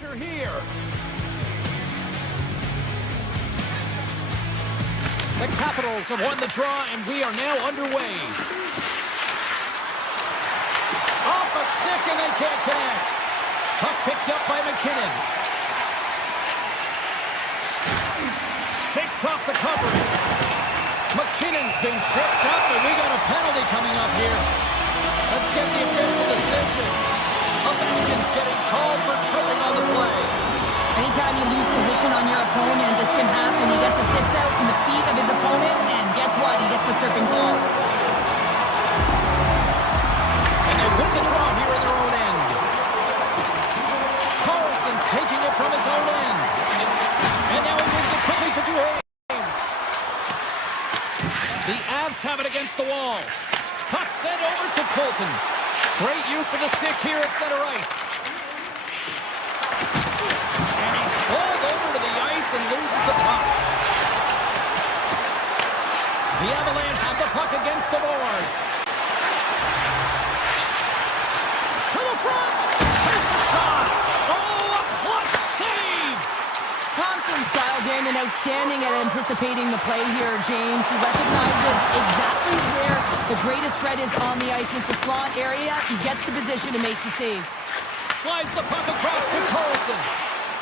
You're here. The Capitals have won the draw, and we are now underway. Off a stick, and they can't connect. Puck picked up by McKinnon. Takes off the coverage. McKinnon's been tripped up, and we got a penalty coming up here. Let's get the official decision. Ovechkin's getting called for tripping on the play. Anytime you lose position on your opponent, this can happen. He gets the sticks out in the feet of his opponent, and guess what? He gets the tripping call. And they win the draw here in their own end. Carlson's taking it from his own end. And now he moves it quickly to Duhame. The Avs have it against the wall. Puck sent over to Colton. Great use of the stick here at center ice. And he's pulled over to the ice and loses the puck. The Avalanche have the puck against the boards. To the front. Takes a shot. Oh, a clutch save. Thompson's dialed in and outstanding at anticipating the play here, James. He recognizes exactly where the greatest threat is on the ice. It's a slot area. He gets to position and makes the save. Slides the puck across to Carlson.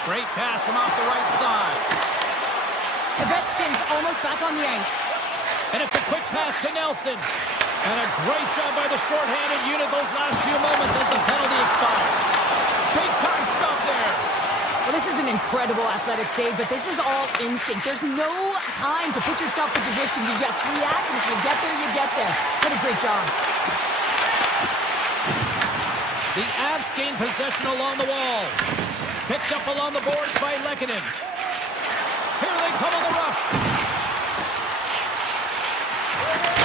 Great pass from off the right side. Ovechkin's almost back on the ice. And it's a quick pass to Nelson. And a great job by the shorthanded unit those last few moments as the penalty expires. Big time stop there. Well, this is an incredible athletic save, but this is all instinct. There's no time to put yourself in position. You just react, and if you get there, you get there. What a great job. The Avs gain possession along the wall. Picked up along the boards by Lehkonen. Here they come on the rush.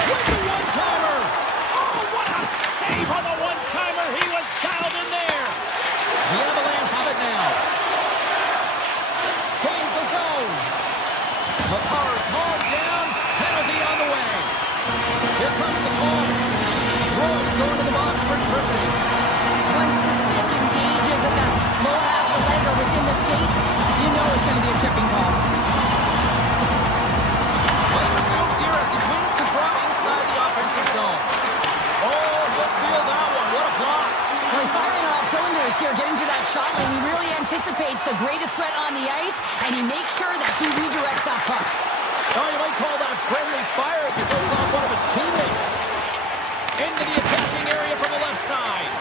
With the one-timer. Oh, what a save on the one-timer. He was dialed in there. The Avalanche have it now. Gains the zone. McCarr's hauled down. Penalty on the way. Here comes the call. Roy's going to the box for tripping. Once the stick engages at that low half of the leg or within the skates, you know it's going to be a tripping call. Play resumes here as he wins the draw inside the offensive zone. Oh, look, feel that one. What a block. Well, he's firing all cylinders here, getting to that shot lane. He really anticipates the greatest threat on the ice, and he makes sure that he redirects that puck. Oh, you might call that friendly fire as he goes off one of his teammates. Into the attacking area from the left side.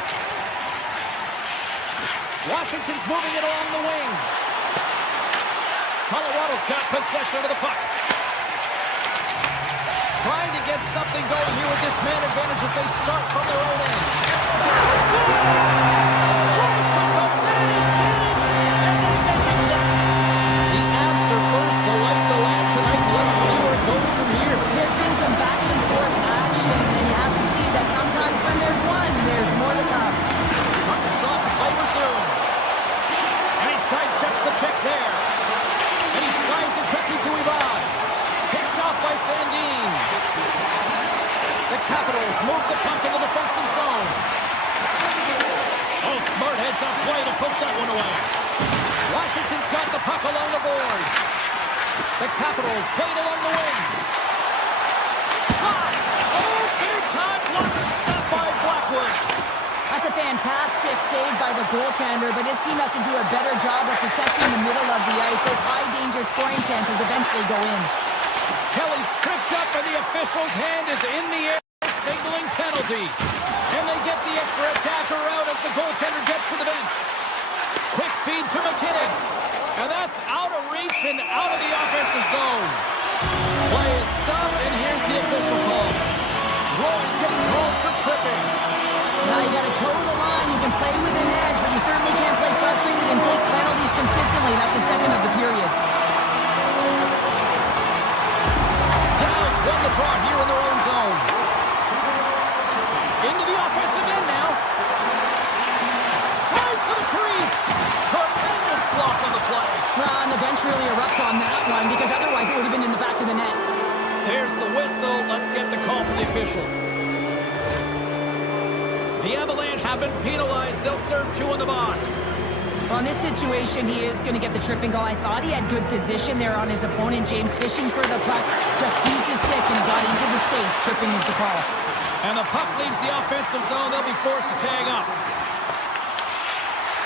Washington's moving it along the wing. Colorado's got possession of the puck. Trying to get something going here with this man advantage as they start from their own end. Let's go! Right with the man advantage, and they make it click. The Avs are first to light the lamp tonight. Let's see where it goes from here. There's been some back and forth action, and you have to believe that sometimes when there's one, there's more to come. Puck shot, play resumes. And he sidesteps the check there. And he slides it quickly to Ivan. Picked off by Sandin. The Capitals move the puck in the defensive zone. Oh, smart heads-up play to put that one away. Washington's got the puck along the boards. The Capitals played along the wing. Shot! Oh, big-time blocker stopped by Blackwood. That's a fantastic save by the goaltender, but his team has to do a better job of protecting the middle of the ice. Those high-danger scoring chances eventually go in. Kelly's tripped up, and the official's hand is in the air, signaling penalty. And they get the extra attacker out as the goaltender gets to the bench. Quick feed to McKinnon. And that's out of reach and out of the offensive zone. Play is stopped, and here's the official call. Roy's getting called for tripping. Now you got to toe the line. You can play with an edge, but you certainly can't play frustrated and take penalties consistently. That's the second of the period. Downs won the draw here in their own zone. Into the offensive end now. Drives to the crease. Tremendous block on the play. Well, and the bench really erupts on that one because otherwise it would have been in the back of the net. There's the whistle. Let's get the call from the officials. The Avalanche have been penalized. They'll serve two in the box. Well, in this situation, he is going to get the tripping goal. I thought he had good position there on his opponent. James fishing for the puck. Just used his stick and he got into the skates. Tripping is the call. And the puck leaves the offensive zone. They'll be forced to tag up.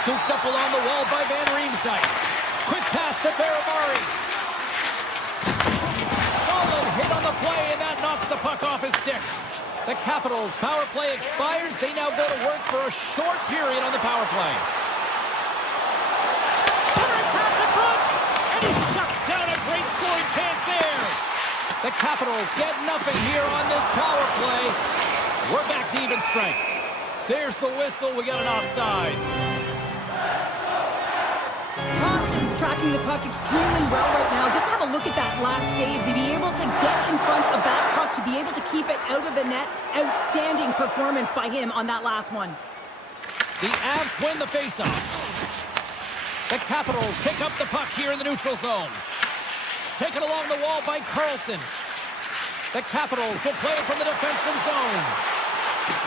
Scooped up along the wall by Van Riemsdyk. Quick pass to Barabari. Solid hit on the play, and that knocks the puck off his stick. The Capitals' power play expires. They now go to work for a short period on the power play. Centering pass in front, and he shuts down a great scoring chance there. The Capitals get nothing here on this power play. We're back to even strength. There's the whistle. We got an offside. Thompson's tracking the puck extremely well right now. Just have a look at that last save. To be able to get in front of that puck, to be able to keep it out of the net. Outstanding performance by him on that last one. The Avs win the faceoff. The Capitals pick up the puck here in the neutral zone. Taken along the wall by Carlson. The Capitals will play it from the defensive zone.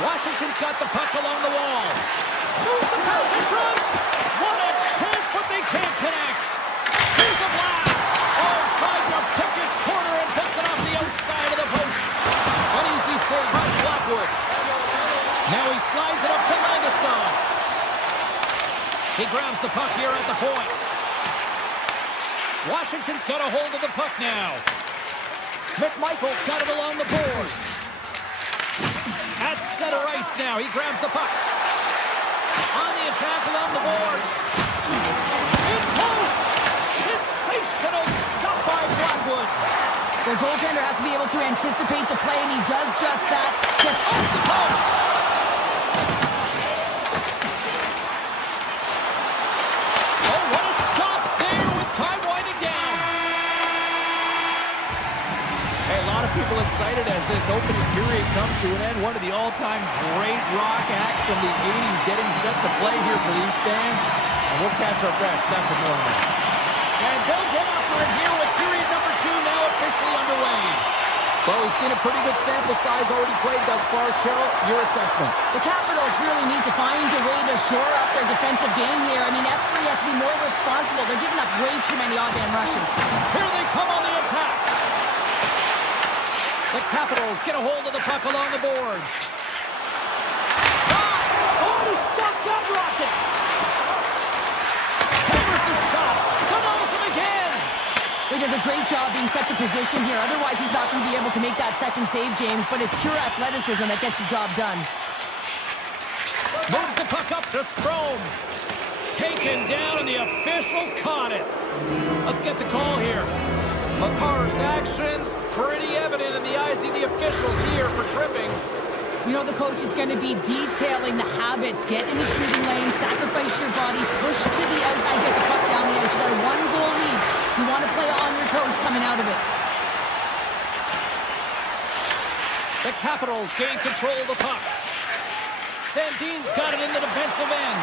Washington's got the puck along the wall. Moves the pass in front. What a chance, but they can't connect. Here's a blast. Oh, tried to pick his corner and puts it off the outside of the post. An easy save by Blackwood. Now he slides it up to Landeskog. He grabs the puck here at the point. Washington's got a hold of the puck now. McMichael's got it along the boards. At center ice now, he grabs the puck. On the attack along the boards. In close. Sensational stop by Blackwood. The goaltender has to be able to anticipate the play, and he does just that. Gets off the post. Oh, what a stop there with time winding down. Hey, a lot of people excited as this opening period comes to an end. One of the all-time great rock acts from the 80s getting set to play here for these fans. And we'll catch our breath back with more of that. And they'll get after it here with period number 2 now officially underway. Well, we've seen a pretty good sample size already played thus far. Cheryl, your assessment. The Capitals really need to find a way to shore up their defensive game here. I mean, F3 has to be more responsible. They're giving up way too many odd-man rushes. Here they come on the attack. The Capitals get a hold of the puck along the boards. Shot! Oh, he stopped that rocket! Hammers the shot. Denies him again. He does a great job being such a position here. Otherwise, he's not going to be able to make that second save, James. But it's pure athleticism that gets the job done. Moves the puck up to Strome. Taken down, and the officials caught it. Let's get the call here. Makar's actions pretty evident in the eyes of the officials here for tripping. You know the coach is going to be detailing the habits. Get in the shooting lane, sacrifice your body, push to the outside, get the puck down the ice. You got a 1-goal lead. You want to play on your toes coming out of it. The Capitals gain control of the puck. Sandin's got it in the defensive end.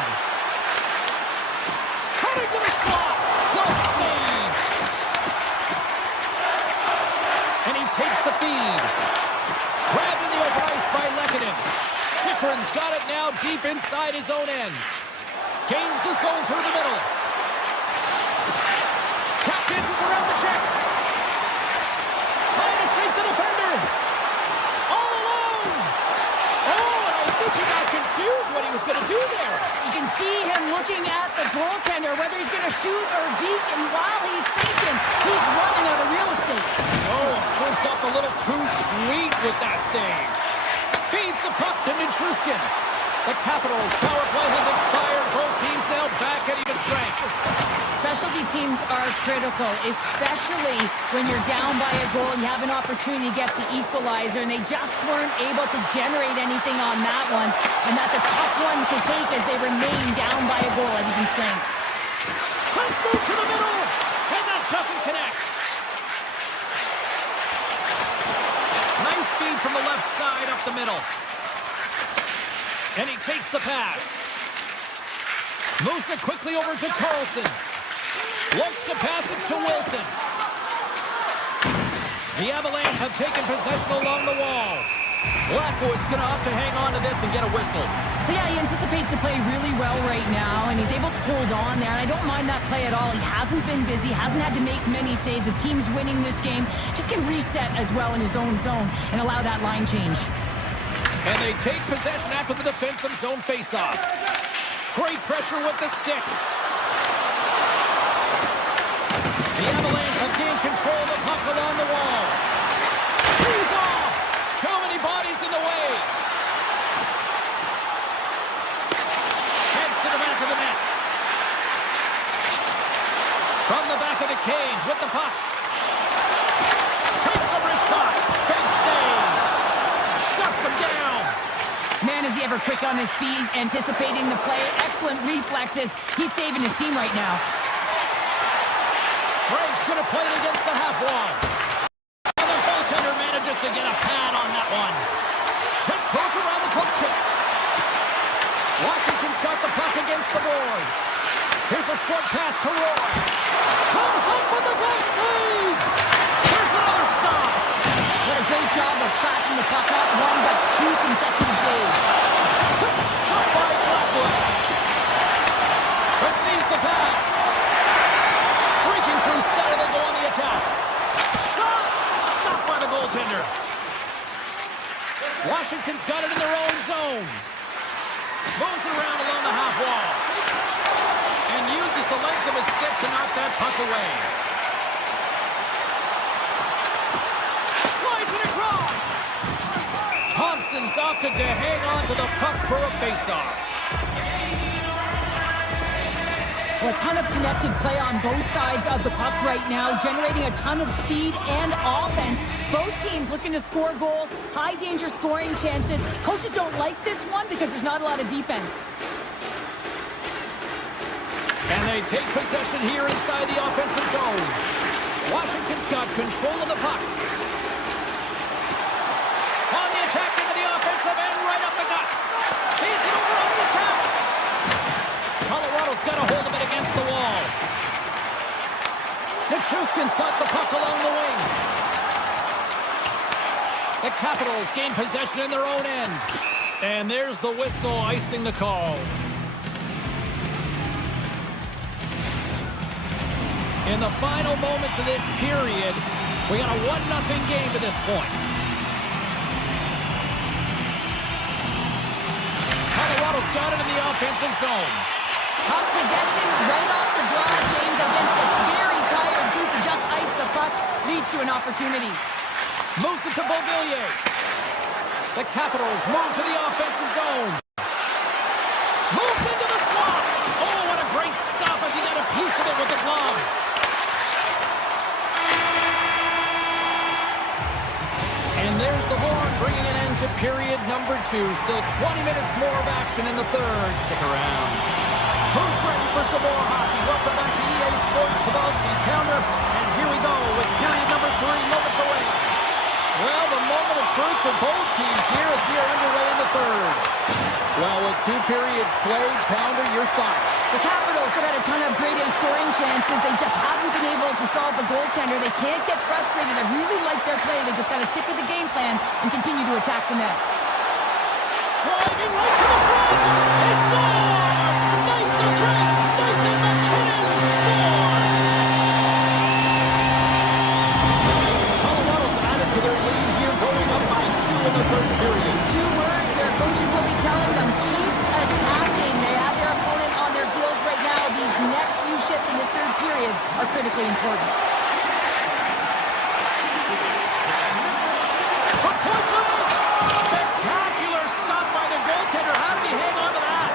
Cutting to the slot. Good save. And he takes the feed. Grabbed in the open ice by Lehkonen. Chychrun's got it now deep inside his own end. Gains the zone through the middle. Tap dances around the check. Trying to shake the defender. All alone. Oh, and I think he got confused what he was going to do there. You can see him looking at the goaltender, whether he's going to shoot or deke, and while he's thinking, he's running out of real estate. Oh, slips up a little too sweet with that save. Feeds the puck to Nichushkin. The Capitals' power play has expired. Both teams now back at even strength. Specialty teams are critical, especially when you're down by a goal and you have an opportunity to get the equalizer, and they just weren't able to generate anything on that one. And that's a tough one to take as they remain down by a goal at even strength. Let's move to the middle, and that doesn't connect. Nice feed from the left side up the middle. And he takes the pass. Moves it quickly over to Carlson. Looks to pass it to Wilson. The Avalanche have taken possession along the wall. Blackwood's going to have to hang on to this and get a whistle. Yeah, he anticipates the play really well right now, and he's able to hold on there, and I don't mind that play at all. He hasn't been busy, hasn't had to make many saves. His team's winning this game. Just can reset as well in his own zone and allow that line change. And they take possession after the defensive zone faceoff. Great pressure with the stick. The Avalanche have gained control of the puck along the wall. He's off! Too many bodies in the way. Heads to the back of the net. From the back of the cage with the puck. Takes a wrist shot. Big save. Shuts him down. Man, is he ever quick on his feet, anticipating the play. Excellent reflexes. He's saving his team right now. Frank's going to play it against the half wall. And the goaltender manages to get a pad on that one. Tiptoes around the poke check. Washington's got the puck against the boards. Here's a short pass to Roy. Comes up with a glove save. Here's another stop. What a great job of tracking the puck up. One but two consecutive saves. Quick stop by Blackwood. Receives the pass. Streaking through center, they go on the attack. Shot! Stopped by the goaltender. Washington's got it in their own zone. Moves around along the half wall. And uses the length of his stick to knock that puck away. Slides it across. Thompson's opted to hang on to the puck for a faceoff. Well, a ton of connected play on both sides of the puck right now, generating a ton of speed and offense. Both teams looking to score goals, high-danger scoring chances. Coaches don't like this one because there's not a lot of defense. And they take possession here inside the offensive zone. Washington's got control of the puck. On the attack into the offensive end, right up the gut. Feeds it over on the attack. Colorado's got a hold of it against the wall. Nichushkin's got the puck along the wing. The Capitals gain possession in their own end. And there's the whistle icing the call. In the final moments of this period, we got a 1-0 game to this point. Colorado's got it in the offensive zone. Puck possession right off the draw, James, against a very tired group who just iced the puck, leads to an opportunity. Moves it to Beauvillier. The Capitals move to the offensive zone. Moves into the slot. Oh, what a great stop as he got a piece of it with the glove. And there's the horn, bringing an end to period number 2. Still 20 minutes more of action in the third. Stick around. Who's ready for some more hockey? Welcome back to EA Sports Sabalski Counter. And here we go with period number 3, moments away. Well, the moment of truth for both teams here as we are underway in the third. Well, with 2 periods played, Pounder, your thoughts? The Capitals have had a ton of grade A scoring chances. They just haven't been able to solve the goaltender. They can't get frustrated. I really like their play. They just got to stick with the game plan and continue to attack the net. Driving right to the front. He scores! Nathan Drake! Nathan McKinnon scores! Colorado's added to their lead here, going up by 2 in the third period. 2 words their coaches will be telling them: keep attacking. They have their opponent on their heels right now. These next few shifts in this third period are critically important. From point blank! Spectacular stop by the goaltender. How did he hang on to that?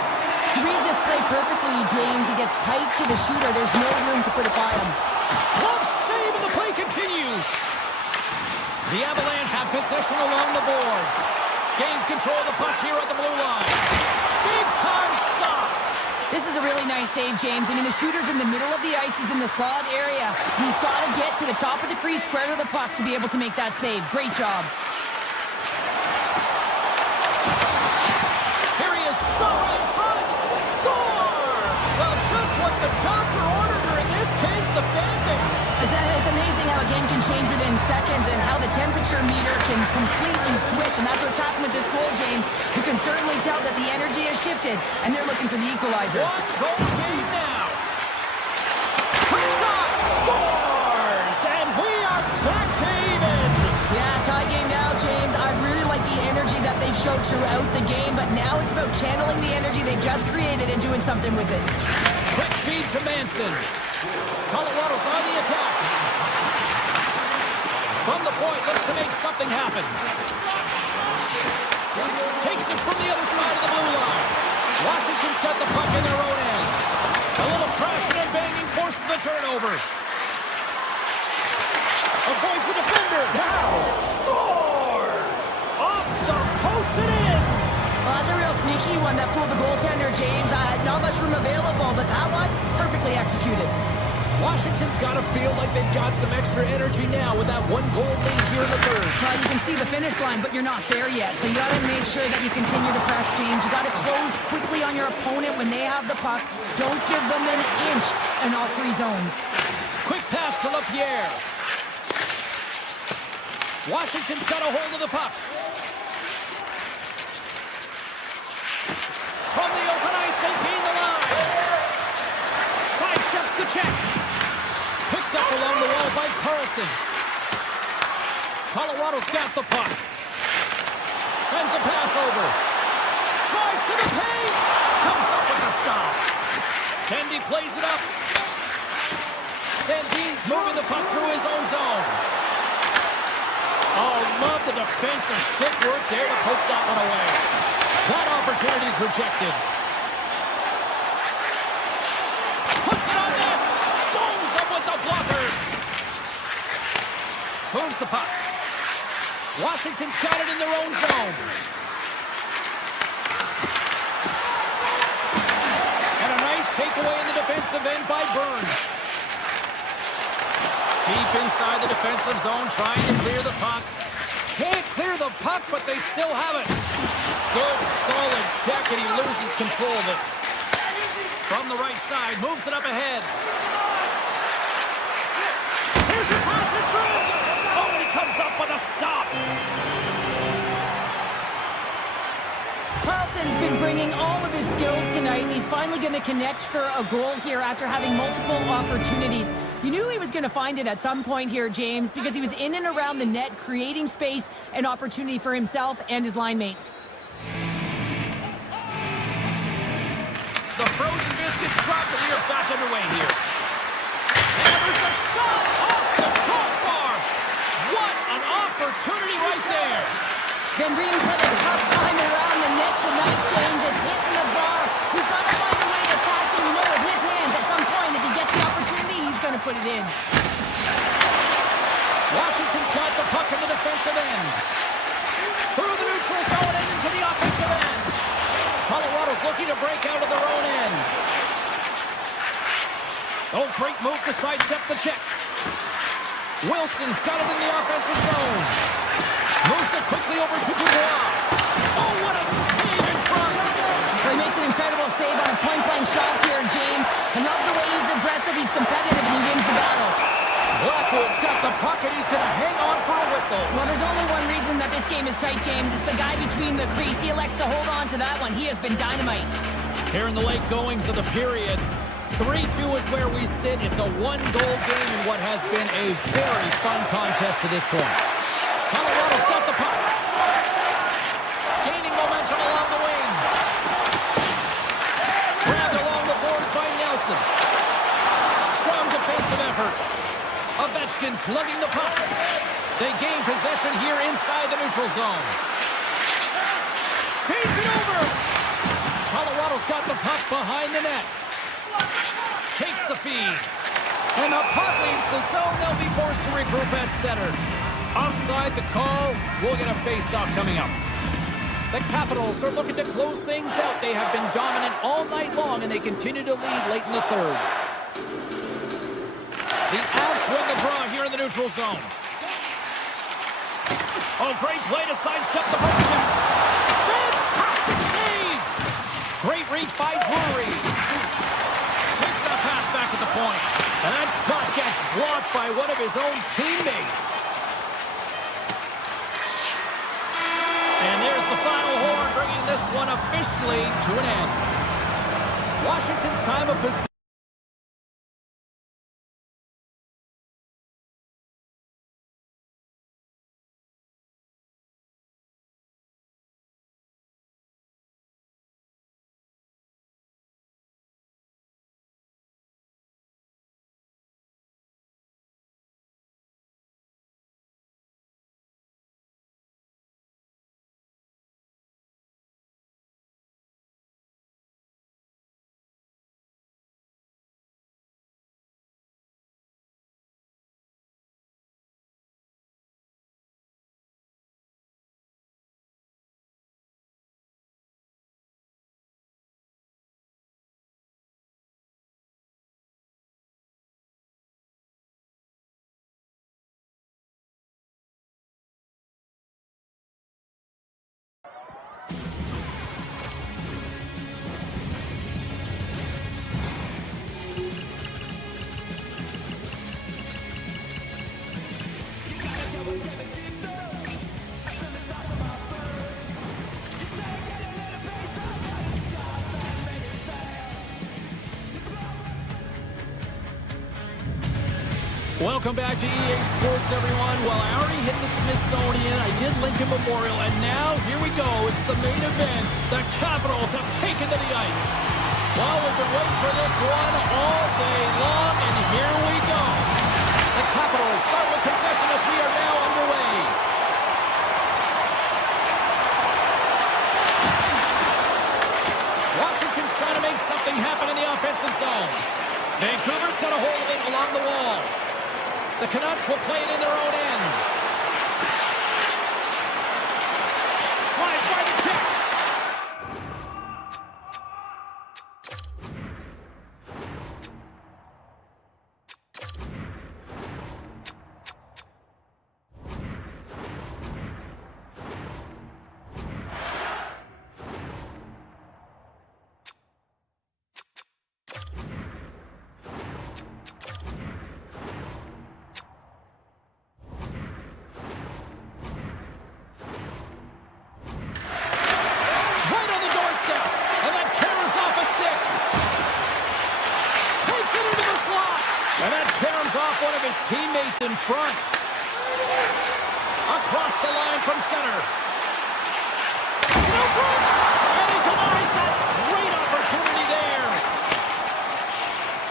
He reads this play perfectly, James. He gets tight to the shooter. There's no room to put it by him. Close save, and the play continues. The Avalanche have possession along the boards. Gains control of the puck here at the blue line. Big time stop. This is a really nice save, James. I mean, the shooter's in the middle of the ice. He's in the slot area. He's got to get to the top of the crease, square to the puck to be able to make that save. Great job. Here he is, shot in front. Scores! Well, just what the doctor ordered, or in this case, the fan base. It's amazing how a game can change within seconds and how the temperature meter can completely switch, and that's what's happened with this goal, James. You can certainly tell that the energy has shifted, and they're looking for the equalizer. One goal game now. Quick shot, scores, and we are back to even. Yeah, tie game now, James. I really like the energy that they've showed throughout the game, but now it's about channeling the energy they've just created and doing something with it. Quick feed to Manson. Colorado's on the attack. From the point, looks to make something happen. Takes it from the other side of the blue line. Washington's got the puck in their own end. A little crashing and banging forces the turnover. Avoids the defender. Now scores! Off the post and in. Well, that's a real sneaky one that fooled the goaltender, James. Not much room available, but that one, perfectly executed. Washington's got to feel like they've got some extra energy now with that one-goal lead here in the third. Well, you can see the finish line, but you're not there yet. So you got to make sure that you continue to press, James. You got to close quickly on your opponent when they have the puck. Don't give them an inch in all three zones. Quick pass to LaPierre. Washington's got a hold of the puck. From the open ice, they gain the line. Sidesteps the check. Picked up along the wall by Carlson. Colorado's got the puck. Sends a pass over. Drives to the paint. Comes up with a stop. Tendy plays it up. Sandin's moving the puck through his own zone. Oh, love the defensive stick work there to poke that one away. That opportunity's rejected. Puts it on net. Stones him with the blocker. Moves the puck. Washington's got it in their own zone. And a nice takeaway in the defensive end by Burns. Deep inside the defensive zone, trying to clear the puck. Can't clear the puck, but they still have it. Good, solid check, and he loses control of it. From the right side, moves it up ahead. Here's your pass in front. Oh, he comes up with a stop. Carlson's been bringing all of his skills tonight, and he's finally going to connect for a goal here after having multiple opportunities. You knew he was going to find it at some point here, James, because he was in and around the net, creating space and opportunity for himself and his line mates. The frozen biscuits drop, and we are back underway here. And there's a shot off the crossbar. What an opportunity right there. Van Riem's had a tough time around the net tonight, James. It's hitting the bar. He's got to find a way to pass him, with his hands at some point. If he gets the opportunity, he's going to put it in. Washington's got the puck in the defensive end. Through the neutral zone and into the offensive end. Colorado's looking to break out of their own end. Oh, great move to sidestep the check. Wilson's got it in the offensive zone. Moves it quickly over to Dubois. Oh, what a save in front. Well, he makes an incredible save on a point-blank shot here, James. I love the way he's aggressive, he's competitive, and he wins the battle. Blackwood's got the puck, and he's going to hang on for a whistle. Well, there's only one reason that this game is tight, James. It's the guy between the crease. He elects to hold on to that one. He has been dynamite. Here in the late goings of the period, 3-2 is where we sit. It's a one-goal game in what has been a very fun contest to this point. Colorado's got the puck. Gaining momentum along the wing. Grabbed along the boards by Nelson. Strong defensive effort. Ovechkin's lugging the puck. They gain possession here inside the neutral zone. Feeds it over. Colorado's got the puck behind the net. Takes the feed. And the puck leaves the zone. They'll be forced to regroup at center. Offside the call. We'll get a face-off coming up. The Capitals are looking to close things out. They have been dominant all night long, and they continue to lead late in the third. The Avs win the draw here in the neutral zone. Oh, great play to sidestep the motion. Fantastic save. Great reach by Drury. Takes that pass back at the point. And that shot gets blocked by one of his own teammates. And there's the final horn, bringing this one officially to an end. Washington's time of possession. Welcome back to EA Sports, everyone. Well, I already hit the Smithsonian. I did Lincoln Memorial, and now here we go. It's the main event. The Capitals have taken to the ice. Well, we've been waiting for this one all day long, and here we go. The Capitals start with possession as we are now underway. Washington's trying to make something happen in the offensive zone. Vancouver's got a hold of it along the wall. The Canucks will play it in their own end. Slides by the check. One of his teammates in front. Across the line from center. No front! And he denies that great opportunity there.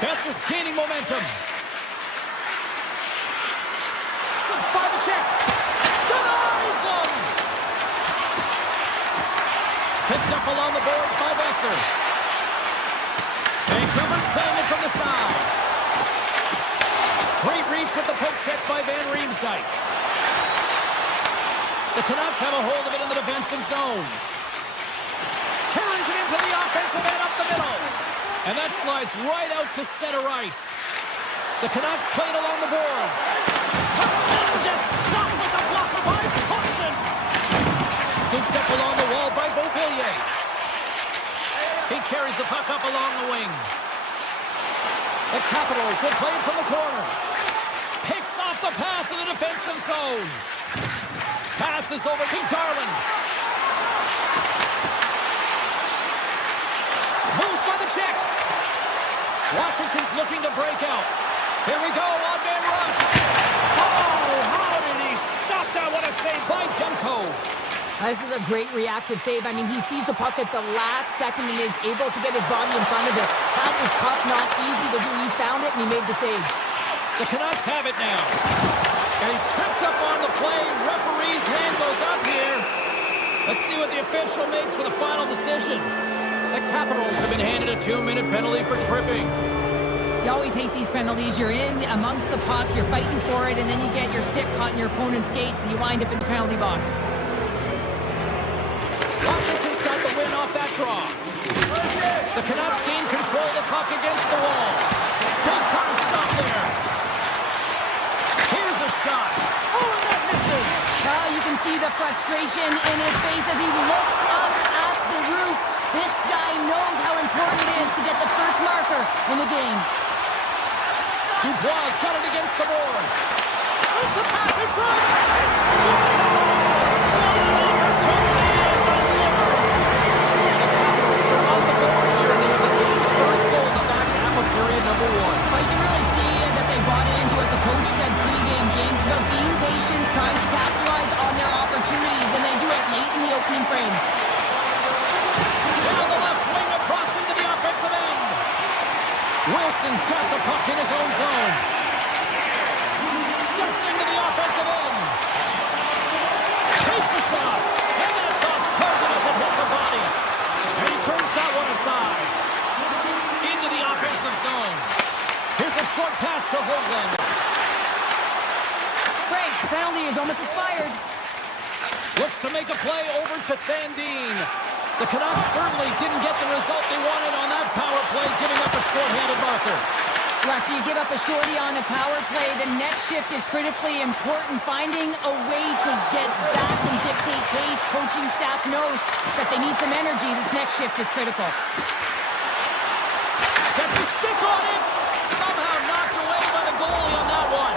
Best is gaining momentum. Slips by the check. Denies him! Picked up along the boards by Besser. Vancouver's playing it from the side. Great reach with the poke check by Van Riemsdyk. The Canucks have a hold of it in the defensive zone. Carries it into the offensive end up the middle. And that slides right out to center ice. The Canucks play it along the boards. Just stopped with the blocker by Thompson. Scooped up along the wall by Beauvillier. He carries the puck up along the wing. The Capitals will play it from the corner. Picks off the pass in the defensive zone. Passes over to Garland. Moves by the check. Washington's looking to break out. Here we go, one-man rush. Oh, how did he stop that? What a save by Demko. This is a great reactive save. I mean, he sees the puck at the last second and is able to get his body in front of it. That was tough, not easy to do. He found it and he made the save. The Canucks have it now. And he's tripped up on the play. Referee's hand goes up here. Let's see what the official makes for the final decision. The Capitals have been handed a 2-minute penalty for tripping. You always hate these penalties. You're in amongst the puck, you're fighting for it, and then you get your stick caught in your opponent's skates and you wind up in the penalty box. Washington's got the win off that draw. The Canucks gain control of the puck against the wall. Big time stop there. Here's a shot. Oh, and that misses. You can see the frustration in his face as he looks up at the roof. This guy knows how important it is to get the first marker in the game. Dubois got it against the boards. Slips a pass in front. And scores! What an opportunity and delivers. The Capitals are on the board here, and they have the game's first goal in the back half of period number 1. Well, you can really see that they bought into what the coach said pregame, James, about being patient, trying to capitalize on their opportunities, and they do it late in the opening frame. Down the left wing across into the offensive end. Wilson's got the puck in his own zone. Steps into the offensive end. Takes a shot. And that's off target as it hits a body. And he turns that one aside. Into the offensive zone. Here's a short pass to Hoagland. Frank's penalty is almost expired. Looks to make a play over to Sandin. The Canucks certainly didn't get the result they wanted on that power play, giving up a short-handed marker. Well, after you give up a shorty on a power play, the next shift is critically important. Finding a way to get back and dictate pace. Coaching staff knows that they need some energy. This next shift is critical. Gets a stick on it. Somehow knocked away by the goalie on that one.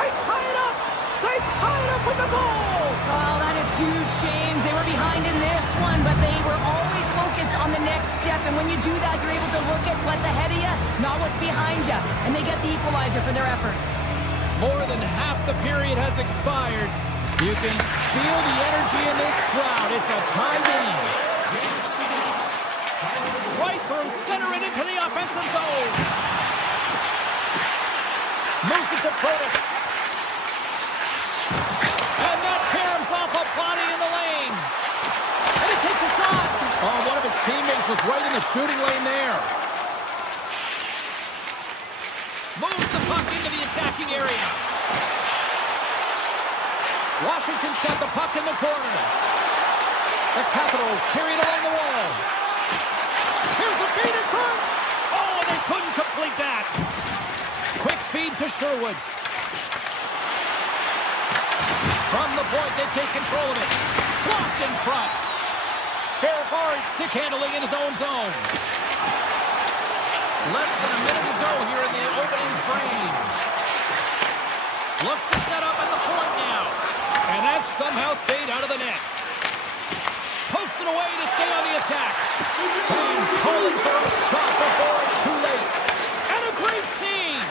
They tie it up. They tie it up with the goal. Oh, that is huge, James. They were behind in this one, but they were always focused on the next step. And when you do that, you're able to look at what's ahead of you, not what's behind you. And they get the equalizer for their efforts. More than half the period has expired. You can feel the energy in this crowd. It's a tie game. Right through center and into the offensive zone. Moves it to Protas. And that caroms off a body in the lane. And he takes a shot. Oh, one of his teammates was right in the shooting lane there. Moves the puck into the attacking area. Washington's got the puck in the corner. The Capitals carry it along the wall. Here's a feed in front. Oh, they couldn't complete that. Quick feed to Sherwood. From the point, they take control of it. Blocked in front. Fairford stick handling in his own zone. Less than a minute to go here in the opening frame. Looks to set up at the point now. And that somehow stayed out of the net. Pokes it away to stay on the attack. Fans calling for a shot before it's too late. And a great scene.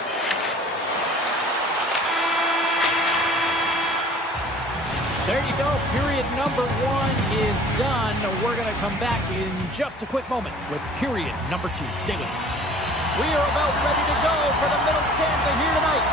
There you go. Period number 1 is done. We're going to come back in just a quick moment with period number 2. Stay with us. We are about ready to go for the middle stanza here tonight.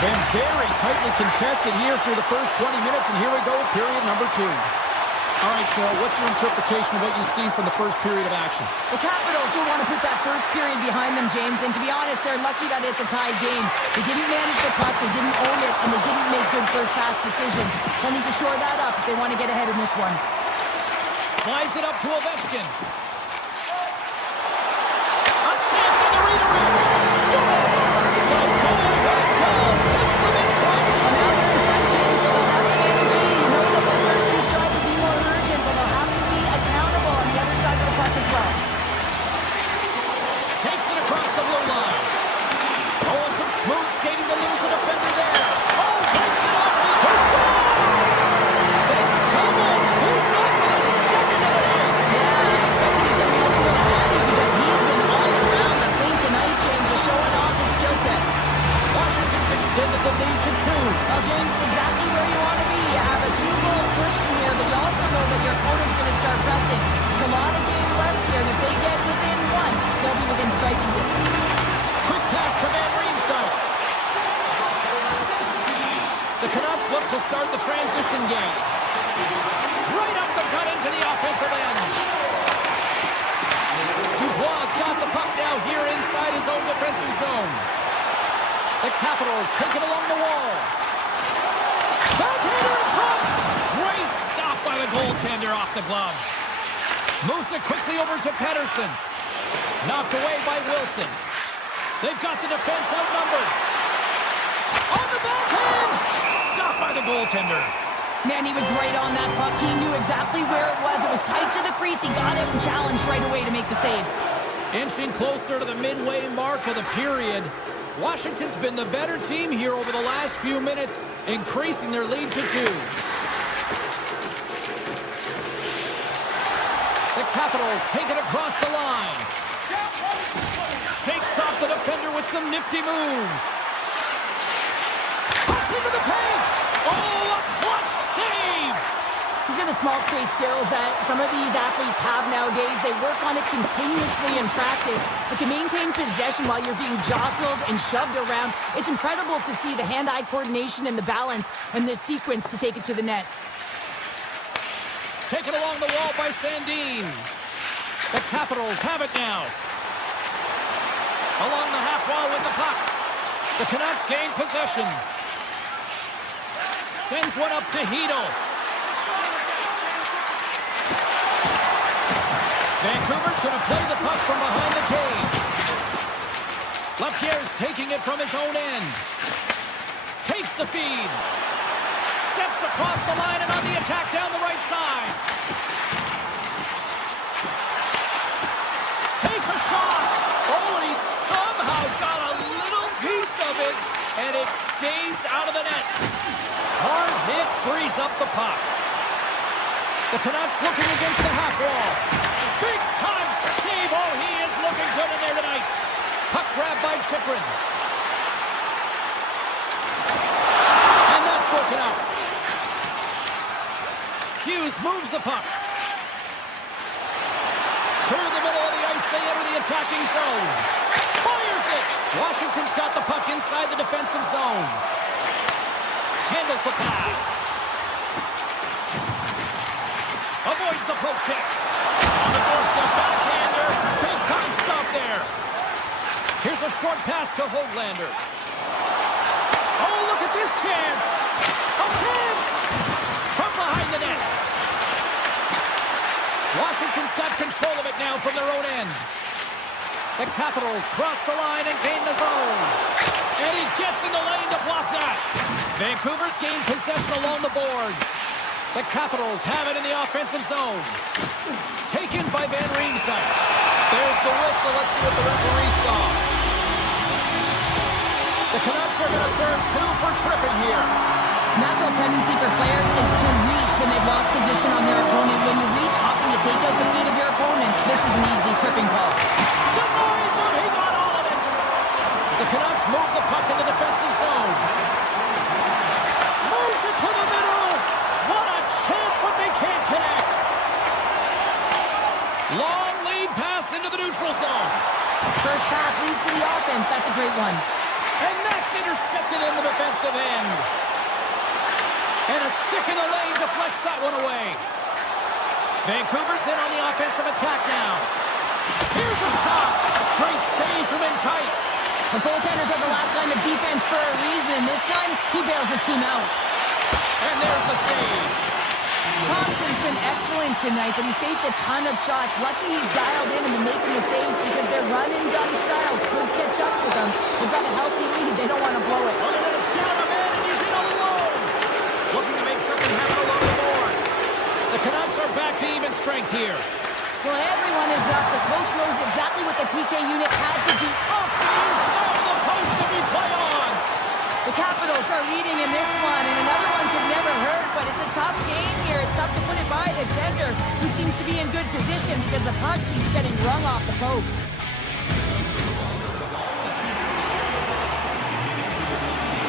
Been very tightly contested here through the first 20 minutes, and here we go with period number 2. All right, Cheryl, what's your interpretation of what you've seen from the first period of action? The Capitals will want to put that first period behind them, James, and to be honest, they're lucky that it's a tied game. They didn't manage the puck, they didn't own it, and they didn't make good first pass decisions. They'll need to shore that up if they want to get ahead in this one. Slides it up to Ovechkin. A chance on the redirect. Scores! The Kodiak goal puts them in front. Well, now they're in front, James, so they'll have some energy. You know that the first two strides will be more urgent, but they'll have to be accountable on the other side of the puck as well. Takes it across the blue line. Oh, some smooth skating to lose the defender there. Oh, breaks it off. He scores! Said someone's beaten up with a second of it. Yeah, I expect that he's going to be looking for the body because he's been all around the thing tonight, James, just showing off his skill set. Washington's extended the lead to 2. Well, James, it's exactly where you want to be. You have a 2-goal push in here, but you also know that your opponent's going to start pressing. There's a lot of game left here, and if they get within 1, they'll be within striking distance. Quick pass to Van Riemsdyk. The Canucks look to start the transition game. Right up the gut into the offensive end. Dubois got the puck now here inside his own defensive zone. The Capitals take it along the wall. Backhander in front. Great stop by the goaltender off the glove. Moves it quickly over to Pettersson. Knocked away by Wilson. They've got the defense outnumbered. On the backhand. Stopped by the goaltender. Man, he was right on that puck. He knew exactly where it was. It was tight to the crease. He got it and challenged right away to make the save. Inching closer to the midway mark of the period. Washington's been the better team here over the last few minutes, increasing their lead to 2. The Capitals take it across the line. Shakes off the defender with some nifty moves. Cuts into the paint. Oh, a clutch save. These are the small space skills that some of these athletes have nowadays. They work on it continuously in practice. But to maintain possession while you're being jostled and shoved around, it's incredible to see the hand-eye coordination and the balance in this sequence to take it to the net. Taken along the wall by Sandin. The Capitals have it now. Along the half wall with the puck. The Canucks gain possession. Sends one up to Hedl. Vancouver's going to play the puck from behind the cage. Lapierre's taking it from his own end. Takes the feed. Steps across the line and on the attack down the right side. Takes a shot. Oh, and he somehow got a little piece of it, and it stays out of the net. Hard hit frees up the puck. The Canucks looking against the half wall. Big time save. Oh, he is looking good in there tonight. Puck grabbed by Chychrun. And that's broken out. Hughes moves the puck. Through the middle of the ice, they enter the attacking zone. Fires it. Washington's got the puck inside the defensive zone. Handles the pass. Avoids the poke check. On the doorstep, backhander. Big time stop there. Here's a short pass to Höglander. Oh, look at this chance. A chance. From behind the net. Washington's got control of it now from their own end. The Capitals cross the line and gain the zone. And he gets in the lane to block that. Vancouver's gained possession along the boards. The Capitals have it in the offensive zone. Taken by Van Riemsdyk. There's the whistle. Let's see what the referee saw. The Canucks are going to serve 2 for tripping here. Natural tendency for players is to reach when they've lost position on their opponent. When you reach, often you take out the feet of your opponent. This is an easy tripping call. Good noise, and he got all of it. The Canucks move the puck in the defensive zone. Moves it to the middle. What a chance, but they can't connect. Long lead pass into the neutral zone. First pass leads to the offense. That's a great one. And that's intercepted in the defensive end. And a stick in the lane deflects that one away. Vancouver's in on the offensive attack now. Here's a shot. Great save from in tight. The goaltenders are the last line of defense for a reason. This time, he bails his team out. And there's the save. Thompson's been excellent tonight, but he's faced a ton of shots. Lucky he's dialed in and been making the saves because their run-and-gun style could catch up with them. They've got a healthy lead. They don't want to blow it. Look at this. Down a man, and he's in alone. Looking to make something happen along the boards. The Canucks are back to even strength here. Well, everyone is up. The coach knows exactly what the PK unit had to do. Off the inside of the post, and we play on. The Capitals are leading in this one, and another one could never hurt, but it's a tough game here. It's tough to put it by the tender, who seems to be in good position because the puck keeps getting rung off the post.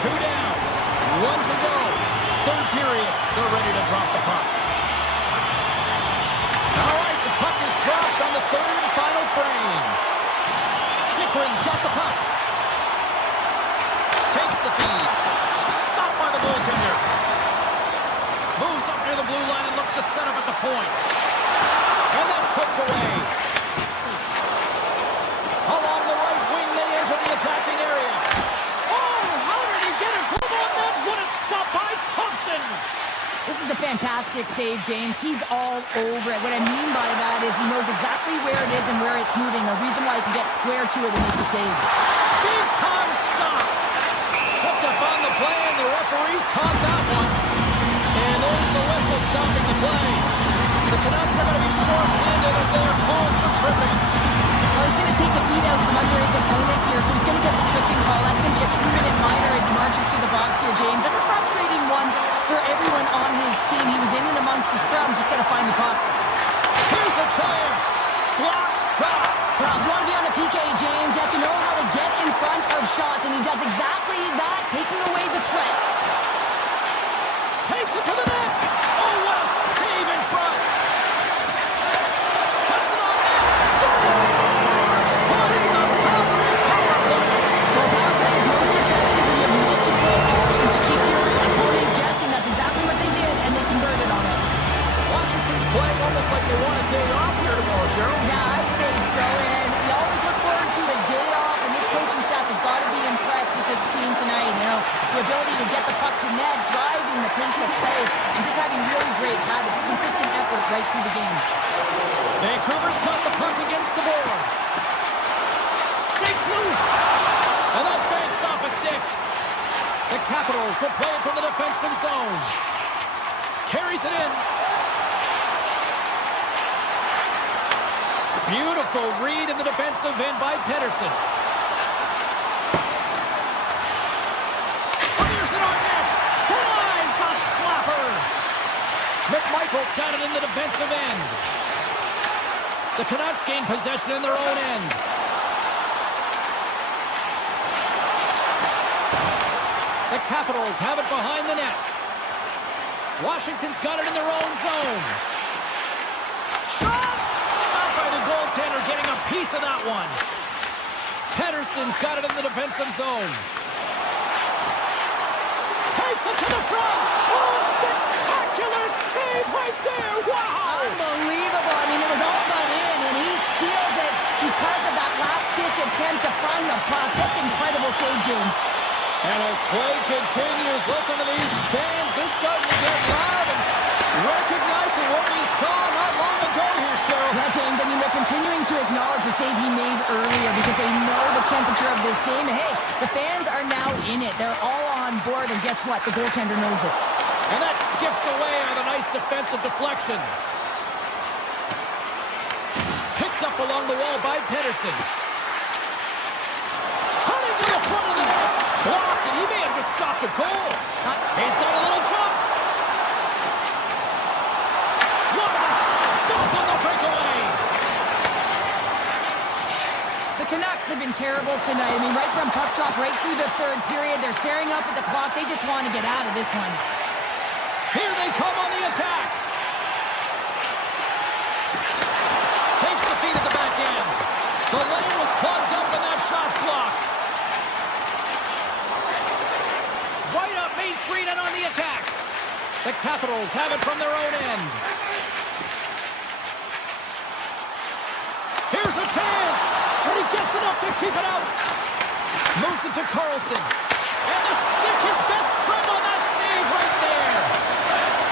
2 down, 1 to go. Third period, they're ready to drop the puck. All right, the puck is dropped on the third and final frame. Chychrun's got the puck. Takes the feed. Stopped by the goaltender. Moves up near the blue line and looks to set up at the point. And that's poked away. Along the right wing, they enter the attacking area. Oh, how did he get a grip on that? What a stop by Thompson. This is a fantastic save, James. He's all over it. What I mean by that is he knows exactly where it is and where it's moving. A reason why he can get square to it and make the save. Big time stop. Tripped up on the play, and the referees caught that one. And there's the whistle stopping the play. The Canucks are going to be short-handed as they are called for tripping. Well, he's going to take the feet out from under his opponent here, so he's going to get the tripping call. That's going to be a 2-minute minor as he marches through the box here, James. That's a frustrating one for everyone on his team. He was in and amongst the scrum, just got to find the puck. Here's a chance. Block shot. Well, if you want to be on the PK, James, you have to know how to get in front of shots, and he does exactly that, taking away the threat. Takes it to the net. Oh, what a save in front. Puts it on net. Scores! Putting the power play. Well, power play is most effective when you have multiple options to keep your opponent guessing. That's exactly what they did, and they converted on it. Washington's playing almost like they want a day off here tomorrow, Cheryl. Yeah, I'd say so, and we always look forward to a day off, and this coaching staff has got to be impressed with this team tonight. You know, the ability to get the puck to net, driving the pace of play, and just having really great habits, consistent effort right through the game. Vancouver's got the puck against the boards. Shakes loose. And that banks off a stick. The Capitals will play it from the defensive zone. Carries it in. Beautiful read in the defensive end by Pettersson. Fires it on net. Denies the slapper. McMichael's got it in the defensive end. The Canucks gain possession in their own end. The Capitals have it behind the net. Washington's got it in their own zone. Shot! Stopped by the goaltender, getting a piece of that one. Pettersson's got it in the defensive zone. Takes it to the front. Oh, spectacular save right there. Wow! Unbelievable. I mean, it was all but in, and he steals it because of that last-ditch attempt to find the puck. Just incredible save, James. And as play continues, listen to these fans. They're starting to get loud and recognizing what we saw not long ago here, Cheryl. Yeah, James, I mean, they're continuing to acknowledge the save he made earlier because they know the temperature of this game. And, hey, the fans are now in it. They're all on board, and guess what? The goaltender knows it. And that skips away on a nice defensive deflection. Picked up along the wall by Pettersson. Turning to the front of the net. Blocked, and he may have just stopped the goal. He's got a little jump. What a stop on the breakaway. The Canucks have been terrible tonight. I mean, right from puck drop, right through the third period, they're staring up at the clock. They just want to get out of this one. Here they come on the attack. Takes the feed at the back end. The lane was plugged up and that shot's blocked. Right up Main Street and on the attack. The Capitals have it from their own end. Here's a chance. And he gets enough to keep it out. Moves it to Carlson. And the stick, his best friend on that save right there.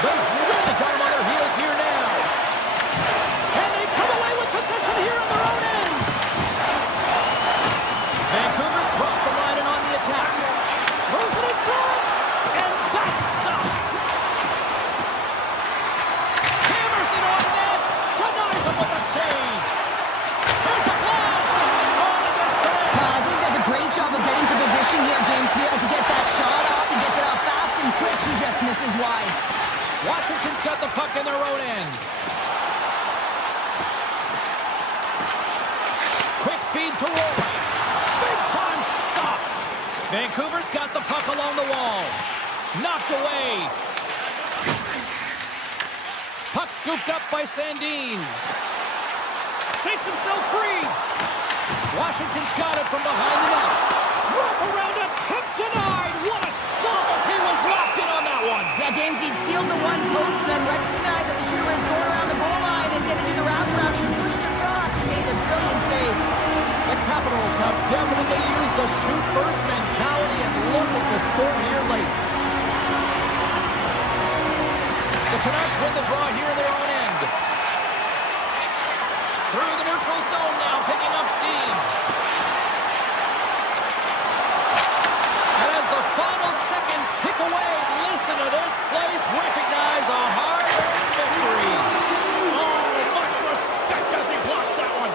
They've really got him on their heels here now. And they come away with possession here on their own end. Vancouver's crossed the line and on the attack. Moves it in front. And that's stopped. Hammers it on net. Denies him with a save. There's a blast. On the mistake. I think he does a great job of getting to position here, James, to be able to get that shot off. He gets it out fast and quick. He just misses wide. Washington's got the puck in their own end. Quick feed to Roy. Big time stop. Vancouver's got the puck along the wall. Knocked away. Puck scooped up by Sandin. Shakes himself free. Washington's got it from behind the net. Wrap around a tip denied. What a stop as he was locked in on that one. Yeah, James, he'd sealed the one post and then recognized that the shooter was going around the goal line and going to do the wraparound. He pushed across and made a brilliant save. The Capitals have definitely used the shoot first mentality, and look at the score here late. The Canucks win the draw here in their own end. Through the neutral zone now, picking up steam. And as the final seconds tick away, listen to this place recognize a hard-earned victory. Oh, much respect as he blocks that one.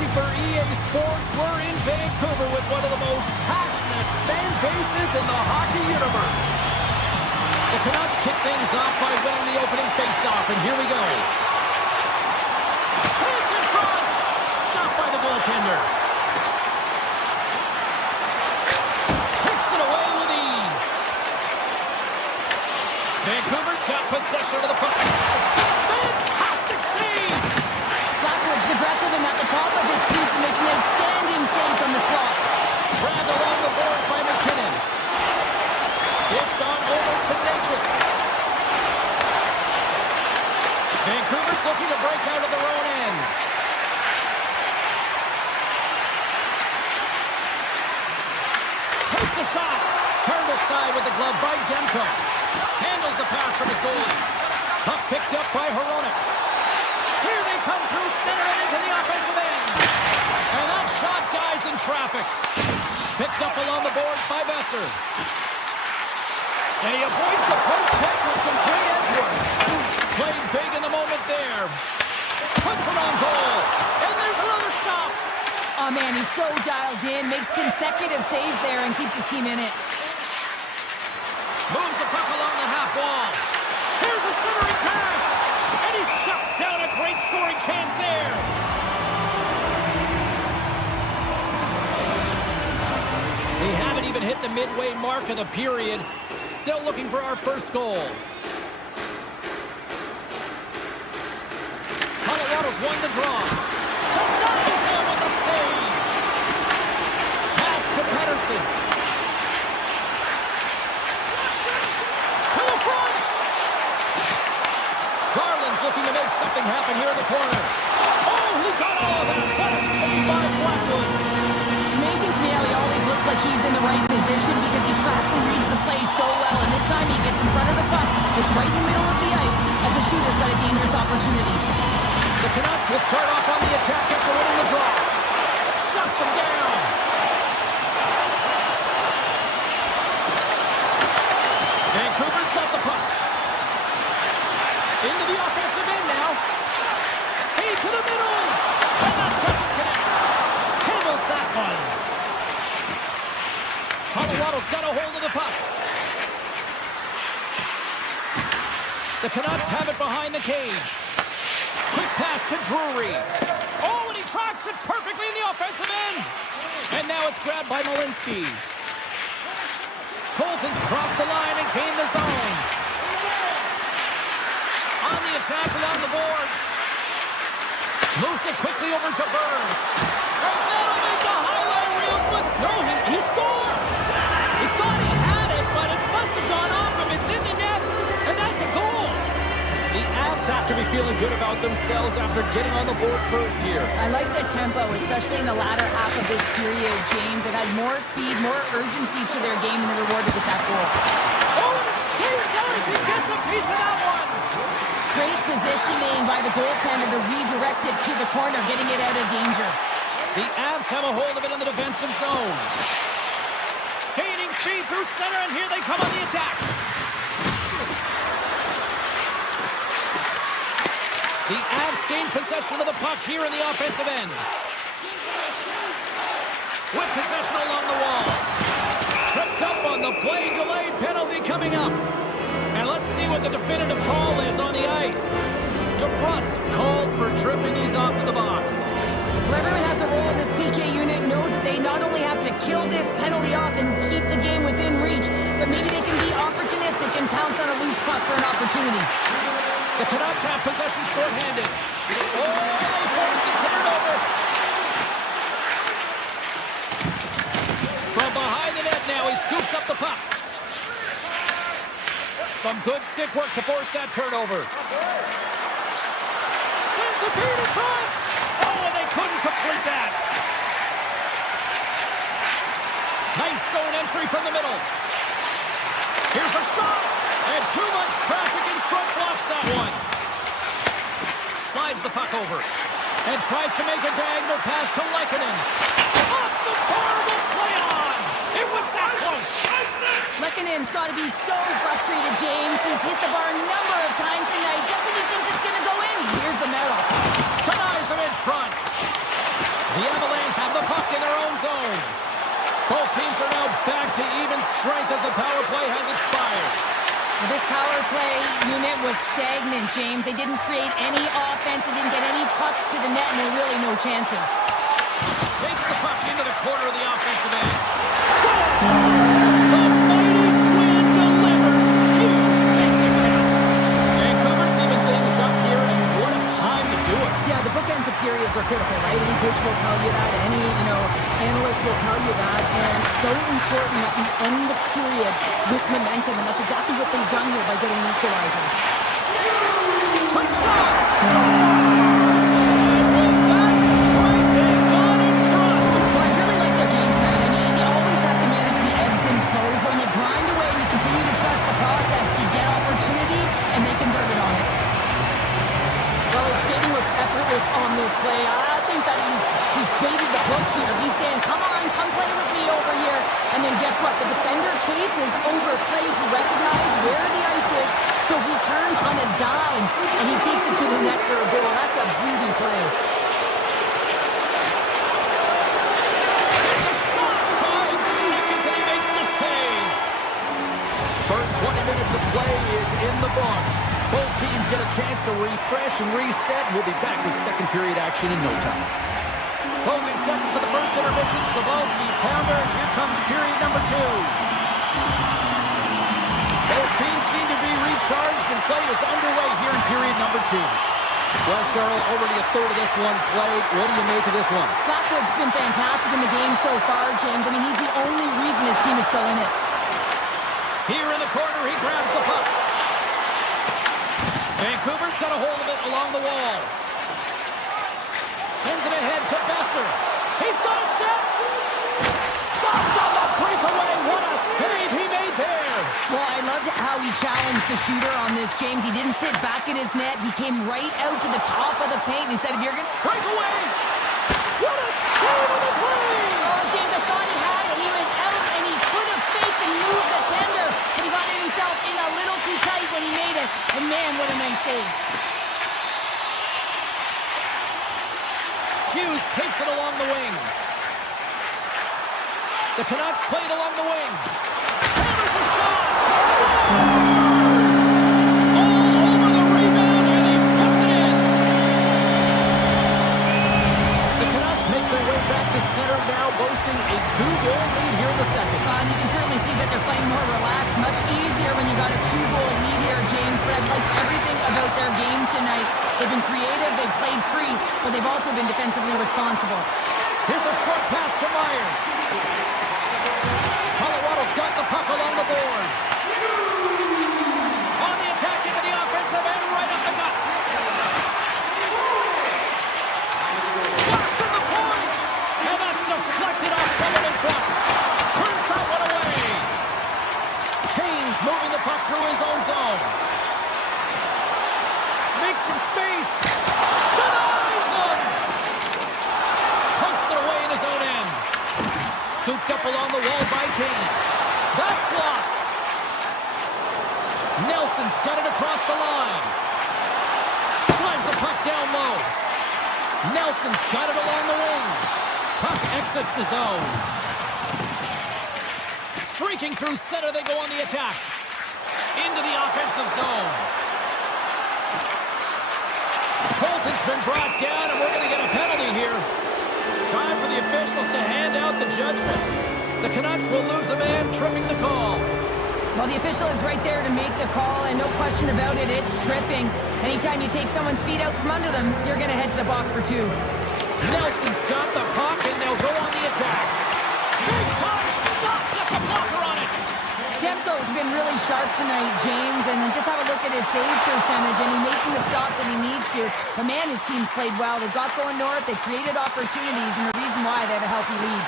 hockey for EA Sports. We're in Vancouver with one of the most passionate fan bases in the hockey universe. The Canucks kick things off by winning the opening faceoff, and here we go. Chance in front! Stopped by the goaltender. Kicks it away with ease. Vancouver's got possession of the puck. Fantastic save! Blackwood's aggressive and at the top of his crease and makes an outstanding save from the slot. Grabbed along the board by McKinnon. Dished on over to Natchez. Vancouver's looking to break out of their own end. Takes a shot. Turned aside with the glove by Demko. Handles the pass from his goalie. Puck picked up by Hronek. Here they come through center and into the offensive end. And that shot dies in traffic. Picked up along the boards by Besser. And he avoids the poke check with some great edge work. Played big in the moment there. Puts it on goal. And there's another stop. Oh, man, he's so dialed in. Makes consecutive saves there and keeps his team in it. Moves the puck along the half wall. Here's a centering pass. And he shuts down a great scoring chance there. We haven't even hit the midway mark of the period. Still looking for our first goal. Colorado's won the draw. Denies him with a save. Pass to Pettersson. To the front. Garland's looking to make something happen here in the corner. Oh, he got all of that. What a save by Blackwood. It's amazing to me how he always looks like he's in the right position because he tracks and reads the play so well. And this time he gets in front of the puck. It's right in the middle of the ice as the shooter's got a dangerous opportunity. The Canucks will start off on the attack after winning the draw. Shuts them down. Vancouver's got the puck. Into the offensive end now. Hey, to the middle. And that doesn't connect. Handles that one. Colorado's got a hold of the puck. The Canucks have it behind the cage. Quick pass to Drury. Oh, and he tracks it perfectly in the offensive end. And now it's grabbed by Malinsky. Colton's crossed the line and gained the zone. On the attack along the boards. Moves it quickly over to Burns. And that'll make the highlight reels, but no, he scores. He thought he had it, but it must have gone off him. It's in the net, and that's a goal. The Avs have to be feeling good about themselves after getting on the board first here. I like the tempo, especially in the latter half of this period, James. They've had more speed, more urgency to their game, and they're rewarded with that goal. Oh, and it stays out as he gets a piece of that one. Great positioning by the goaltender to redirect it to the corner, getting it out of danger. The Avs have a hold of it in the defensive zone. Gaining speed through center, and here they come on the attack. The Avs gain possession of the puck here in the offensive end. With possession along the wall. Tripped up on the play, delayed penalty coming up. And let's see what the definitive call is on the ice. DeBrusk's called for tripping. He's off to the box. Well, everyone has a role in this PK unit, knows that they not only have to kill this penalty off and keep the game within reach, but maybe they can be opportunistic and pounce on a loose puck for an opportunity. The Canucks have possession shorthanded. Oh, they forced the turnover. From behind the net now, he scoops up the puck. Some good stick work to force that turnover. Sends the feed in front. Oh, and they couldn't complete that. Nice zone entry from the middle. Here's a shot. And too much traffic in front blocks that one. Slides the puck over. And tries to make a diagonal pass to Lehkonen. Off the bar will play on. It was that close. Lehkonen's got to be so frustrated, James. He's hit the bar a number of times tonight just when he thinks it's going to go in. Here's the medal. Denies him in front. The Avalanche have the puck in their own zone. Both teams are now back to even strength as the power play has expired. Well, this power play unit was stagnant, James. They didn't create any offense. They didn't get any pucks to the net, and there were really no chances. Takes the puck into the corner of the offensive end. Scores! The mighty Quinn delivers. Hughes makes it count. Vancouver's even things up here, and what a time to do it. Yeah, the bookends of periods are critical, right? Any coach will tell you that. Any, analyst will tell you that. And so important that you end the period with momentum, and that's exactly what they've done here by getting an equalizer. Quick shot! Scores! And with that strike, they've gone in front. Well, I really like their game tonight. I mean, you always have to manage the ebbs and flows, but when you grind away and you continue to trust the process, you get opportunity, and they convert it on it. Well, his skating looks effortless on this play. I think that he's baited the hook here. He's saying, come on, come play with me over here. And then guess what? The defender chases, overplays. He recognizes where the ice is, so he turns on a dime, and he takes it to the net for a goal. That's a beauty play. It's a shot! 5 seconds, and he makes the save. First 20 minutes of play is in the books. Both teams get a chance to refresh and reset. We'll be back with second period action in no time. Closing seconds of the first intermission. Savalsky, pounder. Here comes period number 2. Both teams seem to be recharged, and play is underway here in period number 2. Well, Cheryl, already a third of this one played. What do you make of this one? Blackwood's been fantastic in the game so far, James. I mean, he's the only reason his team is still in it. Here in the corner, he grabs the puck. Vancouver's got a hold of it along the wall. Sends it ahead to Besser. He's got a step. Stopped on the breakaway. What a save he made there. Well, I loved how he challenged the shooter on this, James. He didn't sit back in his net. He came right out to the top of the paint and said, if you're going to... Breakaway. What a save on the play. Oh, James, I thought he had it. He was out, and he could have faked and moved the tender, but he got himself in a little too tight when he made it. And man, what a nice save. Hughes takes it along the wing. The Canucks play it along the wing. Hammers the shot. Scores! All over the rebound, and he puts it in. The Canucks make their way back to center now, boasting a 2-goal lead here in the second. You can certainly see that they're playing more relaxed, much easier when you got a 2-goal lead here, James. But I've liked everything about their game tonight. They've been creative, they've played free, but they've also been defensively responsible. Here's a short pass to Myers. Colorado's got the puck along the boards. On the attack into the offensive end, right up the gut. Blast from the point! And that's deflected off someone in front. Turns that one away. Kane's moving the puck through his own zone. Makes some space. Denies him! Punts it away in his own end. Scooped up along the wall by Kane. That's blocked. Nelson's got it across the line. Slides the puck down low. Nelson's got it along the wing. Puck exits the zone. Streaking through center, they go on the attack. Into the offensive zone. Colton's been brought down, and we're going to get a penalty here. Time for the officials to hand out the judgment. The Canucks will lose a man, tripping the call. Well, the official is right there to make the call, and no question about it, it's tripping. Anytime you take someone's feet out from under them, you're going to head to the box for 2. Nelson's got the puck, and they'll go on the attack. Big time stop, gets a blocker on it. Demko's been really sharp tonight, James, and then just have a look at his save percentage, and he's making the stops that he needs to. But man, his team's played well. They've got going north, they've created opportunities, and the reason why they have a healthy lead.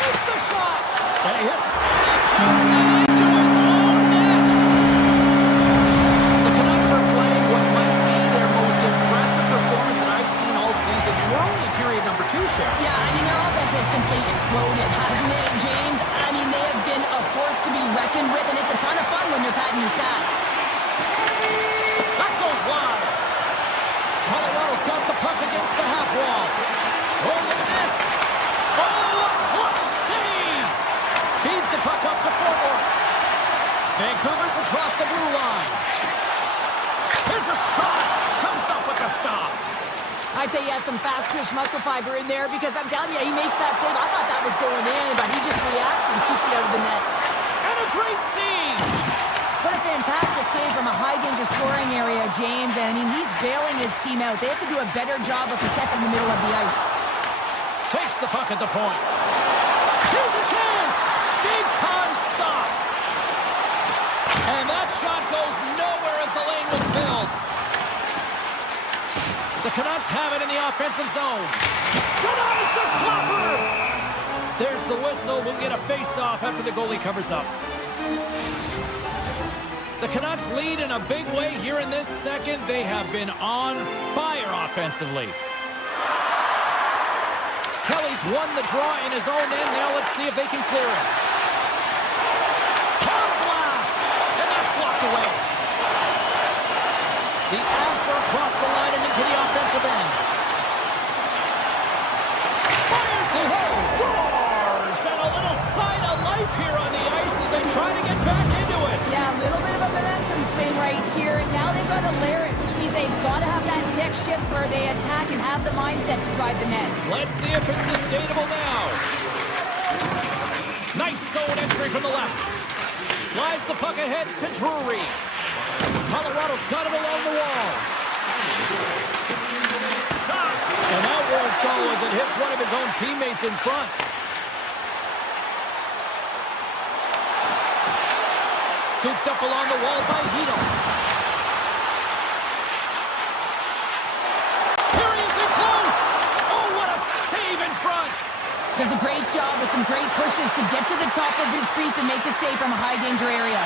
Takes the shot, and he hits into his own net. The Canucks are playing what might be their most impressive performance that I've seen all season, and we're only in period number 2, Cheryl. Yeah, I mean, their offense has simply exploded, hasn't it, James? I mean, they have been a force to be reckoned with, and it's a ton of fun when you're patting your stats. That goes wide. blue line. Here's a shot. Comes up with a stop. I'd say he has some fast twitch muscle fiber in there because I'm telling you, he makes that save. I thought that was going in, but he just reacts and keeps it out of the net. And a great save. What a fantastic save from a high-danger scoring area, James. And, I mean, he's bailing his team out. They have to do a better job of protecting the middle of the ice. Takes the puck at the point. Here's a chance. Big-time stop. And that shot goes nowhere as the lane was filled. The Canucks have it in the offensive zone. Denies the clapper. There's the whistle. We'll get a face-off after the goalie covers up. The Canucks lead in a big way here in this second. They have been on fire offensively. Kelly's won the draw in his own end. Now let's see if they can clear it. Hard blast! And that's blocked away. The Avs are across the line and into the offensive end. Fires it home! Scores! And a little sign of life here on the ice as they try to get back into it. Yeah, a little bit of a momentum swing right here. And now they've got to layer it, which means they've got to have that next shift where they attack and have the mindset to drive the net. Let's see if it's sustainable now. Nice zone entry from the left. Slides the puck ahead to Drury. Colorado's got it along the wall. Shot! And that won't go as it hits one of his own teammates in front. Scooped up along the wall by Hito. Here he is in close! Oh, what a save in front! Does a great job with some great pushes to get to the top of his crease and make the save from a high-danger area.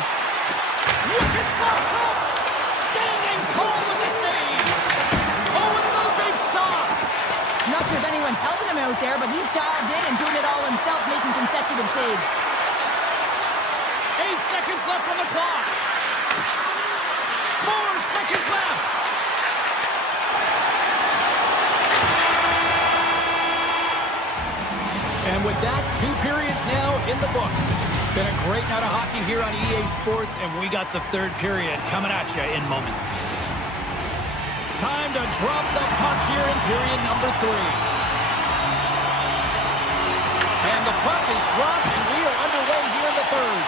Look at Slotro! Standing tall with the save! Oh, and another big stop! I'm not sure if anyone's helping him out there, but he's dialed in and doing it all himself, making consecutive saves. 8 seconds left on the clock. 4 seconds left. And with that, 2 periods now in the books. Been a great night of hockey here on EA Sports, and we got the third period coming at you in moments. Time to drop the puck here in period number 3. And the puck is dropped, and we are underway here in the third.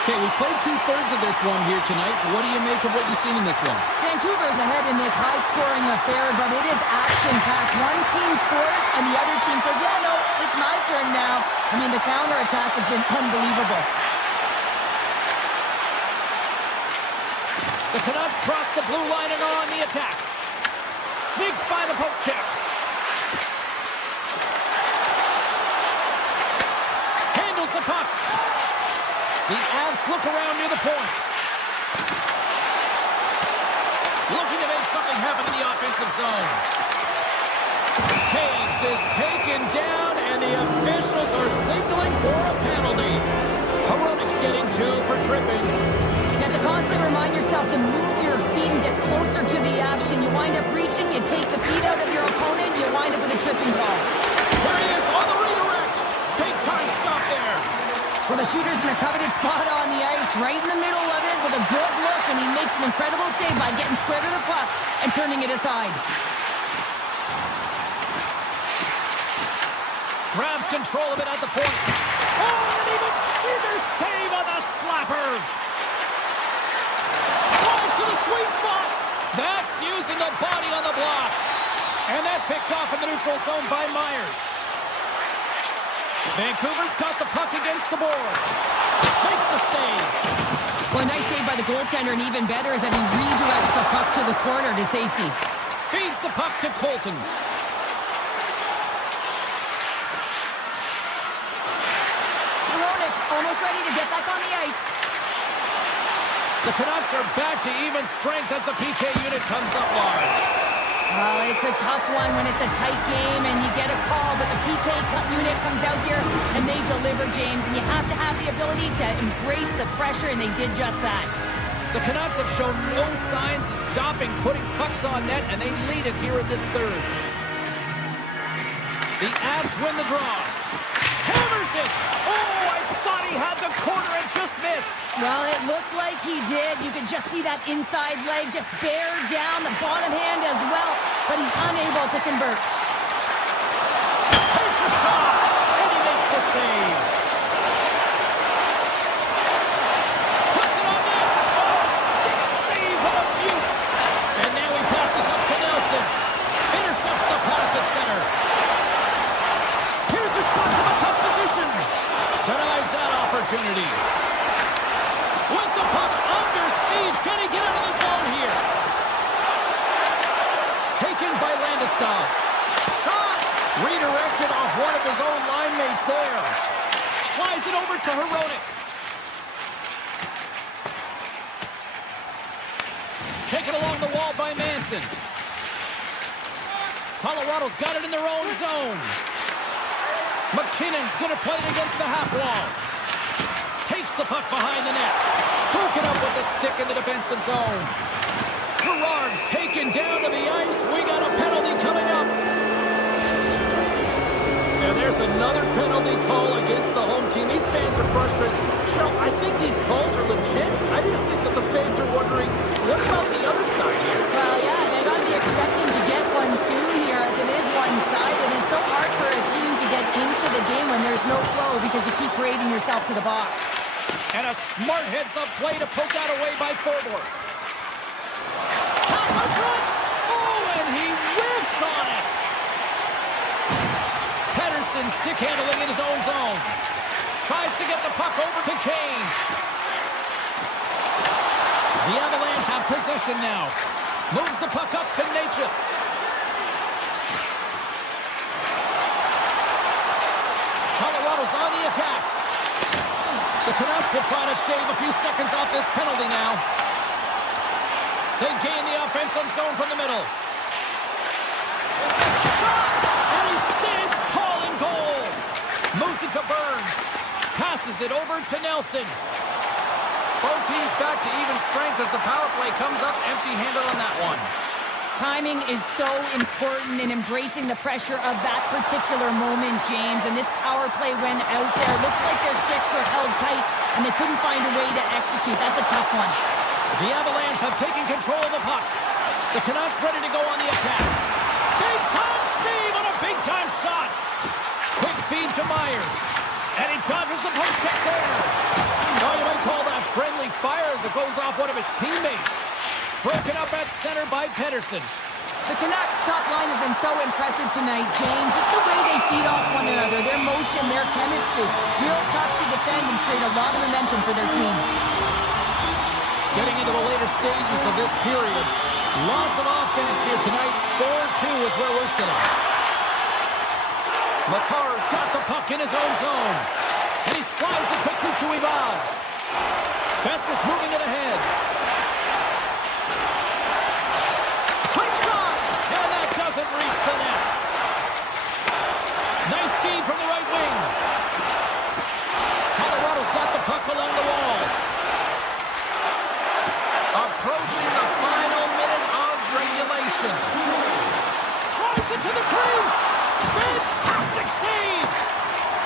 Okay, we played 2/3 of this one here tonight. What do you make of what you've seen in this one? Vancouver's ahead in this high-scoring affair, but it is action-packed. One team scores, and the other team says, yeah, no, it's my turn now. I mean, the counterattack has been unbelievable. The Canucks cross the blue line and are on the attack. Sneaks by the poke check. Handles the puck. The Avs look around near the point. Looking to make something happen in the offensive zone. Taves is taken down, and the officials are signaling for a penalty. Hronik's getting 2 for tripping. You have to constantly remind yourself to move your feet and get closer to the action. You wind up reaching, you take the feet out of your opponent, you wind up with a tripping call. There he is on the redirect. Big time stop there. Well, the shooter's in a coveted spot on the ice, right in the middle of it with a good look, and he makes an incredible save by getting square to the puck and turning it aside. Grabs control of it at the point. Oh, and even bigger save on the slapper. Flies to the sweet spot. That's using the body on the block. And that's picked off in the neutral zone by Myers. Vancouver's got the puck against the boards. Makes the save. Well, a nice save by the goaltender, and even better is that he redirects the puck to the corner to safety. Feeds the puck to Colton. Hronik's almost ready to get back on the ice. The Canucks are back to even strength as the PK unit comes up large. Well, it's a tough one when it's a tight game and you get a call, but the PK unit comes out here and they deliver, James, and you have to have the ability to embrace the pressure, and they did just that. The Canucks have shown no signs of stopping putting pucks on net, and they lead it here at this third. The Avs win the draw. Hammers it! Oh, I Thought he had the corner and just missed. Well, it looked like he did. You can just see that inside leg just bear down the bottom hand as well, but he's unable to convert. Takes a shot, and he makes the save. Puts it on net. Oh, stick save of a beaut. And now he passes up to Nelson. Intercepts the pass at center. Here's a shot from a tough position. Denies that opportunity. With the puck under siege. Can he get out of the zone here? Taken by Landeskog. Shot! Redirected off one of his own line mates there. Slides it over to Hronek. Taken along the wall by Manson. Colorado's got it in their own zone. McKinnon's going to play it against the half wall. Takes the puck behind the net. Broken up with the stick in the defensive zone. Gerard's taken down to the ice. We got a penalty coming up. And there's another penalty call against the home team. These fans are frustrated. Cheryl, I think these calls are legit. I just think that the fans are wondering, what about the other side here? Well, yeah, they got to be expecting to get one soon here, as it is one-sided. And it's so hard for a team to get into the game when there's no flow because you keep parading yourself to the box. And a smart heads-up play to poke that away by Thorborg. Pass up front! Oh, and he whiffs on it! Pettersson stick handling in his own zone. Tries to get the puck over to Kane. The Avalanche have possession now. Moves the puck up to Natchez. Colorado's on the attack. The Canucks will try to shave a few seconds off this penalty now. They gain the offensive zone from the middle. Shot! And he stands tall in goal. Moves it to Burns. Passes it over to Nelson. Both teams back to even strength as the power play comes up empty-handed on that one. Timing is so important in embracing the pressure of that particular moment, James. And this power play went out there. Looks like their sticks were held tight, and they couldn't find a way to execute. That's a tough one. The Avalanche have taken control of the puck. The Canucks ready to go on the attack. Big-time save on a big-time shot. Quick feed to Myers. And he dodges the poke check there. Oh, you might call that friendly fire as it goes off one of his teammates. Broken up at center by Pettersson. The Canucks' top line has been so impressive tonight, James. Just the way they feed off one another, their motion, their chemistry. Real tough to defend and create a lot of momentum for their team. Getting into the later stages of this period. Lots of offense here tonight. 4-2 is where we're sitting. Makar's got the puck in his own zone. And he slides it quickly to Ivan. Vestas moving it ahead. Quick shot! And that doesn't reach the net. Nice feed from the right wing. Colorado's got the puck along the wall. Approaching the final minute of regulation. Drives it to the crease. Fantastic save.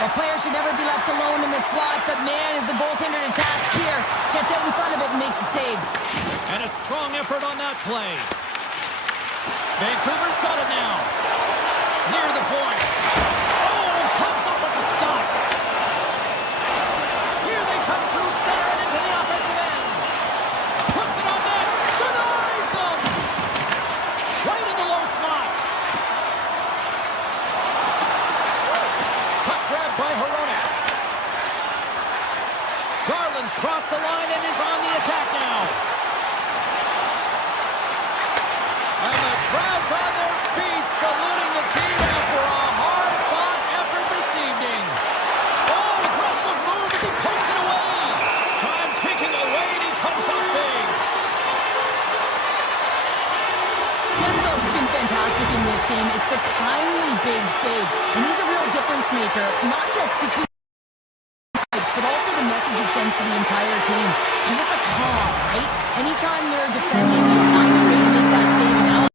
A player should never be left alone in the slot, but man, is the goaltender to task here. Gets out in front of it and makes the save. And a strong effort on that play. Vancouver's got it now. Near the point. Oh, comes up with the stop. Here they come through center and into the offensive end. Puts it on net. Denies him. Right in the low slot. Puck grabbed by Hronek. Garland's crossed the line and is on the attack now. And the crowd's on their feet, saluting the team after a hard-fought effort this evening. Oh, aggressive move as he pokes it away. Time ticking away, and he comes up big. Denfeld's been fantastic in this game. It's the timely big save. And he's a real difference maker, not just between but also the message it sends to the entire team. Just a call, right? Anytime you're defending, you find a way to make that save. And now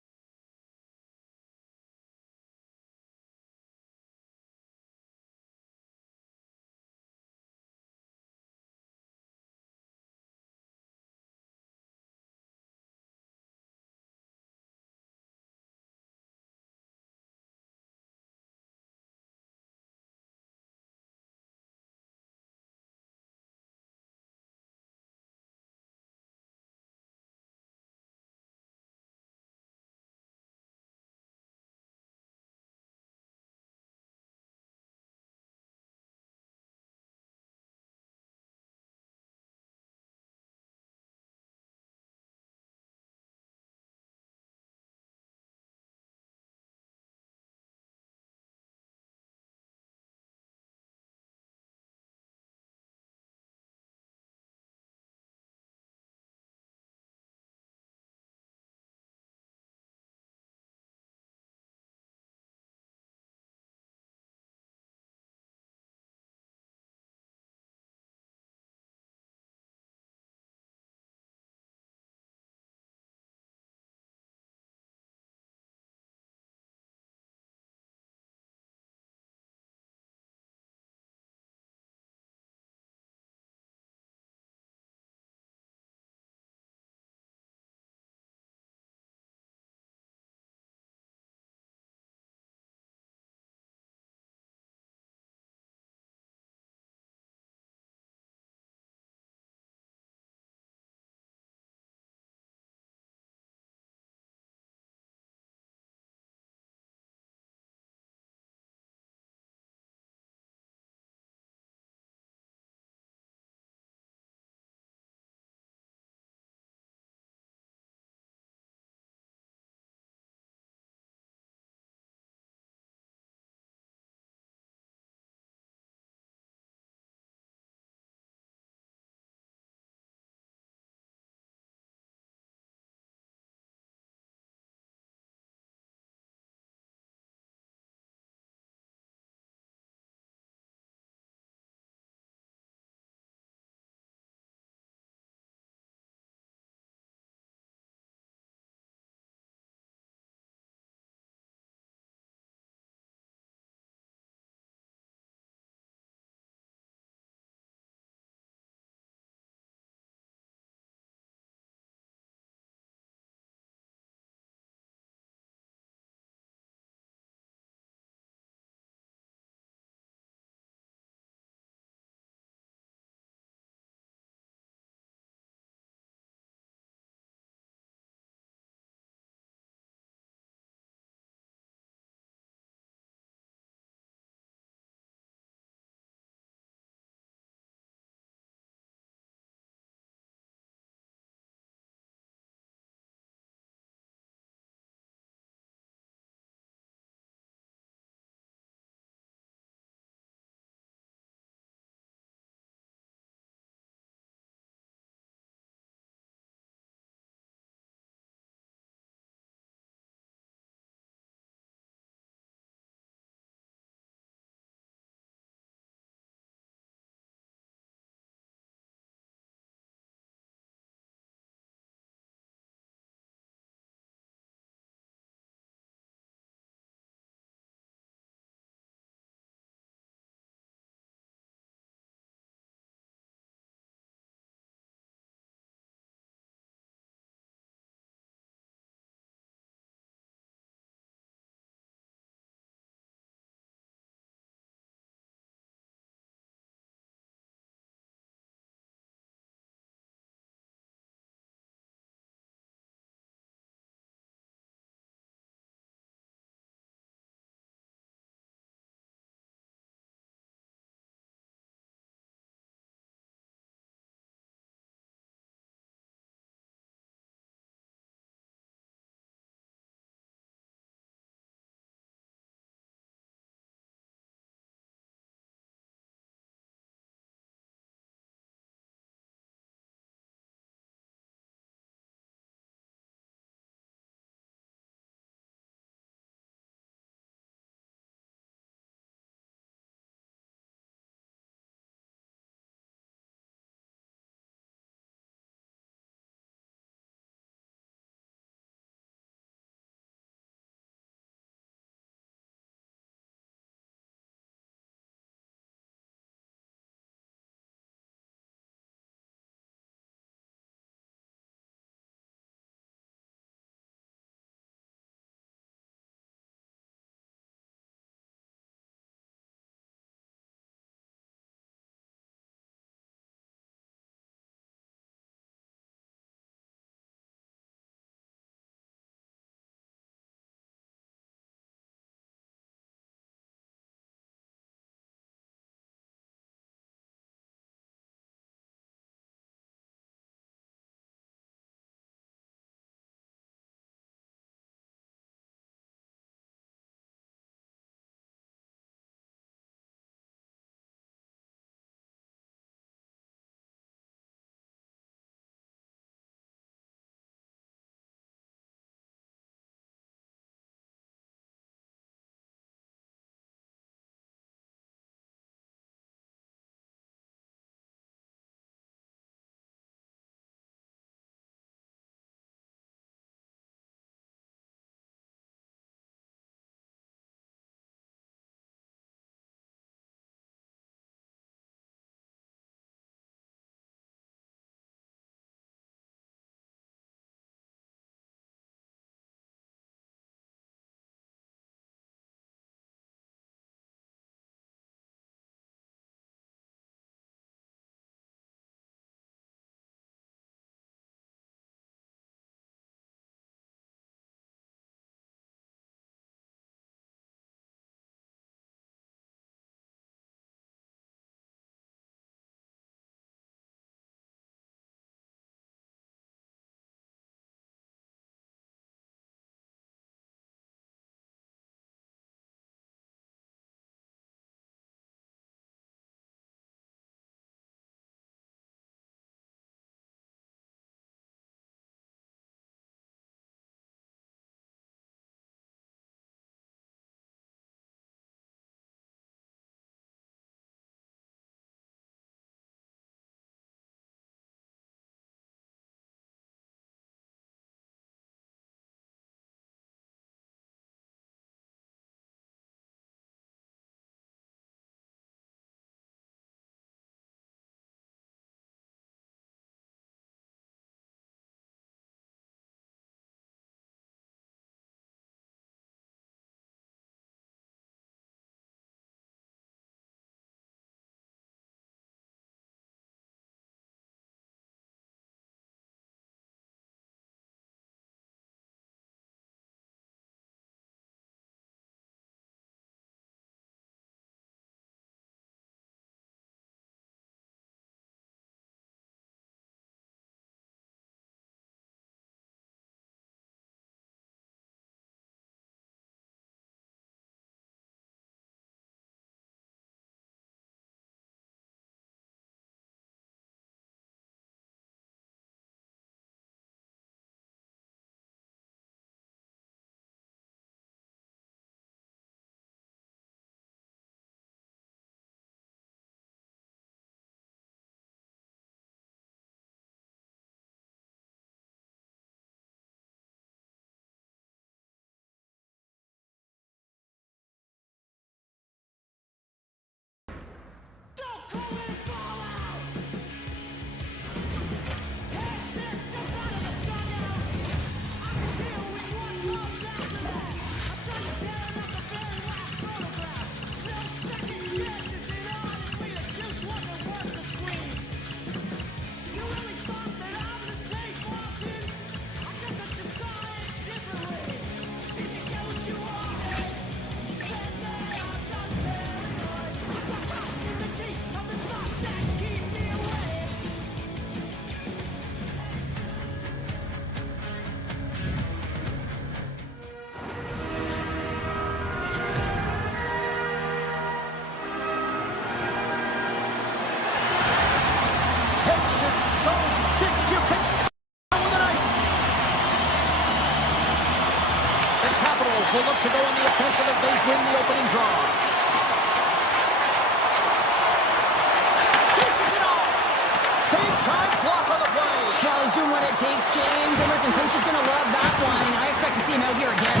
takes, James. And listen, coach is going to love that one. I expect to see him out here again.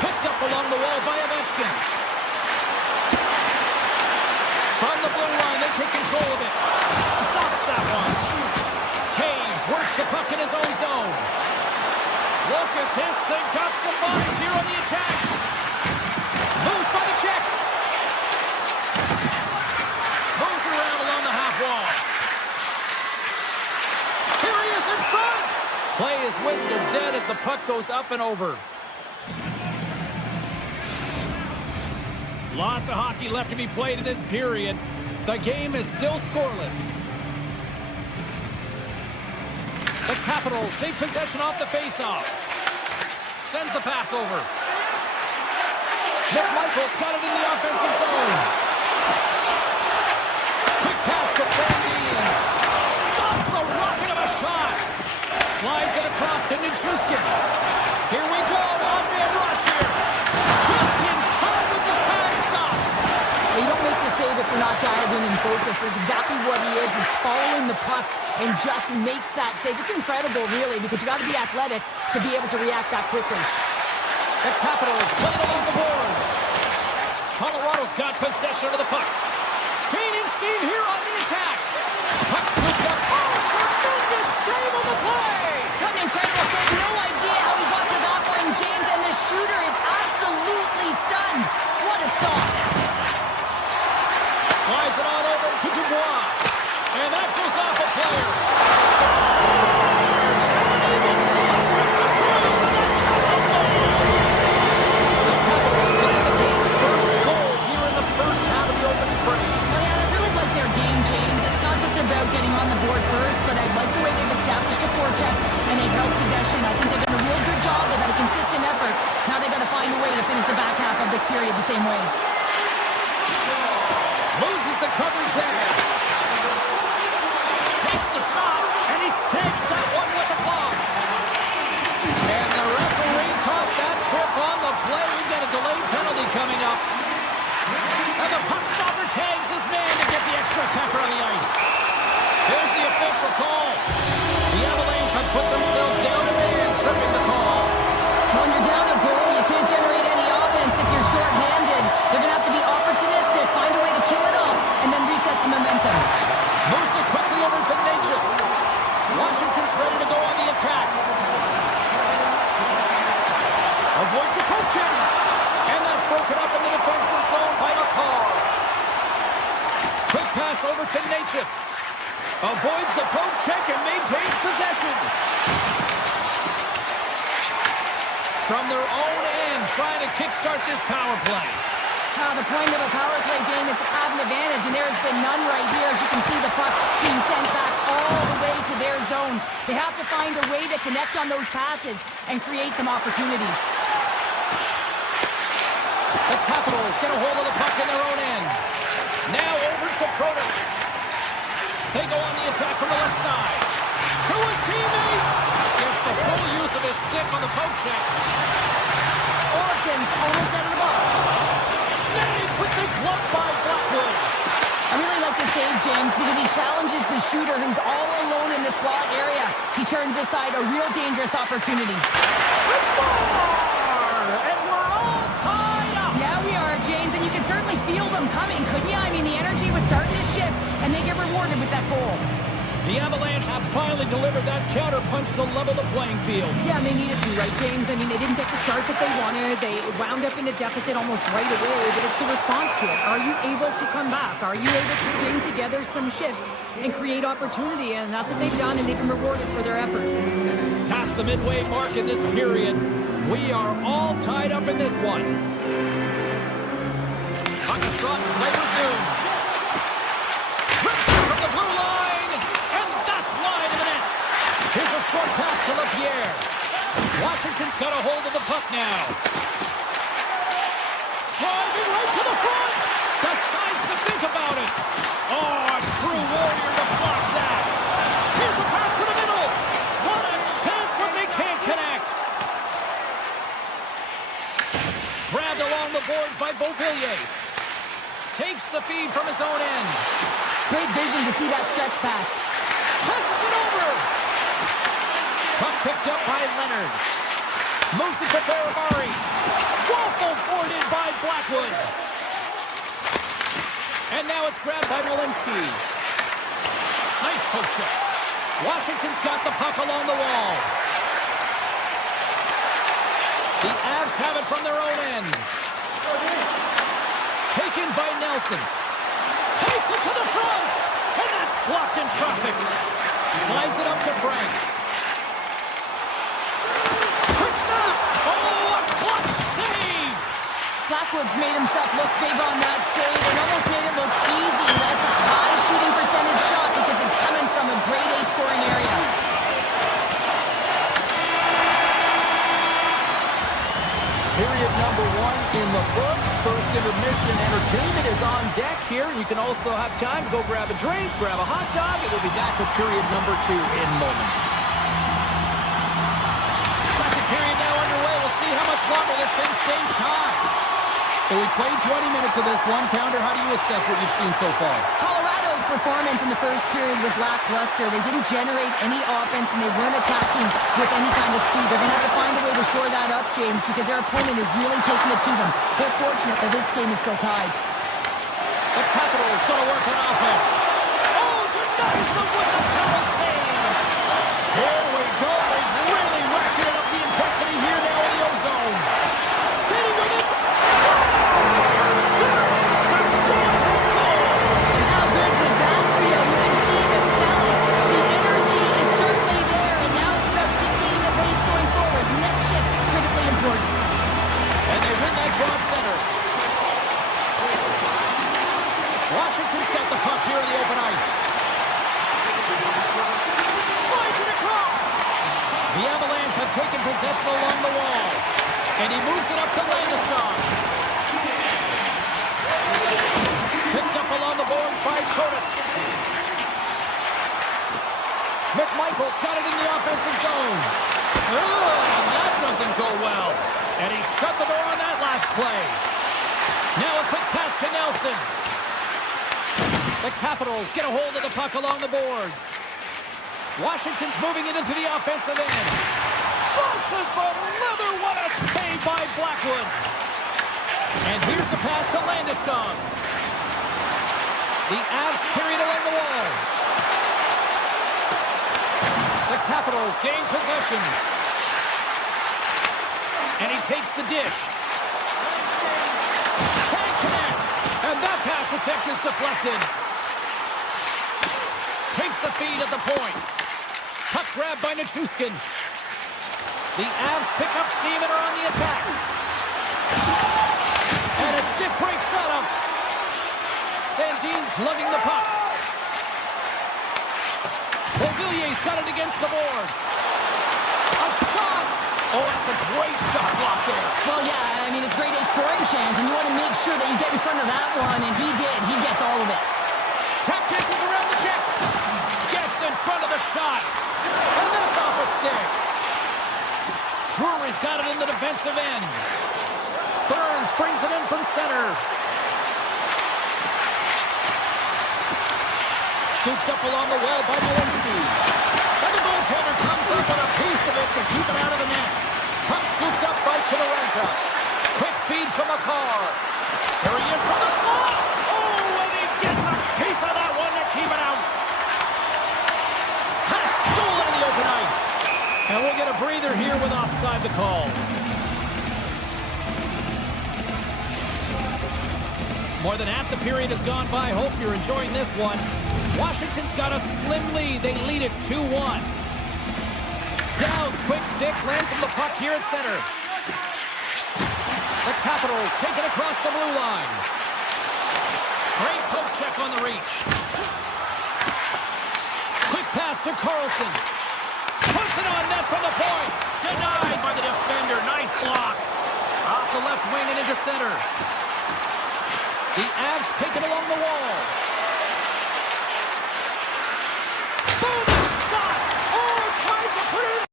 Picked up along the wall by Ovechkin. From the blue line, they take control of it. Stops that one. Taves works the puck in his own zone. Look at this. They've got some bodies here on the attack. Moves by the check. Moves around along the half wall. Here he is in front. Play is whistled dead as the puck goes up and over. Lots of hockey left to be played in this period. The game is still scoreless. The Capitals take possession off the faceoff. Sends the pass over. McMichael's got it in the offensive zone. Quick pass to Sandin. Stops the rocket of a shot. Slides it across to Nichushkin. Here we go. On-man rush here. Just in time with the pad stop. Well, you don't make the save if you're not dialed in and focused. That's exactly what he is. He's following the puck and just makes that save. It's incredible, really, because you got to be athletic to be able to react that quickly. The Capitals played along the boards. Colorado's got possession of the puck. Gaining steam here on the attack. Puck scooped up. Oh, tremendous save on the play. What an incredible save. No idea how he got to that one, James, and the shooter is absolutely stunned. What a stop. Slides it on over to Dubois. And that goes off a player. Scores! And even Thomas surprised that Capitals goal. The Capitals land the game's first goal here in the first half of the opening frame. Well, yeah, they really like their game, James. It's not just about getting on the board first, but I like the way they've established a forecheck and they've held possession. I think they've done a real good job. They've had a consistent effort. Now they've got to find a way to finish the back half of this period the same way. Loses the coverage there. Takes the shot, and he stakes that one with the block. And the referee caught that trip on the play. We've got a delayed penalty coming up. And the puck stopper tags his man to get the extra attacker on the ice. Here's the official call. The Avalanche have put themselves down a man, tripping the call. When you're down a goal, you can't generate any offense if you're short-handed. They're going to have to be opportunistic, find a way to kill it off, and then reset the momentum. Moves it quickly over to Natchez. Washington's ready to go on the attack. Avoids the poaching. And that's broken up in the defensive zone by McCall. Quick pass over to Natchez. Avoids the poke check and maintains possession. From their own end, trying to kickstart this power play. The point of a power play game is to have an advantage, and there has been none right here. As you can see, the puck being sent back all the way to their zone. They have to find a way to connect on those passes and create some opportunities. The Capitals get a hold of the puck in their own end. Now over to Protas. They go on the attack from the left side. To his teammate. Gets the full use of his stick on the poke check. Olsen's almost out of the box. Saved with the glove by Blackwood. I really like the save, James, because he challenges the shooter who's all alone in the slot area. He turns aside a real dangerous opportunity. They score! And we're all tied up. Yeah, we are, James, and you can certainly feel them coming, couldn't you? I mean, the energy was starting to shift, and they get rewarded with that goal. The Avalanche have finally delivered that counter-punch to level the playing field. Yeah, and they needed to, right, James? I mean, they didn't get the start that they wanted. They wound up in a deficit almost right away, but it's the response to it. Are you able to come back? Are you able to string together some shifts and create opportunity? And that's what they've done, and they've been rewarded for their efforts. Past the midway mark in this period, we are all tied up in this one. Puck-a-shot play resumes. Rips it from the blue line, and that's wide of the net. Here's a short pass to LaPierre. Washington's got a hold of the puck now. Driving right to the front. Decides to think about it. Oh, a true warrior to block that. Here's a pass to the middle. What a chance, but they can't connect. Grabbed along the boards by Beauvillier. Takes the feed from his own end. Great vision to see that stretch pass. Passes it over. picked up by Leonard. Moves it to Barabari. Waffle boarded by Blackwood. And now it's grabbed by Malinsky. Nice poke check. Washington's got the puck along the wall. The Avs have it from their own end. Taken by Nelson. Takes it to the front. And that's blocked in traffic. Slides it up to Frank. Quick snap. Oh, a clutch save. Blackwood's made himself look big on that save and almost made it look easy. That's a high shooting percentage shot because it's coming from a grade A scoring area. Period number 1 in the books. First intermission entertainment is on deck here. You can also have time to go grab a drink, grab a hot dog, and we'll be back with period number 2 in moments. Second period now underway. We'll see how much longer this thing stays tied. So we played 20 minutes of this one. Pounder, how do you assess what you've seen so far? Colorado's performance in the first period was lackluster. They didn't generate any offense, and they weren't attacking with any kind of speed. They're going to have to find a way to shore that up, James, because their opponent is really taking it to them. They're fortunate that this game is still tied. The Capitals going to work on offense. Oh, Janice with the power save. Here we go. They've really ratcheted up the intensity here now in the ozone. Skating with it. Washington's got the puck here in the open ice. Slides it across. The Avalanche have taken possession along the wall. And he moves it up to Landeskog. Picked up along the boards by Curtis. McMichael's got it in the offensive zone. Oh, and that doesn't go well. And he shut the door on that last play. Now a quick pass to Nelson. The Capitals get a hold of the puck along the boards. Washington's moving it into the offensive end. Flushes the leather. What a save by Blackwood. And here's the pass to Landeskog. The Avs carried along the wall. The Capitals gain possession. And he takes the dish. Can't connect. And that pass attempt is deflected. Takes the feed at the point. Puck grab by Nichushkin. The Avs pick up steam and are on the attack. And a stiff break setup. Sandin's lugging the puck. Beauvillier's got it against the boards. A shot. Oh, that's a great shot block there. Well, yeah, I mean, it's grade A scoring chance, and you want to make sure that you get in front of that one, and he did. He gets all of it. Tap dances around the check. Gets in front of the shot. And that's off a stick. Drury's got it in the defensive end. Burns brings it in from center. Scooped up along the wall by Malinsky. And the goaltender comes up with a piece of it to keep it out of the net. Puck scooped up by Todoranta. Quick feed to McCarr. There he is from the slot. Oh, and he gets a piece of that one to keep it out. Has stolen the open ice. And we'll get a breather here with offside the call. More than half the period has gone by. Hope you're enjoying this one. Washington's got a slim lead. They lead it 2-1. Downs, quick stick, lands from the puck here at center. The Capitals take it across the blue line. Great poke check on the reach. Quick pass to Carlson. Puts it on net from the point. Denied by the defender. Nice block. Off the left wing and into center. The Avs take it along the wall. Boom, shot! Oh, tried to put it in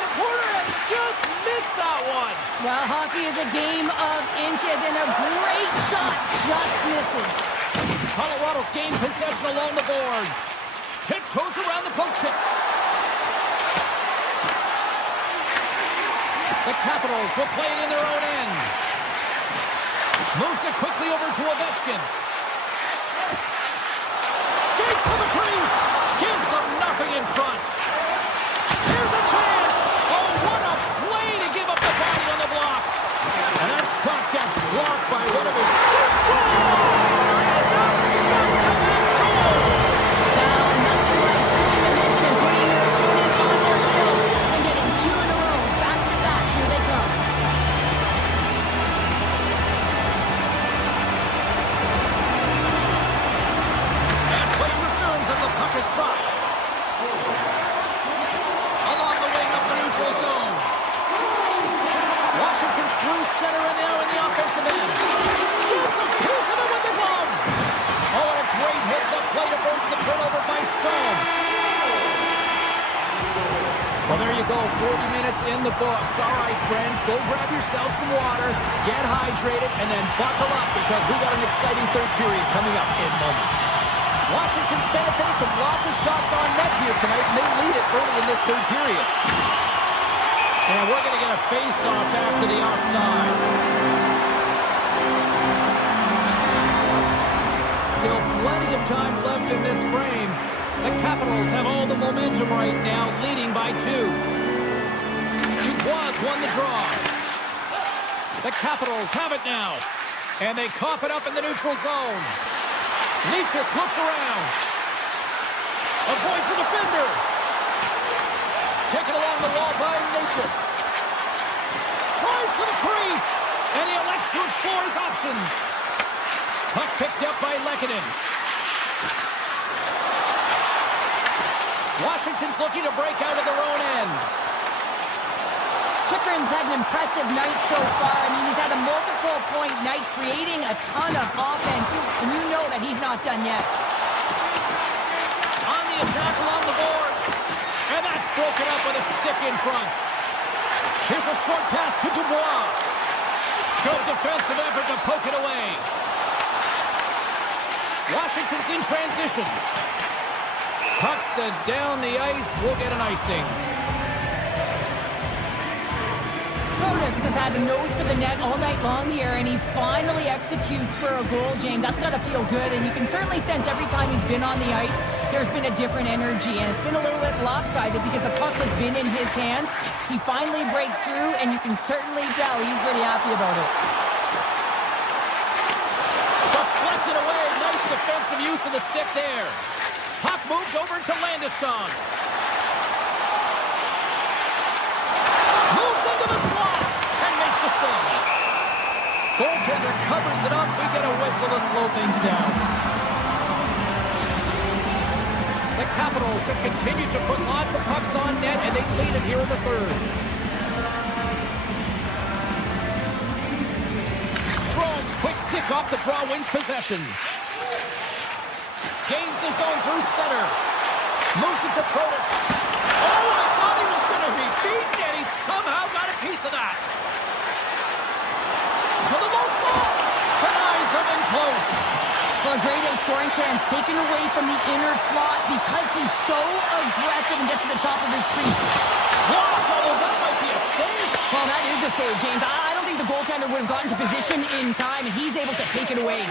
the corner and just missed that one. Well, hockey is a game of inches, and a great shot just misses. Colorado's gained possession along the boards. Tiptoes around the poke check. The Capitals will play it in their own end. Moves it quickly over to Ovechkin. Skates to the crease. Gives them nothing in front. Here's a chance. Oh, what a play to give up the body on the block. And that shot gets blocked by one of his... He scores! And that's back-to-back goals! Now, nothing like switching momentum and putting your opponent on their heels and getting 2 in a row. Back-to-back. Here they come. And play resumes as the puck is dropped. Along the wing up the neutral zone. Washington's through center and now in the offensive end. Gets a piece of it with the glove. Oh, and a great hits-up play to force the turnover by Strom. Well, there you go. 40 minutes in the books. All right, friends, go grab yourself some water, get hydrated, and then buckle up because we got an exciting third period coming up in moments. Washington's benefited from lots of shots on net here tonight, and they lead it early in this third period. And we're going to get a face-off after the offside. Still plenty of time left in this frame. The Capitals have all the momentum right now, leading by 2. Dubois won the draw. The Capitals have it now. And they cough it up in the neutral zone. Leachus looks around. Avoids the defender. Taken along the wall by Leachus. Tries to the crease. And he elects to explore his options. Puck picked up by Lehkonen. Washington's looking to break out of their own end. Chychrun's had an impressive night so far. I mean, he's had a multiple-point night, creating a ton of offense, and you know that he's not done yet. On the attack along the boards, and that's broken up with a stick in front. Here's a short pass to Dubois. Good defensive effort to poke it away. Washington's in transition. Puck sent down the ice. We'll get an icing. Protas has had a nose for the net all night long here, and he finally executes for a goal, James. That's got to feel good, and you can certainly sense every time he's been on the ice, there's been a different energy, and it's been a little bit lopsided because the puck has been in his hands. He finally breaks through, and you can certainly tell he's pretty happy about it. Deflected away. Nice defensive use of the stick there. Puck moved over to Landeskog. Moves into the slot and makes the save. Goaltender covers it up. We get a whistle to slow things down. The Capitals have continued to put lots of pucks on net, and they lead it here in the third. Strom's quick stick off the draw wins possession. Gains the zone through center. Moves it to Protas. Oh, I thought he was going to be beaten, and he somehow got a piece of that. To the low slot. Denies him in close. Well, a grade A scoring chance taken away from the inner slot because he's so aggressive and gets to the top of his crease. Blocked, although that might be a save. Well, that is a save, James. I don't think the goaltender would have gotten to position in time, and he's able to take it away.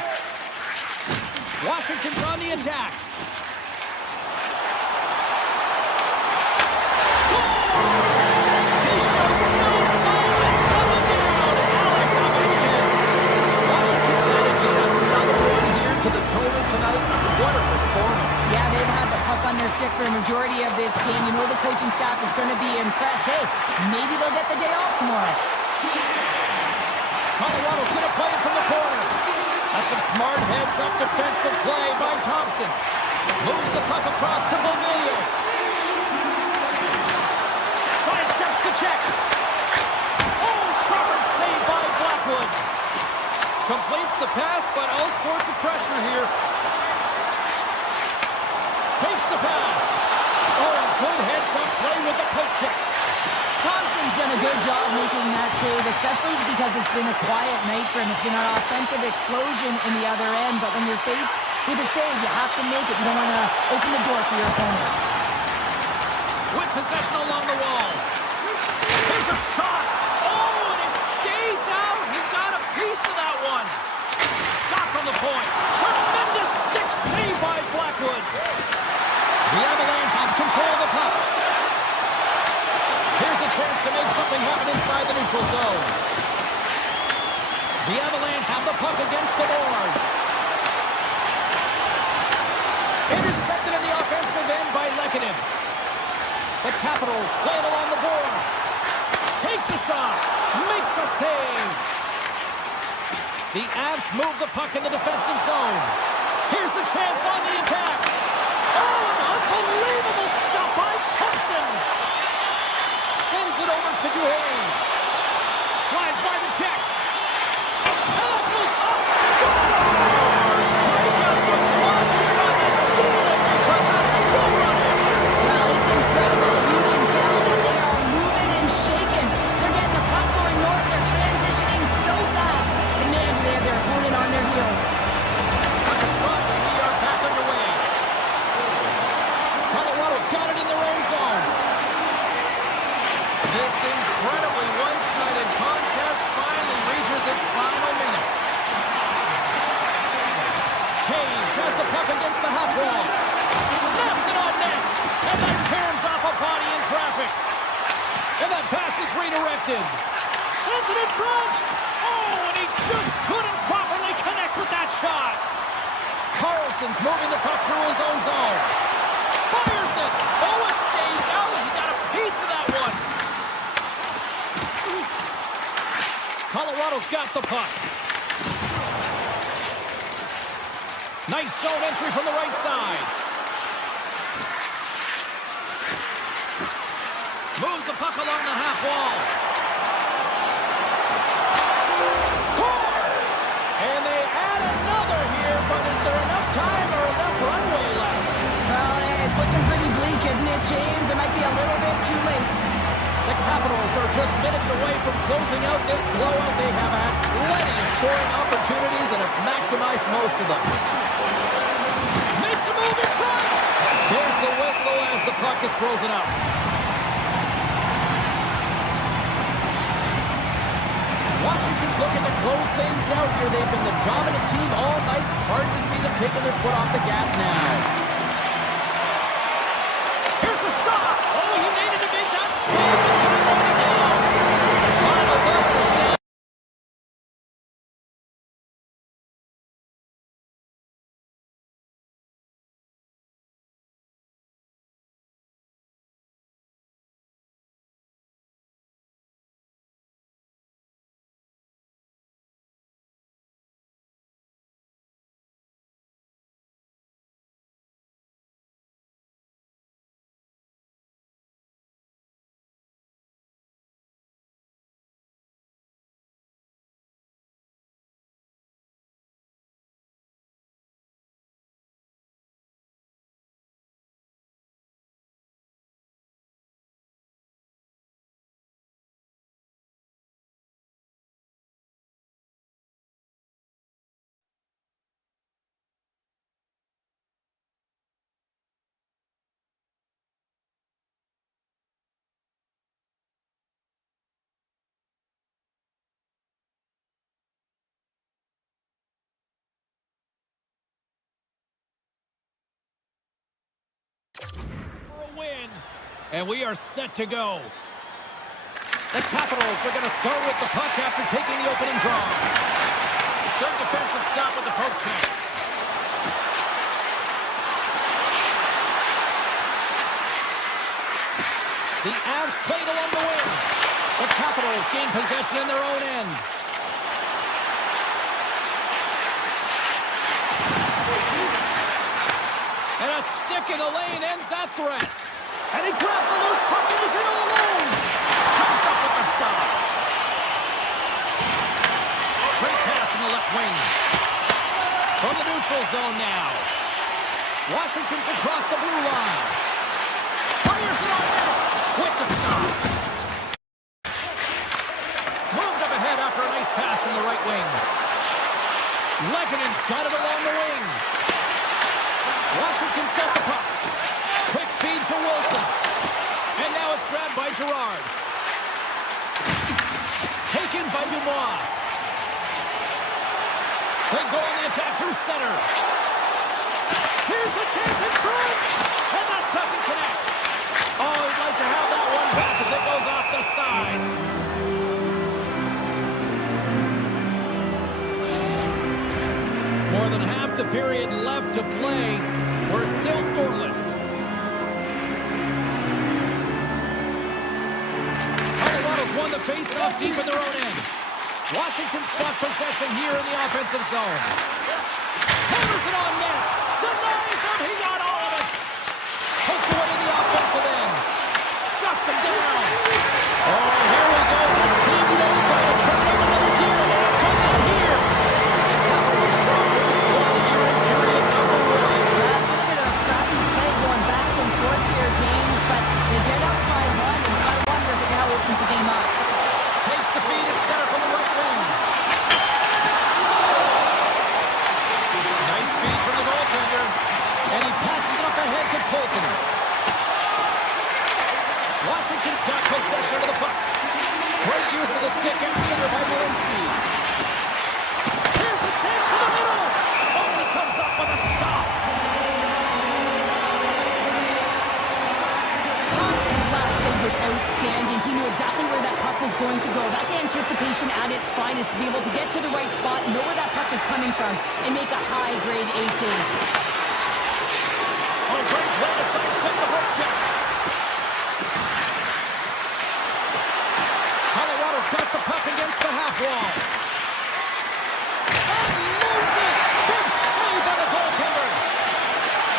Washington's on the attack. Washington's added yet another one here to the total tonight. What a performance. Yeah, they've had the puck on their stick for a majority of this game. You know the coaching staff is going to be impressed. Hey, maybe they'll get the day off tomorrow. Colorado's going to play it from the corner. That's some smart heads-up defensive play by Thompson. Moves the puck across to Beauvillier. Sidesteps the check. Oh, Trevor saved by Blackwood. Completes the pass, but all sorts of pressure here. Takes the pass. Oh, a good heads-up play with the poke check. Thompson's done a good job making that save, especially because it's been a quiet night for him. It's been an offensive explosion in the other end, but when you're faced with a save, you have to make it. You don't want to open the door for your opponent. With possession along the wall. There's a shot. Oh, from the point. Tremendous stick save by Blackwood. The Avalanche have control of the puck. Here's a chance to make something happen inside the neutral zone. The Avalanche have the puck against the boards. Intercepted in the offensive end by Lehkonen. The Capitals play it along the boards. Takes a shot. Makes a save. The Avs move the puck in the defensive zone. Here's a chance on the attack. Oh, an unbelievable stop by Thompson. Sends it over to Duhane. Slides by the check. And that goes up. Scores! Break out the quad here on the steal because that's a goal-run answer. Well, it's incredible. You can tell that they are moving and shaking. They're getting the puck going north. They're transitioning so fast. And man, do they have their opponent on their heels. Puck is dropped and we are back underway. Colorado's got it in their own zone. This incredibly one-sided contest finally reaches its final minute. Taves has the puck against the half wall. Snaps it on net. And that caroms off a body in traffic. And that pass is redirected. Sends it in front. Oh, and he just couldn't properly connect with that shot. Carlson's moving the puck through his own zone. Fires it. Oh, it stays out. He got a piece of that one. Colorado's got the puck. Nice zone entry from the right side. Moves the puck along the half wall. Scores! And they add another here, but is there enough time or enough runway left? Well, it's looking pretty bleak, isn't it, James? It might be a little bit too late. The Capitals are just minutes away from closing out this blowout. They have had plenty of scoring opportunities and have maximized most of them. Makes a move in front! There's the whistle as the puck is frozen up. Washington's looking to close things out here. They've been the dominant team all night. Hard to see them taking their foot off the gas now. Here's a shot! Oh, he made it a big that save the team on it now. Final buzzer save. For a win, and we are set to go. The Capitals are going to start with the puck after taking the opening draw. Third defensive stop with the poke check. The Avs played along the wing. The Capitals gain possession in their own end. And a stick in the lane ends that threat. And he grabs the loose puck and is in all alone. Comes up with the stop. Great pass in the left wing. From the neutral zone now. Washington's across the blue line. Fires it on net with the stop. Moved up ahead after a nice pass from the right wing. Lehkonen's got it along the wing. Washington's got the puck. Quick feed to Wilson. And now it's grabbed by Girard. Taken by Dubois. They go on the attack center. Here's a chance in front, and that doesn't connect. Oh, he'd like to have that one back as it goes off the side. More than half the period left to play. We're still scoreless. Colorado's won the face-off deep in their own end. Washington's got possession here in the offensive zone. Hammers it on net. Denies him. He got all of it. Pokes away in the offensive end. Shuts him down. Oh, here we go. This team knows how to turn up another gear. They've done that here. The Capitals drop their squad here in period number 1. That's a little bit of a scrappy play going back and forth here, James, but they get up by 1, and I wonder if it now opens the game up. Takes the feed at center from the right wing. Nice feed from the goaltender. And he passes it up ahead to Colton. Washington's got possession of the puck. Great use of the stick at center by Malinsky. Here's a chance to the middle. Oh, he comes up with a stop. Johnson's last save was outstanding. He knew exactly where that puck was going to go. That's anticipation at its finest, to be able to get to the right spot, know where that puck is coming from, and make a high-grade A save. Oh, great play to sidestep the hook check. Colorado's got the puck against the half wall. And moves it. Big save by the goaltender.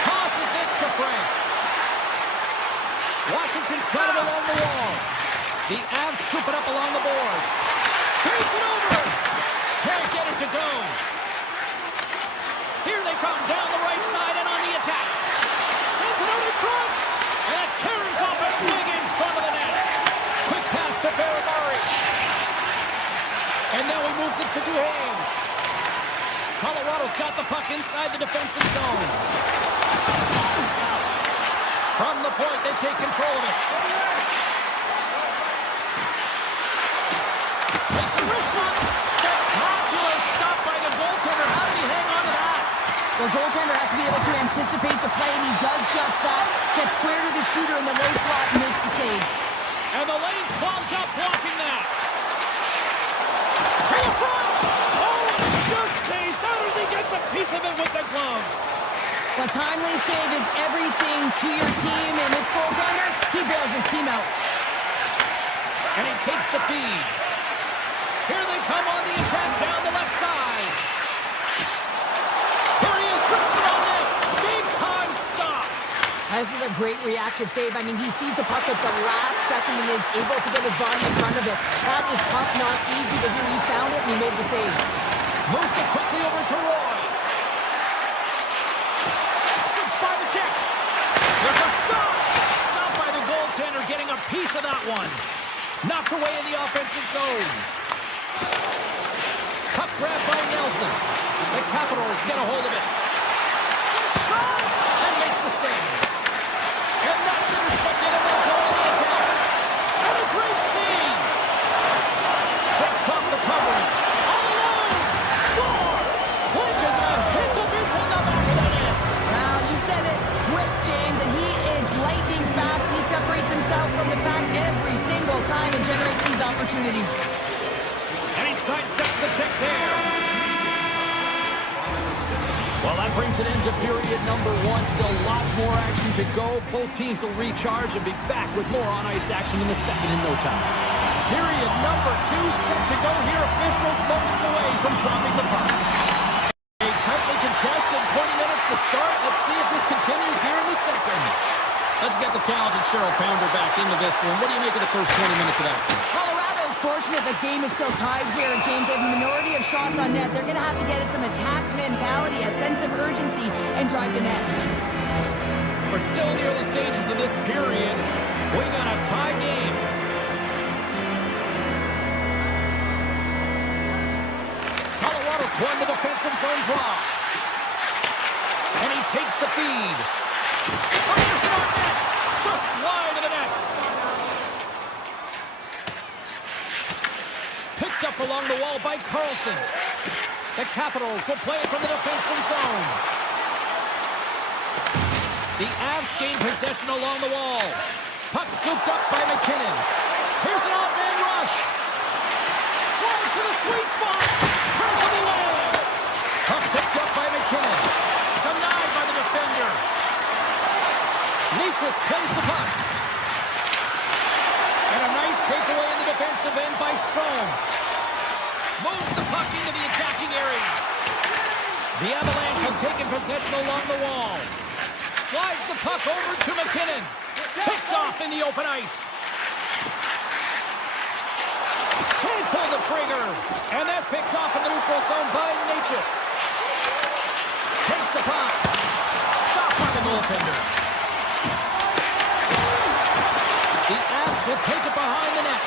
Tosses it to Frank. Washington's got it along the wall. The Avs scoop it up along the boards. Feeds it over. Can't get it to go. Here they come down the right side and on the attack. Sends it out in front. And it carries off a swing in front of the net. Quick pass to Barabari. And now he moves it to Duhane. Colorado's got the puck inside the defensive zone. From the point, they take control of it. Takes a wrist shot. Spectacular stop by the goaltender. How did he hang on to that? The goaltender has to be able to anticipate the play, and he does just that. Gets square to the shooter in the low slot and makes the save. And the lane's clogged up blocking that. To the front. Oh, and it just stays out as he gets a piece of it with the glove. A timely save is everything to your team, and this goaltender, he bails his team out. And he takes the feed. Here they come on the attack down the left side. Here he is, wristed on net. Big time stop. This is a great reactive save. I mean, he sees the puck at the last second and is able to get his body in front of it. That is tough, not easy to do. He found it and he made the save. Moves it quickly over to Roy. By the check. There's a shot. Stopped by the goaltender, getting a piece of that one. Knocked away in the offensive zone. Puck grab by Nelson. The Capitals get a hold of it. Shot and makes the save. And that's intercepted and they'll go on the attack. And a great save. Checks off the coverage. All alone. Scores. Quick as a hiccup. It's in the back of the net. You said it, quick, James, and he is lightning fast. He separates himself from the pack every single time and generates these opportunities. And he sidesteps the check there. Well, that brings it into period number 1. Still lots more action to go. Both teams will recharge and be back with more on-ice action in the second in no time. Period number 2 set to go here. Officials moments away from dropping the puck. A tightly contested 20 minutes to start. Let's see if this continues here in the second. Let's get the talented Cheryl Pounder back into this one. What do you make of the first 20 minutes of that? Colorado's fortunate the game is still tied here, James. They have a minority of shots on net. They're going to have to get some attack mentality, a sense of urgency, and drive the net. We're still in the early stages of this period. We got a tie game. Colorado's won the defensive zone draw. And he takes the feed. Fires it on net. Just wide of the net. Picked up along the wall by Carlson. The Capitals will play it from the defensive zone. The Avs gain possession along the wall. Puck scooped up by McKinnon. Here's an off-man rush. Flies to the sweet spot. Turns it away. Puck picked up by McKinnon. Denied by the defender. Leachus plays the puck. And a nice takeaway in the defensive end by Strome. Moves the puck into the attacking area. The Avalanche have taken possession along the wall. Slides the puck over to McKinnon. Picked off in the open ice. Can't pull the trigger. And that's picked off in the neutral zone by Leachus. Takes the puck. Stopped by the goaltender. The Avs will take it behind the net.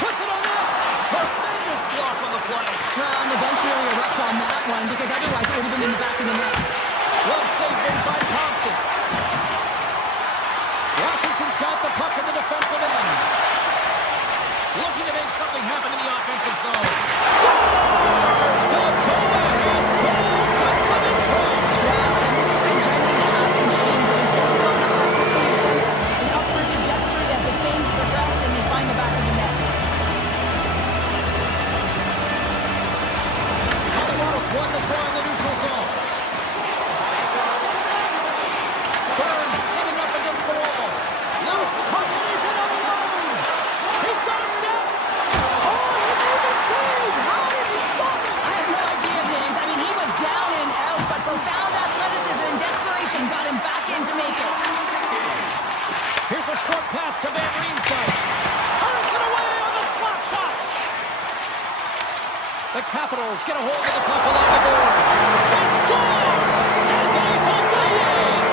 Puts it on net. Tremendous block on the play. Well, on the bench really erupts on that one because otherwise it would have been in the back of the net. Well saved by Thompson. Washington's got the puck in the defensive end. Looking to make something happen in the offensive zone. Scores! The go-ahead goal puts them in front. Well, and this has been trending to happen, James. They've posted on the puck with the sense an upward trajectory as this game's progressed and they find the back of the net. Colorado's won the draw in the neutral zone. Burns sitting up against the wall. Loose puck and he's in on the line. He's got a step. Oh, he made the save. How did he stop it? I have no idea, James. I mean, he was down and out, but profound athleticism and desperation got him back in to make it. Here's a short pass to Van Riemsdyk. Turns it away on the slap shot. The Capitals get a hold of the puck along the boards. He scores! And they won the game!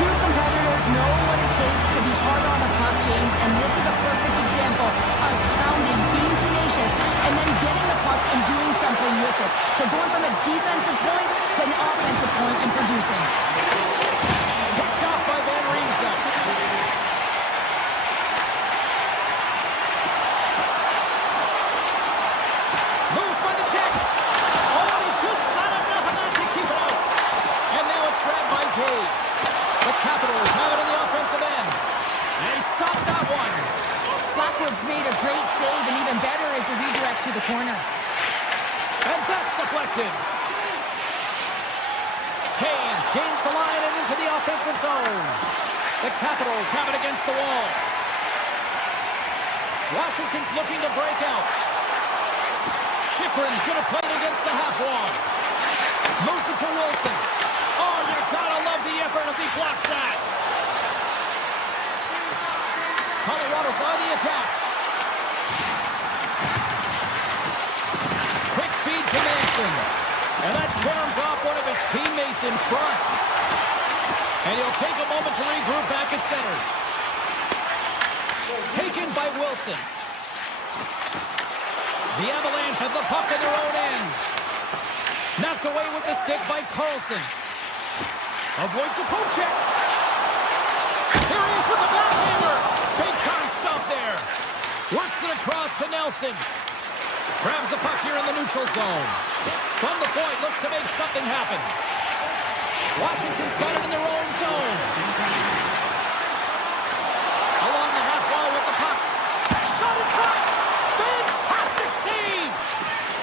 True competitors know what it takes to be hard on a puck, James, and this is a perfect example of pounding, being tenacious, and then getting the puck and doing something with it. So going from a defensive point to an offensive point and producing. Picked off by Van Riemsdyk. Moves by the check. Oh, and he just got enough of that to keep it out. And now it's grabbed by Taves. The Capitals have it in the offensive end. And he stopped that one. Blackwood's made a great save, and even better is the redirect to the corner. And that's deflected. Taves gains the line and into the offensive zone. The Capitals have it against the wall. Washington's looking to break out. Chychrun's going to play it against the half wall. Moves it to Wilson. Oh, you gotta love the effort as he blocks that. Colorado's on the attack. Quick feed to Manson. And that caroms off one of his teammates in front. And he'll take a moment to regroup back at center. Taken by Wilson. The Avalanche have the puck in their own end. Knocked away with the stick by Carlson. Avoids a poke check. Here he is with the backhander. Big time stop there. Works it across to Nelson. Grabs the puck here in the neutral zone. From the point, looks to make something happen. Washington's got it in their own zone. Along the half wall with the puck. Shot in front. Fantastic save.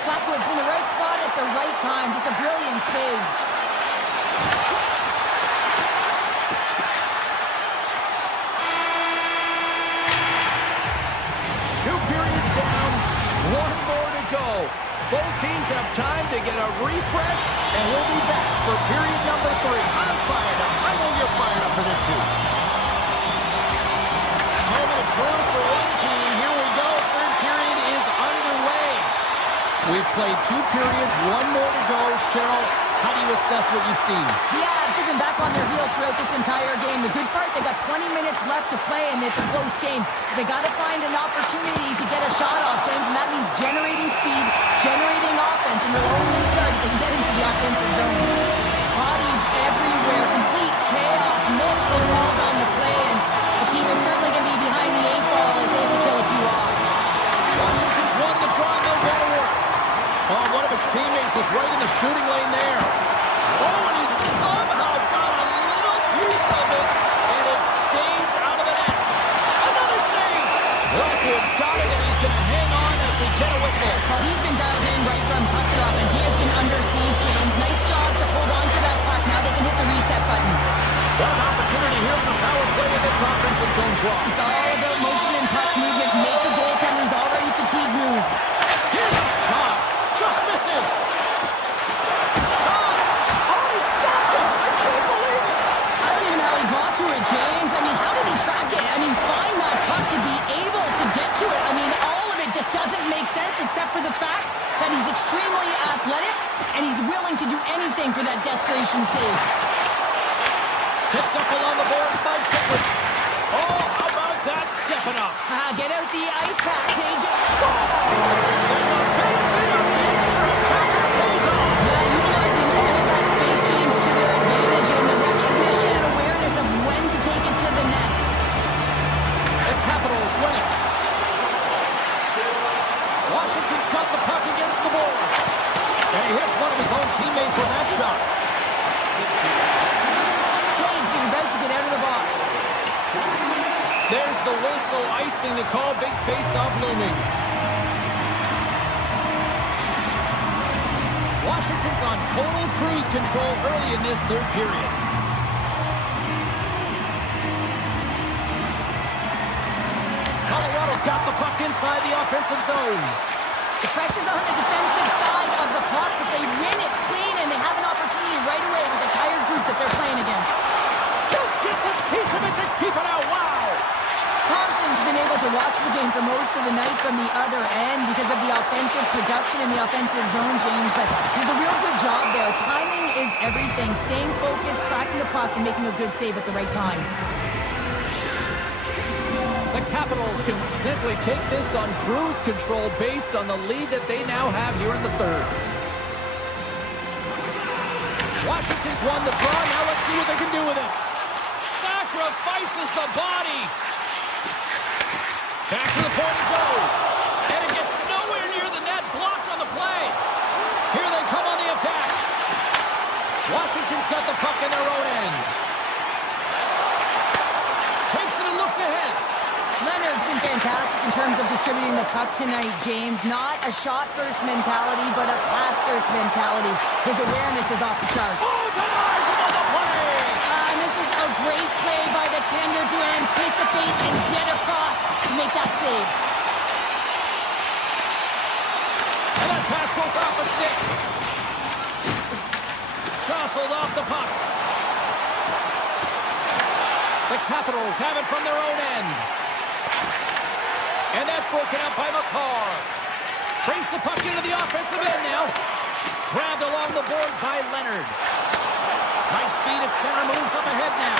Blackwood's in the right spot at the right time. Just a brilliant save. Two periods down, one more to go. Both teams have time to get a refresh, and we'll be back for period number 3. I'm fired up. I know you're fired up for this too. Moment of truth for one team. Here we go. Third period is underway. We've played 2 periods, one more to go. Cheryl, how do you assess what you've seen? The Avs have been back on their heels throughout this entire game. The good part, they got 20 minutes left to play, and it's a close game. They got to find an opportunity to get a shot off, James, and that means generating speed, generating offense, and they'll only start if they can get into the offensive zone. Bodies everywhere, complete chaos, multiple balls on the play, and the team is certainly going to be behind his teammates was right in the shooting lane there. Oh, and he somehow got a little piece of it, and it stays out of the net. Another save. Lockwood's got it, and he's going to hang on as we get a whistle. Well, he's been dialed in right from puck drop, and he has been under siege, James. Nice job to hold on to that puck. Now they can hit the reset button. What an opportunity here on the power play of this offensive zone draw. It's all about motion and puck movement. Make the goaltender's already fatigued move. Here's a shot. Just misses. Shot. Oh, he stopped it. I can't believe it. I don't even know how he got to it, James. I mean, how did he track it? I mean, find that puck to be able to get to it. I mean, all of it just doesn't make sense except for the fact that he's extremely athletic and he's willing to do anything for that desperation save. Picked up along the boards by Chipper. Oh, how about that stepping up? Get out the ice packs, AJ. Score! So the benefit of the extra attacker goes on. Yeah, utilizing all of that space, James, to their advantage and the recognition and awareness of when to take it to the net. The Capitals win it. Washington's got the puck against the boards. And he hits one of his own teammates with that shot. Taves is about to get out of the box. There's the whistle, icing to call, big face-off looming. Washington's on total cruise control early in this third period. Colorado's got the puck inside the offensive zone. The pressure's on the defensive side of the puck, but they win it clean, and they have an opportunity right away with the tired group that they're playing against. Just gets a piece of it to keep it out. Wow! Thompson's been able to watch the game for most of the night from the other end because of the offensive production in the offensive zone, James, but he's a real good job there. Timing is everything. Staying focused, tracking the puck, and making a good save at the right time. The Capitals can simply take this on cruise control based on the lead that they now have here in the third. Washington's won the draw. Now let's see what they can do with it. Sacrifices the body. Back to the point it goes. And it gets nowhere near the net. Blocked on the play. Here they come on the attack. Washington's got the puck in their own end. Takes it and looks ahead. Leonard's been fantastic in terms of distributing the puck tonight, James. Not a shot-first mentality, but a pass-first mentality. His awareness is off the charts. Oh, denies him on the play. And this is a great play by the tender to anticipate and get across to make that save. And that pass goes off a stick. Jostled off the puck. The Capitals have it from their own end. And that's broken out by McCarr. Brings the puck into the offensive end now. Grabbed along the board by Leonard. Nice speed at center, moves up ahead now.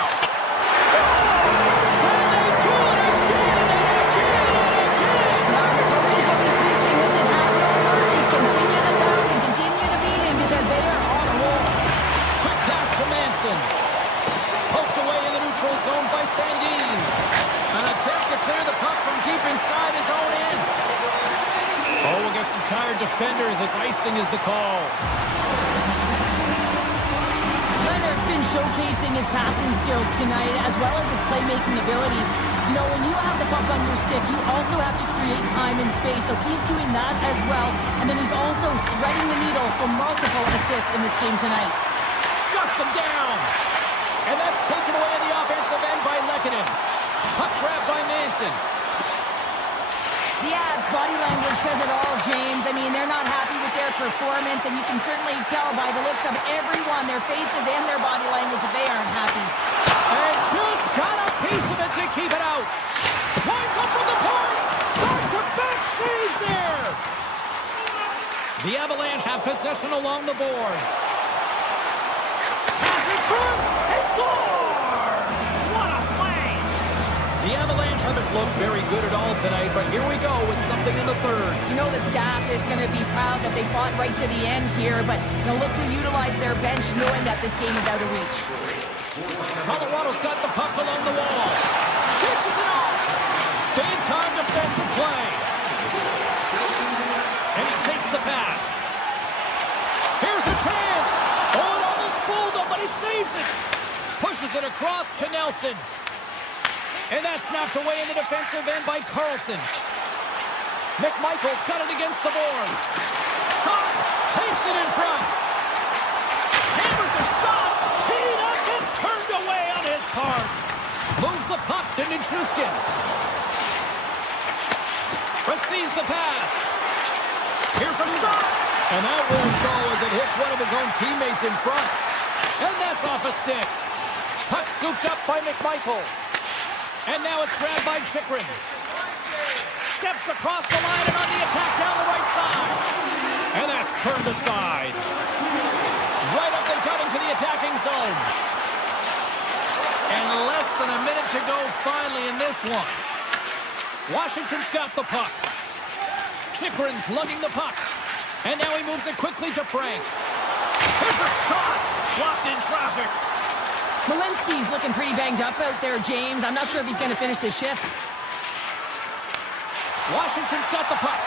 Scores! And they do it again and again and again! Now the coaches will be preaching this and have no mercy. Continue the pound and continue the beating because they are on a roll. Quick pass to Manson. Poked away in the neutral zone by Sandin. An attempt to clear the puck from deep inside his own end. Oh, we'll get some tired defenders as icing is the call. Leonard's been showcasing his passing skills tonight as well as his playmaking abilities. You know, when you have the puck on your stick, you also have to create time and space, so he's doing that as well. And then he's also threading the needle for multiple assists in this game tonight. Shuts him down. And that's taken away in the offensive end by Lehkonen. Puck grab by Manson. The Avs' body language says it all, James. I mean, they're not happy with their performance, and you can certainly tell by the looks of everyone, their faces and their body language, that they aren't happy. And just got a piece of it to keep it out. Winds up from the point. Back-to-back saves there. The Avalanche have possession along the boards. Pass in front. He scores! What a play! The Avalanche haven't looked very good at all tonight, but here we go with something in the third. You know the staff is going to be proud that they fought right to the end here, but they'll look to utilize their bench knowing that this game is out of reach. Colorado's got the puck along the wall. Dishes it off. Big-time defensive play. And he takes the pass. it across to Nelson. And that's knocked away in the defensive end by Carlson. McMichael's got it against the boards. Shot! Takes it in front. Hammers a shot! Teed up and turned away on his part. Moves the puck to Nichushkin. Receives the pass. Here's a shot! And that won't go as it hits one of his own teammates in front. And that's off a stick. Puck scooped up by McMichael. And now it's grabbed by Chychrun. Steps across the line and on the attack down the right side. And that's turned aside. Right up and cutting to the attacking zone. And less than a minute to go finally in this one. Washington's got the puck. Chychrun's lugging the puck. And now he moves it quickly to Frank. Here's a shot! Blocked in traffic. Malinsky's looking pretty banged up out there, James. I'm not sure if he's going to finish the shift. Washington's got the puck.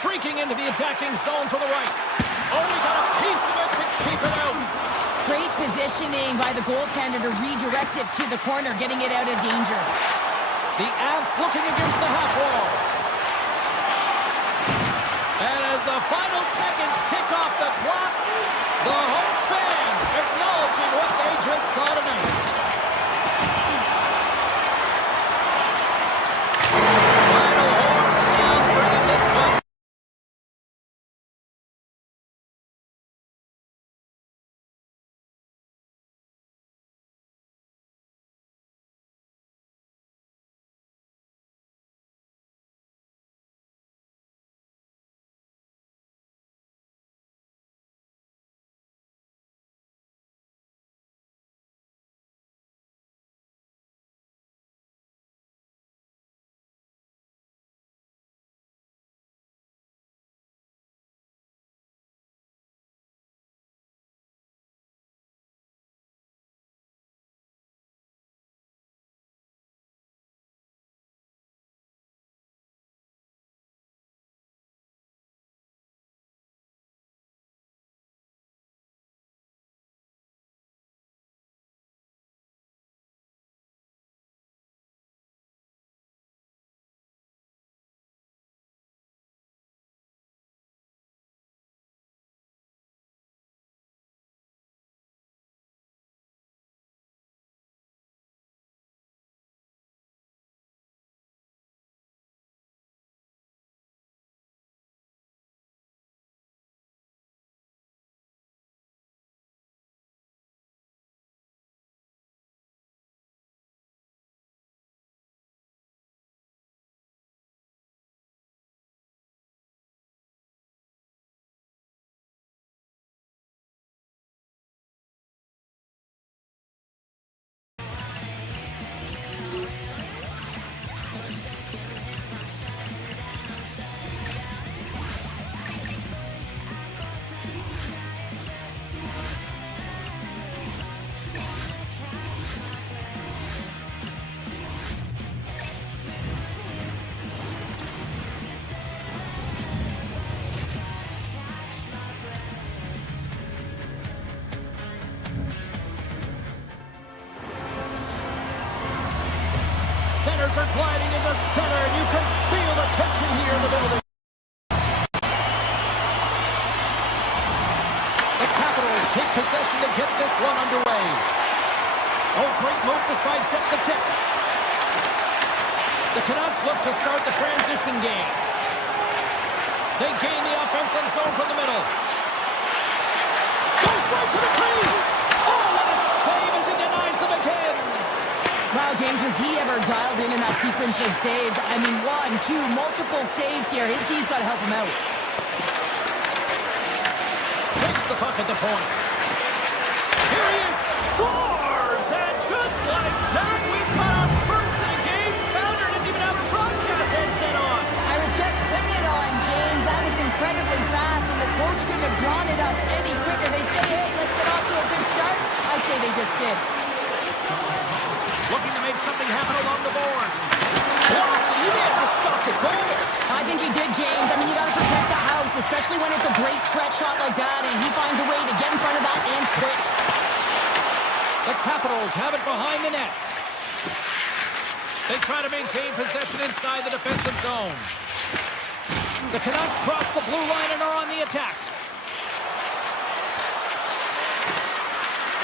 Streaking into the attacking zone for the right. Oh, he got a piece of it to keep it out. Great positioning by the goaltender to redirect it to the corner, getting it out of danger. The Avs looking against the half wall. And as the final seconds tick off the clock, the home fans acknowledging what they just saw tonight. Final horn sounds bringing this one. Centers are gliding in the center, and you can feel the tension here in the building. The Capitals take possession to get this one underway. Oh, great move to sidestep the check. The Canucks look to start the transition game. They gain the offensive zone from the middle. Goes right to the crease. Oh, what a save as he denies them again. Wow, James, was he ever dialed in that sequence of saves? I mean, 1, 2, multiple saves here. His D's got to help him out. Takes the puck at the point. Here he is, scores! And just like that, we've got our first of the game. Founder didn't even have a broadcast headset on. I was just putting it on, James. That was incredibly fast, and the coach couldn't have drawn it up any quicker. They say, hey, let's get off to a good start. I'd say they just did. Looking to make something happen along the boards. Blocked, he had to stop the goal. I think he did, James. I mean, you got to protect the house, especially when it's a great threat shot like that, and he finds a way to get in front of that and quick. The Capitals have it behind the net. They try to maintain possession inside the defensive zone. The Canucks cross the blue line and are on the attack.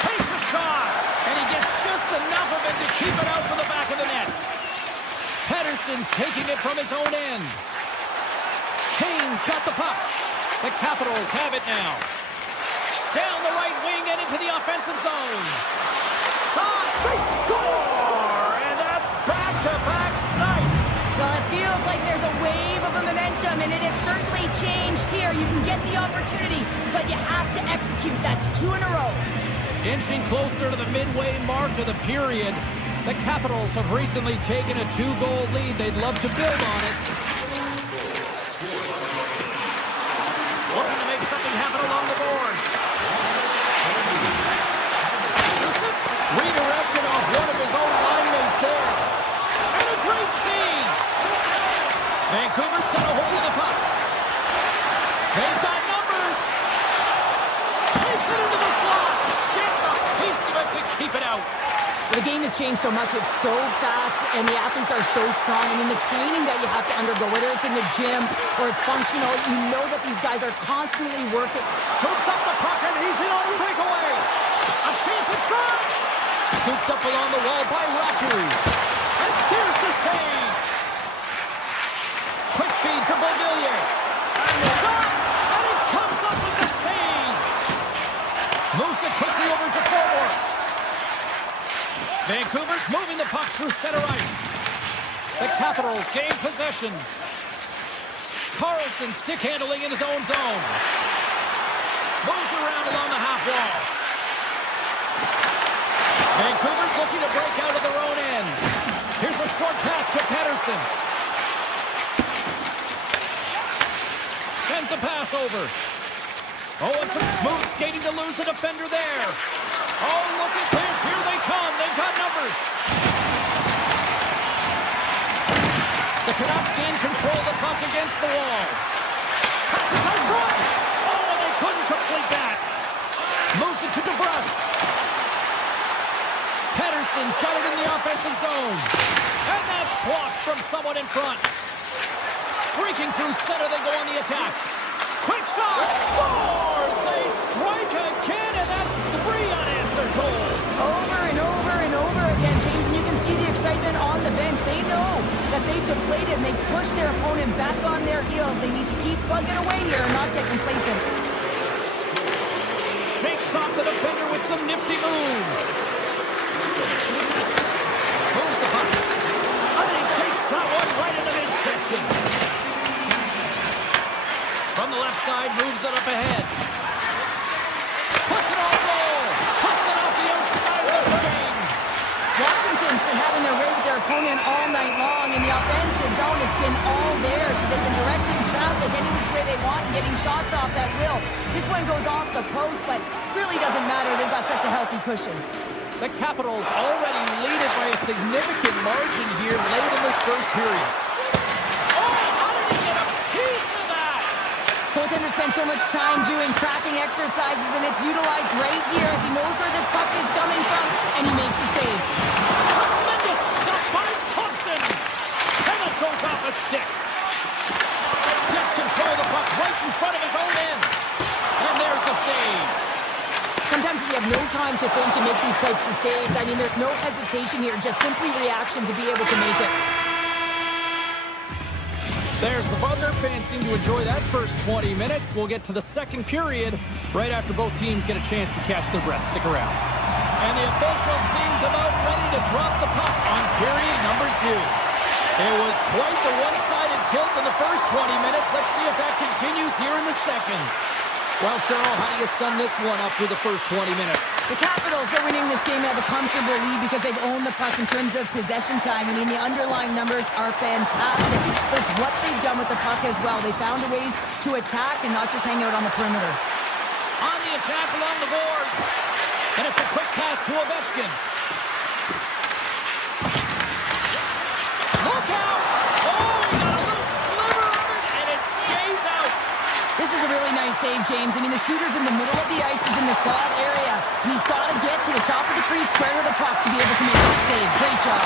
Takes a shot, and he gets just enough of it to keep it out for the back of the net. Pettersson's taking it from his own end. Kane's got the puck. The Capitals have it now. Down the right wing and into the offensive zone. Shot, they score! And that's back-to-back snipes. Well, it feels like there's a wave of momentum, and it has certainly changed here. You can get the opportunity, but you have to execute. That's 2 in a row. Inching closer to the midway mark of the period, the Capitals have recently taken a 2-goal lead. They'd love to build on it. Looking to make something happen along the boards. Shoots it. Redirected off one of his own line mates there. And a great save. Vancouver's got a hold of the puck. They've got numbers. Takes it into the slot. Gets a piece of it to keep it out. The game has changed so much. It's so fast, and the athletes are so strong. I mean, the training that you have to undergo, whether it's in the gym or it's functional, you know that these guys are constantly working. Scoops up the puck, and he's in on the breakaway. A chance in front. Scooped up along the wall by Rockery. And there's the save. Quick feed to Beauvillier. Shot, and it comes up with the save. Moves it quickly over to forward. Vancouver's moving the puck through center ice. The Capitals gain possession. Carlson stick handling in his own zone. Moves around along the half wall. Vancouver's looking to break out of their own end. Here's a short pass to Pettersson. Sends a pass over. Oh, and some smooth skating to lose a defender there. Oh, look at this. Here they come. They've got numbers. The Canucks gain control of the puck against the wall. Passes out front. Oh, and they couldn't complete that. Moves it to DeBrusque. Pettersson's got it in the offensive zone. And that's blocked from someone in front. Streaking through center, they go on the attack. Quick shot! Scores! They strike again, and that's 3 unanswered goals. Over and over and over again, James, and you can see the excitement on the bench. They know that they've deflated, and they push their opponent back on their heels. They need to keep plugging away here and not get complacent. Shakes off the defender with some nifty moves. Moves the puck. And he takes that one right in the midsection. From the left side, moves it up ahead. Puts it on goal. Puts it off the outside of the frame. Washington's been having their way with their opponent all night long. In the offensive zone, it's been all theirs. They've been directing traffic any which way they want and getting shots off that will. This one goes off the post, but really doesn't matter. They've got such a healthy cushion. The Capitals already lead it by a significant margin here late in this first period. Goaltender spends so much time doing tracking exercises, and it's utilized right here as he knows where this puck is coming from, and he makes the save. Tremendous stuff by Thompson. And it goes off a stick. Gets control of the puck right in front of his own end. And there's the save. Sometimes we have no time to think and make these types of saves. I mean, there's no hesitation here, just simply reaction to be able to make it. There's the buzzer. Fans seem to enjoy that first 20 minutes. We'll get to the second period right after both teams get a chance to catch their breath. Stick around. And the official seems about ready to drop the puck on period number 2. It was quite the one-sided tilt in the first 20 minutes. Let's see if that continues here in the second. Well, Cheryl, how do you sum this one up through the first 20 minutes? The Capitals are winning this game and have a comfortable lead because they've owned the puck in terms of possession time. I mean, the underlying numbers are fantastic. But it's what they've done with the puck as well. They found ways to attack and not just hang out on the perimeter. On the attack along the boards. And it's a quick pass to Ovechkin. Look out! Oh, he got a little sliver of it, and it stays out. This is save, James. I mean, the shooter's in the middle of the ice, is in the slot area. And he's got to get to the top of the crease, square to the puck to be able to make that save. Great job.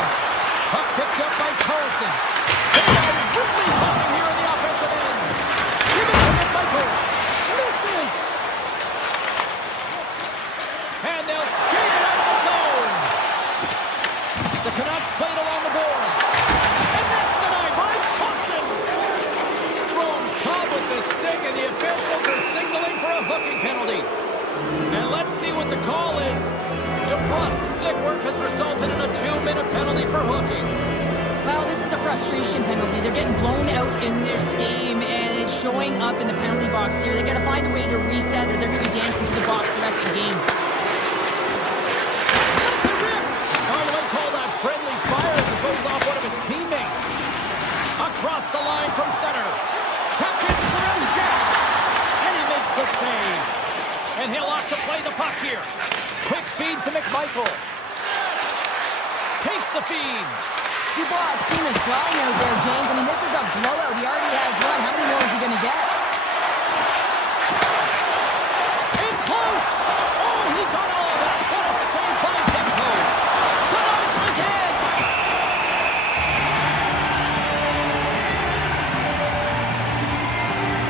Puck picked up by Carlson. They are really pushing here in the offensive end. Give it to Michael. Misses. And they'll skate it out of the zone. The Canucks played along the boards. And that's denied by Thompson. Strom's caught with the stick, and the officials are signaling for a hooking penalty. And let's see what the call is. DeBrusk's stick work has resulted in a 2-minute penalty for hooking. Well, this is a frustration penalty. They're getting blown out in this game, and it's showing up in the penalty box here. They got to find a way to reset, or they're going to be dancing to the box the rest of the game. That's a rip! Norway called out friendly fire as it goes off one of his teammates. Across the line from center. Tap pitches around Jack. And he makes the save. And he'll opt to play the puck here. Quick feed to McMichael. Takes the feed. Dubois' team is flying out there, James. I mean, this is a blowout. He already has one. How many more is he going to get? In close. Oh, he got all of that. What a save by Demko. Denies him again.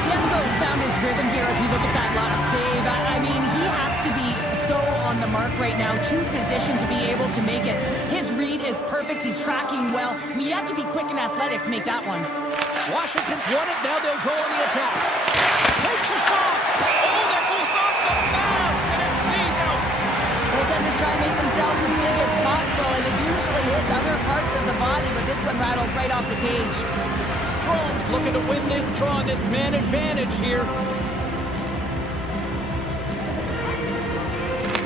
Demko's found his rhythm here as we look at that last save. I mean, he has to be so on the mark right now. True position to be able to make it. His read is perfect. He's tracking well. I mean, you have to be quick and athletic to make that one. Washington's won it. Now they'll go on the attack. Takes a shot. Oh, that goes off the mask, and it stays out. Goaltenders try and make themselves as big as possible, and it usually hits other parts of the body, but this one rattles right off the cage. Strom's looking to win this draw, this man advantage here.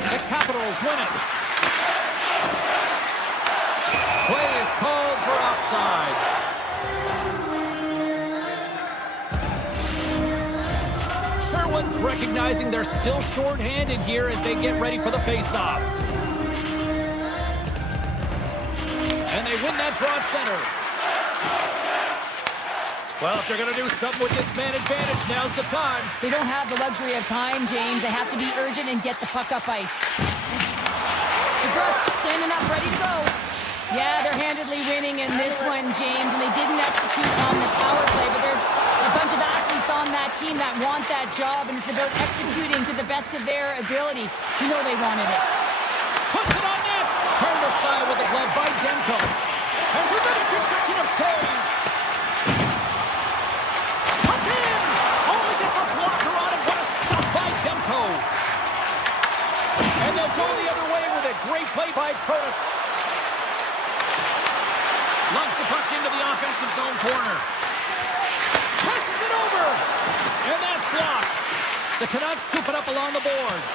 The Capitals win it. Play is called for offside. Sherwood's recognizing they're still short-handed here as they get ready for the face-off. And they win that draw at center. Well, if they're going to do something with this man advantage, now's the time. They don't have the luxury of time, James. They have to be urgent and get the puck up ice. DeBrusk standing up, ready to go. Yeah, they're handedly winning in this one, James, and they didn't execute on the power play, but there's a bunch of athletes on that team that want that job, and it's about executing to the best of their ability. You know they wanted it. Puts it on net. Turned aside with the glove by Demko. Has another consecutive save. Puck in. Oh, he gets a blocker on it. What a stop by Demko. And they'll go the other way with a great play by Curtis. Lumps the puck into the offensive zone corner. Passes it over. And that's blocked. The Canucks scoop it up along the boards.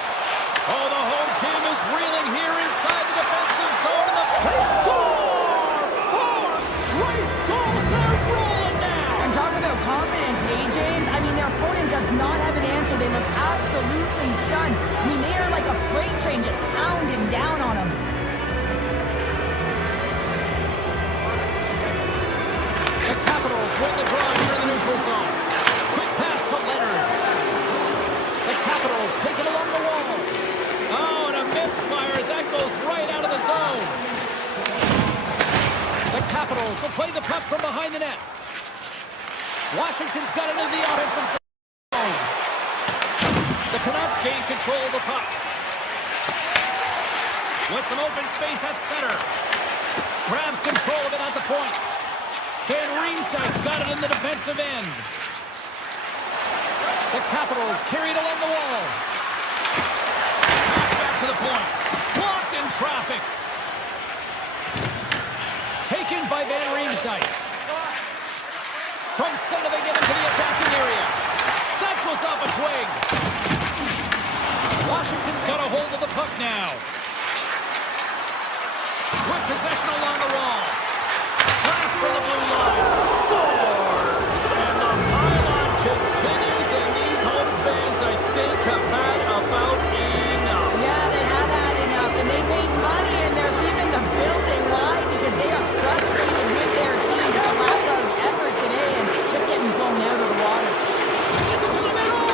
Oh, the home team is reeling here inside the defensive zone. And the they score! 4 great goals. They're rolling now. And talk about confidence, hey, James? I mean, their opponent does not have an answer. They look absolutely stunned. I mean, they are like a freight train just pounding down on them. The Capitals win the draw here in the neutral zone. Quick pass to Leonard. The Capitals take it along the wall. Oh, and a misfire as that goes right out of the zone. The Capitals will play the puck from behind the net. Washington's got it into the offensive zone. The Canucks gain control of the puck. With some open space at center. Grabs control of it at the point. Van Riemsdyk's got it in the defensive end. The Capitals carried along the wall. Pass back to the point. Blocked in traffic. Taken by Van Riemsdyk. From center they get into the attacking area. That goes off a twig. Washington's got a hold of the puck now. With possession along the wall. Pass for the blue line. Scores! And the pylon continues, and these home fans, I think, have had about enough. Yeah, they have had enough, and they made money, and they're leaving the building. Why? Because they are frustrated with their team, with the lack of effort today, and just getting blown out of the water. Sends it to the middle.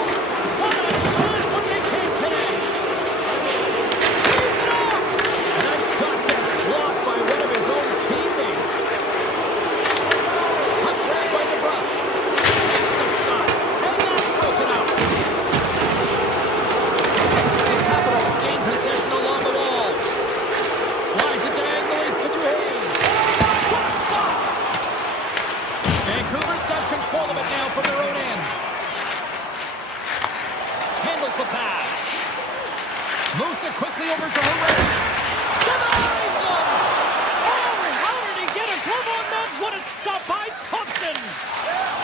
One control of it now from their own end. Handles the pass. Moves it quickly over to Herrera. Denies him! Oh, how did he get a glove on that? What a stop by Thompson!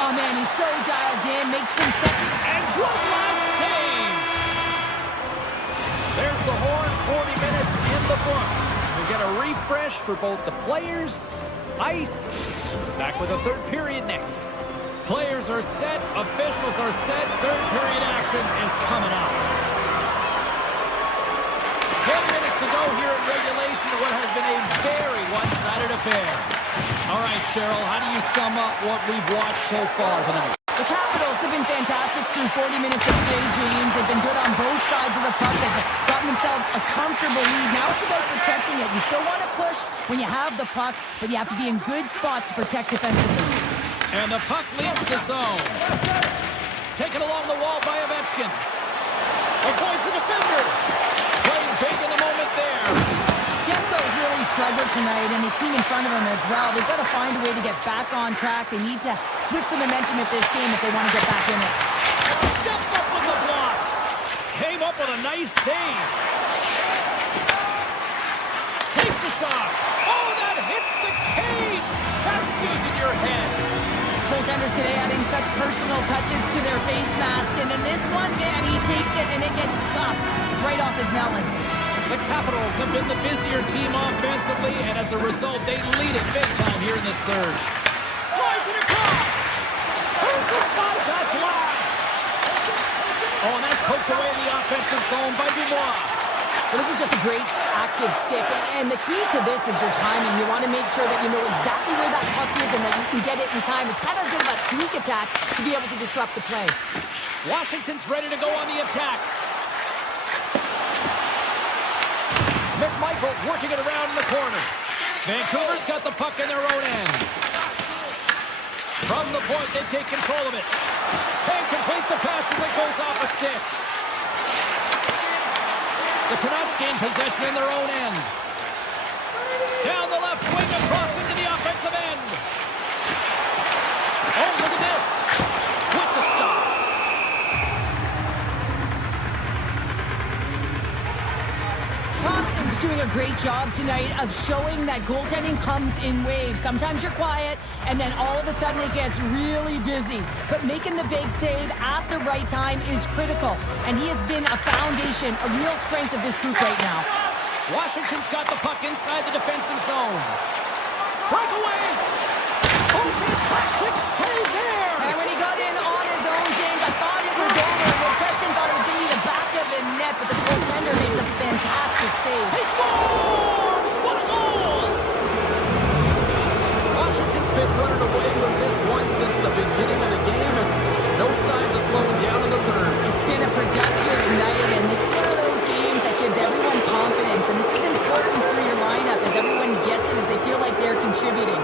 Oh, man, he's so dialed in. Makes concession. And one last save! There's the horn. 40 minutes in the books. We'll get a refresh for both the players, ice. Back with a third period next. Players are set. Officials are set. Third period action is coming up. 10 minutes to go here in regulation of what has been a very one-sided affair. All right, Cheryl, how do you sum up what we've watched so far tonight? The Capitals have been fantastic through 40 minutes of play, James. They've been good on both sides of the puck. They've gotten themselves a comfortable lead. Now it's about protecting it. You still want to push when you have the puck, but you have to be in good spots to protect defensively. And the puck leaves the zone. Taken along the wall by Ovechkin. Avoids the defender. Playing big in the moment there. Demko's really struggled tonight, and the team in front of him as well. They've got to find a way to get back on track. They need to switch the momentum of this game if they want to get back in it. Steps up with the block. Came up with a nice save. Takes a shot. Oh, that hits the cage. That's using your head. Goaltenders today adding such personal touches to their face mask, and in this one, man, he takes it and it gets scuffed. It's right off his melon. The Capitals have been the busier team offensively, and as a result, they lead it big time here in this third. Slides it across. Who's aside that blast? Oh, and that's poked away in the offensive zone by Dubois. Well, this is just a great active stick, and the key to this is your timing. You want to make sure that you know exactly where that puck is and that you can get it in time. It's kind of a bit of a sneak attack to be able to disrupt the play. Washington's ready to go on the attack. McMichael's working it around in the corner. Vancouver's got the puck in their own end. From the point, they take control of it. Can't complete the pass as it goes off a stick. The Canucks gain possession in their own end. Down the left wing, across into the offensive end. Oh, look at this. With the stop. Thompson's doing a great job tonight of showing that goaltending comes in waves. Sometimes you're quiet, and then all of a sudden it gets really busy. But making the big save at the right time is critical, and he has been a foundation, a real strength of this group right now. Washington's got the puck inside the defensive zone. Breakaway! Oh, fantastic save there! And when he got in on his own, James, I thought it was over. No question, thought it was going to be the back of the net, but the goaltender makes a fantastic save. He scores! What a goal! Washington's been running away with this one since the beginning of the game, and no signs of slowing down in the third. It's been a productive night, and this is one of those games that gives everyone confidence, and this is important for your lineup as everyone gets it, as they feel like they're contributing.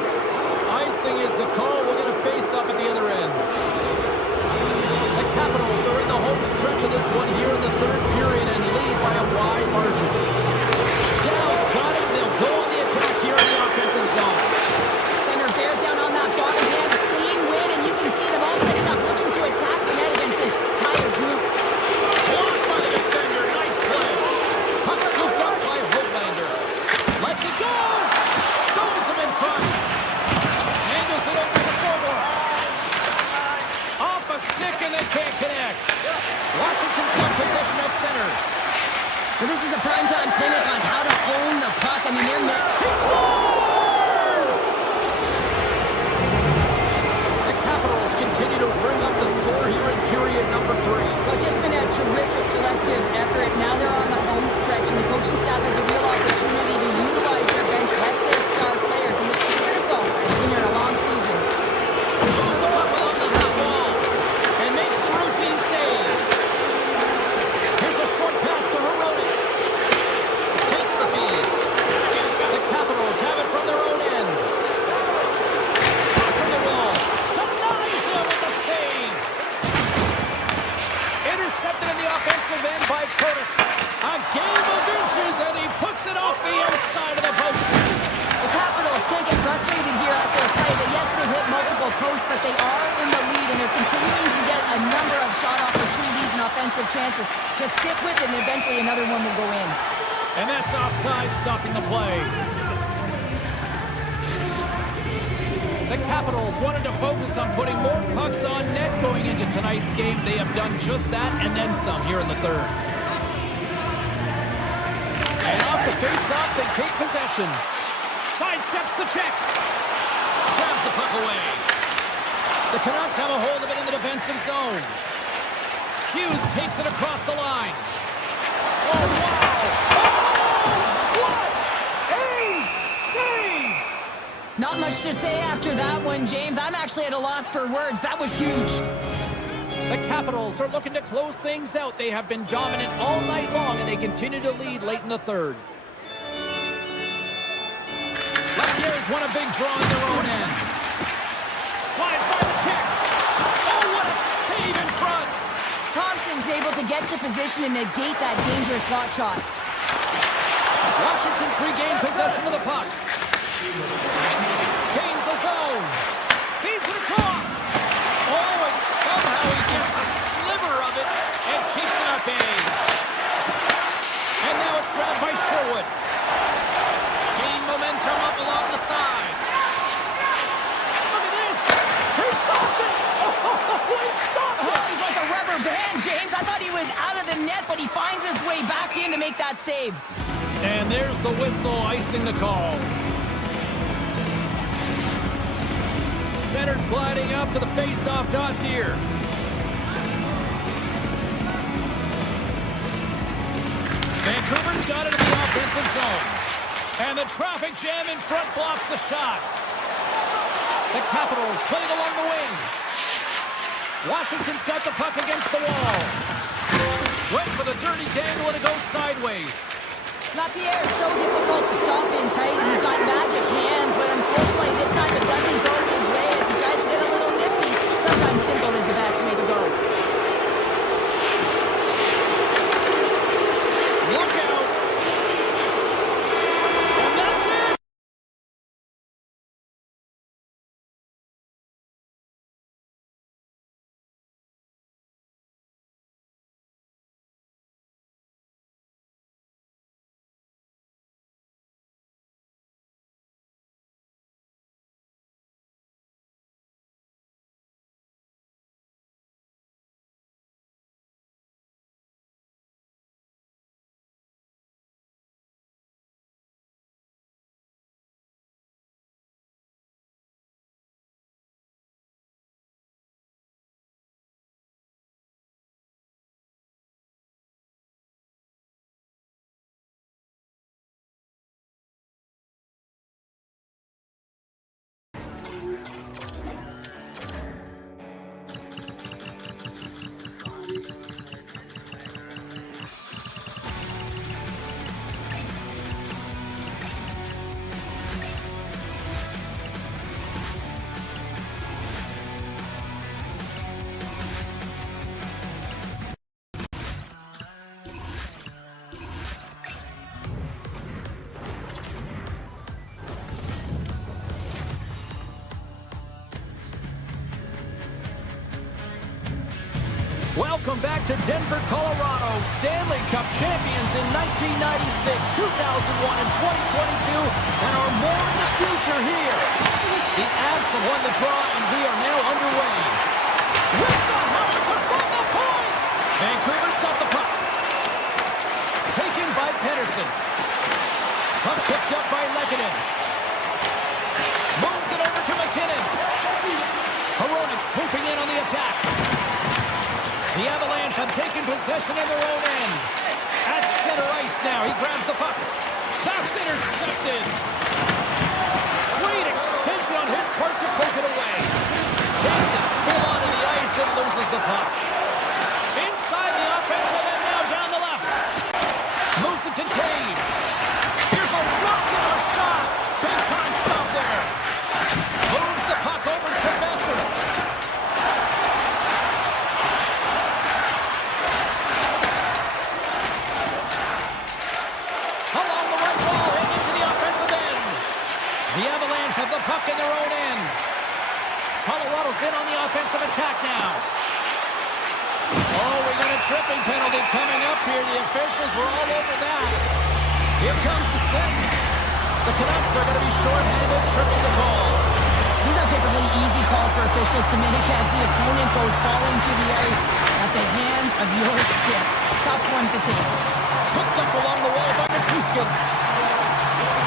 Icing is the call. We'll get a face-up at the other end. The Capitals are in the home stretch of this one here in the third period and lead by a wide margin. Dow's got it. They'll go on the attack here in the offensive zone. Center bears down on that bottom hand, a clean win, and you can see them all setting up, looking to attack the net against this tired group. Blocked by the defender. Nice play. Puck scooped up by Hoglander. Lets it go. Stones him in front. Handles it over to forward. Off a stick and they can't connect. Washington's got possession at center. Well, this is a primetime clinic on how to own the puck. I mean, they're met. He scores! The Capitals continue to bring up the score here in period number 3. Well, it's just been a terrific collective effort. Now they're on the home stretch, and the coaching staff has a real opportunity to utilize their bench, rest their star players, and this is critical when you're in a long season. Moves the puck along the half wall and makes the routine save. Here's a short pass to Herodic. Takes the feed. The Capitals have it from their own end. Shot from the wall. Denies him with the save. Intercepted in the offensive end by Curtis. A game of inches, and he puts it off the outside of the post. The Capitals can't get frustrated here at their play. Yes, they've hit multiple posts, but they are in the lead continuing to get a number of shot opportunities and offensive chances. Just stick with it, and eventually another one will go in. And that's offside, stopping the play. The Capitals wanted to focus on putting more pucks on net going into tonight's game. They have done just that and then some here in the third. And off the face-off, they take possession. Sidesteps the check. Jabs the puck away. The Canucks have a hold of it in the defensive zone. Hughes takes it across the line. Oh, wow! Oh, what a save! Not much to say after that one, James. I'm actually at a loss for words. That was huge. The Capitals are looking to close things out. They have been dominant all night long, and they continue to lead late in the third. Lapierre's won a big draw on their own end. Slides by the check. Oh, what a save in front. Thompson's able to get to position and negate that dangerous slot shot. Washington's regained possession of the puck. Gains the zone. Feeds it across. Oh, and somehow he gets a sliver of it and keeps it at bay. And now it's grabbed by Sherwood. Gaining momentum up along the side. Look at this. He stopped it. Oh, he stopped it. Oh, he's like a rubber band, James. I thought he was out of the net, but he finds his way back in to make that save. And there's the whistle icing the call. Center's gliding up to the face-off toss here. Vancouver's got it in the offensive zone. And the traffic jam in front blocks the shot. The Capitals play it along the wing. Washington's got the puck against the wall. Went for the dirty dangle and it goes sideways. Lapierre is so difficult to stop in tight. He's got magic hands, but unfortunately this time it doesn't go his way as he tries to get a little nifty. Sometimes simple is the best way to go. Look out! And that's it! Welcome back to Denver, Colorado. Stanley Cup champions in 1996, 2001, and 2022, and are more in the future here. The Avs have won the draw, and we are now underway. Wilson, Howardson from the point! Vancouver's got the puck. Taken by Pedersen. Puck picked up by Lehkonen. Moves it over to McKinnon. Hronek swooping in on the attack. The Avalanche have taken possession in their own end. At center ice now. He grabs the puck. That's intercepted. Great extension on his part to take it away. Takes a spill onto the ice and loses the puck. Inside the offensive end now down the left. Moves it to Taves. Here's a rocket of a shot. Big time stop there. Moves the puck over to Besser. The Avalanche have the puck in their own end. on the offensive attack now. Oh, we got a tripping penalty coming up here. The officials were all over that. Here comes the sentence. The Canucks are going to be shorthanded, tripping the call. These are typically easy calls for officials to make as the opponent goes falling to the ice at the hands of your stick. Tough one to take. Hooked up along the wall by Nichushkin.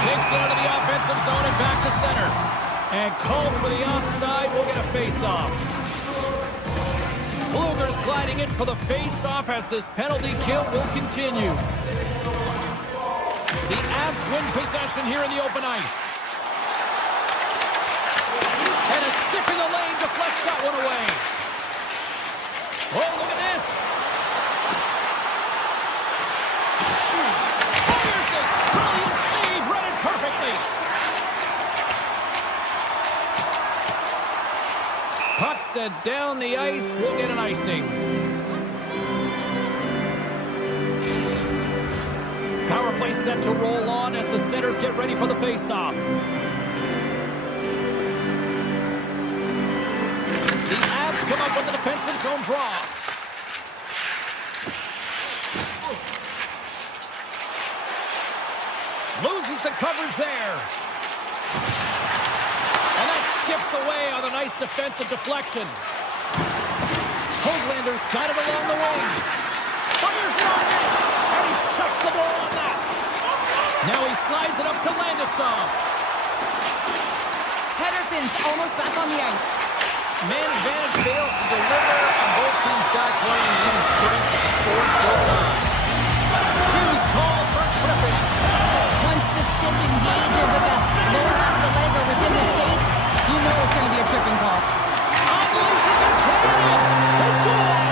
Takes it out of the offensive zone and back to center. And called for the offside. We'll get a face-off. Blueger's gliding in for the face-off as this penalty kill will continue. The Avs win possession here in the open ice. And a stick in the lane deflects that one away. Oh, look at this. Fires it. Brilliant save. Read it perfectly. Puck sent down the ice. We'll get an icing. Power play set to roll on as the centers get ready for the face-off. The Avs come up with a defensive zone draw. Loses the coverage there. And that skips away on a nice defensive deflection. Hoaglander's got it along the wing. Fires it on net. And he shuts the door on that. Now he slides it up to Landeskog. Pedersen's almost back on the ice. Man advantage fails to deliver, and both teams back playing even strength with the score still tied. Hughes called for tripping. Once the stick engages at the lower half of the leg or within the skates, you know it's going to be a tripping call. Unleashes a cannon. They score!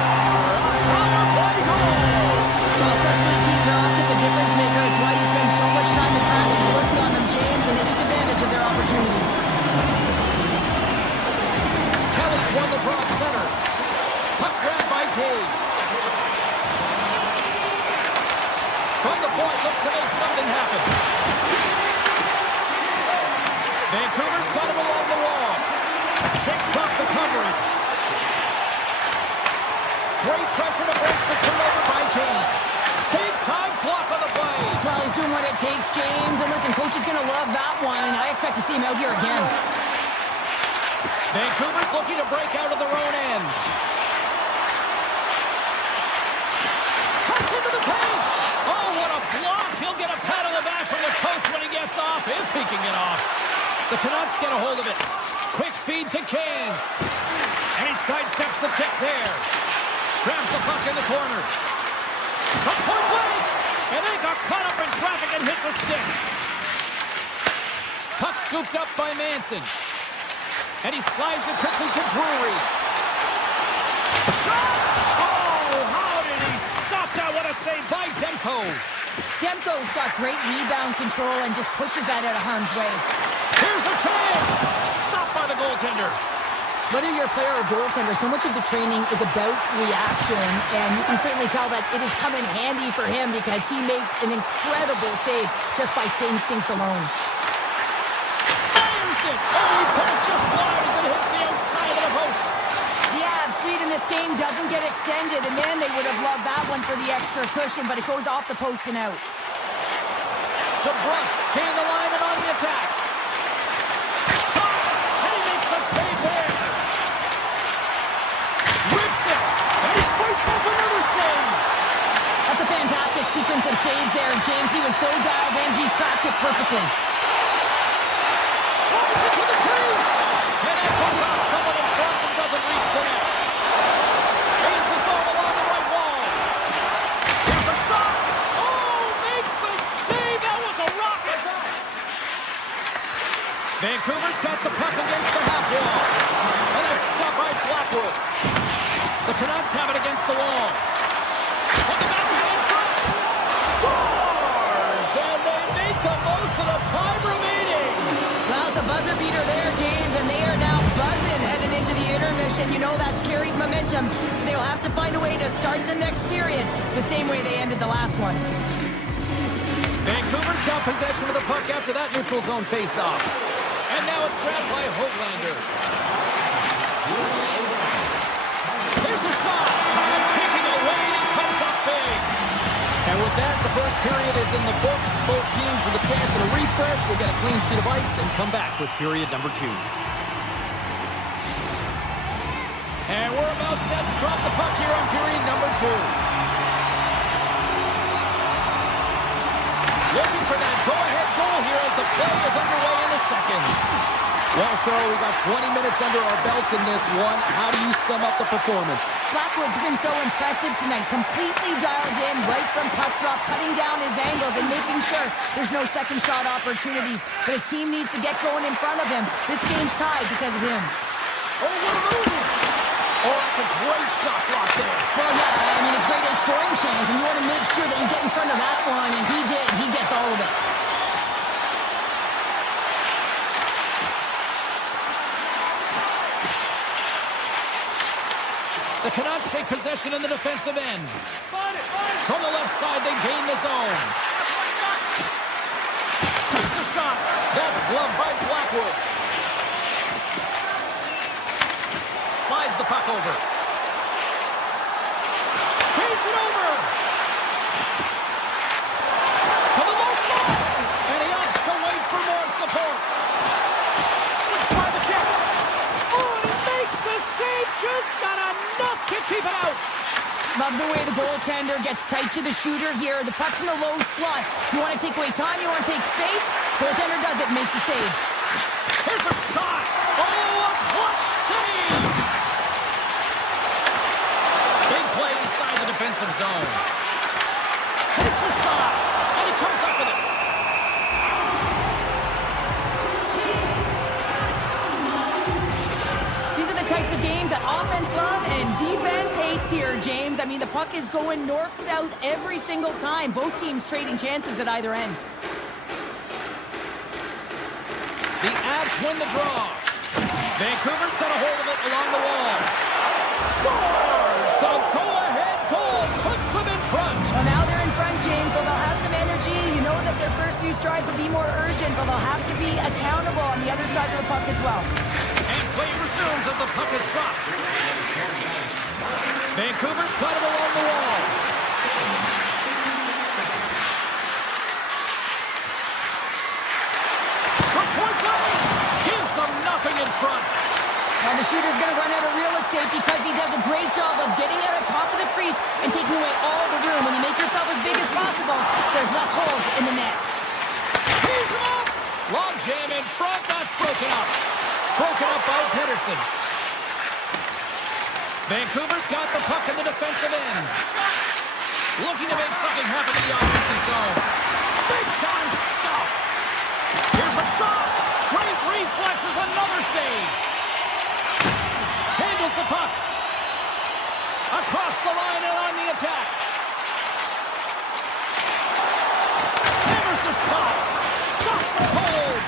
Power play goal! Well, especially teams are often the difference maker. It's why you spend so much time in practice working on them, James, and they took advantage of their opportunity. Kelly's won the draw center. Puck grabbed by Taves. From the point, looks to make something happen. Vancouver's got him along the wall. Shakes off the coverage. Great pressure to force the turnover by Kane. Big time block on the play. Well, he's doing what it takes, James. And listen, coach is going to love that one. I expect to see him out here again. Vancouver's looking to break out of their own end. Cuts into the paint. Oh, what a block. He'll get a pat on the back from the coach when he gets off, if he can get off. The Canucks get a hold of it. Quick feed to Kane. And he sidesteps the kick there. Grabs the puck in the corner. From point blank. And they got caught up in traffic and hits a stick. Puck scooped up by Manson. And he slides it quickly to Drury. Shot! Oh, how did he stop that? What a save by Demko. Demko's got great rebound control and just pushes that out of harm's way. Here's a chance. Stopped by the goaltender. Whether you're a player or goaltender, so much of the training is about reaction, and you can certainly tell that it has come in handy for him because he makes an incredible save just by instincts alone. Fires it. Oh, he put it just wide as it hits the outside of the post. The Avs lead in this game doesn't get extended, and man, they would have loved that one for the extra cushion, but it goes off the post and out. DeBrusk's gained the line and on the attack. Shot, and he makes a save there. Rips it, and he fights off another save. That's a fantastic sequence of saves there, James. He was so dialed in, he tracked it perfectly. Tries it to the crease, and that comes off someone in front and doesn't reach the net. Aims the zone along the right wall. Here's a shot. Oh, makes the save. That was a rocket. Vancouver's got the puck against the half wall, and that's stopped by Blackwood. The Canucks have it against the wall. On the backhand in front. Scores! And they make the most of the time remaining. Well, it's a buzzer beater there, James, and they are now buzzing heading into the intermission. You know that's carried momentum. They'll have to find a way to start the next period the same way they ended the last one. Vancouver's got possession of the puck after that neutral zone face-off. And now it's grabbed by Hoaglander. There's a shot. Time ticking away, and he comes up big. And with that, the first period is in the books. Both teams with a chance at a refresh. We'll get a clean sheet of ice and come back with period number 2. And we're about set to drop the puck here on period number 2. Looking for that go-ahead goal here as the play is underway in the second. Well, Cheryl, we got 20 minutes under our belts in this one. How do you sum up the performance? Blackwood's been so impressive tonight. Completely dialed in right from puck drop, cutting down his angles and making sure there's no second shot opportunities. But his team needs to get going in front of him. This game's tied because of him. Oh, what a move! Oh, that's a great shot block there. Well, yeah, I mean, it's great at a scoring chance, and you want to make sure that you get in front of that one, and he did. He gets all of it. The Canucks take possession in the defensive end. From the left side, they gain the zone. Takes a shot. That's gloved by Blackwood. Slides the puck over. Feeds it over. To the low slide. And he opts to wait for more support. Slips by the check. Oh, and he makes the save. Just got enough to keep it out. Love the way the goaltender gets tight to the shooter here. The puck's in the low slot. You want to take away time, you want to take space. Goaltender does it, makes the save. Here's a shot. Oh, a clutch save. Big play inside the defensive zone. Takes a shot, and he comes up with it. These are the types of games that offense love and defense hates here, James. I mean, the puck is going north-south every single time. Both teams trading chances at either end. The Avs win the draw. Vancouver's got a hold of it along the wall. Scores! The go-ahead goal puts them in front. Well, now they're in front, James, so they'll have some energy. You know that their first few strides will be more urgent, but they'll have to be accountable on the other side of the puck as well. And play resumes as the puck is dropped. Vancouver's got it along the wall. From point blank, gives them nothing in front. Now the shooter's going to run out of real estate because he does a great job of getting out of top of the crease and taking away all the room. When you make yourself as big as possible, there's less holes in the net. He's him up. Long jam in front. That's broken up. Broken up by Pedersen. Vancouver's got the puck in the defensive end. Looking to make something happen in the offensive zone. Big time stop. Here's a shot. Great reflexes. Another save. Handles the puck. Across the line and on the attack. Hammers the shot. Stops it cold.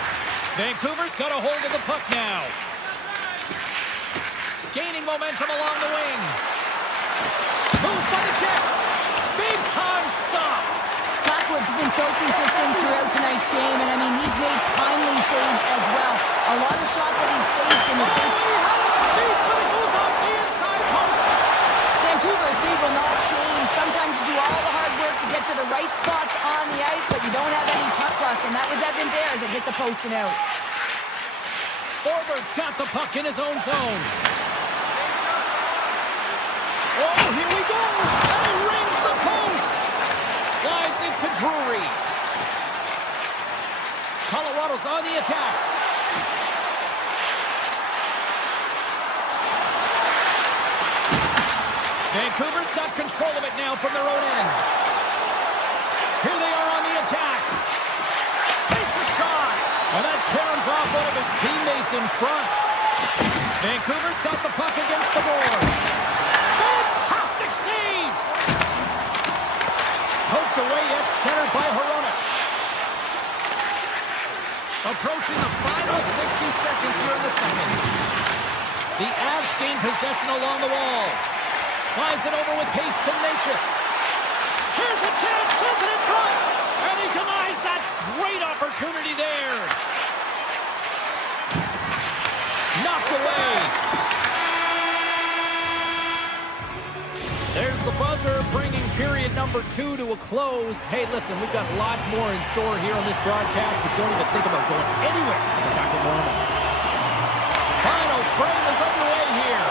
Vancouver's got a hold of the puck now. Gaining momentum along the wing. Moves by the check. Big time stop. Blackwood's been so consistent throughout tonight's game, and I mean, he's made timely saves as well. A lot of shots that he's faced in the He had it beat, but it goes off the inside post. Vancouver's lead will not change. Sometimes you do all the hard work to get to the right spots on the ice, but you don't have any puck luck, and that was Evan Bears that hit the post and out. Forward's got the puck in his own zone. Oh, here we go. And he rings the post. Slides it to Drury. Colorado's on the attack. Vancouver's got control of it now from their own end. Here they are on the attack. Takes a shot. And that caroms off one of his teammates in front. Vancouver's got the puck against the boards. Fantastic save. Poked away at center by Hronek. Approaching the final 60 seconds here in the second. The Avs gain possession along the wall. Slides it over with pace to Natchez. Here's a chance, sends it in front. And he denies that great opportunity there. Knocked away. the buzzer, bringing period number 2 to a close. Hey, listen, we've got lots more in store here on this broadcast, so don't even think about going anywhere. We're back with more in a moment. Final frame is underway here.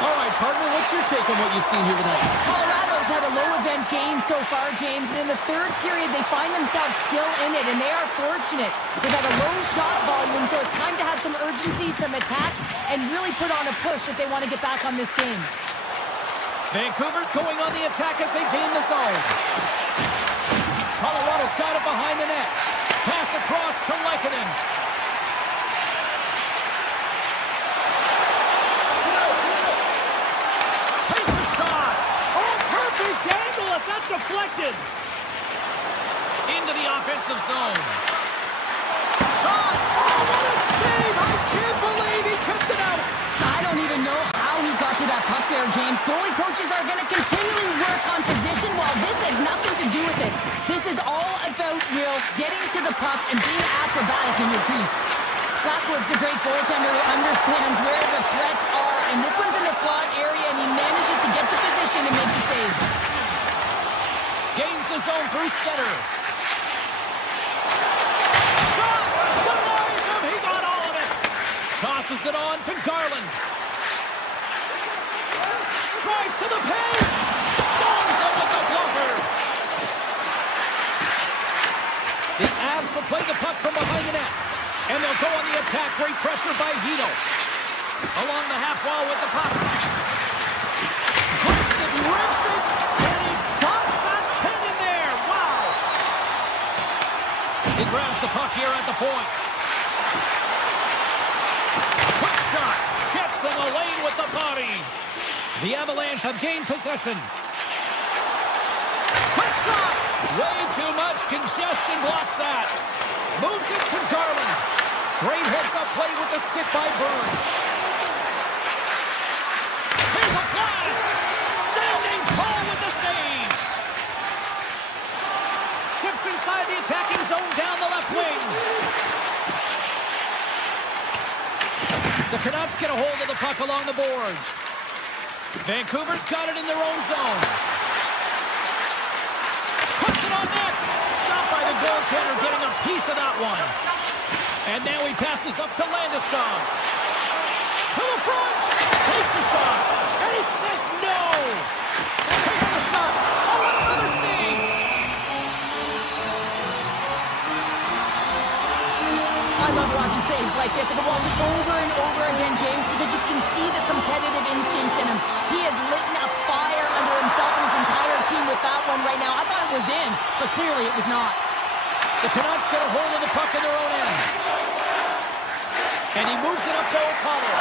All right, partner, what's your take on what you've seen here tonight? Colorado's had a low-event game so far, James, and in the third period, they find themselves still in it, and they are fortunate. They've had a low shot volume, so it's time to have some urgency, some attack, and really put on a push if they want to get back on this game. Vancouver's going on the attack as they gain the zone. Colorado's got it behind the net. Pass across to Lehkonen. Takes a shot. Oh, perfect angle as that's deflected. Into the offensive zone. Shot. Oh, what a save. I can't believe he kept it out. I don't even know how he got to that puck there, James. Goalie coaches are going to continually work on position while this has nothing to do with it. This is all about Will getting to the puck and being acrobatic in your crease. Blackwood's a great goaltender who understands where the threats are, and this one's in the slot area, and he manages to get to position and make the save. Gains the zone through center. Shot! Denies him! He got all of it! Tosses it on to Garland. Drives to the paint! Stones him with the blocker! The Avs will play the puck from behind the net. And they'll go on the attack. Great pressure by Hito. Along the half wall with the puck. Grips it, rips it, and he stops that cannon there. Wow! He grabs the puck here at the point. Quick shot. Gets them a lane with the body. The Avalanche have gained possession. Quick shot! Way too much congestion blocks that. Moves it to Garland. Great heads-up play with the stick by Burns. Here's a blast! Standing tall with the save. Steps inside the attacking zone down the left wing. The Canucks get a hold of the puck along the boards. Vancouver's got it in their own zone. Puts it on net. Stopped by the goaltender, getting a piece of that one. And now he passes up to Landeskog. To the front. Takes a shot. And he says no. Takes a shot. Oh, and another save. I love watching saves like this. I can watch it over and over again, James, because you can see the competitive instincts in him. He has lit a fire under himself and his entire team with that one right now. I thought it was in, but clearly it was not. The Canucks get a hold of the puck in their own end. And he moves it up to O'Connor.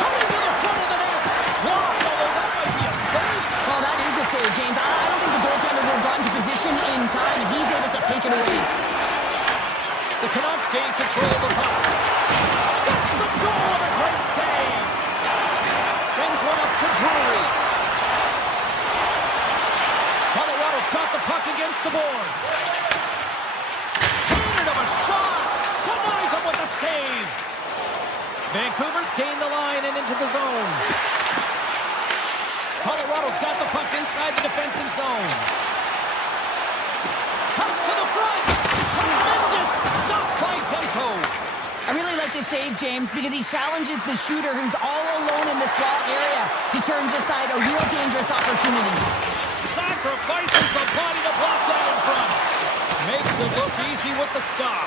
Coming to the front of the net. Blocked, although that might be a save. Well, that is a save, James. I don't think the goaltender would have gotten to position in time, and he's able to take it away. The Canucks gain control of the puck. Shuts the door with a great save. Sends one up to Drury. Colorado's got the puck against the boards. Cannon of a shot. Denies him with a save. Vancouver's gained the line and into the zone. Colorado's got the puck inside the defensive zone. Comes to the front. Tremendous stop by Demko. I really like this save, James, because he challenges the shooter who's all alone in the slot area. He turns aside a real dangerous opportunity. Sacrifices the body to block that in front. Makes it look easy with the stop.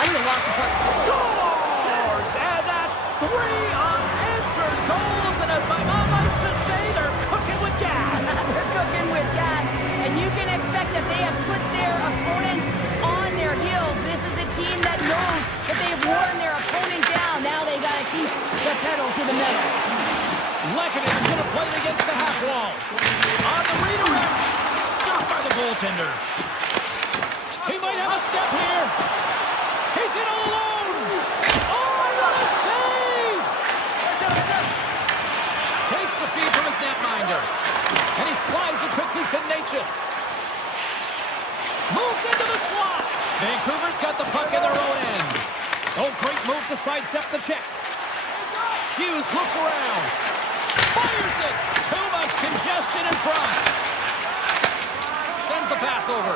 I would have lost the puck. Scores! And that's 3 unanswered goals. And as my mom likes to say, they're cooking with gas. They're cooking with gas. And you can expect that they have put their opponents on their heels. This is a team that knows that they have worn their opponent down. Now they got to keep the pedal to the metal. Lehkonen's going to play it against the half wall. On the redirect. Stopped by the goaltender. He might have a step here. He's in all alone. Oh, what a save! Takes the feed from his netminder. And he slides it quickly to Natchez. Moves into the slot. Vancouver's got the puck in their own end. Oh, great move to sidestep the check. Hughes looks around. Fires it. Too much congestion in front. Sends the pass over.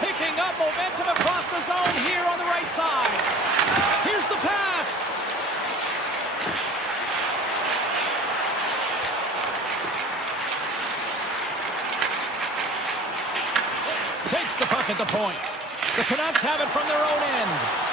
Picking up momentum across the zone here on the right side. Here's the pass. Takes the puck at the point. The Canucks have it from their own end.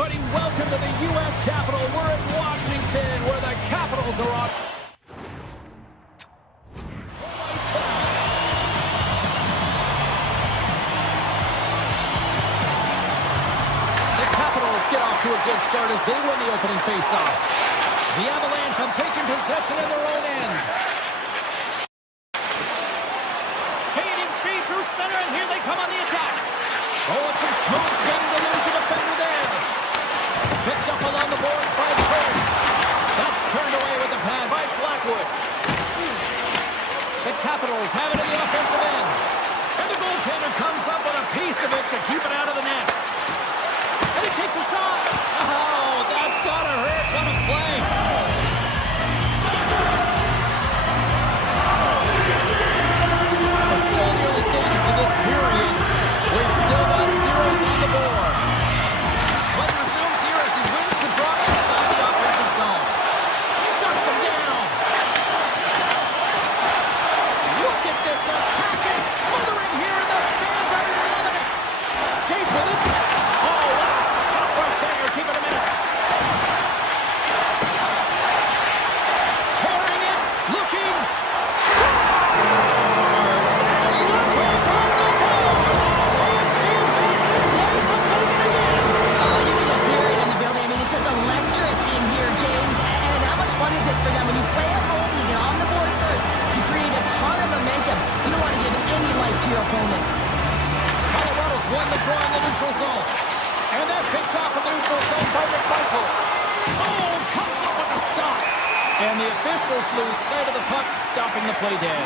everybody. Welcome to the U.S. Capitol. We're in Washington, where the Capitals are on. The Capitals get off to a good start as they win the opening faceoff. The Avalanche have taken possession in their own end. Gaining speed through center, and here they come on the attack. Oh, it's some smooth skating to lose the defender there. Picked up along the boards by Chris. That's turned away with the pad by Blackwood. The Capitals have it in the offensive end. And the goaltender comes up with a piece of it to keep it out of the net. And he takes a shot. Oh, that's got to hurt. What a play. We're still in the early stages of this period. We've still got zeros on the board. Play resumes here as he wins the draw inside the offensive zone. Shuts him down. Look at this attack. It's smothering here, and the fans are loving it. Skates with it. Oh, what a stop right there. Keep it a minute. Carrying it. Looking. Scores! And look who's on the board. The team has this place up buzzing again. Oh, you can just hear it in the building. I mean, it's just electric in here, James. And how much fun is it for them when you play at home, you get on the board first, you create a ton of momentum. You don't want to give any life to your opponent. Colorado's won the draw in the neutral zone. And that's picked off from the neutral zone by McMichael. Oh, comes up with a stop. And the officials lose sight of the puck, stopping the play dead.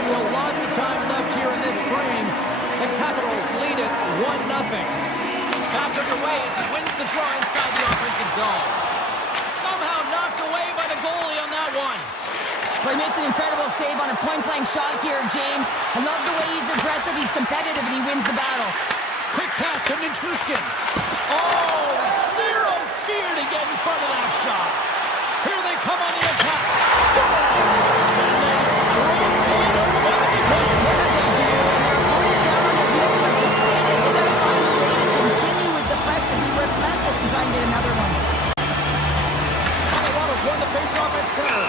Still lots of time left here in this frame. The Capitals lead it 1-0. Back underway as he wins the draw inside the offensive zone. Somehow knocked away by the goalie on that one. Well, he makes an incredible save on a point-blank shot here, James. I love the way he's aggressive, he's competitive, and he wins the battle. Quick pass to Nichushkin. Oh, zero fear to get in front of that shot. Here they come on the attack. Scores! And they stroke it once again. Yeah, they do, and their opponents down on their heels are deflated. They gotta find a way to continue with the pressure, be relentless, and try and get another one. Colorado's won the faceoff at center.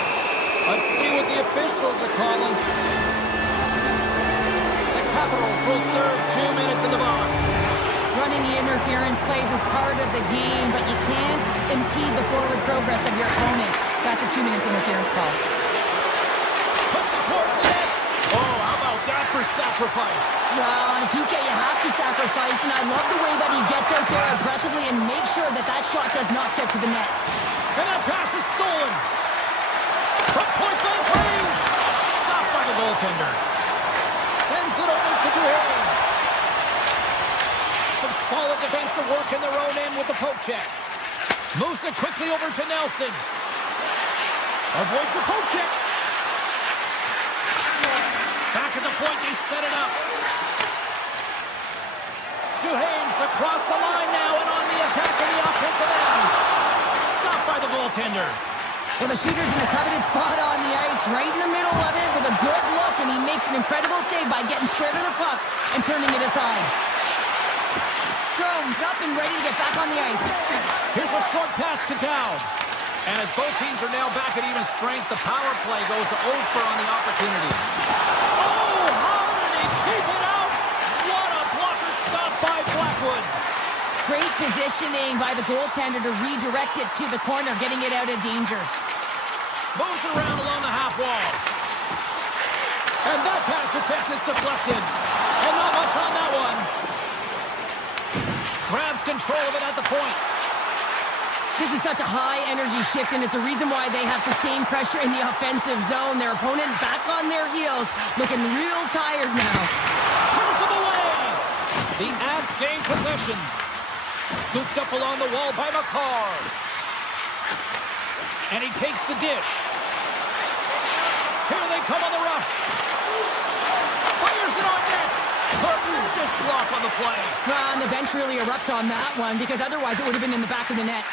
Let's see what the officials are calling. The Capitals will serve 2 minutes in the box. Running the interference plays is part of the game, but you can't impede the forward progress of your opponent. That's a 2 minutes interference call. Puts it towards the net. Oh, how about that for sacrifice? Well, on a PK, you have to sacrifice, and I love the way that he gets out there aggressively and makes sure that that shot does not get to the net. And that pass is stolen. From point-blank range. Stopped by the goaltender. Sends it over to Duhane. Some solid defensive work in their own end with the poke check. Moves it quickly over to Nelson. Avoids the poke check. Back at the point, they set it up. Duhane's across the line now and on the attack in the offensive end. Stopped by the goaltender. Well, the shooter's in a coveted spot on the ice, right in the middle of it with a good look, and he makes an incredible save by getting square to the puck and turning it aside. Strome's up and ready to get back on the ice. Here's a short pass to Dowd. And as both teams are now back at even strength, the power play goes over on the opportunity. Oh, how did he keep it out? What a blocker stop by Blackwood. Great positioning by the goaltender to redirect it to the corner, getting it out of danger. Moves it around along the half wall. And that pass attempt is deflected. And not much on that one. Grabs control of it at the point. This is such a high-energy shift, and it's a reason why they have sustained pressure in the offensive zone. Their opponent back on their heels, looking real tired now. Turns him away. The Avs gain possession. Scooped up along the wall by McCarr. And he takes the dish. Here they come on the rush. Fires it on net. Tremendous block on the play. Well, and the bench really erupts on that one, because otherwise it would have been in the back of the net.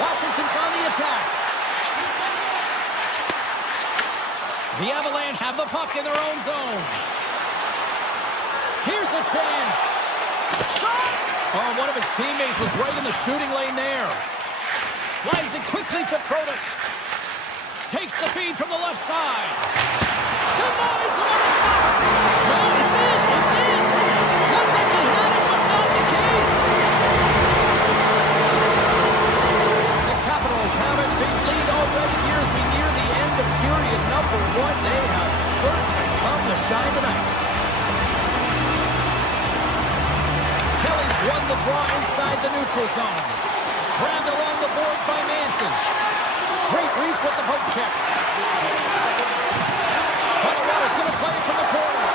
Washington's on the attack. The Avalanche have the puck in their own zone. Here's a chance. Shot! Oh, one of his teammates was right in the shooting lane there. Slides it quickly to Protas. Takes the feed from the left side. Denies him on the side. No, it's in. It's in. Looked like he had it, but not the case. The Capitals have a big lead already here as we near the end of period number 1. They have certainly come to shine tonight. Kelly's won the draw inside the neutral zone. Grabbed along the board by Manson. Great reach with the poke check. Colorado's going to play it from the corner.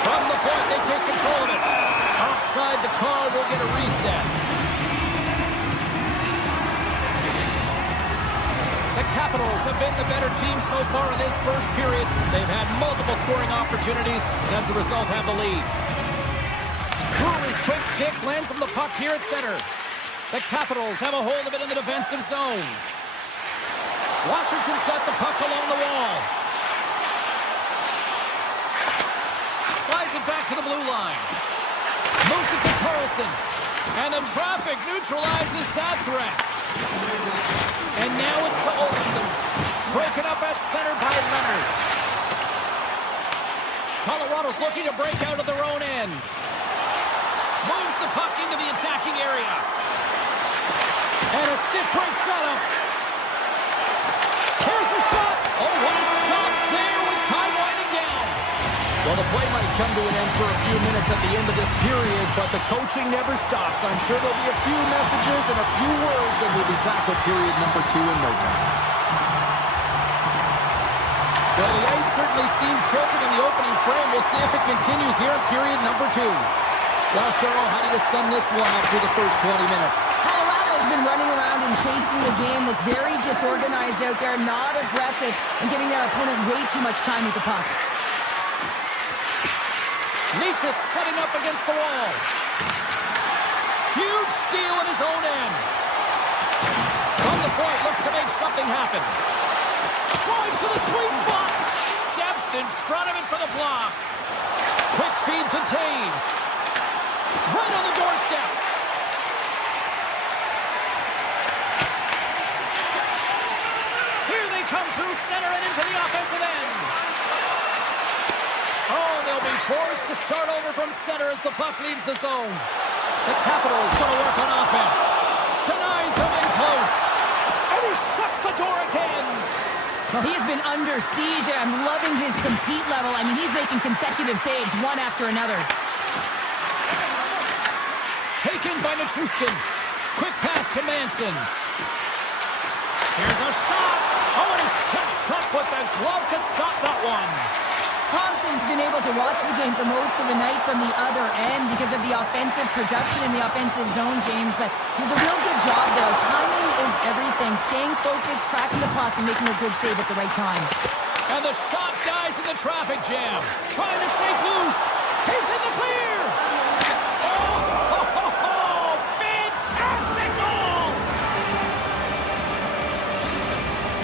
From the point, they take control of it. Offside, the call will get a reset. The Capitals have been the better team so far in this first period. They've had multiple scoring opportunities, and as a result have the lead. Brewery's quick stick lands from the puck here at center. The Capitals have a hold of it in the defensive zone. Washington's got the puck along the wall. Slides it back to the blue line. Moves it to Carlson. And the traffic neutralizes that threat. And now it's to Olsen. Broken up at center by Leonard. Colorado's looking to break out of their own end. Moves the puck into the attacking area. And a stick break setup. Here's a shot. Oh, what a stop there with time winding down. Well, the play might come to an end for a few minutes at the end of this period, but the coaching never stops. I'm sure there'll be a few messages and a few words, and we'll be back with period number 2 in no time. Well, the ice certainly seemed tilted in the opening frame. We'll see if it continues here in period number 2. Well, Cheryl, how do you sum this one up through the first 20 minutes? Colorado's been running around and chasing the game, look very disorganized out there, not aggressive, and giving their opponent way too much time with the puck. Leach is setting up against the wall. Huge steal at his own end. From the point, looks to make something happen. Drives to the sweet spot. Steps in front of it for the block. Quick feed to Taves. Right on the doorstep. Here they come through center and into the offensive end. Oh, they'll be forced to start over from center as the puck leaves the zone. The Capitals going to work on offense. Denies him in close. And he shuts the door again. Well, he has been under siege, and I'm loving his compete level. I mean, he's making consecutive saves one after another. Taken by Nichushkin. Quick pass to Manson. Here's a shot. Oh, and he steps up with the glove to stop that one. Thompson's been able to watch the game for most of the night from the other end because of the offensive production in the offensive zone, James, but he's a real good job there. Timing is everything. Staying focused, tracking the puck, and making a good save at the right time. And the shot dies in the traffic jam. Trying to shake loose. He's in the clear. Oh, fantastic goal!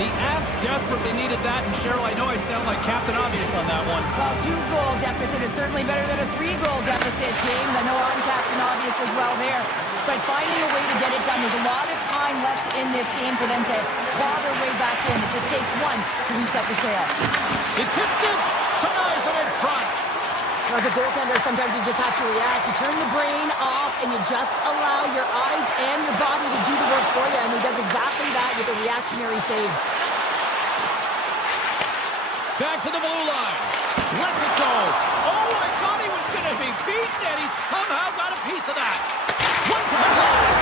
The Avs desperately needed that, and Cheryl, I know I sound like Captain Obvious on that one. Well, 2-goal deficit is certainly better than a 3-goal deficit, James. I know I'm Captain Obvious as well there. But finding a way to get it done, there's a lot of time left in this game for them to claw their way back in. It just takes one to reset the sail. He tips it, denies him in front. As a goaltender, sometimes you just have to react. You turn the brain off, and you just allow your eyes and your body to do the work for you, and he does exactly that with a reactionary save. Back to the blue line. Lets it go. Oh, I thought he was going to be beaten, and he somehow got a piece of that. One to the glass.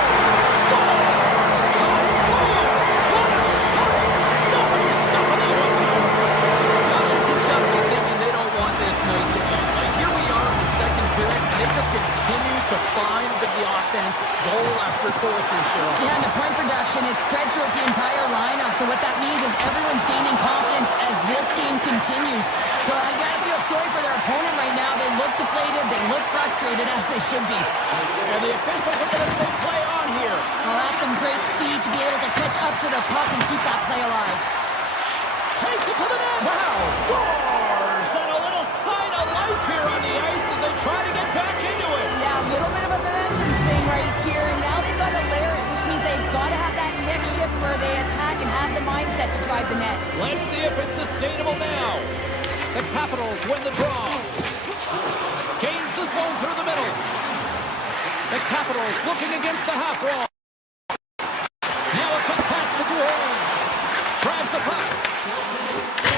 Scores! Boom! What a shot! Nobody was stopping that one, too. Washington's got to be thinking they don't want this night to end. Like, here we are in the second period, and they just continue to find the offense goal after goal here, Cheryl. Yeah, and the point production is spread throughout the entire lineup. So what that means is everyone's gaining confidence as this game continues. So I gotta feel sorry for their opponent right now. They look deflated, they look frustrated, as they should be. And the officials are going to say play on here. Well, that's some great speed to be able to catch up to the puck and keep that play alive. Takes it to the net. Wow. Scores! And a little sign of life here on the ice as they try to get back into it. Yeah, a little bit of a momentum swing right here. Now they've got to layer it, which means they've got to have that next shift where they attack and have the mindset to drive the net. Let's see if it's sustainable now. The Capitals win the draw. Gains the zone through the middle. The Capitals looking against the half wall. Now a quick pass to Duhon. Grabs the puck.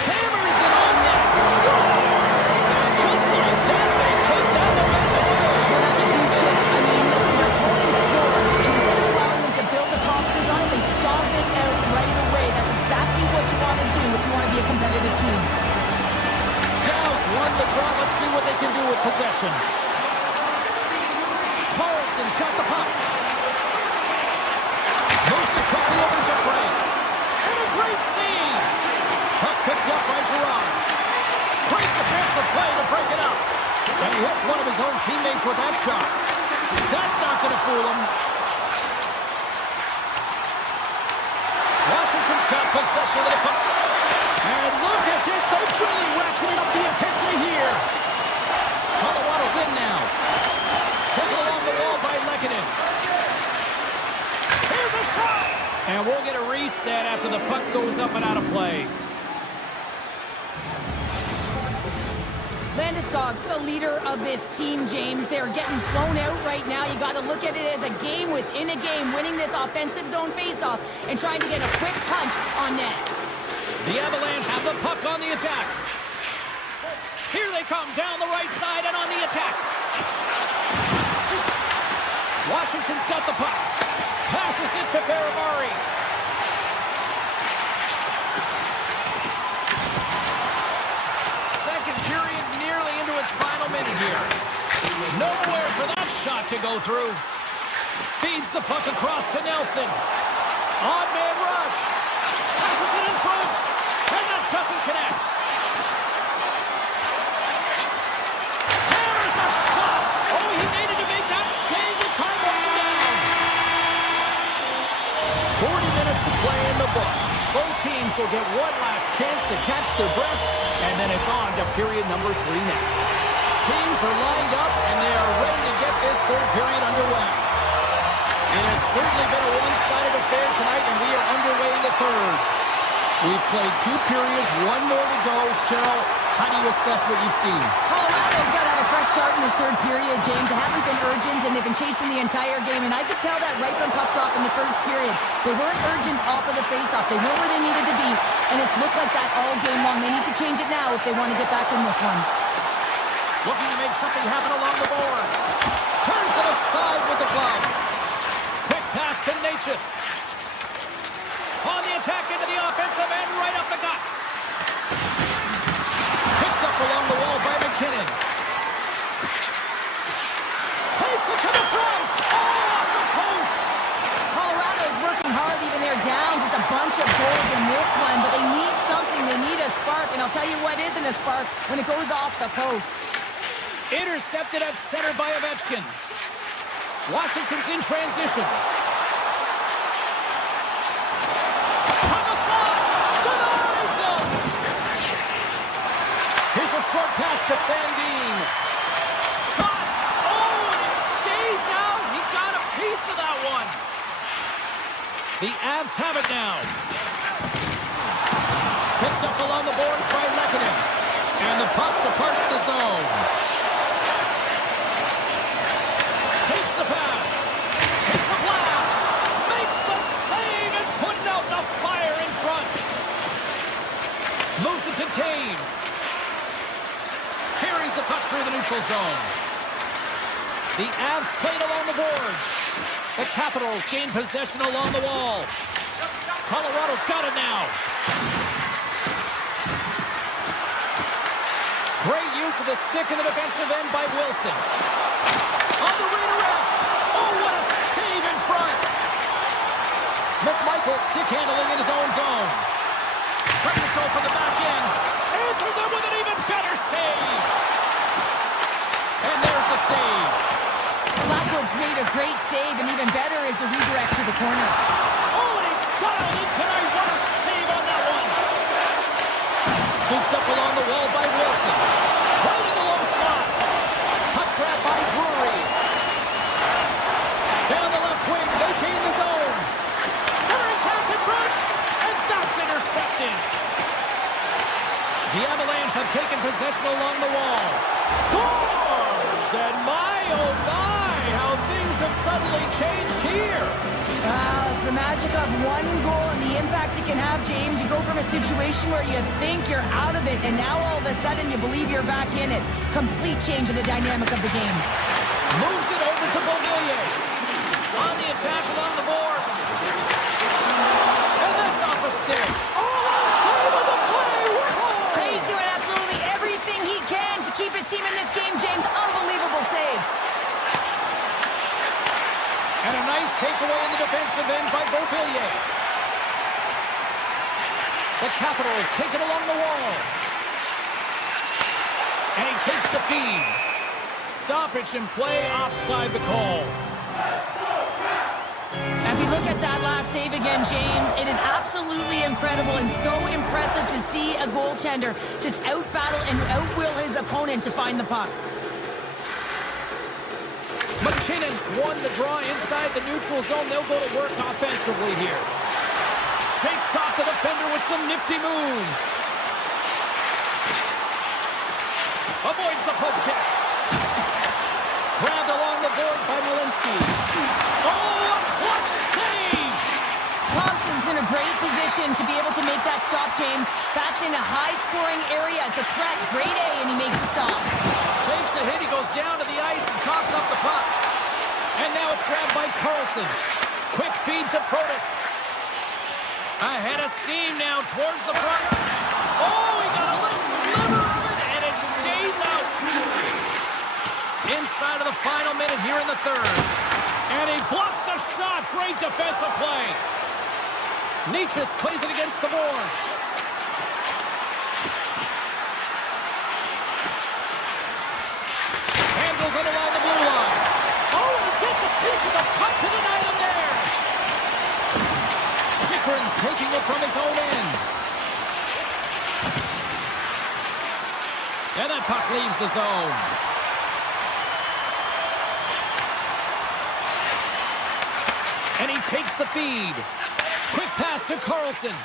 Hammers it on net. Scores! And just like that, they take down the back away. Well, that's a huge shift. I mean, your opponent scores, and instead of allowing them to build the confidence on it, they stomp it out right away. That's exactly what you want to do if you want to be a competitive team. Cows won the draw. Let's see what they can do with possession. Carlson's got the puck. Moves it quickly over to Frank. And a great save. Puck picked up by Gerard. Great defensive play to break it up. And he hits one of his own teammates with that shot. That's not going to fool him. Washington's got possession of the puck. And look at this. They're really ratcheting up the intensity here. Colorado's in now. Taken along the wall by Lehkonen. Here's a shot. And we'll get a reset after the puck goes up and out of play. Landeskog's the leader of this team, James. They're getting blown out right now. You got to look at it as a game within a game, winning this offensive zone faceoff and trying to get a quick punch on net. The Avalanche have the puck on the attack. Here they come down the right side and on the attack. Washington's got the puck. Passes it to Barabari. Second period nearly into its final minute here. Nowhere for that shot to go through. Feeds the puck across to Nelson. Odd man rush. Passes it in front. And that doesn't connect. Hammers a shot. Oh, he needed to make that save with time running down. 40 minutes to play in the books. Both teams will get one last chance to catch their breaths, and then it's on to period number 3 next. Teams are lined up, and they are ready to get this third period underway. It has certainly been a one-sided affair tonight, and we are underway in the third. We've played 2 periods, 1 more to go. Cheryl, how do you assess what you've seen? Colorado's got to have a fresh start in this third period, James. They haven't been urgent, and they've been chasing the entire game, and I could tell that right from puck drop in the first period. They weren't urgent off of the faceoff. They know where they needed to be, and it's looked like that all game long. They need to change it now if they want to get back in this one. Looking to make something happen along the boards. Turns it aside with the glove. Quick pass to Natchez. On the attack into the offensive end, right up the gut. Picked up along the wall by McKinnon. Takes it to the front. Oh, off the post. Colorado's working hard, even they're down just a bunch of goals in this one, but they need something. They need a spark, and I'll tell you what isn't a spark when it goes off the post. Intercepted at center by Ovechkin. Washington's in transition. From the slot. Denies him. Here's a short pass to Sandin. Shot. Oh, and it stays out. He got a piece of that one. The Avs have it now. Picked up along the boards by Lehkonen. And the puck departs the zone. Takes the pass. Takes a blast. Makes the save and putting out the fire in front. Moves it to Taves. Carries the puck through the neutral zone. The Avs played along the boards. The Capitals gain possession along the wall. Colorado's got it now. Great use of the stick in the defensive end by Wilson. On the redirect. Oh, what a save in front. McMichael stick handling in his own zone. Lets it go for the back end. Answers it with an even better save. And there's the save. Blackwood's made a great save, and even better is the redirect to the corner. Oh, and he's dialed in tonight. What a save on that one. Scooped up along the wall by Wilson. Right in the low slot. Puck grab by Drury. Down the left wing, they gain the zone. Centering pass in front, and that's intercepted. The Avalanche have taken possession along the wall. Scores! And my, oh my, how things have suddenly changed here. It's the magic of one goal and the impact it can have, James. You go from a situation where you think you're out of it, and now all of a sudden you believe you're back in it. Complete change of the dynamic of the game. Moves it over to Beauvillier. On the attack along the boards. And that's off a stick. Save of the play. He's doing absolutely everything he can to keep his team in this game, James. Unbelievable save. And a nice takeaway in the defensive end by Beauvillier. The Capitals take it along the wall. And he takes the feed. Stoppage in play, offside the call. As we look at that last save again, James, it is absolutely incredible and so impressive to see a goaltender just out-battle and out-will his opponent to find the puck. McKinnon's won the draw inside the neutral zone. They'll go to work offensively here. Shakes off the defender with some nifty moves. Avoids the poke check. Grabbed along the board by Malinsky. Oh, a clutch save! Thompson's in a great position to be able to make that stop, James. That's in a high-scoring area. It's a threat, grade A, and he makes the stop. Takes a hit, he goes down to the ice and coughs up the puck. And now it's grabbed by Carlson. Quick feed to Protas. Ahead of steam now towards the front. Oh, he got a little sliver of it, and it stays out. Inside of the final minute here in the third. And he blocks the shot. Great defensive play. Nietzsche plays it against the boards. Handles it along the blue line. Oh, and he gets a piece of the puck to deny them there. Chikrin's taking it from his own end. And that puck leaves the zone. And he takes the feed. Quick pass to Carlson.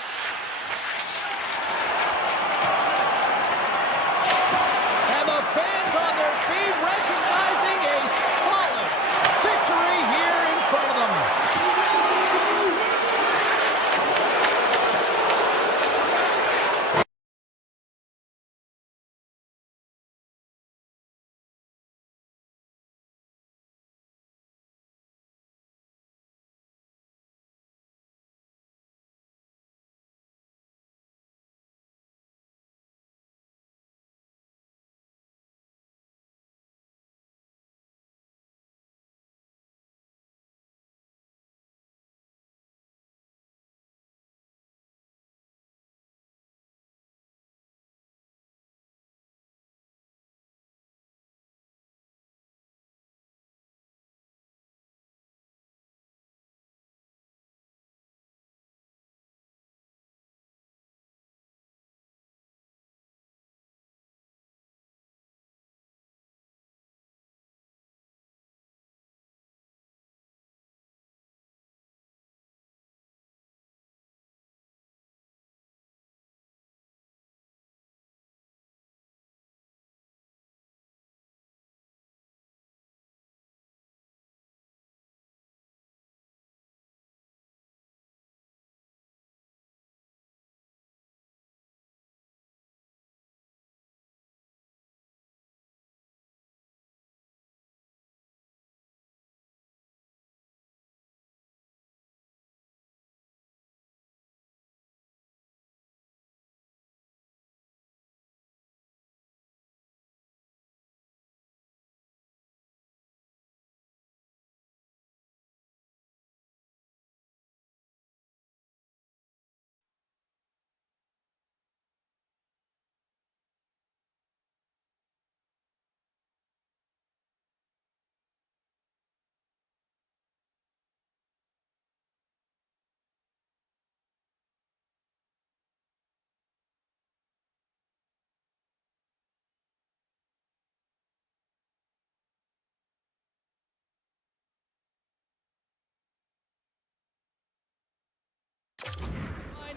And the fans on their feet recognizing a solid victory here in front of them.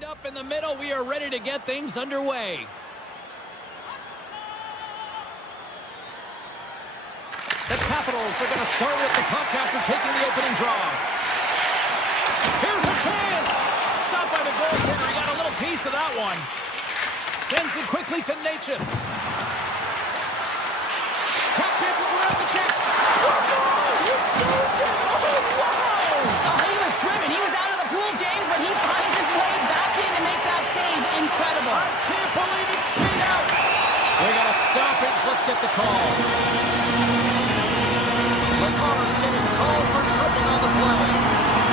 Lined up in the middle, we are ready to get things underway. The Capitals are going to start with the puck after taking the opening draw. Here's a chance! Stopped by the goaltender. He got a little piece of that one. Sends it quickly to Natchez. Tap dances around the check. Score goal! He saved it! Oh, wow! Oh, he was swimming. He was out of the pool, James, but he finds his way back in to make that save. Incredible. I can't believe it. Straight out. We got a stoppage. Let's get the call. McCarr's getting called for tripping on the play.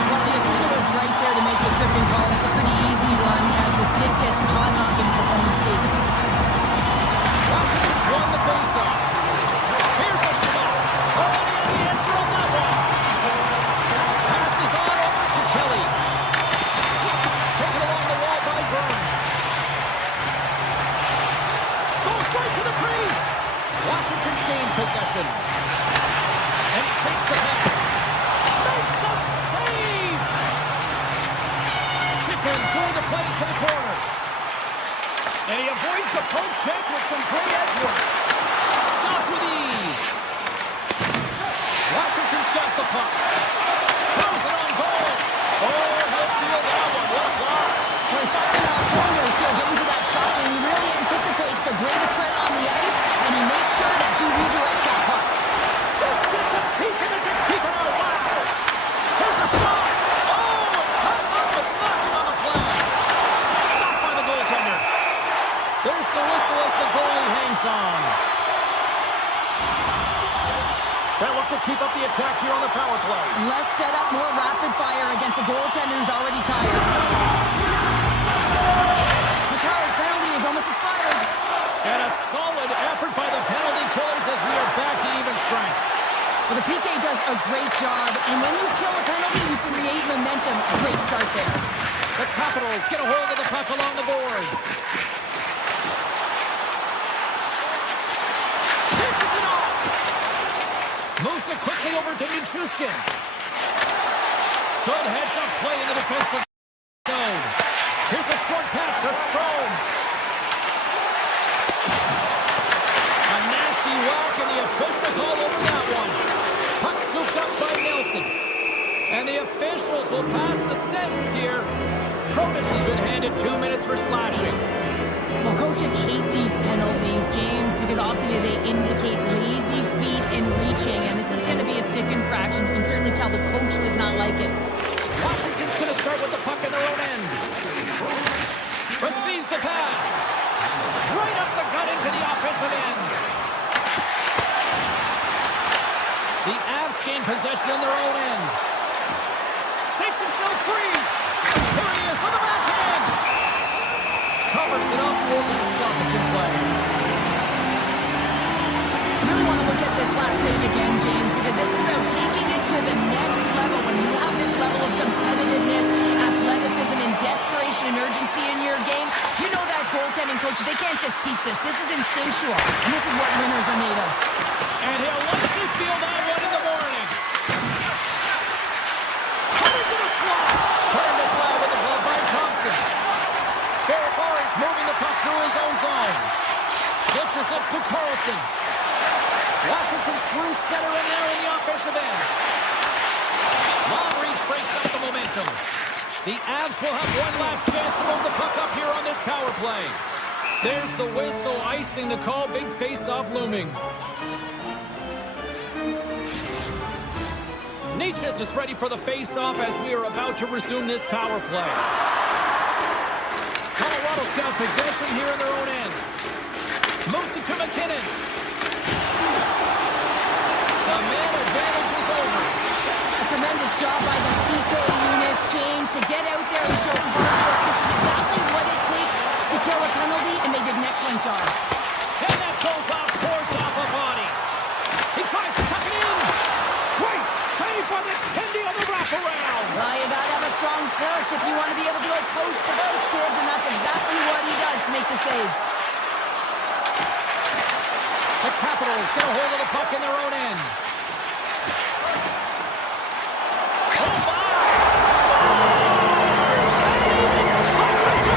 Well, the official was right there to make the tripping call. It's a pretty easy one as the stick gets caught up in his opponent's skates. Washington's won the faceoff. Here's a shot. Oh, he had the answer on that one. Passes on over to Kelly. Taken along the wall by Burns. Goes right to the crease. Washington's gained possession. And he takes the pass. Makes the save! Chikrin's going to play to the corner. And he avoids the poke check with some great edge work. Stopped with ease. Washington's got the puck. Throws it on goal. Oh, he'll feel that one. What a block. Well, he's firing off corners here, getting to that shot, and he really anticipates the greatest threat on the ice, and he makes sure that he redirects that puck. Just gets a piece of it to keep it out. Wow. Here's a shot. Oh, it comes up with nothing on the play. Stopped by the goaltender. There's the whistle as the goalie hangs on. They'll look to keep up the attack here on the power play. Less setup, more rapid fire against a goaltender who's already tired. McCarr's penalty is almost expired. And a solid effort by the penalty killers as we are back to even strength. Well, the PK does a great job, and when you kill a penalty, you create momentum. Great start there. The Capitals get a hold of the puck along the boards. Dishes it off. Moves it quickly over to Nichushkin. Good heads-up play in the defensive zone. Here's a short pass to Strome. A nasty whack, and the officials all over that one. Puck scooped up by Nelson. And the officials will pass the sentence here. Protas has been handed 2 minutes for slashing. Well, coaches hate these penalties, James, because often they indicate lazy feet in reaching, and this is going to be a stick infraction. You can certainly tell the coach does not like it. Washington's going to start with the puck in their own end. Receives the pass. Right up the gut into the offensive end. The Avs gain possession in their own end. Shakes himself free. Here he is on the backhand. Covers it up for the stoppage in play. Really want to look at this last save again, James, because this is about taking it to the next level. When you have this level of competitiveness, athleticism, and desperation and urgency in your game, you know that goaltending coaches, they can't just teach this. This is instinctual, and this is what winners are made of. And he'll likely feel that one in the morning. Coming to the slot. Turned aside with the glove by Thompson. Ferrari's moving the puck through his own zone. Dishes up to Carlson. Washington's through center and now in the offensive end. Long reach breaks up the momentum. The Avs will have one last chance to move the puck up here on this power play. There's the whistle, icing the call. Big face-off looming. Natchez is ready for the face-off as we are about to resume this power play. Colorado's got possession here in their own end. Moves it to McKinnon. The man advantage is over. A tremendous job by the PK units, James, to get out there and show hard work. This is exactly what it takes to kill a penalty, and they did an excellent job. And that goes off, pours off a body. He tries to tuck it in. Great save by the Kendi on the wraparound. Well, you gotta have a strong push if you want to be able to go post to those kids, and that's exactly what he does to make the save. The Capitals get a hold of the puck in their own end. Oh, my! Scores! And he covers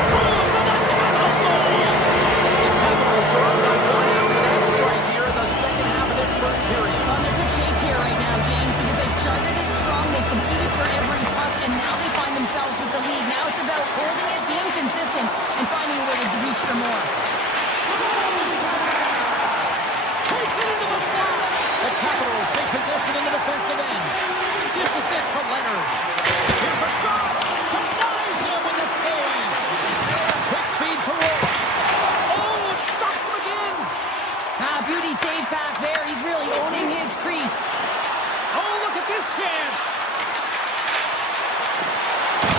position in the defensive end. Dishes it to Leonard. Here's a shot. Denies him with the save. Quick feed to Roy. Oh, it stops him again. Beauty save back there. He's really owning his crease. Oh, look at this chance.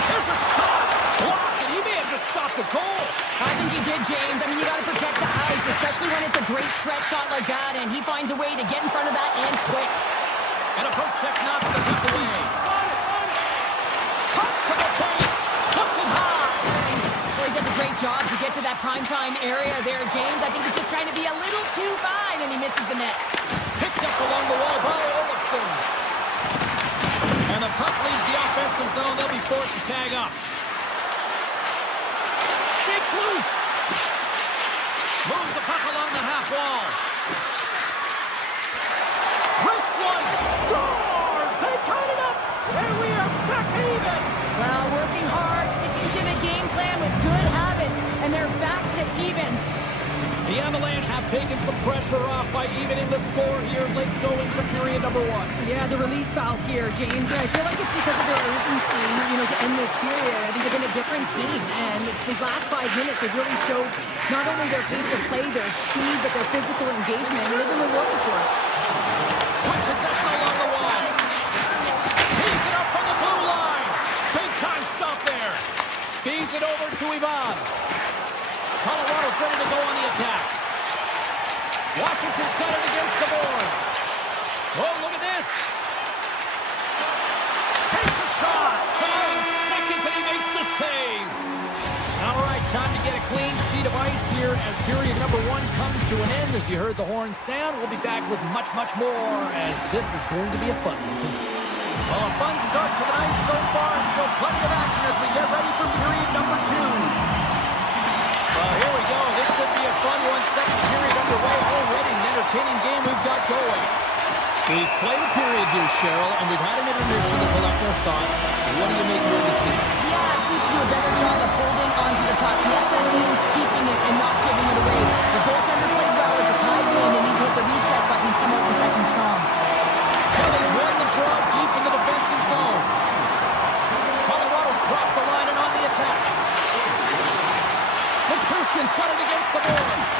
There's a shot. Blocked, and he may have just stopped the goal. I think he did, James. I mean, you got to protect the ice, especially when it's a great threat shot like that, and he finds a way to get in front of that and quick. And a poke check knocks the puck away. Cuts to the paint. Puts it high. Well, he does a great job to get to that primetime area there, James. I think he's just trying to be a little too fine, and he misses the net. Picked up along the wall by Olofsson. And the puck leaves the offensive zone. They'll be forced to tag up. Shakes loose. Moves the puck along the half wall. Wrist one. Scores! They tied it up. And we are back even. Well, working hard, sticking to the game plan with good habits, and they're back to evens. The Avalanche have taken some pressure off by evening the score here late going to period number 1. Yeah, the release valve here, James, and I feel like it's because of their urgency, to end this period. I think they've been a different team, and it's these last 5 minutes, they've really showed not only their pace of play, their speed, but their physical engagement, and they've been rewarded for it. With possession along the wall. He's it up from the blue line. Big time stop there. Feeds it over to Ivan. Colorado's ready to go on the attack. Washington's got it against the boards. Oh, look at this. Takes a shot. 5 seconds and he makes the save. All right, time to get a clean sheet of ice here as period number 1 comes to an end. As you heard the horn sound, we'll be back with much, much more as this is going to be a fun one tonight. Well, a fun start to the night so far and still plenty of action as we get ready for period number 2. Here we go. This should be a fun one. Second period underway already. An entertaining game we've got going. We've played a period here, Cheryl, and we've had an intermission to collect our thoughts. What do you make here this evening? Yeah, I need to do a better job of holding onto the puck. Yes, that means keeping it and not giving it away. The goaltender played well. It's a tied game. They need to hit the reset button and come out the second strong. Penny's won the draw deep in the defensive zone. Colorado's crossed the line and on the attack. Truskin's got it against the boards.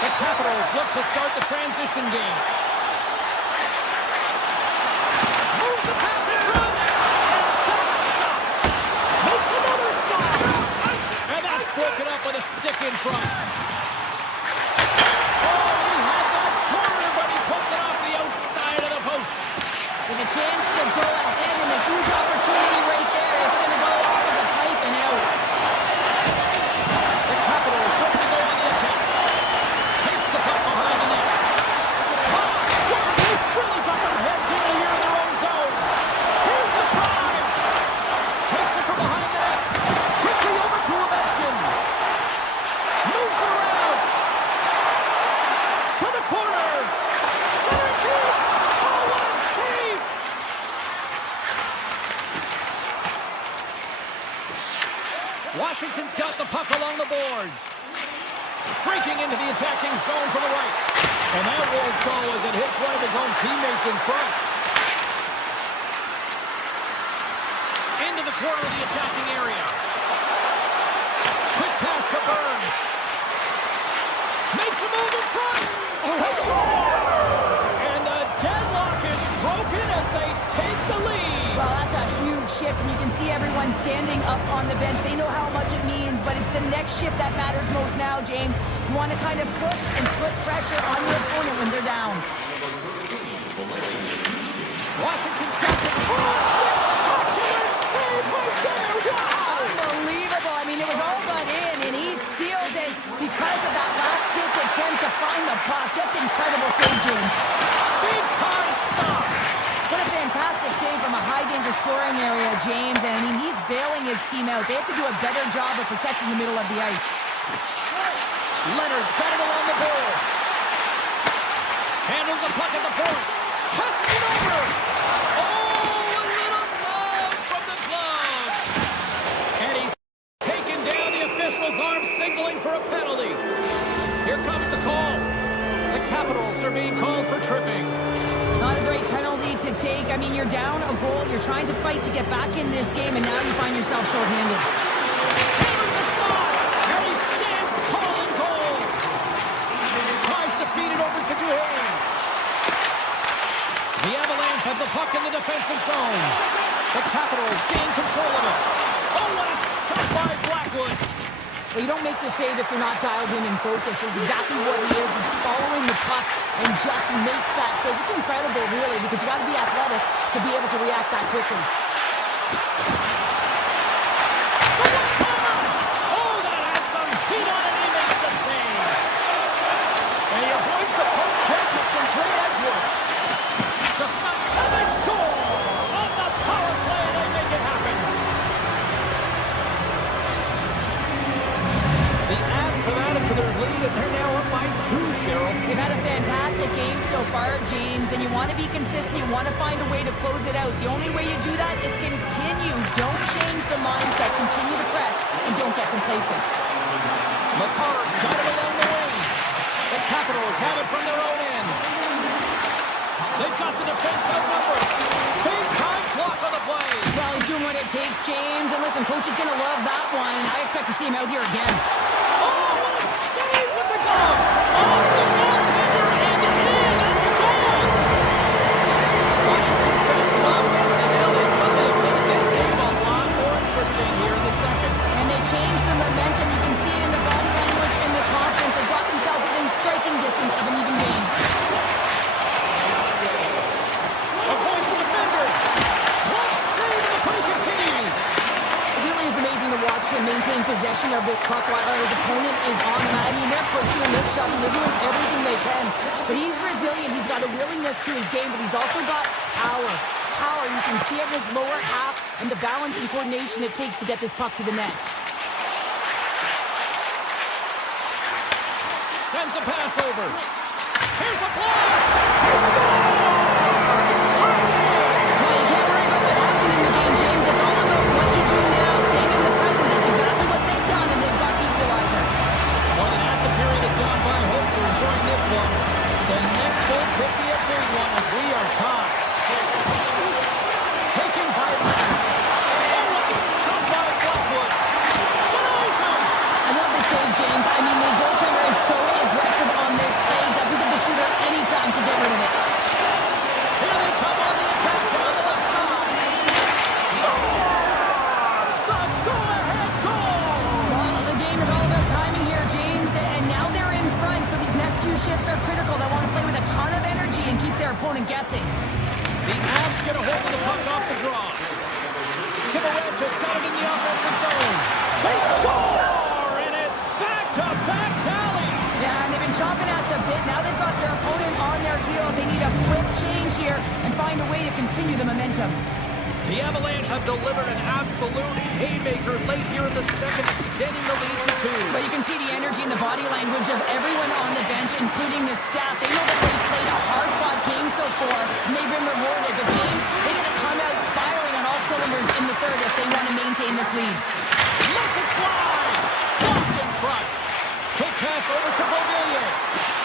The Capitals look to start the transition game. Moves the pass in front. And that's stopped. Makes another stop. And that's broken up with a stick in front. Oh, he had that corner, but he puts it off the outside of the post. With a chance to go ahead and a huge opportunity right there. It's going to go off of the pipe and out. Washington's got the puck along the boards. Streaking into the attacking zone for the right. And that won't go as it hits one of his own teammates in front. Into the corner of the attacking area. Quick pass to Burns. Makes a move in front. And the deadlock is broken as they take the lead. Well, that's a huge shift, and you can see everyone standing up on the bench. They know how much it means, but it's the next shift that matters most now, James. You want to kind of push and put pressure on your opponent when they're down. Washington's got the spectacular save right there. Wow! Unbelievable. I mean, it was all but in, and he steals it because of that last-ditch attempt to find the puck. Just incredible save, James. Big-time stop. What a fantastic save from a high-danger scoring area, James. And, I mean, he's bailing his team out. They have to do a better job of protecting the middle of the ice. Leonard's got it along the boards. Handles the puck at the point. Passes it over. Oh, a little love from the glove. And he's taken down. The official's arm signaling for a penalty. Here comes the call. The Capitals are being called for tripping. Not a great penalty, take. I mean, you're down a goal. You're trying to fight to get back in this game, and now you find yourself shorthanded. Here's the shot, and he stands tall in goal. Tries to feed it over to Duhane. The Avalanche have the puck in the defensive zone. The Capitals gain control of it. Oh, what a stop by Blackwood. Well, you don't make the save if you're not dialed in and focused. It's exactly what he is. He's following the puck and just makes that save. It's incredible, really, because you got to be athletic to be able to react that quickly. Oh, that has some heat on it. He makes the save. And he avoids the puck check with some great edge work. The Suns, and they score! On the power play, they make it happen. The Avs have added to their lead, and they're now up by 2, Cheryl. They've had a fantastic game so far, James, and you want to be consistent. You want to find a way to close it out. The only way you do that is continue. Don't change the mindset. Continue to press, and don't get complacent. McCarr's got it along the wing. The Capitals have it from their own end. They've got the defense outnumbered. Big time block on the play. Well, he's doing what it takes, James. And listen, coach is going to love that one. I expect to see him out here again. Oh, what a save with the glove. Off the goaltender and in. That's a goal. Washington starts some offense, and now they suddenly made this game a lot more interesting here in the second. And they changed the momentum. You can see it in the body language and the confidence. They got themselves within striking distance of an even game. Avoids the defender. Close save, and the play continues. It really is amazing to watch him maintain possession of this puck while his opponent is on him. I mean, they're pushing, they're shoving, they're doing everything they can. But he's resilient. He's got a willingness to his game, but he's also got power. Power, you can see it in his lower half and the balance and coordination it takes to get this puck to the net. Sends a pass over. Here's a blast. He scores! Well, you can't worry about what happened in the game, James. It's all about what you do now, staying in the present. That's exactly what they've done, and they've got the equalizer. Well, the half the period has gone by. Hope you're enjoying this one. The next goal could be a big one as we are tied. Taken by Leonard. Oh, what a stop by Blackwood. Denies him. I love the save, James. I mean, the goaltender is so aggressive on this play. Doesn't give the shooter any time to get rid of it. Here they come on the attack down the left side. Scores! The go-ahead goal! Well, the game is all about timing here, James, and now they're in front, so these next few shifts are critical. They want to play with a ton of energy and keep their opponent guessing. The Avs get a hold of the puck off the draw. Kodiak just got it in the offensive zone. They score! And it's back-to-back tallies! Yeah, and they've been chomping at the bit. Now they've got their opponent on their heel. They need a quick change here and find a way to continue the momentum. The Avalanche have delivered an absolute haymaker late here in the second, extending the lead to 2. But you can see the energy and the body language of everyone on the bench, including the staff. They know that they've played a hard-fought game so far, and they've been rewarded. But James, they got to come out firing on all cylinders in the third if they want to maintain this lead. Lets it fly! Blocked in front. Quick pass over to Beauvillier.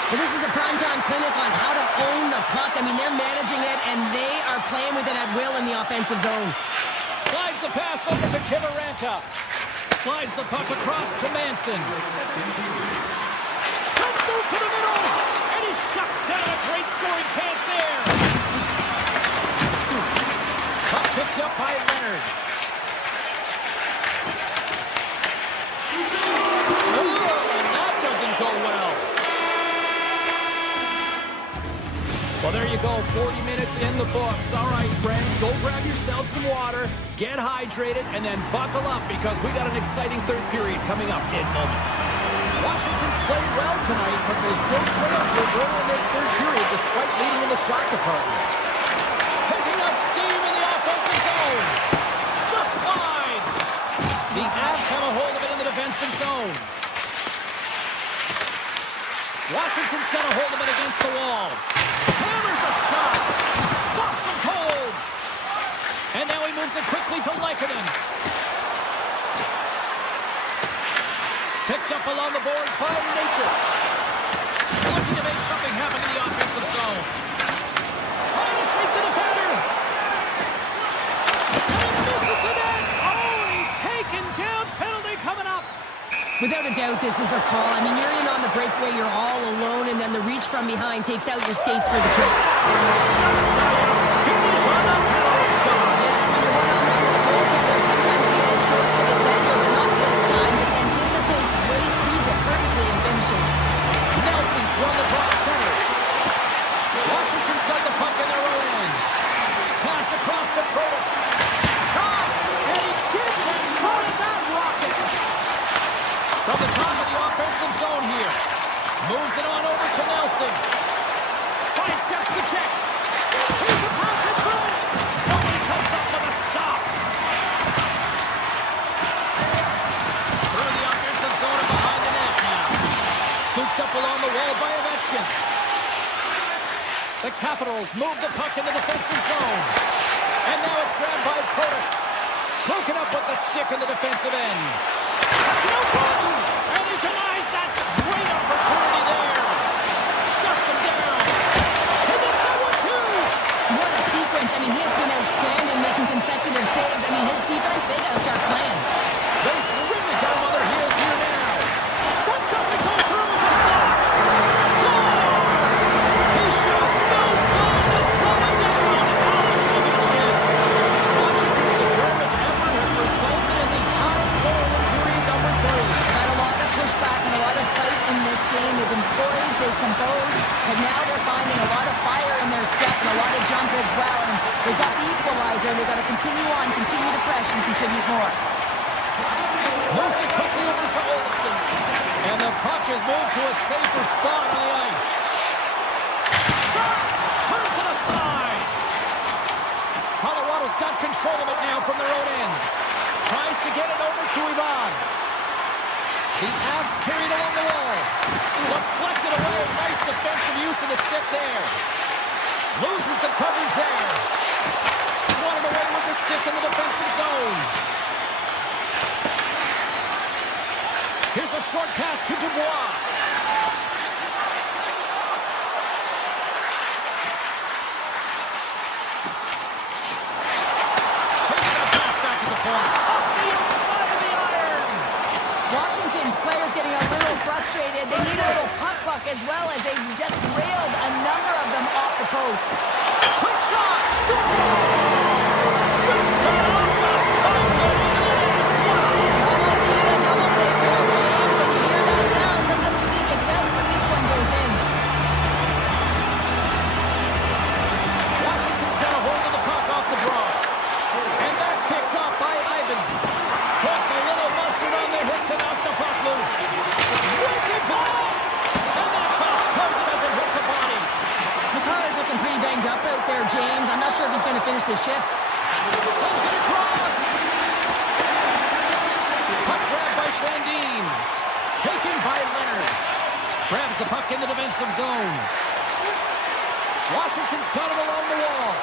Well, this is a primetime clinic on how to own the puck. I mean, they're managing it, and they are playing with it at will in the offensive zone. Slides the pass over to Kiviranta. Slides the puck across to Manson. Let's move to the middle, and he shuts down a great scoring chance there. Puck picked up by Leonard. Oh, and that doesn't go well. Well, there you go, 40 minutes in the books. All right, friends, go grab yourself some water, get hydrated, and then buckle up because we got an exciting third period coming up in moments. Washington's played well tonight, but they still trail for early in this third period despite leading in the shot department. Picking up steam in the offensive zone. Just slide. The Avs have a hold of it in the defensive zone. Washington's got a hold of it against the wall. Hammers a shot. Stops him cold. And now he moves it quickly to Lehkonen. Picked up along the boards by Natchez. Looking to make something happen in the offensive zone. Trying to shake the defender. Without a doubt, this is a call. I mean, you're in on the breakaway, you're all alone, and then the reach from behind takes out your skates for the trick. Finish on a penalty shot. Yeah, when you're one-on-one with a goaltender, sometimes the edge goes to the tender, but not this time. This anticipates, waits, reads it perfectly, and finishes. Nelson's run the draw center. Washington's got the puck in their own end. Pass across to Protas. Shot! And he gets in front of that rocket. From the top of the offensive zone here. Moves it on over to Nelson. Sidesteps the check. Here's a pass in front. Nobody comes up with a stop. Through the offensive zone and behind the net now. Scooped up along the wall by Ovechkin. The Capitals move the puck in the defensive zone. And now it's grabbed by Protas. Broken up with the stick in the defensive end. That's no good. And he denies that great opportunity there. Shuts him down. He gets that one too. What a sequence. I mean, he has been outstanding making consecutive saves. I mean, his defense, they got to start playing. They really got him on their heels here now. That doesn't go through as a block. Scores! He shows no signs of slowing down. Alex Ovechkin. Washington's determined effort has resulted in the tying goal in period number 3. Had a lot of pushback and a lot of fight in this game. They've been poised, they've composed, but now they're finding a lot of fire in their step and a lot of jump as well. And they've got the equalizer, and they've got to continue on, continue to press, and contribute more. Moves it quickly over to Olsen. And the puck is moved to a safer spot on the ice. Shot! Turns it aside. Colorado's got control of it now from their own end. Tries to get it over to Ivan. The Avs carried along the wall. Deflected away. Nice defensive use of the stick there. Loses the coverage there. Swatted away with the stick in the defensive zone. Here's a short pass to Dubois. Takes that pass back to the point. Off the outside of the iron. Washington's players getting a little frustrated. They need a little puck as well as they just railed a number of them off the post. Quick shot. Scores! Scoops it off the puck. Almost needed a double take there, James. When you hear that sound, sometimes you think it's out, but this one goes in. Washington's got a hold of the puck off the draw. And that's picked up by Ivan. Puts a little mustard on the hip to knock the puck loose. Wicked blast! And that's off target as it hits a body. McCarr's looking pretty banged up out there, James. I'm not sure if he's going to finish the shift. Sends it across. Puck grabbed by Sandin. Taken by Leonard. Grabs the puck in the defensive zone. Washington's got it along the wall.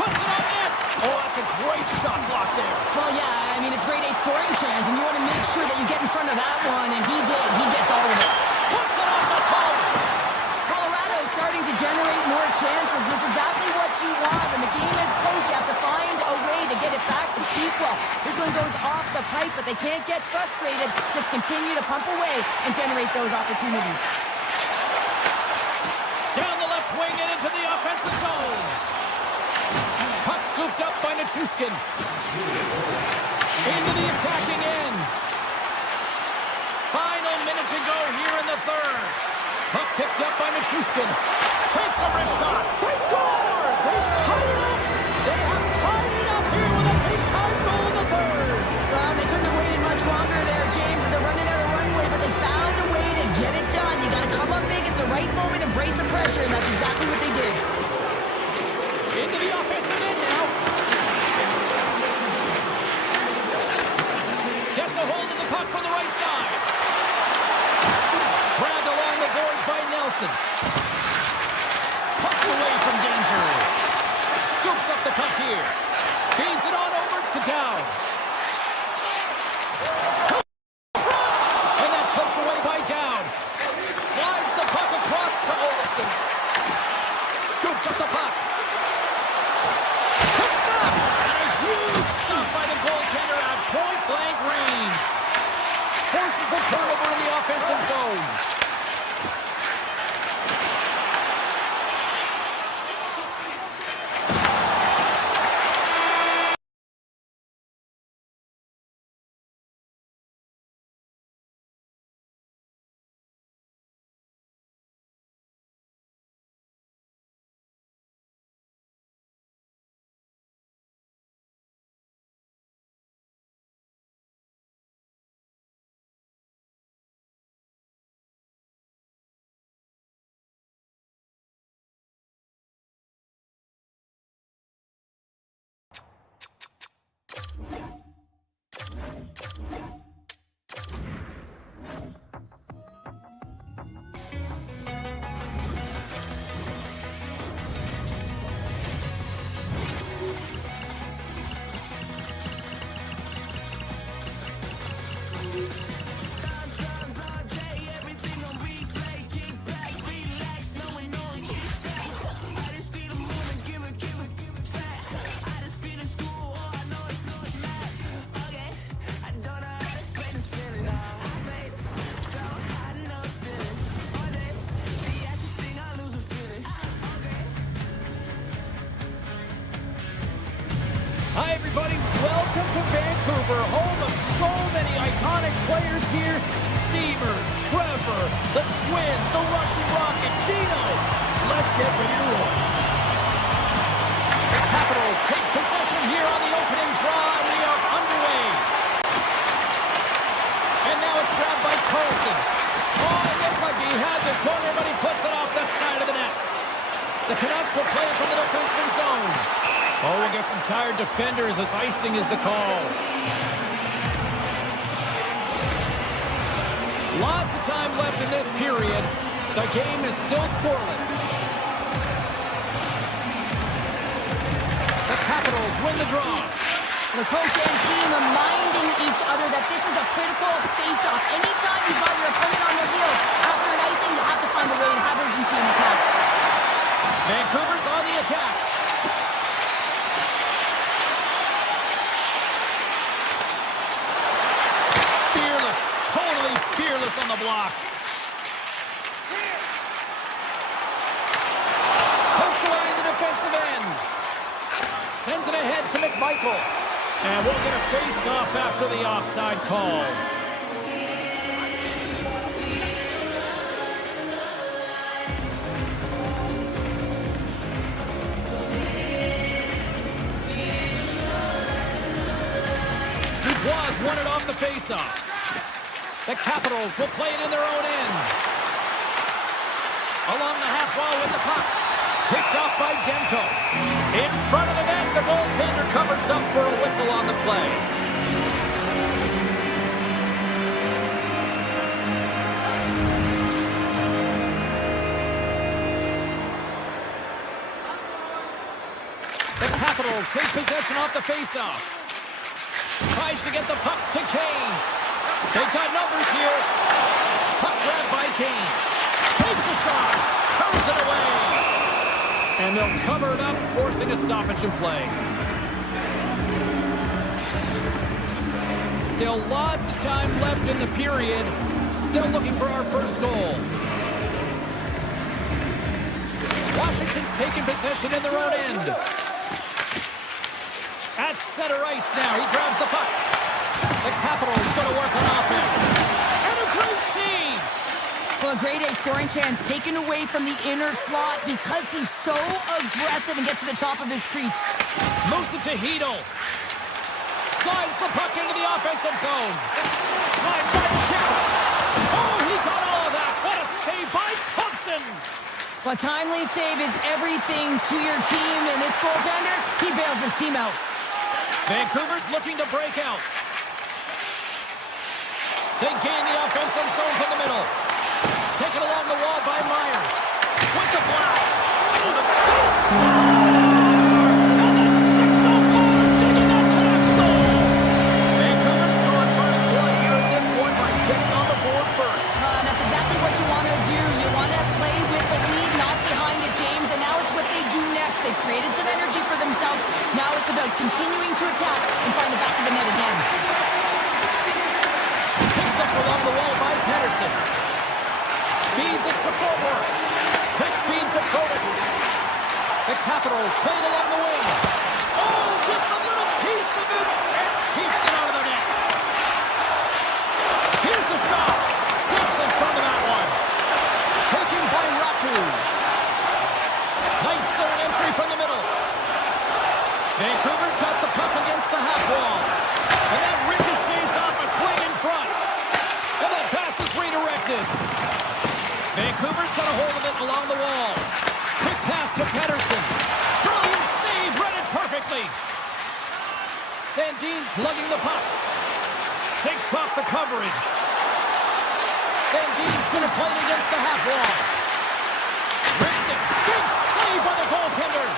Puts it on net. Oh, that's a great shot block there. Well, yeah, I mean, it's grade A scoring chance, and you want to make sure that you get in front of that one, and he did. He gets all of it. Puts it off the post. Colorado is starting to generate more chances. This is exactly what you want. When the game is close, you have to find a way to get it back to equal. This one goes off the pipe, but they can't get frustrated. Just continue to pump away and generate those opportunities. Down the left wing and into the offensive zone. Puck scooped up by Nichushkin. Into the attacking end. Final minute to go here in the third. Puck picked up by Nichushkin. Takes a wrist shot. They score! They've tied it up! They have tied it up here with a big-time goal in the third. Well, they couldn't have waited much longer there, James, as they're running out of runway, but they found a way to get it done. You got to come up big at the right moment and brace the pressure, and that's exactly what they did. Into the offensive end now. Gets a hold of the puck from the right side. Grabbed along the boards by Nelson. Puck away from danger. Scoops up the puck here. Feeds it on over to Dow. To front. And that's poked away by Dow. Slides the puck across to Olsen. Hi, everybody. Welcome to Vancouver, home of so many iconic players here. Steamer, Trevor, the Twins, the Russian Rocket, Gino. Let's get ready to roll. The Capitals take possession here on the opening draw, and we are underway. And now it's grabbed by Carlson. Oh, it looked like he had the corner, but he puts it off the side of the net. The Canucks will play it from the defensive zone. Oh, we'll get some tired defenders as icing is the call. Lots of time left in this period. The game is still scoreless. The Capitals win the draw. The coach and team reminding each other that this is a critical face-off. Anytime you've got your opponent on their heels after an icing, you have to find a way to have urgency in attack. Vancouver's on the attack. Fearless, totally fearless on the block. Poked away in the defensive end. Sends it ahead to McMichael. And we'll get a face-off after the offside call. Won it off the face-off. The Capitals will play it in their own end. Along the half wall with the puck. Picked off by Demko. In front of the net, the goaltender covers up for a whistle on the play. The Capitals take possession off the face-off. Tries to get the puck to Kane. They've got numbers here. Puck grabbed by Kane. Takes a shot. Turns it away. And they'll cover it up, forcing a stoppage in play. Still lots of time left in the period. Still looking for our first goal. Washington's taking possession in their own end. At center ice now, he grabs the puck. The Capitals going to work on offense. And a great save! Well, a grade A scoring chance taken away from the inner slot because he's so aggressive and gets to the top of his crease. Moves it to Hedl. Slides the puck into the offensive zone. Slides by Chara. Oh, he got all of that. What a save by Thompson! A timely save is everything to your team, and this goaltender, he bails his team out. Vancouver's looking to break out. They gain the offensive zone from the middle. Taken along the wall by Myers. With the blast. Oh, the base star! And the 604 is digging that Canucks goal. Vancouver's drawing first blood here in this one by getting on the board first. That's exactly what you want to do. You want to play with the lead, not behind it, James. And now it's what they do next. They've created some energy for themselves. Now it's about continuing to attack and find the back of the net again. Picked up along the wall by Pedersen. Feeds it to forward. Quick feed to Curtis. The Capitals played along the wing. Oh, gets a little piece of it and keeps it out of the net. Here's the shot. Steps in front of that one. Taken by Ratu. Nice zone entry from the middle. Vancouver's got the puck against the half wall. And that ricochets off a twing in front. And that pass is redirected. Vancouver's got a hold of it along the wall. Quick pass to Pedersen. Brilliant save, read it perfectly. Sandin's lugging the puck. Takes off the coverage. Sandin's going to play it against the half wall. Rips it. Big save by the goaltender.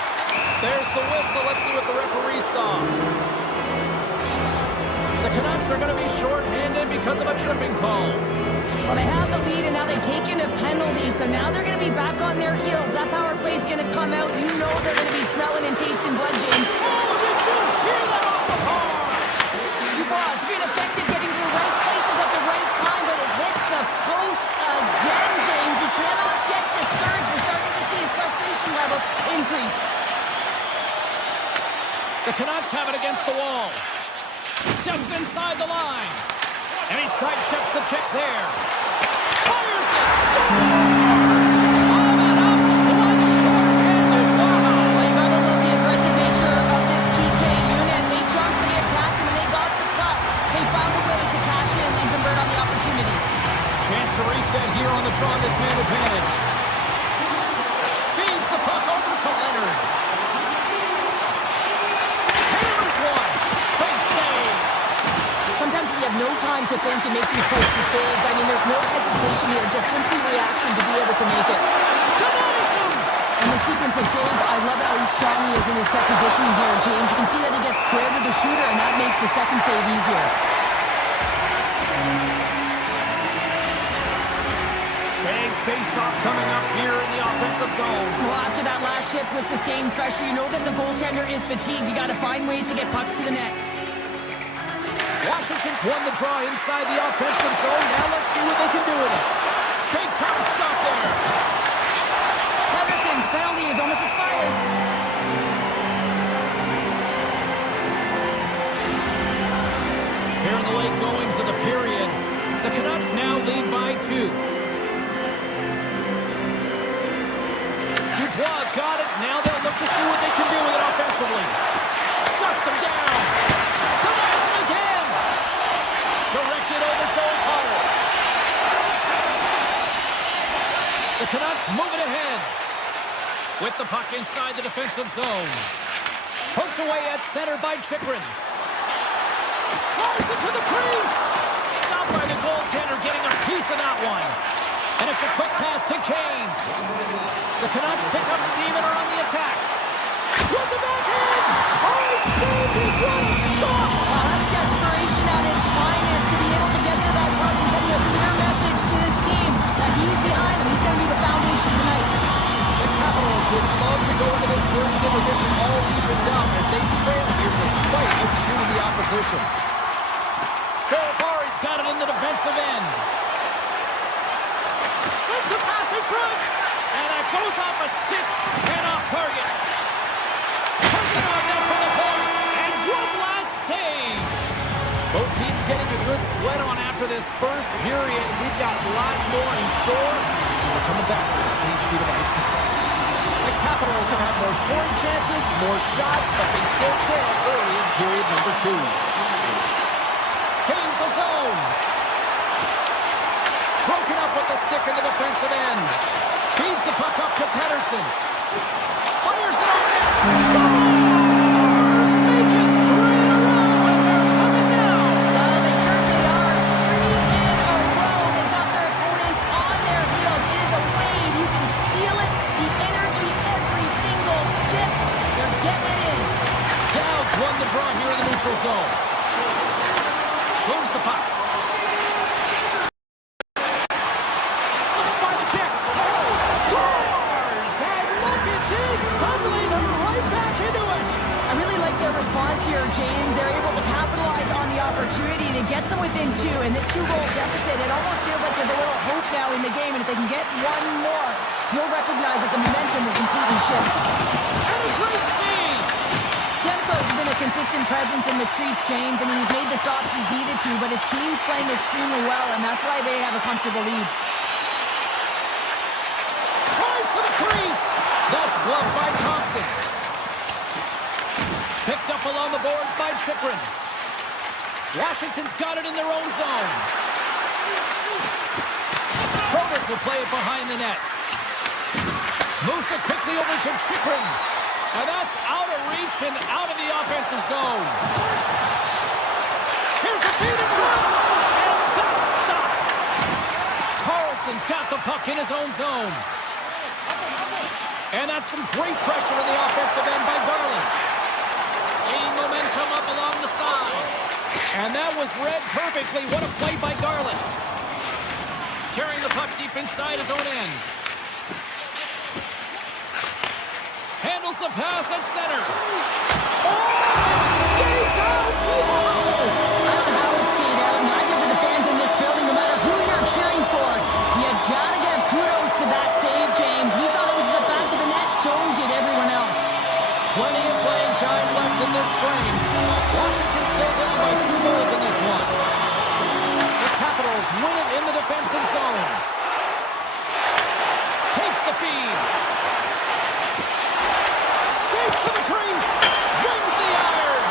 There's the whistle. Let's see what the referee saw. The Canucks are going to be shorthanded because of a tripping call. Well, they have the lead, and now they've taken a penalty, so now they're going to be back on their heels. That power play's going to come out. You know they're going to be smelling and tasting blood, James. Oh, did you hear that off the bar? Dubois being effective, getting to the right places at the right time, but it hits the post again, James. He cannot get discouraged. We're starting to see his frustration levels increase. The The Canucks have it against the wall. Steps inside the line. And he sidesteps the check there. Fires it. Scores! Coming up clutch, short-handed. Wow! Well, you gotta love the aggressive nature of this PK unit. They jumped, they attacked, and they got the puck. They found a way to cash in and convert on the opportunity. Chance to reset here on the draw this man advantage. Feeds the puck over to Leonard. Hammers one. Big save. Sometimes we have no time to think and make these types of saves. I mean, there's no hesitation here, just simply reaction to be able to make it. Denies him. And the sequence of saves, I love how strong he is in his set positioning here, James. You can see that he gets square to the shooter, and that makes the second save easier. Big face-off coming up here in the offensive zone. Well, after that last shift with sustained pressure, you know that the goaltender is fatigued. You got to find ways to get pucks to the net. Washington's won the draw inside the offensive zone. Now let's see what they can do with it. Big time stop there. Henderson's penalty is almost expired. Here in the late goings of the period, the Canucks now lead by 2. Dubois got it. Now they'll look to see what they can do with it offensively. Shuts him down. Denies him again. Directed over to O'Connor. The Canucks move it ahead. With the puck inside the defensive zone. Poked away at center by Chychrun. Tries it to the crease. Stopped by the goaltender, getting a piece of that one. And it's a quick pass to Kane. The Canucks pick up steam and are on the attack. With the backhand. Oh, he saved it. What a stop. Wow, that's desperation at its finest to be able to get to that puck and send a clear message to his team that he's behind him. He's going to be the foundation tonight. The Capitals would love to go into this first intermission all evened up as they trail here despite outshooting the opposition. Ferrari's got it in the defensive end. Sends the pass in front. And it goes off a stick and off target. Person on net for the point. And one last save. Both teams getting a good sweat on after this first period. We've got lots more in store. We're coming back with a clean sheet of ice next. The Capitals have had more scoring chances, more shots, but they still trail early in period number 2. Gains the zone. Broken up with the stick in the defensive end. Feeds the puck up to Pettersson. Fires it on net. Scores! Make it 3 in a row, and they're coming now. Well, they certainly are. 3 in a row. They've got their opponents on their heels. It is a wave. You can feel it. The energy every single shift. They're getting it in. Dowds won the draw here in the neutral zone. Moves the puck. Slips by the check. Scores! And look at this. Suddenly they're right back into it. I really like their response here, James. They're able to capitalize on the opportunity to get them within 2. And this 2-goal deficit, it almost feels like there's a little hope now in the game. And if they can get one more, you'll recognize that the momentum will completely shift. And a great save. Demko's been a consistent presence in the crease, James. I mean, he's made the stops he's needed to, but his team's playing extremely well, and that's why they have a comfortable lead. Tries to the crease. That's gloved by Thompson. Picked up along the boards by Chychrun. Washington's got it in their own zone. Kronos will play it behind the net. Moves it quickly over to Chychrun. And that's out of reach and out of the offensive zone. Here's a feed in front. And that's stopped. Carlson's got the puck in his own zone. And that's some great pressure in the offensive end by Garland. Gaining momentum up along the side. And that was read perfectly. What a play by Garland. Carrying the puck deep inside his own end. Handles the pass at center. Oh, it stays out. Whoa! I don't know how it stayed out. Neither do the fans in this building, no matter who you're cheering for. You gotta give kudos to that save, James. We thought it was in the back of the net, so did everyone else. Plenty of playing time left in this sprain. Washington still down by 2 goals in this one. The Capitals win it in the defensive zone. Takes the feed. Skates to the crease. Rings the iron.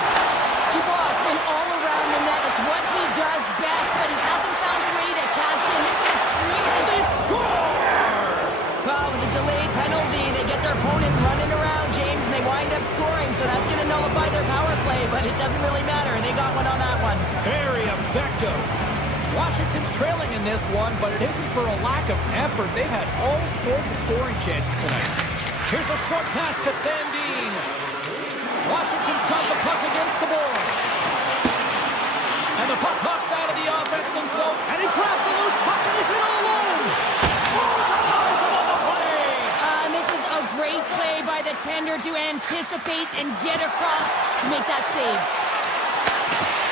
Dubois has been all around the net. It's what he does best, but he hasn't found a way to cash in. This is extremely... They score! Well, with a delayed penalty, they get their opponent running around, James, and they wind up scoring, so that's going to nullify their power play, but it doesn't really matter. They got one on that one. Very effective. Washington's trailing in this one, but it isn't for a lack of effort. They've had all sorts of scoring chances tonight. Here's a short pass to Sandin. Washington's got the puck against the boards. And the puck hops out of the offensive zone, and he grabs the loose puck, and he's in all alone. Oh, denies him on the play. And this is a great play by the tender to anticipate and get across to make that save.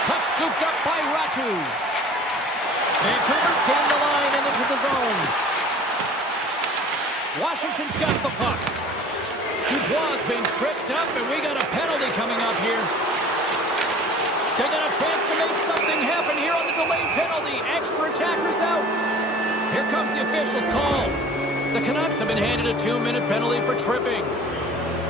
Puck scooped up by Ratu. Vancouver's down the line and into the zone. Washington's got the puck. Dubois being tripped up, and we got a penalty coming up here. They got a chance to make something happen here on the delayed penalty. Extra attackers out. Here comes the official's call. The Canucks have been handed a 2-minute penalty for tripping.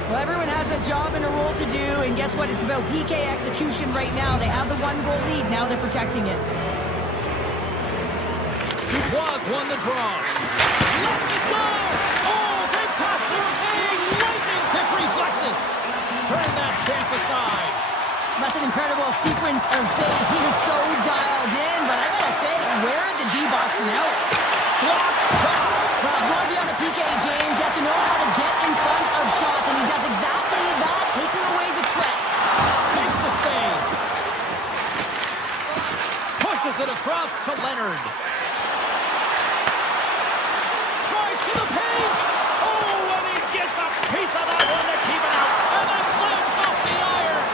Well, everyone has a job and a role to do, and guess what? It's about PK execution right now. They have the 1-goal lead. Now they're protecting it. Dubois won the draw. Let's it go! Oh, fantastic save! Lightning quick reflexes. Turn that chance aside. That's an incredible sequence of saves. He is so dialed in, but I gotta say, where are the D-boxing out? Block shot! Well, if you want to be on the PK, James, you have to know how to get in front of shots, and he does exactly that, taking away the threat. Makes the save. Pushes it across to Leonard. Tries to the paint. Oh, and he gets a piece of that one to keep it out. And then slams off the iron.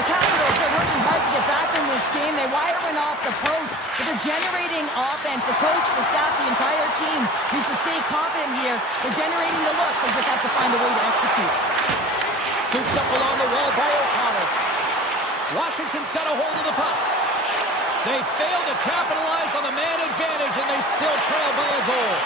The Capitals are working hard to get back in this game. They wire one off the post, but they're generating offense. The coach, the staff, the entire team needs to stay confident here. They're generating the looks. They just have to find a way to execute. Scooped up along the wall by O'Connor. Washington's got a hold of the puck. They fail to capitalize on the man advantage, and they still trail by a goal.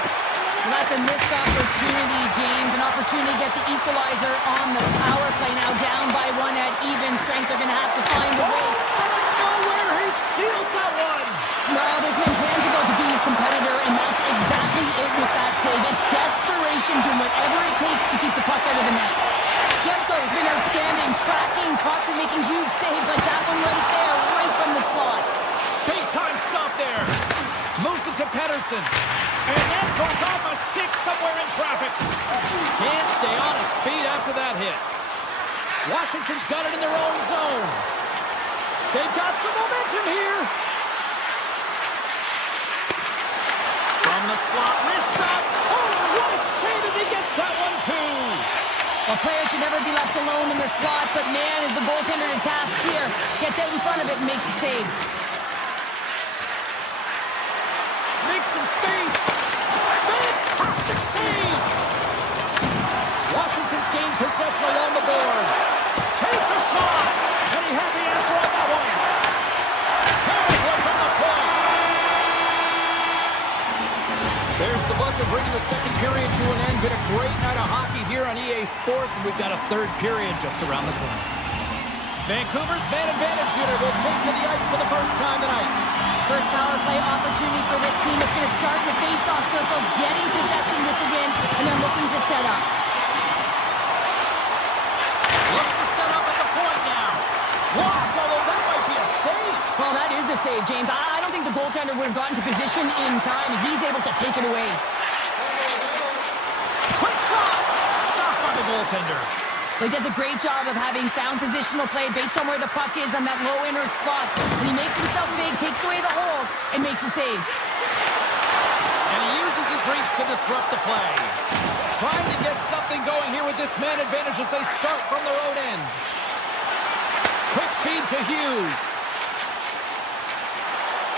Well, that's a missed opportunity, James. An opportunity to get the equalizer on the power play. Now down by 1 at even strength. They're going to have to find a way. Out of nowhere, he steals that one. Well, there's an intangible to being a competitor, and that's exactly it with that save. It's desperation, doing whatever it takes to keep the puck out of the net. Demko's been outstanding, tracking pucks and making huge saves like that one right there, right from the slot. Big time stop there. Moves it to Pettersson. And that goes off a stick somewhere in traffic. Can't stay on his feet after that hit. Washington's got it in their own zone. They've got some momentum here. From the slot, wrist shot. Oh, what a save as he gets that one too. Well, players should never be left alone in the slot, but man, is the goaltender to task here. Gets out in front of it and makes the save. Makes some space. Fantastic save. Washington's gained possession along the boards. Takes a shot. And he had the answer on that one. Hammers one from the point. There's the buzzer bringing the second period to an end. Been a great night of hockey here on EA Sports, and we've got a third period just around the corner. Vancouver's man advantage unit will take to the ice for the first time tonight. First power play opportunity for this team. It's going to start in the face-off circle, getting possession with the win, and then looking to set up. Looks to set up at the point now. Blocked, although that might be a save. Well, that is a save, James. I don't think the goaltender would have gotten to position in time. He's able to take it away. Quick shot. Stopped by the goaltender. He does a great job of having sound positional play based on where the puck is on that low inner slot. And he makes himself big, takes away the holes, and makes the save. And he uses his reach to disrupt the play. Trying to get something going here with this man advantage as they start from their own end. Quick feed to Hughes.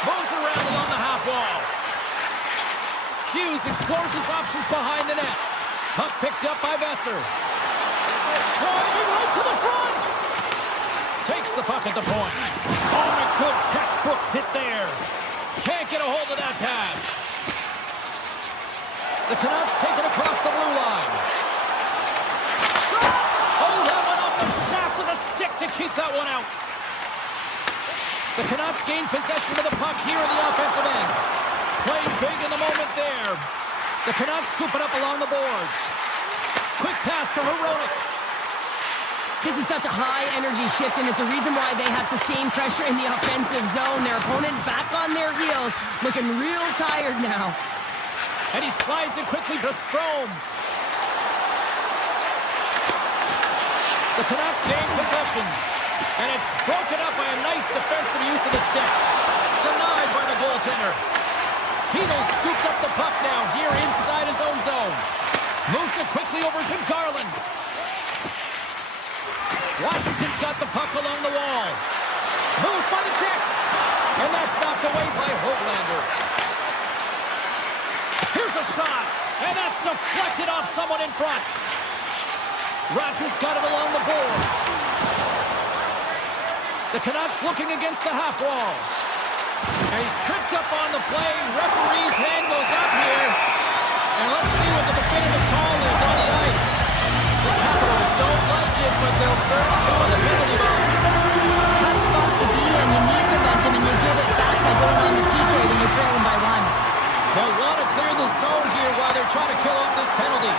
Moves around along the half wall. Hughes explores his options behind the net. Puck picked up by Vesser. Driving right to the front. puck at the point. Oh, and a good textbook hit there. Can't get a hold of that pass. The Canucks take it across the blue line. Shot! Oh, that went off the shaft of the stick to keep that one out. The Canucks gain possession of the puck here in the offensive end. Played big in the moment there. The Canucks scoop it up along the boards. Quick pass to Heronic. This is such a high-energy shift, and it's a reason why they have sustained pressure in the offensive zone. Their opponent back on their heels, looking real tired now. And he slides it quickly to Strome. The Canucks gain possession. And it's broken up by a nice defensive use of the stick. Denied by the goaltender. Heedle's scooped up the puck now here inside his own zone. Moves it quickly over to Garland. Washington's got the puck along the wall. Moves by the check. And that's knocked away by Hoglander. Here's a shot. And that's deflected off someone in front. Rogers got it along the boards. The Canucks looking against the half wall. And he's tripped up on the play. Referee's hand goes up here. And let's see what the definitive call is on the ice. The Capitals don't like it, but they'll serve two in the penalty box. Tough spot to be in. You need momentum, and you give it back by going on the PK when you're trailing by one. They'll want to clear the zone here while they're trying to kill off this penalty.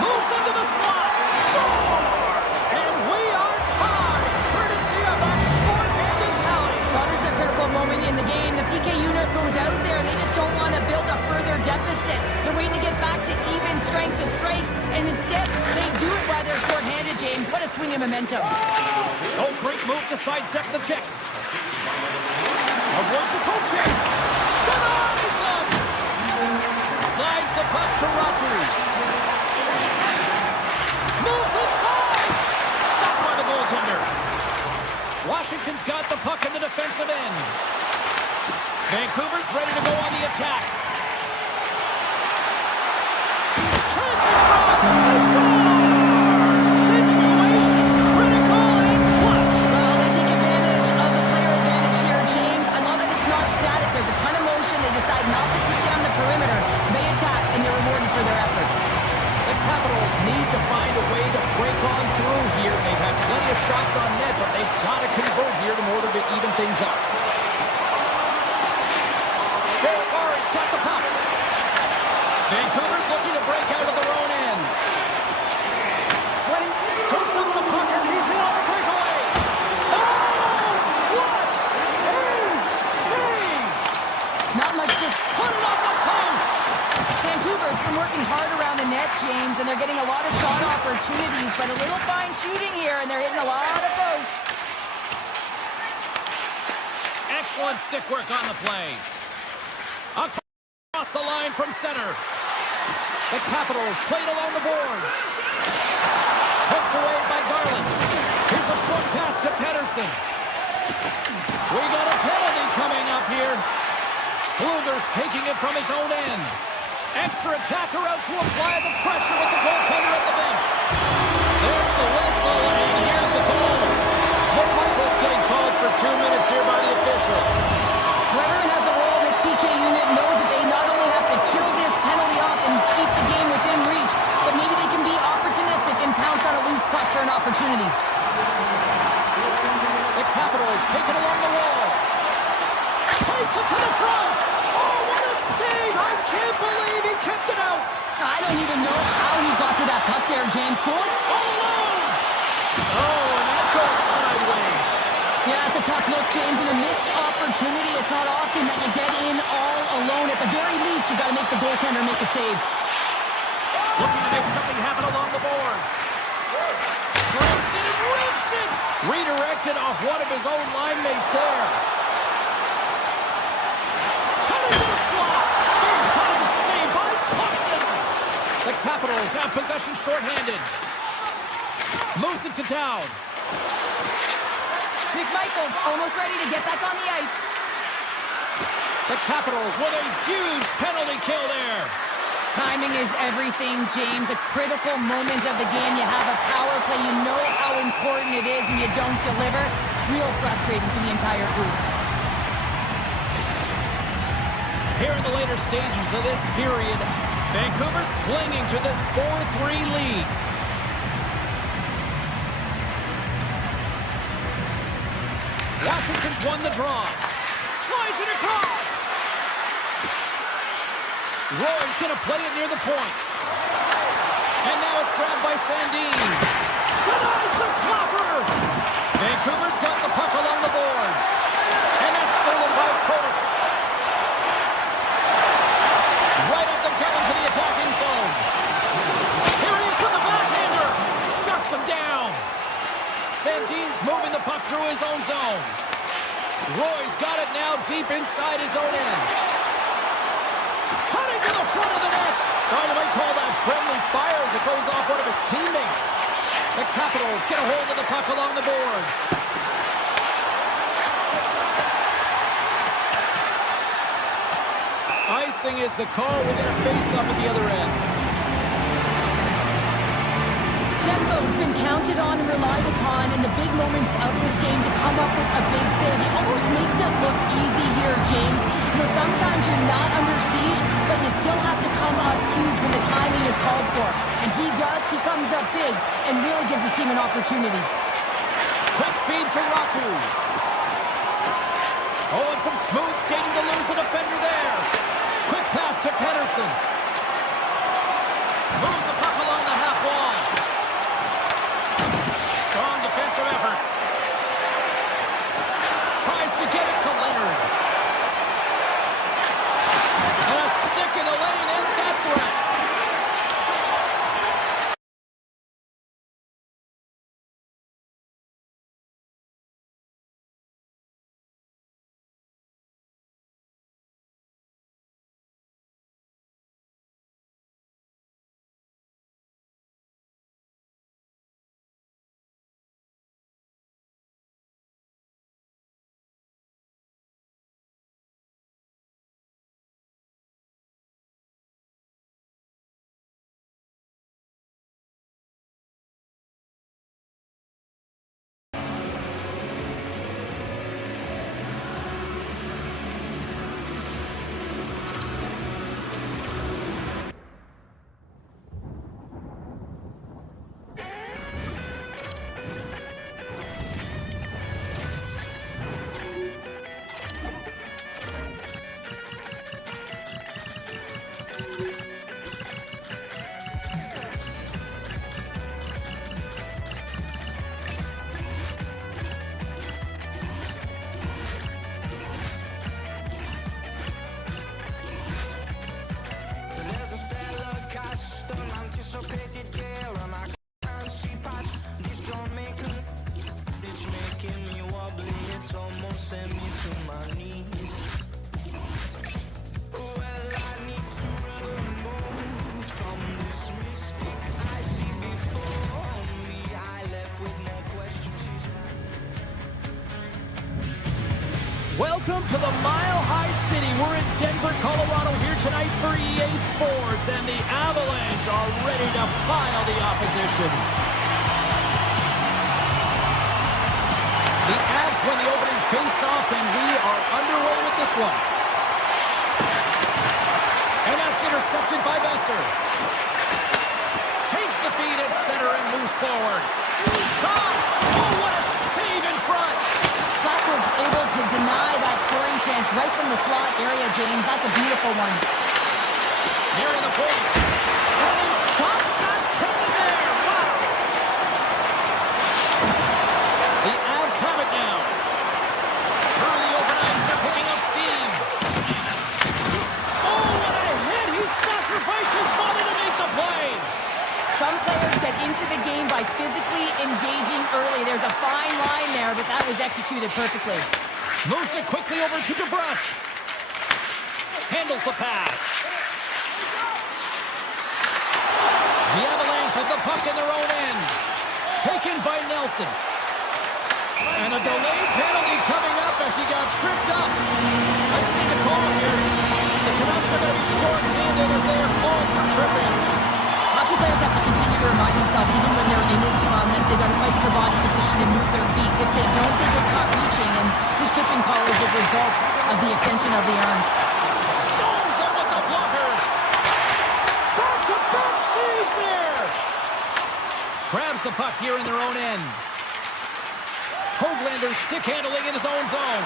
Moves into the slot. Scores! And we are tied, courtesy of that short-handed tally. Well, this is a critical moment in the game. The PK unit goes out there, and they just don't want to build a further deficit. They're waiting to get back to even strength to strength, and instead, they do it while they're short-handed, James. What a swing of momentum. Oh, great move to sidestep the check. Avoids the poke check. Denies him! Slides the puck to Rogers. Moves inside! Stopped by the goaltender. Washington's got the puck in the defensive end. Vancouver's ready to go on the attack. Chance in front! They score! Situation critical and clutch. Well, they take advantage of the player advantage here, James. I love that it's not static. There's a ton of motion. They decide not just to stay on the perimeter. They attack, and they're rewarded for their efforts. The Capitals need to find a way to break on through here. They've had plenty of shots on net, but they've got to convert here in order to even things up. Ferrari's got the puck. Vancouver's looking to break out of their own end. When he scoops up the puck and he's in on the breakaway. Oh, what a save! Not much, just Put it on the post. Vancouver's been working hard around the net, James, and they're getting a lot of shot opportunities, but a little fine shooting here, and they're hitting a lot of posts. Excellent stick work on the play. Across the line from center. The Capitals played along the boards. Poked away by Garland. Here's a short pass to Pettersson. We got a penalty coming up here. Bluger's taking it from his own end. Extra attacker out to apply the pressure with the goaltender at the bench. There's the whistle, and here's the call. McMichael's getting called for 2 minutes here by the officials. Whoever has a role in this PK unit knows that they not only have to kill this penalty off and keep the game within reach, but maybe they can be opportunistic and pounce on a loose puck for an opportunity. The Capitals take it along the wall. Takes it to the front. Oh, what a save! I can't believe he kept it out. I don't even know how he got to that puck there, James. Going All alone. Oh, and that goes sideways. Yeah, it's a tough look, James, and a missed opportunity. It's not often that you get in all alone. At the very least, you got to make the goaltender make a save. Looking to make something happen along the boards. Breaks it and rips it. Redirected off one of his own line mates there. Cutting to the slot. Big time save by Thompson. The Capitals have possession shorthanded. Moves it to down. McMichael's almost ready to get back on the ice. The Capitals with a huge penalty kill there. Timing is everything, James. A critical moment of the game. You have a power play. You know how important important it is and you don't deliver, real frustrating for the entire group. Here in the later stages of this period, Vancouver's clinging to this 4-3 lead. Washington's won the draw. Slides it across. Roy's going to play it near the point. And now it's grabbed by Sandin. Denies the topper. Vancouver's got the puck along the boards. And that's stolen by Curtis. Right up the gut into the attacking zone. Here he is with the backhander. Shuts him down. Sandin's moving the puck through his own zone. Roy's got it now deep inside his own end. Cutting to the front of the net. Oh, you might call that friendly fire as it goes off one of his teammates. The Capitals get a hold of the puck along the boards. Icing is the call. We're going to face up at the other end. Demko's been counted on and relied upon in the big moments of this game to come up with a big save. He almost makes it look easy here, James. You know, sometimes you're not under siege, but you still have to come up huge when the timing is called for. And he does. He comes up big and really gives his team an opportunity. Quick feed to Ratu. Oh, and some smooth skating to lose the defender there. Quick pass to Pedersen. Moves the puck along the half wall. Strong defensive effort. Tries to get it to Leonard. And a stick in the lane ends that threat. Welcome to the Mile High City. We're in Denver, Colorado here tonight for EA Sports, and the Avalanche are ready to pile the opposition. The Avs win the opening face-off, and we are underway with this one. And that's intercepted by Besser. Takes the feed at center and moves forward. Shot! Oh, what a save in front! Blackwood's able to deny that scoring chance right from the slot area, James. That's a beautiful one. Nearing the point. And he stops that cannon there. Wow! The Avs have it now. Through the open ice, they're picking up steam. Oh, what a hit! He sacrificed his body to make the play. Some players get into the game by physically engaging early. There's a fine line there, but that was executed perfectly. Moves it quickly over to DeBrusque. Handles the pass. The Avalanche have the puck in their own end. Taken by Nelson. And a delayed penalty coming up as he got tripped up. I see the call here. The Canucks are going to be short-handed as they are called for tripping. Hockey players have to continue to remind themselves, even when they're in this run, that they've got to fight for body position and call is a result of the extension of the arms. Stones him with the blocker. Back-to-back saves there. Grabs the puck here in their own end. Hoaglander stick handling in his own zone.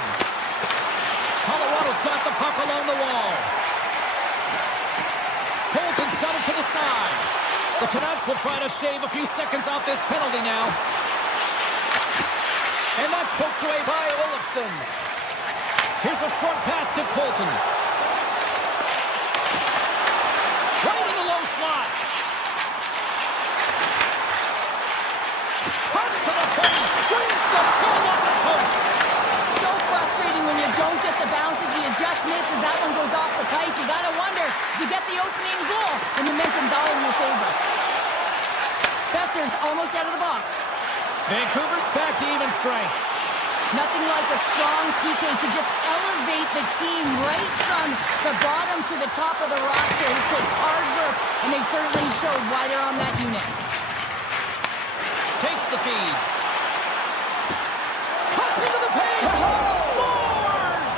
Colorado's got the puck along the wall. Bolton's got it to the side. The Canucks will try to shave a few seconds off this penalty now. And that's poked away by Olofsson. Here's a short pass to Colton. Right in the low slot. Cuts to the front. Brings the ball up the post. So frustrating when you don't get the bounces, you just miss as that one goes off the pipe. You gotta wonder, you get the opening goal, and momentum's all in your favor. Besser's almost out of the box. Vancouver's back to even strength. Nothing like a strong PK to just elevate the team right from the bottom to the top of the roster. This takes hard work, and they certainly showed why they're on that unit. Takes the feed. Cuts into the paint. Scores!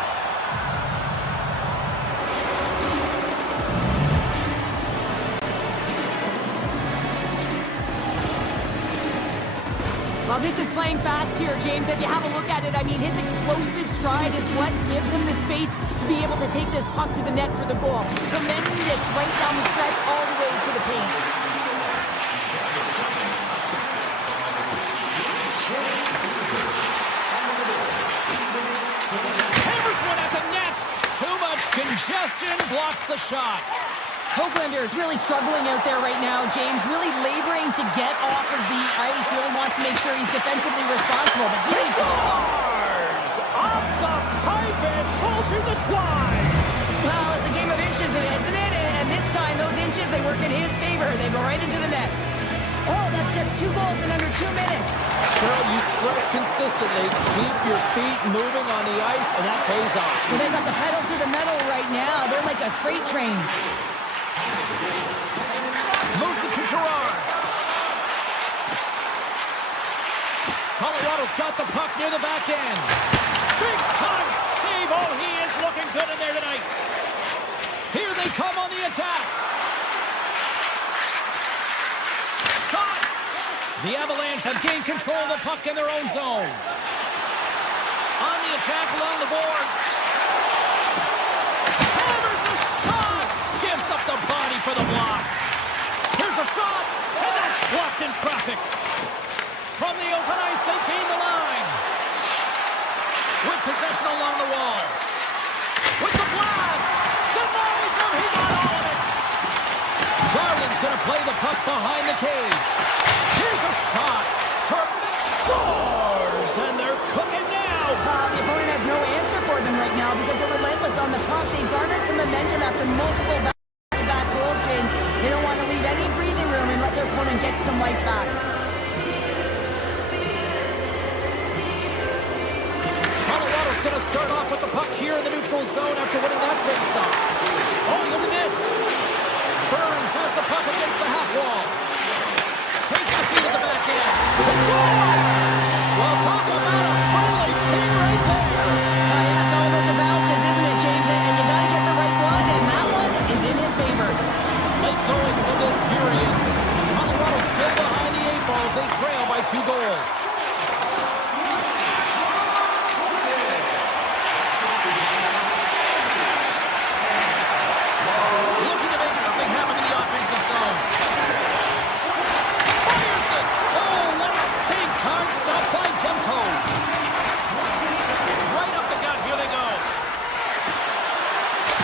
Well, this is playing fast here, James. If you have a look at it, I mean, his explosive stride is what gives him the space to be able to take this puck to the net for the goal. Tremendous right down the stretch all the way to the paint. Hammers one at the net. Too much congestion blocks the shot. Hoaglander is really struggling out there right now, James. Really laboring to get off of the ice. Really wants to make sure he's defensively responsible. But He scores! Off the pipe and Fulcher the twine. well, it's a game of inches, isn't it? And this time, those inches, they work in his favor. They go right into the net. Oh, that's just 2 goals in under 2 minutes. Cheryl, you stress consistently. Keep your feet moving on the ice, and that pays off. Well, they got the pedal to the metal right now. They're like a freight train. Moves it to Gerard. Colorado's got the puck near the back end. Big time save. Oh, he is looking good in there tonight. Here they come on the attack. Shot. The Avalanche have gained control of the puck in their own zone. On the attack along the boards. Hammers a shot. Gives up the body for the block. Here's a shot, and that's blocked in traffic. From the open ice, they gain the line. With possession along the wall. With the blast. Denies him. He got all of it. Garland's going to play the puck behind the cage. Here's a shot. Scores, and they're cooking now. The opponent has no answer for them right now because they're relentless on the puck. They garnered some momentum after multiple back-to-back goals, James. They don't want to leave any breathing room and let their opponent get some life back. Colorado's going to start off with the puck here in the neutral zone after winning that face-off. Oh, look at this. Burns has the puck against the half wall. Takes the feed at the back end. Scores! Well, talk about a friendly pin right there. Yeah, it's all about the bounces, isn't it, James? And you got to get the right one, and that one is in his favor. Late goings of this period. Colorado still behind the 8 balls. They trail by 2 goals. Looking to make something happen in the offensive zone. Fires it. Oh, what a big time stop by Demko. Right up the gut. Here they go.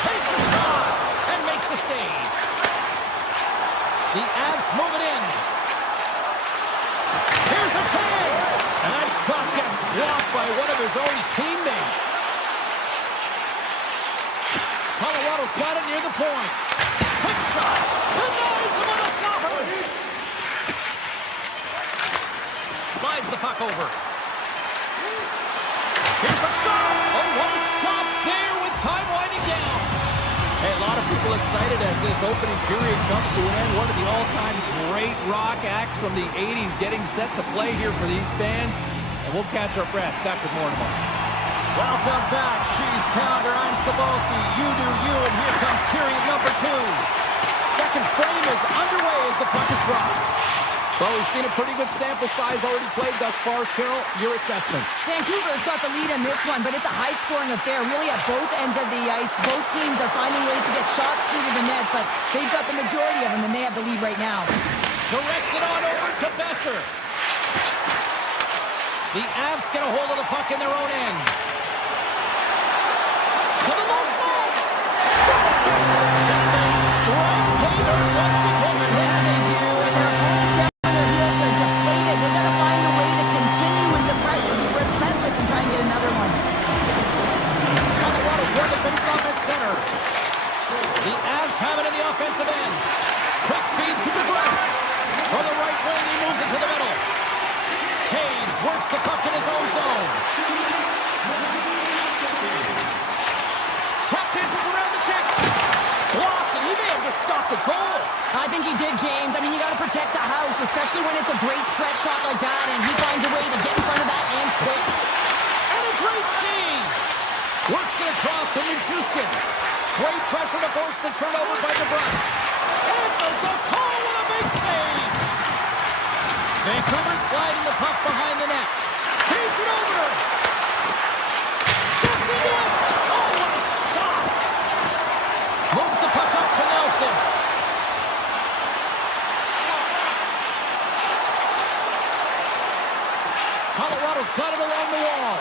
Takes a shot and makes the save. The Avs move it in. Here's a chance. And that shot gets blocked by one of his own teammates. Colorado's got it near the point. Quick shot. Denies him on a slapper. Slides the puck over. Here's a shot. Oh, what a stop there with time winding down. Hey, a lot of people excited as this opening period comes to an end. One of the all-time great rock acts from the 80s getting set to play here for these fans. And we'll catch our breath. Back with more tomorrow. Welcome back. She's Pounder. I'm Sabalski. You do you, and here comes period number 2. Second frame is underway as the puck is dropped. Well, we've seen a pretty good sample size already played thus far. Cheryl, your assessment. Vancouver's got the lead in this one, but it's a high-scoring affair, really at both ends of the ice. Both teams are finding ways to get shots through to the net, but they've got the majority of them, and they have the lead right now. Directs it on over to Besser. The Avs get a hold of the puck in their own end. To the low slot. They strike Hader once again. Yeah, they do, and their opponents down on their heels are deflated. They've got to find a way to continue with the pressure, be relentless, and try and get another one. Colorado's won the face-off at center. The Avs have it in the offensive end. Quick feed to DeBrus. For the right wing, he moves it to the middle. Hayes works the puck in his own zone. Tap dances around the check. Blocked, and he may have just stopped a goal. I think he did, James. I mean, you got to protect the house, especially when it's a great threat shot like that, and he finds a way to get in front of that and quick. And a great save. Works it across to Nichushkin. Great pressure to force the turnover by DeBrus. Answers the call with a big save. Vancouver sliding the puck behind the net. Feeds it over. Steps into it. Oh, what a stop. Moves the puck up to Nelson. Colorado's got it along the wall.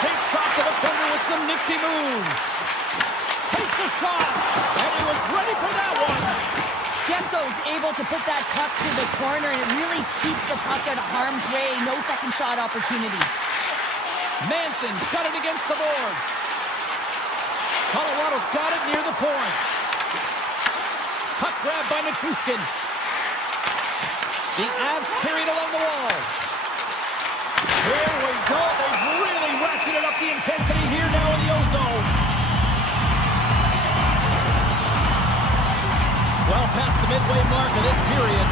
Shakes off the defender with some nifty moves. Takes a shot, and he was ready for that one. Demko's able to put that puck to the corner, and it really keeps the puck out of harm's way. No second shot opportunity. Manson's got it against the boards. Colorado's got it near the point. Puck grab by Nichushkin. The Avs carried along the wall. Here we go. They've really ratcheted up the intensity here now in the O-zone. Well past the midway mark of this period.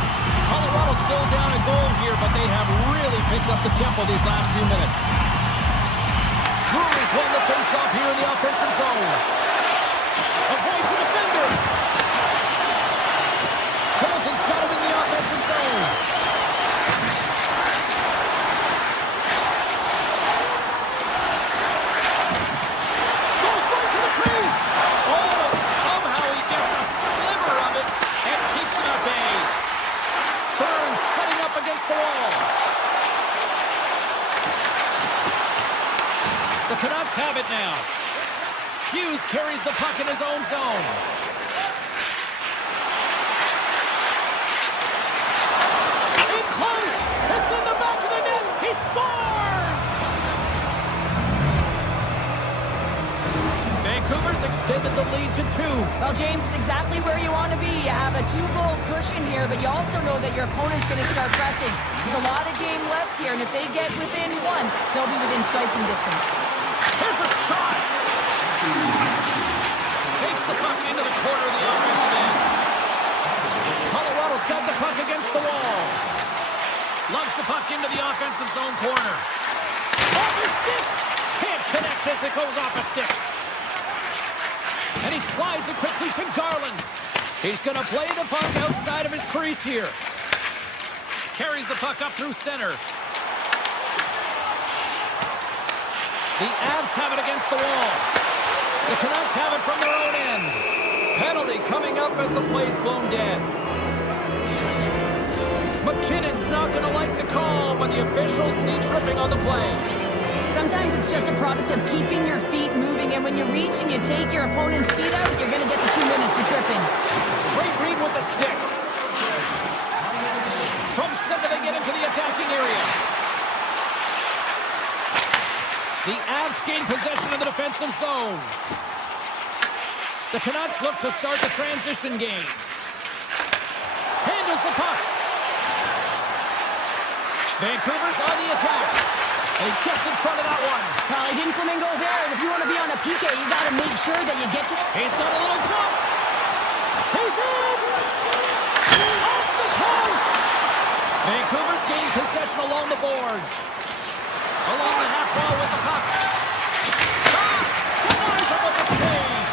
Colorado's still down a goal here, but they have really picked up the tempo these last few minutes. Brewer's won the faceoff here in the offensive zone. Avoids the defender. Hamilton's got him in the offensive zone. Goes right to the crease. Oh, somehow he gets a sliver of it and keeps him at bay. Burns setting up against the wall. The Canucks have it now. Hughes carries the puck in his own zone. In close. It's in the back of the net. He scores! Vancouver's extended the lead to 2. Well, James, it's exactly where you want to be. You have a 2-goal cushion here, but you also know that your opponent's going to start pressing. There's a lot of game left here, and if they get within 1, they'll be within striking distance. Here's a shot. Takes the puck into the corner of the offensive end. Colorado's got the puck against the wall. Lugs the puck into the offensive zone corner. Off his stick. Can't connect as it goes off a stick. And he slides it quickly to Garland. He's going to play the puck outside of his crease here. Carries the puck up through center. The Avs have it against the wall. The Canucks have it from their own end. Penalty coming up as the play's blown dead. McKinnon's not going to like the call, but the officials see tripping on the play. Sometimes it's just a product of keeping your feet moving, and when you reach and you take your opponent's feet out, you're going to get the 2 minutes for tripping. Great read with the stick. From center they get into the attacking area. The Avs gain possession of the defensive zone. The Canucks look to start the transition game. Handles the puck. Vancouver's on the attack. And he gets in front of that one. Well, he didn't flamingo there, and if you want to be on a PK, you got to make sure that you get to... He's got a little jump. He's in! Off the post! Vancouver's gained possession along the boards. Along the half wall with the puck. Shot! Denies him with the save.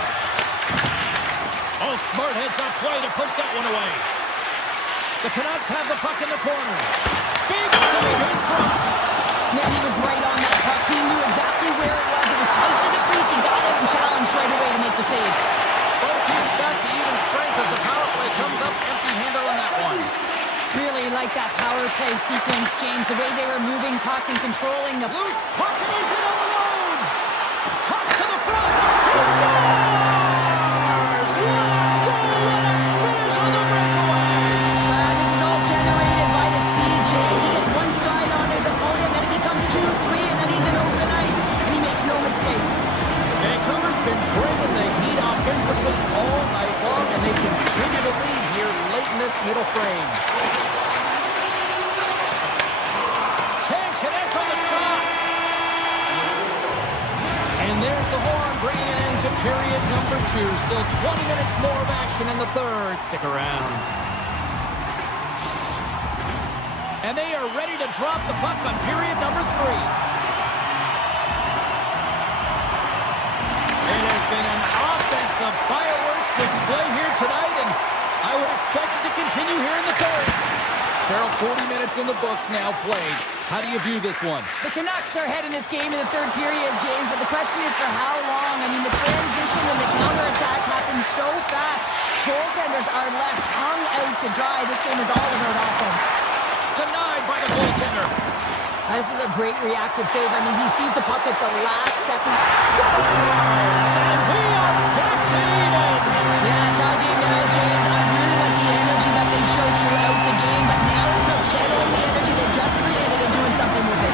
Oh, smart heads-up play to put that one away. The Canucks have the puck in the corner. Big save in front. Man, he was right on that puck. He knew exactly where it was. It was tight to the crease. He got out and challenged right away to make the save. Both teams back to even strength as the power play comes up empty-handed on that one. Really like that power play sequence, James. The way they were moving puck and controlling the... Loose puck and he's in all alone. Cuts to the front. He scores! What a goal! What a finish on the breakaway! This is all generated by the speed, James. He gets one stride on his opponent, then it becomes 2, 3, and then he's in open ice, and he makes no mistake. Vancouver's been bringing the heat offensively all night long, and they continue to lead here late in this middle frame. Can't connect on the shot. And there's the horn bringing it into period number 2. Still 20 minutes more of action in the third. Stick around. And they are ready to drop the puck on period number 3. It has been an offensive fireworks display here tonight, and I would expect it to continue here in the third. Cheryl, 40 minutes in the books now played. How do you view this one? The Canucks are ahead in this game in the third period, James, but the question is for how long? I mean, the transition and the counterattack happen so fast. Goaltenders are left hung out to dry. This game is all about offense. Denied by the goaltender. This is a great reactive save. I mean, he sees the puck at the last second. Scores! And we are back to even. Yeah, talking now, James. I really like the energy that they showed throughout the game, but now it's about channeling the energy they just created and doing something with it.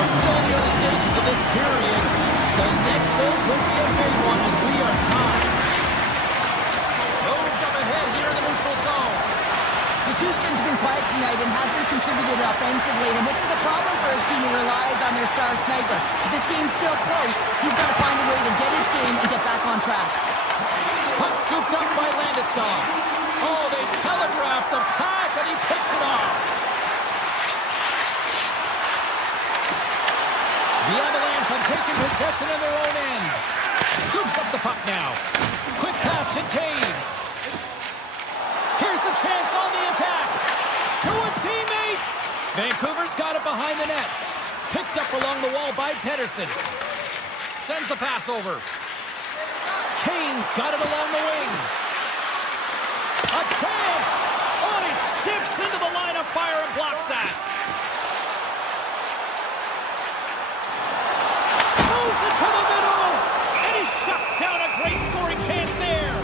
We're still in the early stages of this period. The next goal could be a big one as we are tied. Moved up ahead here in the neutral zone. Nichushkin's been quiet tonight and hasn't contributed offensively, and this is a problem for his team who relies on their star sniper. If this game's still close, he's got to find a way to get his game and get back on track. Puck scooped up by Landeskog. Oh, they telegraphed the pass, and he picks it off. The Avalanche have taken possession in their own end. Scoops up the puck now. Quick pass to Taves. Here's a chance on the attack. To his teammate. Vancouver's got it behind the net. Picked up along the wall by Pedersen. Sends the pass over. Kane's got it along the wing. A chance. Oh, and he steps into the line of fire and blocks that. Moves it to the middle. And he shuts down a great scoring chance there.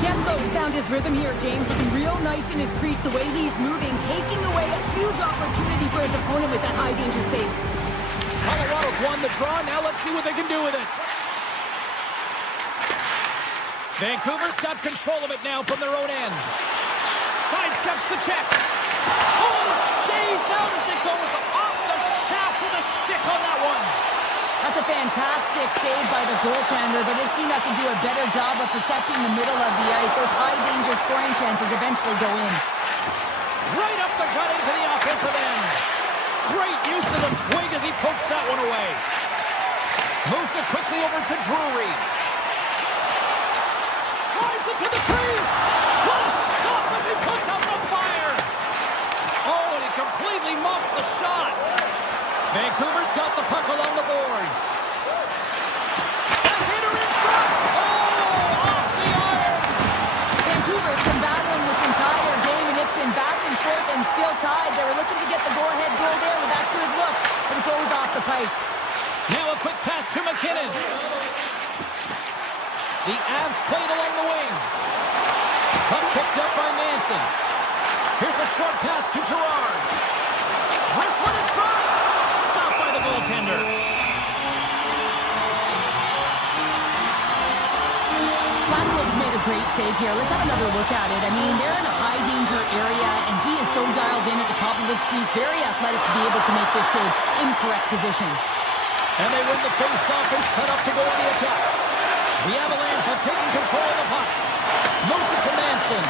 Kembo's found his rhythm here, James. Looking real nice in his crease, the way he's moving, taking away a huge opportunity for his opponent with that high-danger save. Colorado's won the draw. Now let's see what they can do with it. Vancouver's got control of it now from their own end. Sidesteps the check. Oh, and it stays out as it goes off the shaft of the stick on that one. That's a fantastic save by the goaltender, but his team has to do a better job of protecting the middle of the ice. Those high-danger scoring chances eventually go in. Right up the gut into the offensive end. Great use of the twig as he pokes that one away. Moves it quickly over to Drury. Drives it to the crease. What a stop as he puts out the fire. Oh, and he completely muffs the shot. Vancouver's got the puck along the boards. And hitter in front. Oh, off the iron. Vancouver's been battling this entire game, and it's been back and forth and still tied. They were looking to get the go-ahead goal there with that good look, but it goes off the pipe. Now a quick pass to McKinnon. The Avs played along the wing. Puck picked up by Manson. Here's a short pass to Gerard. Wrestling in front. Stopped by the goaltender. Flatwood's made a great save here. Let's have another look at it. I mean, they're in a high-danger area, and he is so dialed in at the top of his crease. Very athletic to be able to make this save in correct position. And they win the face-off and set up to go on the attack. The Avalanche have taken control of the puck. Moves it to Manson.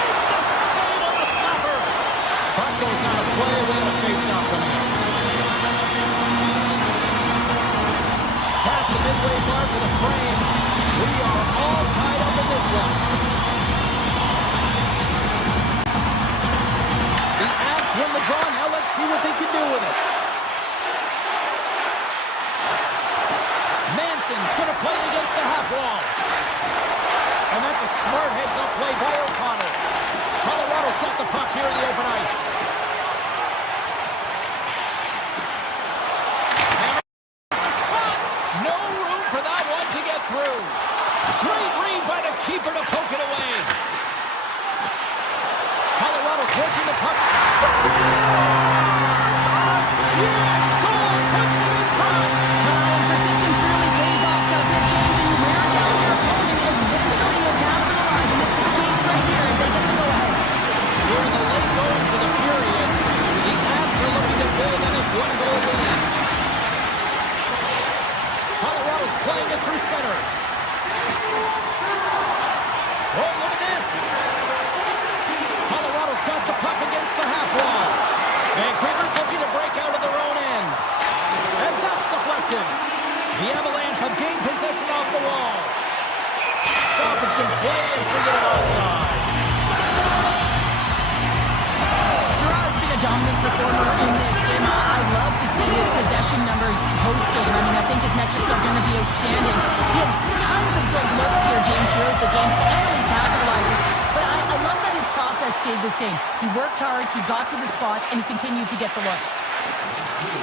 Makes the midway mark of the frame. We are all tied up in this one. The Avs win the draw. Now let's see what they can do with it. Manson's going to play it against the half wall. And that's a smart heads-up play by O'Connor. Colorado's got the puck here in the open ice. And it's a shot. No room for that one to get through. Great read by the keeper to poke it away. Colorado's working the puck. Scores! A huge goal puts it in front. And persistence really pays off, doesn't it, James? And you wear down your opponent, eventually you'll capitalize. And this is the case right here as they get the go-ahead. Here in the late goings of the period, the Avs are looking to build on this one-goal lead. Colorado's playing it through center. Oh, look at this. Colorado's got the puck against the half wall. Vancouver's looking to break out of their own end. And that's deflected. The Avalanche have gained possession off the wall. Stoppage in play as we get it offside. Gerard's been a dominant performer in this game. I love to see his possession numbers post-game. I mean, I think his metrics are going to be outstanding. He had tons of good looks here, James, throughout the game. Finally capitalizes. But I love that his process stayed the same. He worked hard, he got to the spot, and he continued to get the looks.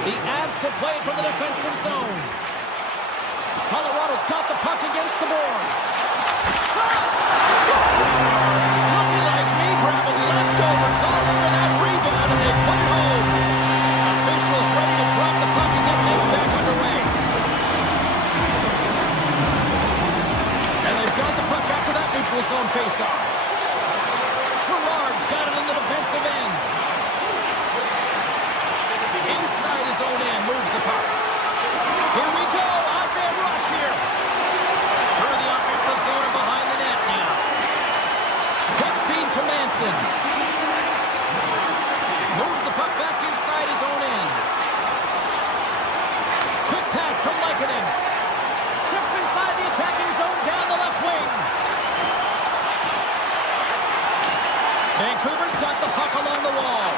The Avs will play from the defensive zone. Colorado's got the puck against the boards. Shot! Scores! Looking like me grabbing leftovers all over that rebound, and they put it home. Officials ready to drop the puck and get things back underway. And they've got the puck after that neutral zone faceoff. Gerard's got it in the defensive end. Inside his own end, moves the puck. Here we go, odd-man rush here. Through the offensive zone and behind the net now. Quick feed to Manson. Moves the puck back inside his own end. Quick pass to Lykinen. Steps inside the attacking zone down the left wing. Vancouver's got the puck along the wall.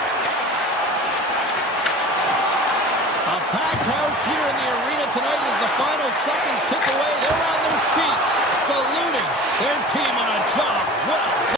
A packed house here in the arena tonight as the final seconds tick away. They're on their feet, saluting their team on a job well done.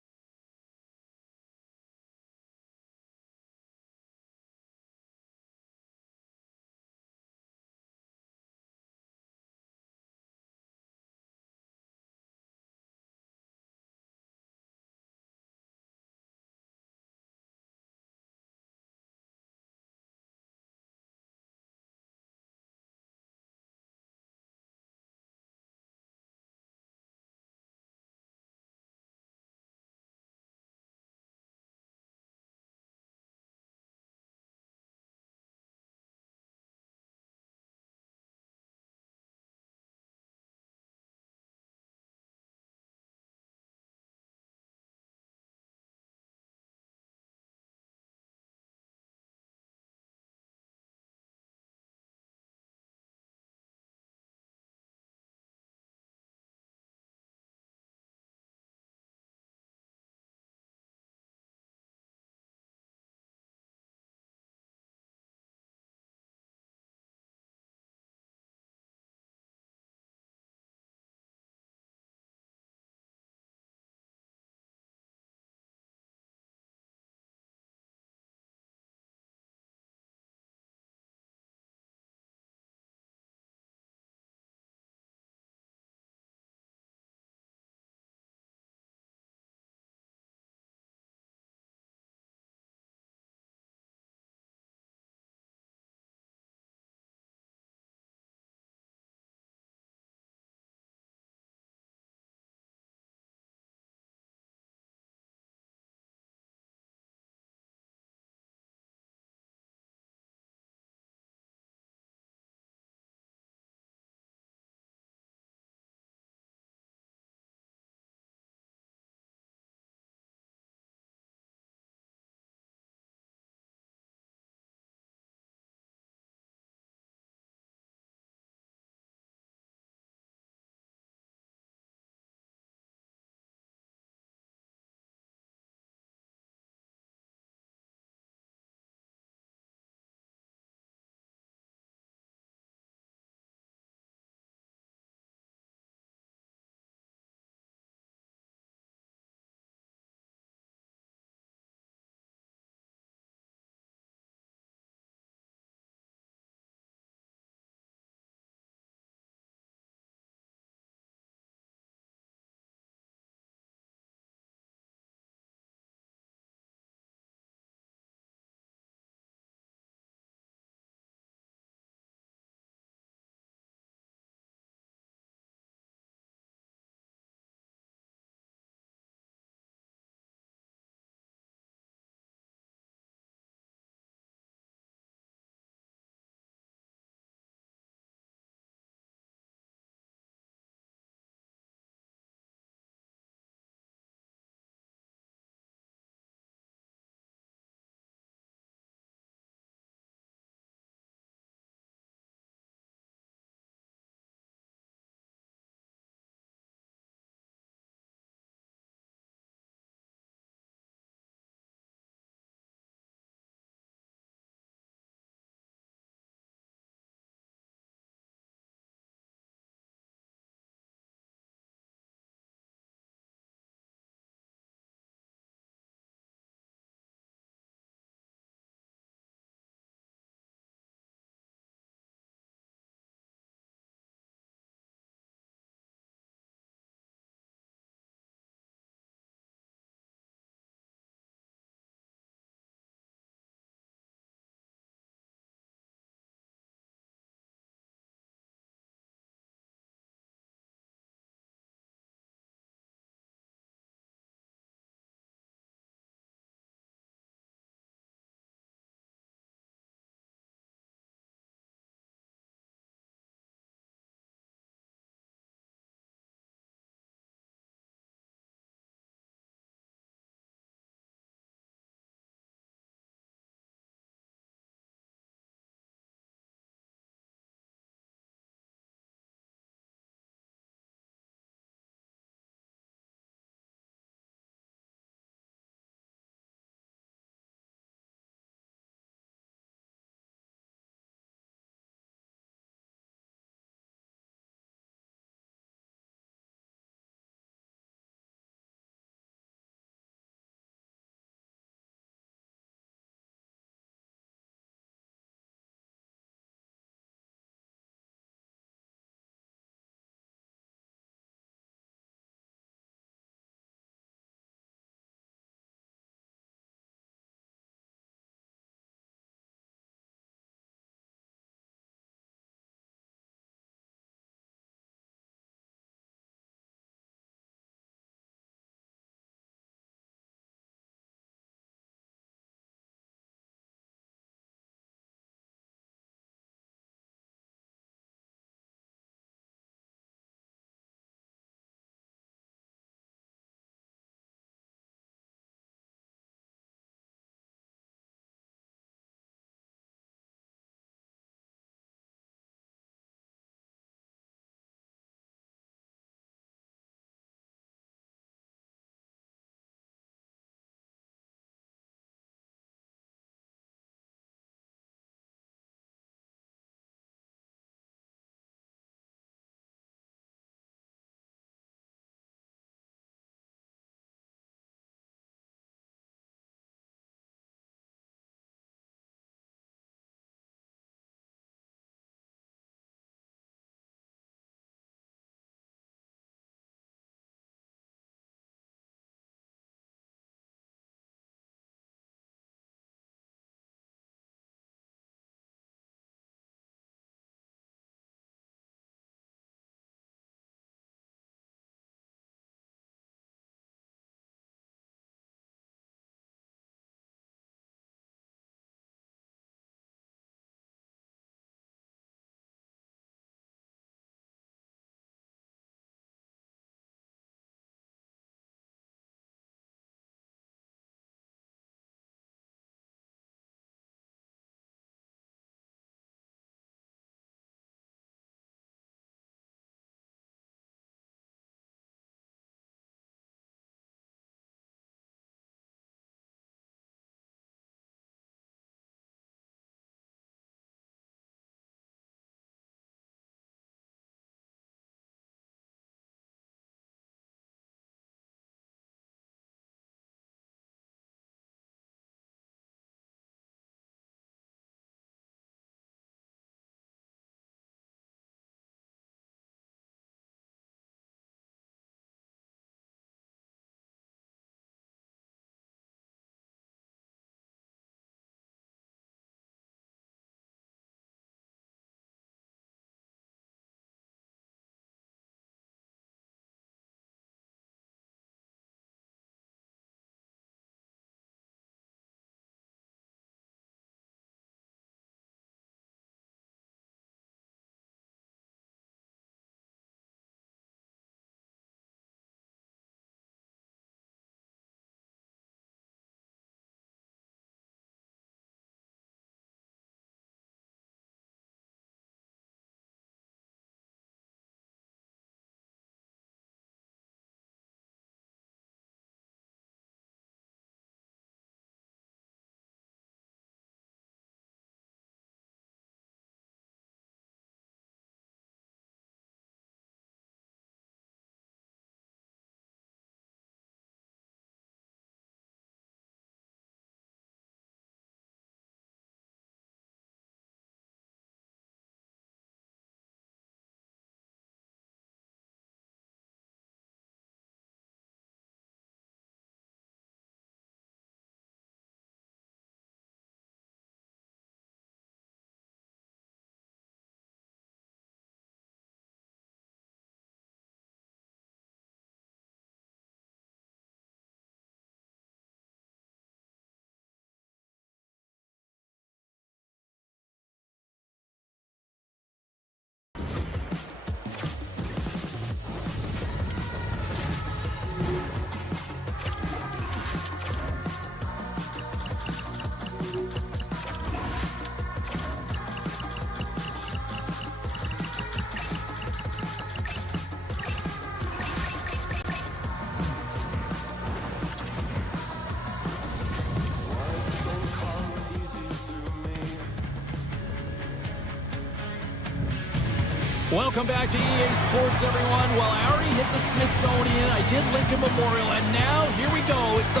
Welcome back to EA Sports, everyone. Well, I already hit the Smithsonian. I did Lincoln Memorial, and now here we go. It's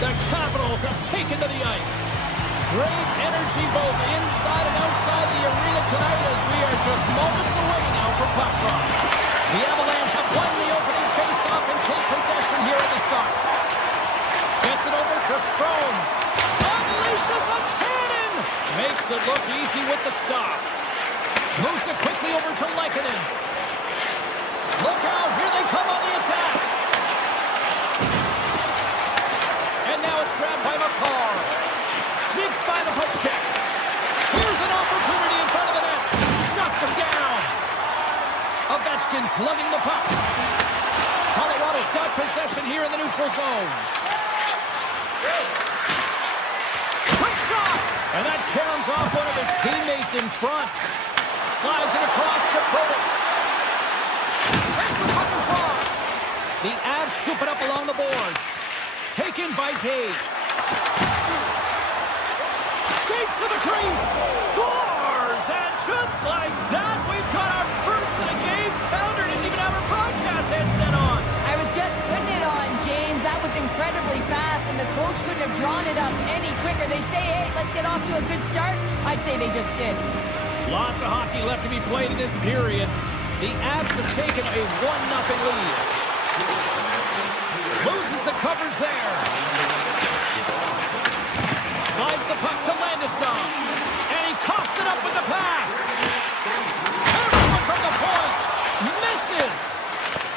the Capitals have taken to the ice. Great energy both inside and outside the arena tonight as we are just moments away now from puck drop. The Avalanche have won the opening faceoff and take possession here at the start. Gets it over to Strome. Unleashes a cannon. Makes it look easy with the stop. Moves it quickly over to Lehkonen. Look out, here they come on the attack. And now it's grabbed by McCarr. Sneaks by the poke check. Here's an opportunity in front of the net. Shuts him down. Ovechkin's lugging the puck. Colorado's got possession here in the neutral zone. Quick shot. And that caroms off one of his teammates in front. Slides it across to Protas. Sends the puck across. The Avs scoop it up along the boards. Taken by Taves. Skates to the crease. Scores! And just like that, we've got our first of the game. Founder didn't even have her broadcast headset on. I was just putting it on, James. That was incredibly fast, and the coach couldn't have drawn it up any quicker. They say, hey, let's get off to a good start. I'd say they just did. Lots of hockey left to be played in this period. The Avs have taken a 1-0 lead. Loses the coverage there. Slides the puck to Landeskog. And he coughs it up with the pass. One from the point. Misses.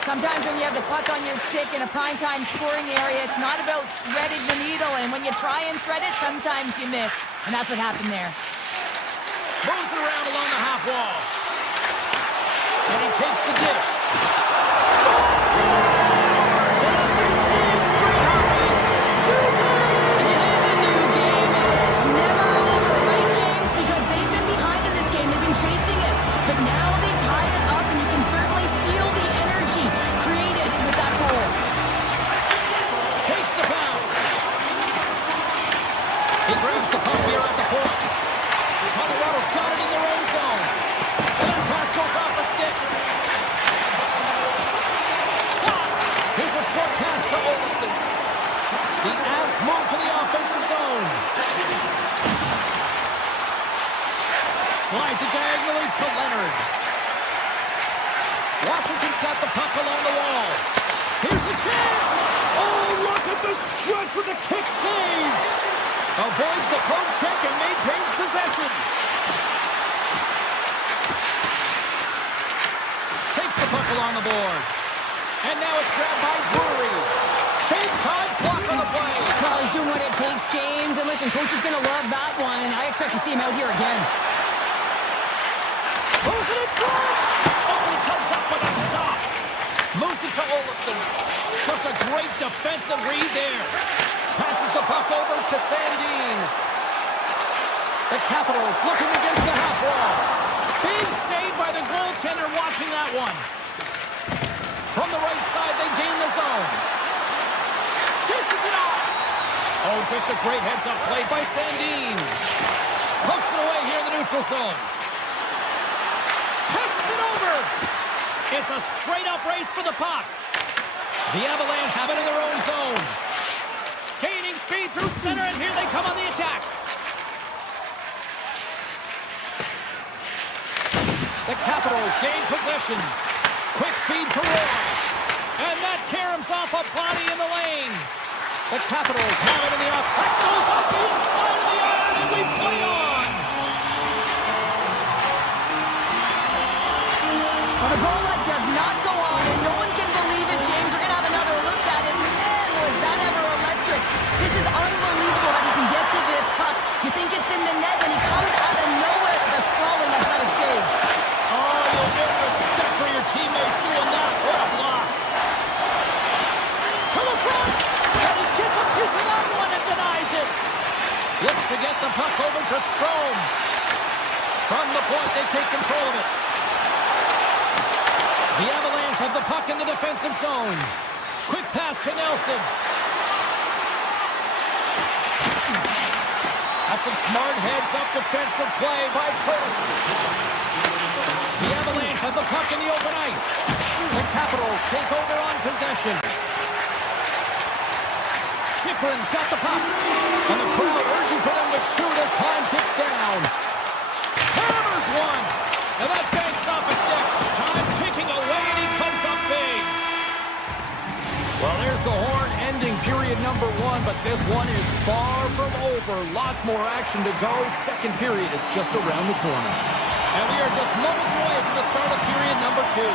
Sometimes when you have the puck on your stick in a primetime scoring area, it's not about threading the needle. And when you try and thread it, sometimes you miss. And that's what happened there. Moves it around along the half wall. And he takes the dish. Scores! As they see it, straight hockey. It is a new game, and it's never over, right, James? Because they've been behind in this game. They've been chasing it. But now they tie it up, and you can certainly feel the energy created with that goal. Takes the pass. He grabs the puck here at the point. Colorado's got it in their own zone. And that pass goes off a stick. Shot. Here's a short pass to Olsen. The Avs move to the offensive zone. Slides it diagonally to Leonard. Washington's got the puck along the wall. Here's the chance. Oh, look at the stretch with the kick save. Avoids the poke check and maintains possession. Takes the puck along the boards. And now it's grabbed by Drury. Big time block on the play. Well, he's doing what it takes, James. And listen, coach is going to love that one. I expect to see him out here again. Moves it in front. Oh, he comes up with a stop. Moves it to Olsen. Just a great defensive read there. Passes the puck over to Sandin. The Capitals looking against the half wall. Big save by the goaltender watching that one. From the right side, they gain the zone. Dishes it off. Oh, just a great heads-up play by Sandin. Hooks it away here in the neutral zone. Passes it over. It's a straight-up race for the puck. The Avalanche have it in their own zone. Gaining speed through center, and here they come on the attack. The Capitals gain possession. Quick feed to Roy. And that caroms off a body in the lane. The Capitals have it in the up. That goes up the inside of the iron, and we play on. Well, the goal line does not go on, and no one can believe it, James. We're going to have another look at it. Man, was that ever electric. This is unbelievable that he can get to this puck. You think it's in the net, and he comes out of nowhere with a sprawling athletic save. Oh, you'll get respect for your teammates doing that. What a block. To the front. And he gets a piece of that one and denies it. Looks to get the puck over to Strome. From the point, they take control of it. The Avalanche have the puck in the defensive zone. Quick pass to Nelson. That's some smart heads-up defensive play by Curtis. The Avalanche Capitals take over on possession. Chychrun's got the puck. And the crowd urging for them to shoot as time ticks down. Hammers one. And that banks off a stick. Time ticking away, and he comes up big. Well, there's the horn ending period number 1, but this one is far from over. Lots more action to go. Second period is just around the corner. And we are just moments away from the start of period number 2.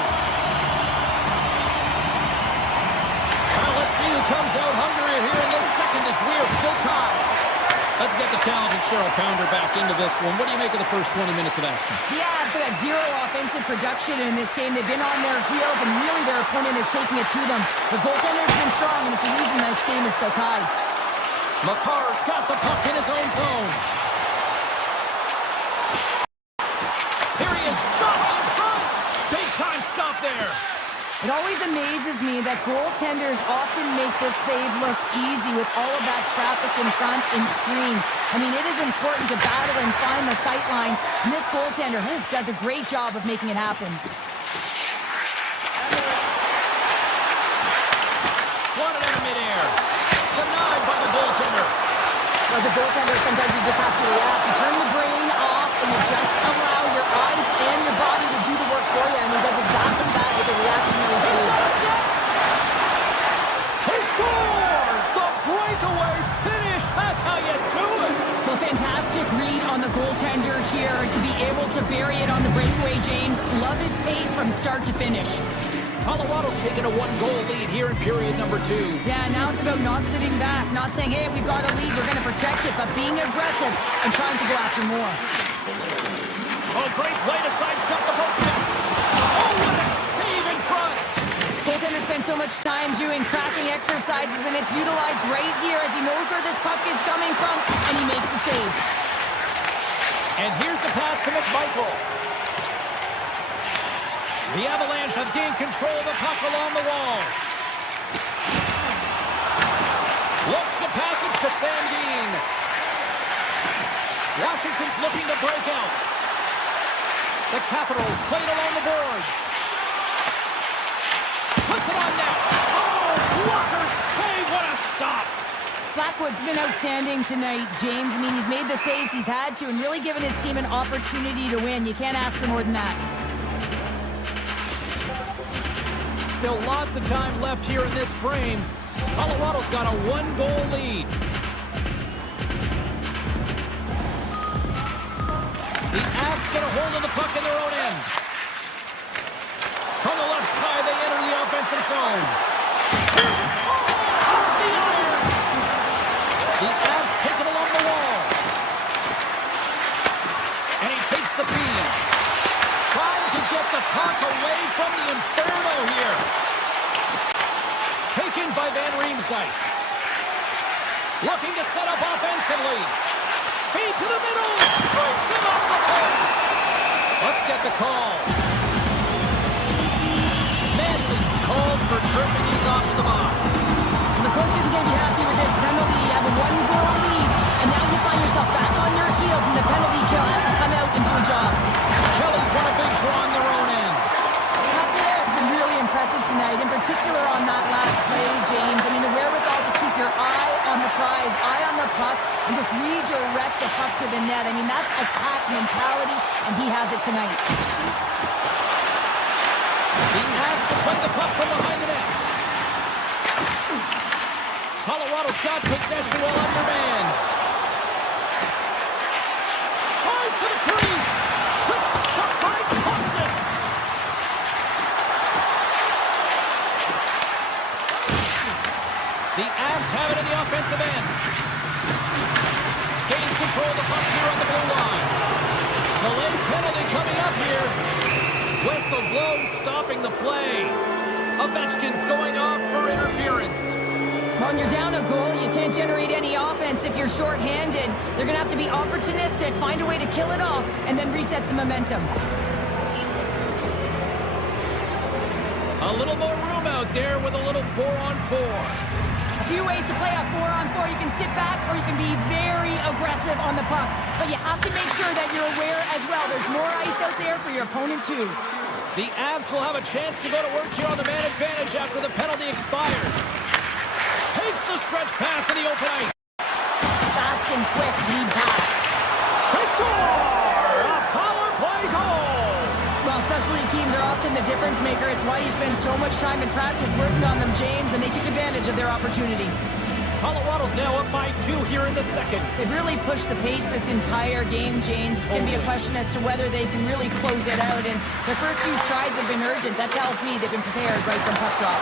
Well, let's see who comes out hungrier here in this second as we are still tied. Let's get the talented Cheryl Pounder back into this one. What do you make of the first 20 minutes of action? The Avs have had zero offensive production in this game. They've been on their heels, and really their opponent is taking it to them. The goaltender's been strong, and it's a reason this game is still tied. Makar's got the puck in his own zone. Here he is, shot in front. Big time stop there. It always amazes me that goaltenders often make this save look easy with all of that traffic in front and screen. I mean, it is important to battle and find the sight lines, and this goaltender does a great job of making it happen. Swatted out of midair. Denied by the goaltender. As a goaltender, sometimes you just have to react. You turn the brain off, and you just allow your eyes and your body to do the work for you, and he does exactly that with the reaction he receives. He scores! The breakaway finish! That's how you do it! Well, fantastic read on the goaltender here to be able to bury it on the breakaway, James. Love his pace from start to finish. Colorado's taken a 1-goal lead here in period number 2. Yeah, now it's about not sitting back, not saying, hey, we've got a lead, we're going to protect it, but being aggressive and trying to go after more. Oh, great play to sidestep the poke check. Oh, what a save in front! Goaltender spends so much time doing cracking exercises, and it's utilized right here as he knows where this puck is coming from, and he makes the save. And here's the pass to McMichael. The Avalanche have gained control of the puck along the wall. Looks to pass it to Sandin. Washington's looking to break out. The Capitals played along the boards. Puts it on net. Oh, blocker save. What a stop. Blackwood's been outstanding tonight, James. I mean, he's made the saves he's had to and really given his team an opportunity to win. You can't ask for more than that. Still lots of time left here in this frame. Colorado's got a 1-goal lead. The Avs get a hold of the puck in their own end. From the left side, they enter the offensive zone. Off the iron. The Avs take it along the wall. And he takes the feed. Trying to get the puck away from the Inferno here. Taken by Van Riemsdyk. Looking to set up offensively. Feed to the middle. Breaks him off the post. Let's get the call. Manson's called for tripping. He's off to the box. The coach isn't going to be happy with this penalty. You have a 1-goal lead, and now you find yourself back on your heels, and the penalty kill has to come out and do a job. Kelly's won a big draw on their own end. That player has been really impressive tonight, in particular on that last play, James. I mean, the wherewithal to keep your eye on the prize, eye on the puck, and just redirect the puck to the net. I mean, that's attack mentality, and he has it tonight. He has to play the puck from behind the net. Colorado's got possession while undermanned. Tries to the crease. Quick stop by Thompson. The Avs have it in the offensive end. Gains control of the puck here on the blue line. Delayed penalty coming up here. Whistle blows, stopping the play. Ovechkin's going off for interference. When you're down a goal, you can't generate any offense if you're shorthanded. They're going to have to be opportunistic, find a way to kill it off, and then reset the momentum. A little more room out there with a little 4-on-4. A few ways to play a 4-on-4. You can sit back or you can be very aggressive on the puck. But you have to make sure that you're aware as well. There's more ice out there for your opponent too. The Avs will have a chance to go to work here on the man advantage after the penalty expired. Takes the stretch pass in the open ice. Fast and quick lead pass. They score! A power play goal! Well, specialty teams are often the difference maker. It's why you spend so much time in practice working on them, James, and they took advantage of their opportunity. Colorado's now up by 2 here in the second. They've really pushed the pace this entire game, James. It's going to be a question as to whether they can really close it out. And their first few strides have been urgent. That tells me they've been prepared right from puck drop.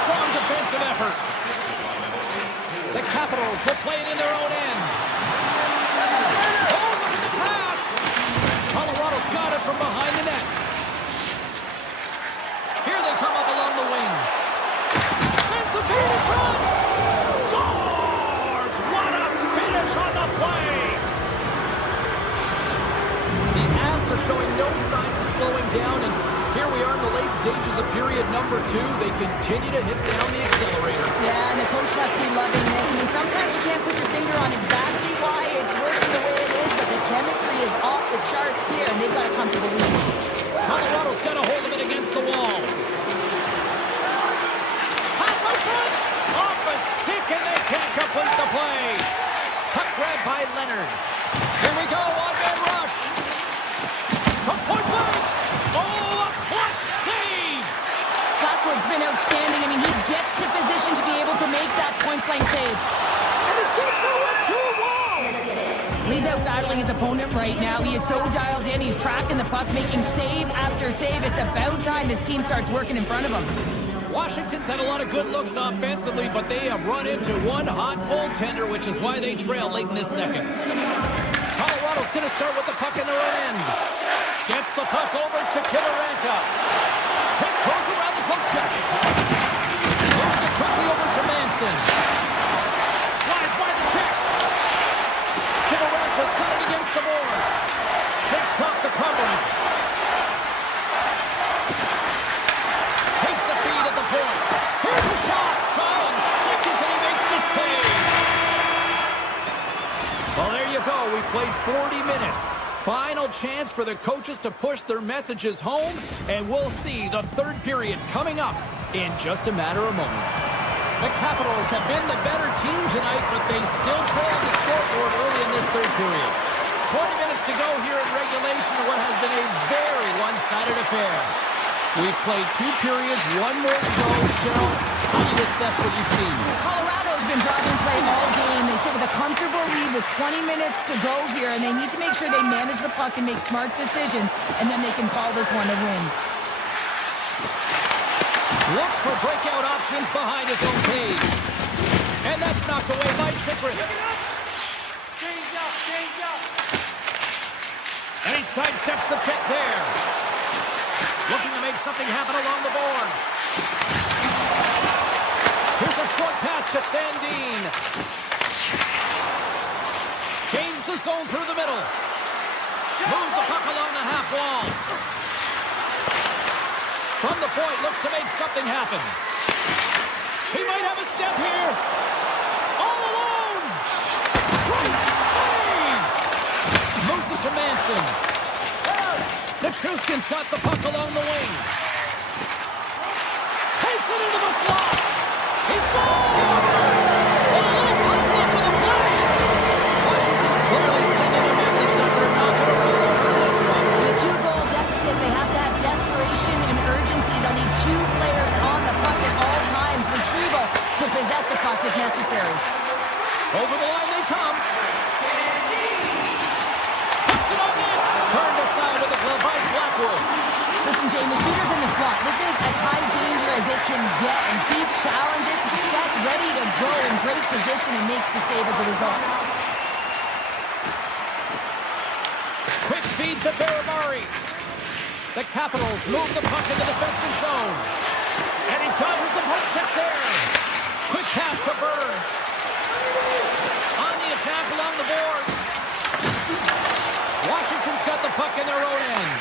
Strong defensive effort. The Capitals will play it in their own end. Oh, look at the pass! Colorado's got it from behind the net. Here they come up along the wing. Sends the feed in front! Scores! What a finish on the play! The Avs are showing no signs of slowing down, and here we are in the late stages of period number 2. They continue to hit down the accelerator. Yeah, and the coach must be loving this. I mean, sometimes you can't put your finger on exactly why it's working the way it is, but the chemistry is off the charts here, and they've got a comfortable lead. Colorado's got a hold of it against the wall. Pass out front! Off a stick, and they can't complete the play. Puck grabbed by Leonard. Here we go, one-man rush. From point blank. Oh, a clutch save! Blackwood's been outstanding. I mean, he gets to position to be able to make that point-blank save. And it gets over to a wall! Lee's out battling his opponent right now. He is so dialed in. He's tracking the puck, making save after save. It's about time his team starts working in front of him. Washington's had a lot of good looks offensively, but they have run into one hot goaltender, which is why they trail late in this second. Colorado's going to start with the puck in their own end. Gets the puck over to Kivaranta. Tiptoes around the poke check. Moves it quickly over to Manson. Slides by the check. Kivaranta's got it against the boards. Shakes off the coverage. Takes the feed at the point. Here's a shot. John seconds and he makes the save. Well, there you go. We played 40 minutes. Final chance for the coaches to push their messages home, and we'll see the third period coming up in just a matter of moments. The Capitals have been the better team tonight, but they still trail the scoreboard early in this third period. 20 minutes to go here in regulation of what has been a very one-sided affair. We've played 2 periods, 1 more to go. Cheryl, how do you assess what you've seen? Colorado's been driving play all game. They sit with a comfortable lead with 20 minutes to go here, and they need to make sure they manage the puck and make smart decisions, and then they can call this one a win. Looks for breakout options behind his own cage. And that's knocked away by Chikrin. Change up. And he sidesteps the check there. Looking to make something happen along the boards. Here's a short pass to Sandin. Gains the zone through the middle. Moves the puck along the half wall. From the point, looks to make something happen. He might have a step here. All alone. Great save. Moves it to Manson. Nichushkin's got the puck along the wing. Takes it into the slot. He scores! And a little pop-up for the play. Washington's clearly sending a message that they're not going to roll over in this one. With a 2-goal deficit, they have to have desperation and urgency. They'll need 2 players on the puck at all times. Retrieval to possess the puck is necessary. Over the line they come. Puts it on net. Turned aside with a glove by Blackwood. Listen, Jane, the shooter's in the slot. This is as high danger as it can get, and he challenges. He's set, ready to go in great position, and makes the save as a result. Quick feed to Barabari. The Capitals move the puck in the defensive zone. And he dodges the poke check there. Quick pass to Burns. On the attack along the boards. Washington's got the puck in their own end.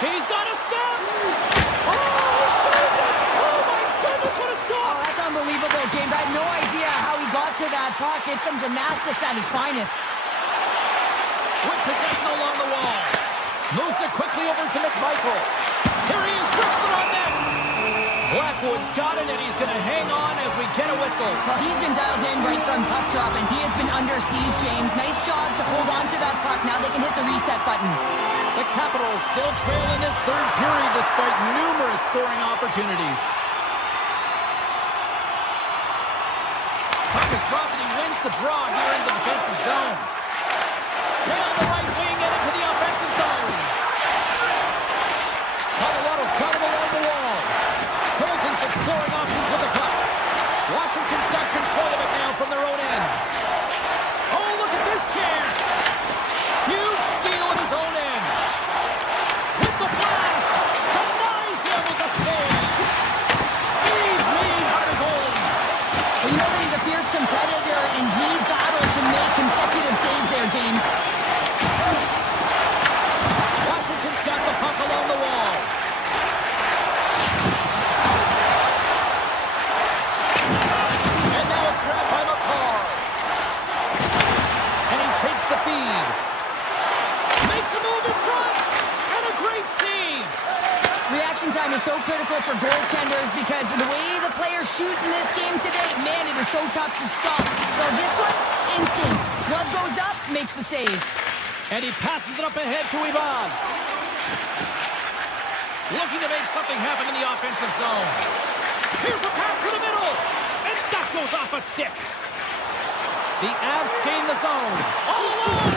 He's got a step. Oh, he saved it. Oh, my goodness, what a stop. Oh, that's unbelievable, James. I have no idea how he got to that puck. It's some gymnastics at its finest. With possession along the wall. Moves it quickly over to McMichael. Here he is, wrists it on net. Blackwood's got it, and he's going to hang on as we get a whistle. Well, he's been dialed in right from puck drop, and he has been under siege, James. Nice job to hold on to that puck. Now they can hit the reset button. The Capitals still trail in this third period despite numerous scoring opportunities. Puck is dropped, and he wins the draw here in the defensive zone. Down the right wing and into the offensive zone. Colorado's got him along the wall. Colton's exploring options with the puck. Washington's got control of it now from their own end. Oh, look at this chance. Huge steal of his own end. Hit the blast. Denies him with the save. Save lead by the goalie. Well, you know that he's a fierce competitor, and he battled to make consecutive saves there, James. Washington's got the puck along the wall. And now it's grabbed by McCarr. And he takes the feed. Makes a move in front. And a great save. Reaction time is so critical for goaltenders because the way the players shoot in this game today, man, it is so tough to stop. So this one, instincts. Glove goes up, makes the save. And he passes it up ahead to Ivan. Looking to make something happen in the offensive zone. Here's a pass to the middle. And that goes off a stick. The Avs gain the zone. All alone.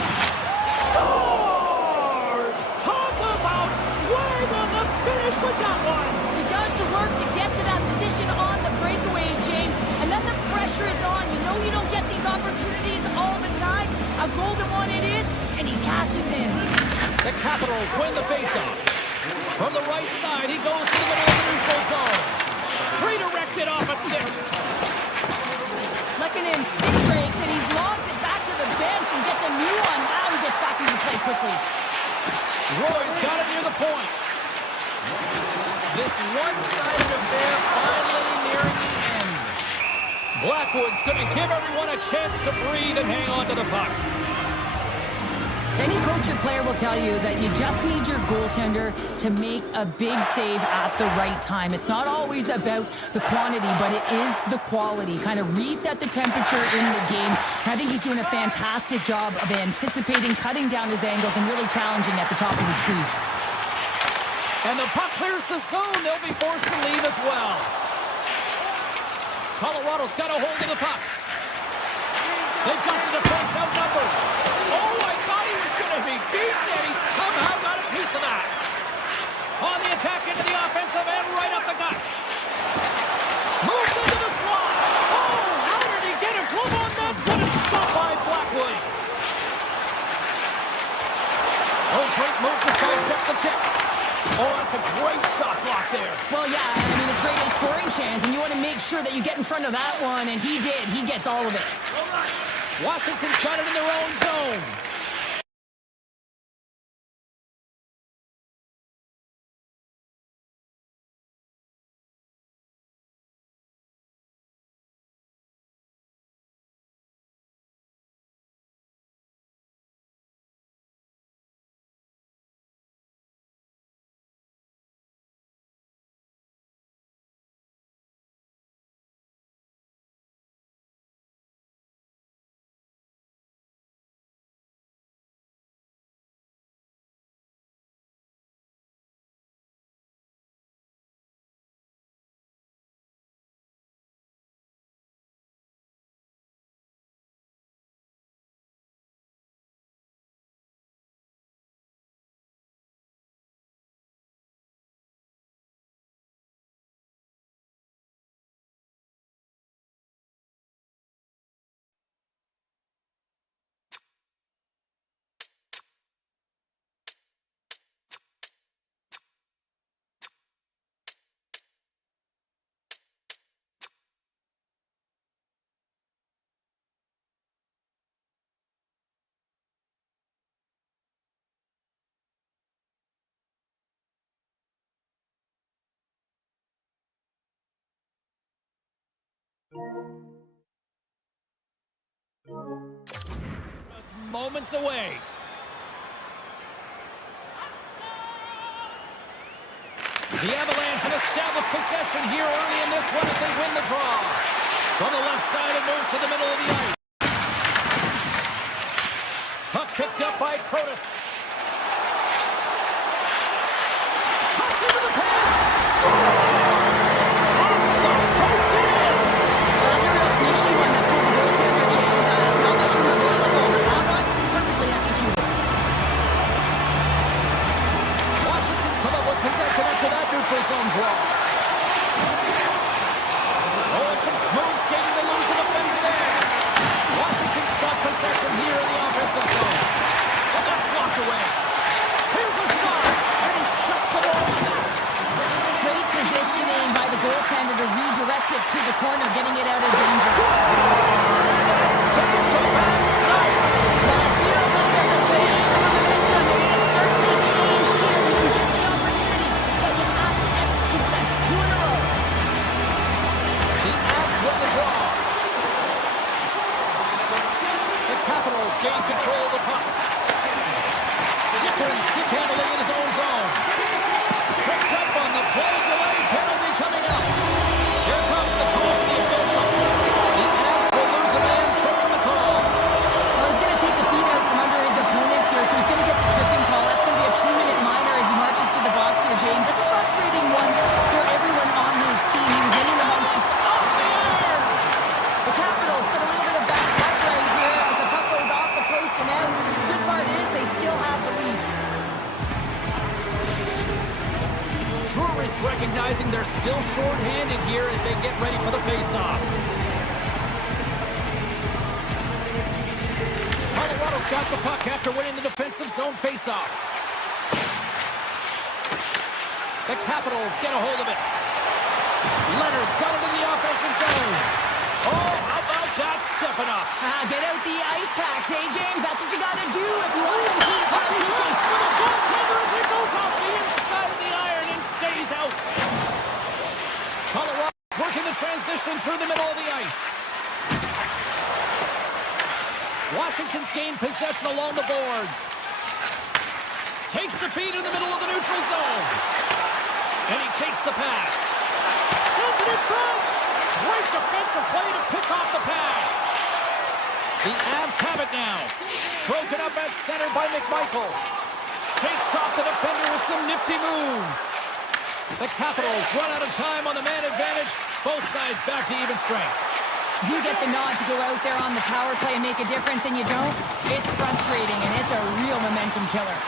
Scores! Talk about swag on the finish with that one. He does the work to get to that position on the breakaway, James. And then the pressure is on. You know you don't get these opportunities all the time. A golden one it is, and he cashes in. The Capitals win the faceoff. From the right side, he goes to the middle of the neutral zone. Redirected off a stick. Lekanen spin breaks, and he's logged it back to the bench and gets a new one. Now he gets back into play quickly. Roy's got it near the point. This one-sided affair finally nearing the end. Blackwood's going to give everyone a chance to breathe and hang on to the puck. Any coach or player will tell you that you just need your goaltender to make a big save at the right time. It's not always about the quantity, but it is the quality. Kind of reset the temperature in the game. I think he's doing a fantastic job of anticipating, cutting down his angles, and really challenging at the top of his crease. And the puck clears the zone. They'll be forced to leave as well. Colorado's got a hold of the puck. They've got the defense outnumbered. Oh, I thought he was going to be beaten, and he somehow got a piece of that. On the attack into the offensive end, right up the gut. Moves into the slot. Oh, how did he get a glove on that? What a stop by Blackwood. Oh, great move to sidestep the check. Oh, that's a great shot block there. Well, yeah, I mean, it's great a scoring chance, and you want to make sure that you get in front of that one, and he did. He gets all of it. Washington's got it in their own zone. Just moments away. The Avalanche have established possession here early in this one as they win the draw. From the left side, it moves to the middle of the ice. Puck picked up by Protas. Tossed into the pass. Scores! Off the post in! Well, that's a real sneaky one that threw the goaltender, James. Not much room available, but that one perfectly executed. Washington's come up with possession after that neutral zone draw. Oh, and some smooth skating to lose the defender there. Washington's got possession here in the offensive zone. And that's blocked away. Here's a shot, and he shuts the ball down. Great positioning by the goaltender to redirect it to the corner, getting it out of danger. That's back-to-back snipes. Well, it feels like there's a bit of momentum, and it certainly changed here. You can get the opportunity, but you have to execute. That's 2 in a row. The Avs win the draw. The Capitals gain control of the puck. Chikrin stick handling in his own zone. Tripped up on the play, delay penalty coming up. Here comes the call from the official. The Avs will lose a man, tripping the call. Well, he's going to take the feet out from under his opponent here, so he's going to get the tripping call. That's going to be a 2-minute minor as he marches to the box here, James. That's a frustrating one for everyone on his team. He was in and amongst the... Off the iron! The Capitals get a little bit of back right here as the puck goes off the post and out. The good part is they still have the lead. Drury's recognizing they're still short-handed here as they get ready for the face-off. Colorado's got the puck after winning the defensive zone face-off. The Capitals get a hold of it. Leonard's got it in the offensive zone. Oh, how about that stepping up? Get out the ice packs, hey, James? That's what you got to do if you want to compete. Hockey pass for the goaltender as it goes off the inside of the iron and stays out. Colorado's working the transition through the middle of the ice. Washington's gained possession along the boards. Takes the feed in the middle of the neutral zone. And he takes the pass. Sends it in front. Great defensive play to pick off the pass. The Avs have it now. Broken up at center by McMichael. Shakes off the defender with some nifty moves. The Capitals run out of time on the man advantage. Both sides back to even strength. You get the nod to go out there on the power play and make a difference, and you don't. It's frustrating, and it's a real momentum killer.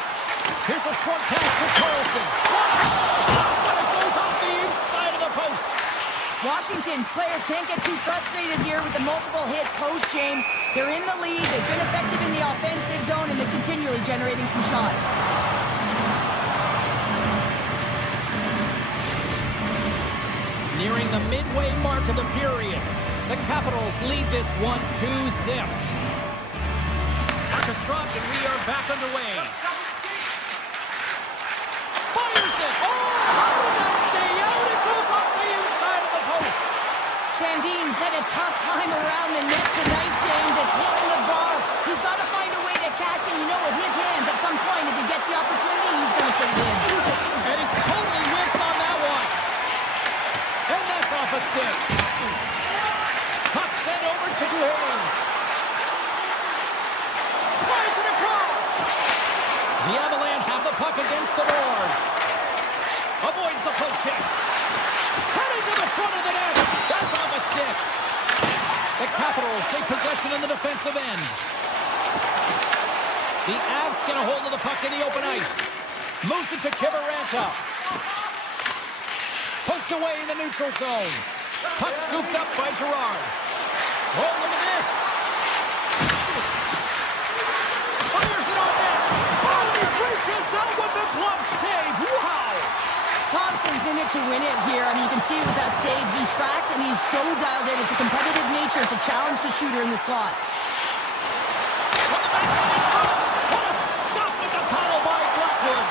Here's a short pass to Carlson. What a shot, but it goes off the inside of the post. Washington's players can't get too frustrated here with the multiple hit post, James. They're in the lead, they've been effective in the offensive zone, and they're continually generating some shots. Nearing the midway mark of the period, the Capitals lead this 1-2-0. Marcus dropped, and we are back underway. Fires it! Oh, how did that stay out? It goes off the inside of the post. Sandin's had a tough time around the net tonight, James. It's hitting the bar. He's got to find a way to cash in. You know, with his hands, at some point, if he gets the opportunity, he's going to put it in. And he totally whiffs on that one. And that's off a stick. Puck sent over to Duhaime. Slides it across. The Avalanche have the puck against the boards. Avoids the poke check. Cutting to the front of the net. That's off a stick. The Capitals take possession in the defensive end. The Avs get a hold of the puck in the open ice. Moves it to Kiviranta. Poked away in the neutral zone. Puck scooped up by Girard. Oh, look at this. Fires it on net. Oh, he reaches out with the glove save. Wow. Thompson's in it to win it here. I mean, you can see with that save, he tracks and he's so dialed in. It's a competitive nature to challenge the shooter in the slot. From the backhand in front. What a stop with the paddle by Blackwood.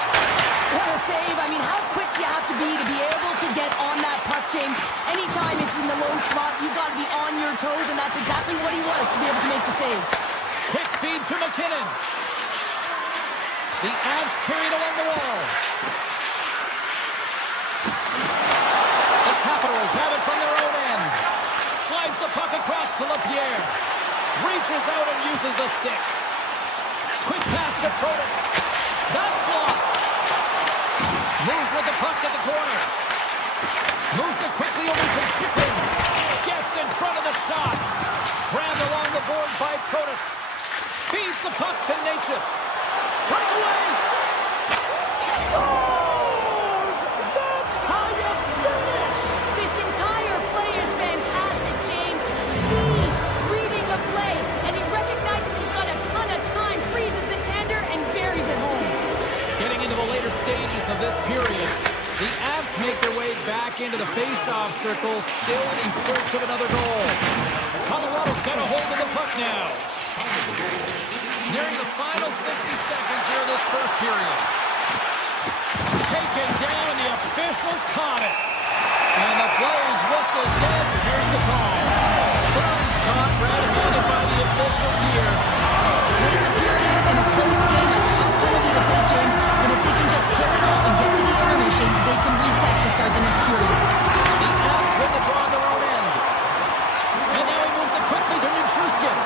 What a save. I mean, how quick you have to be able to get on that puck, James. Anytime it's in the low slot, you've got to be on your toes, and that's exactly what he was to be able to make the save. Quick feed to McKinnon. The Avs carried along the wall. puck across to LaPierre. Reaches out and uses the stick. Quick pass to Protas. That's blocked. Moves with the puck at the corner. Moves it quickly over to Chikrin. Gets in front of the shot. Grabbed along the board by Protas. Feeds the puck to Natchez. Breakaway. Scores! That's how you finish! This entire play is fantastic, James. Reading the play, and he recognizes he's got a ton of time, freezes the tender, and buries it home. Getting into the later stages of this period, the Avs make their way back into the face-off circle, still in search of another goal. Colorado's got a hold of the puck now. Nearing the final 60 seconds here of this first period. Taken down, and the officials caught it. And the play's whistle dead. Here's the call. Burns caught red-handed by the officials here. Late in the period, in a close game, a tough penalty to take, James. But if they can just kill it off and get to the intermission, they can reset to start the next period. The Avs win the draw on their own end. And now he moves it quickly to Nichushkin.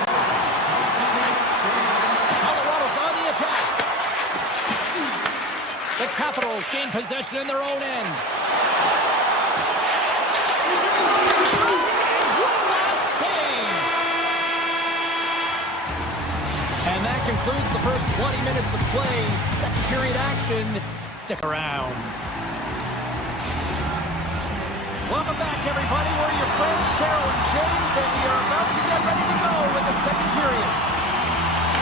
Colorado's on the attack. The Capitals gain possession in their own end. And one last save. And that concludes the first 20 minutes of play. Second period action. Stick around. Welcome back, everybody. We're your friends, Cheryl and James, and we are about to get ready to go with the second period.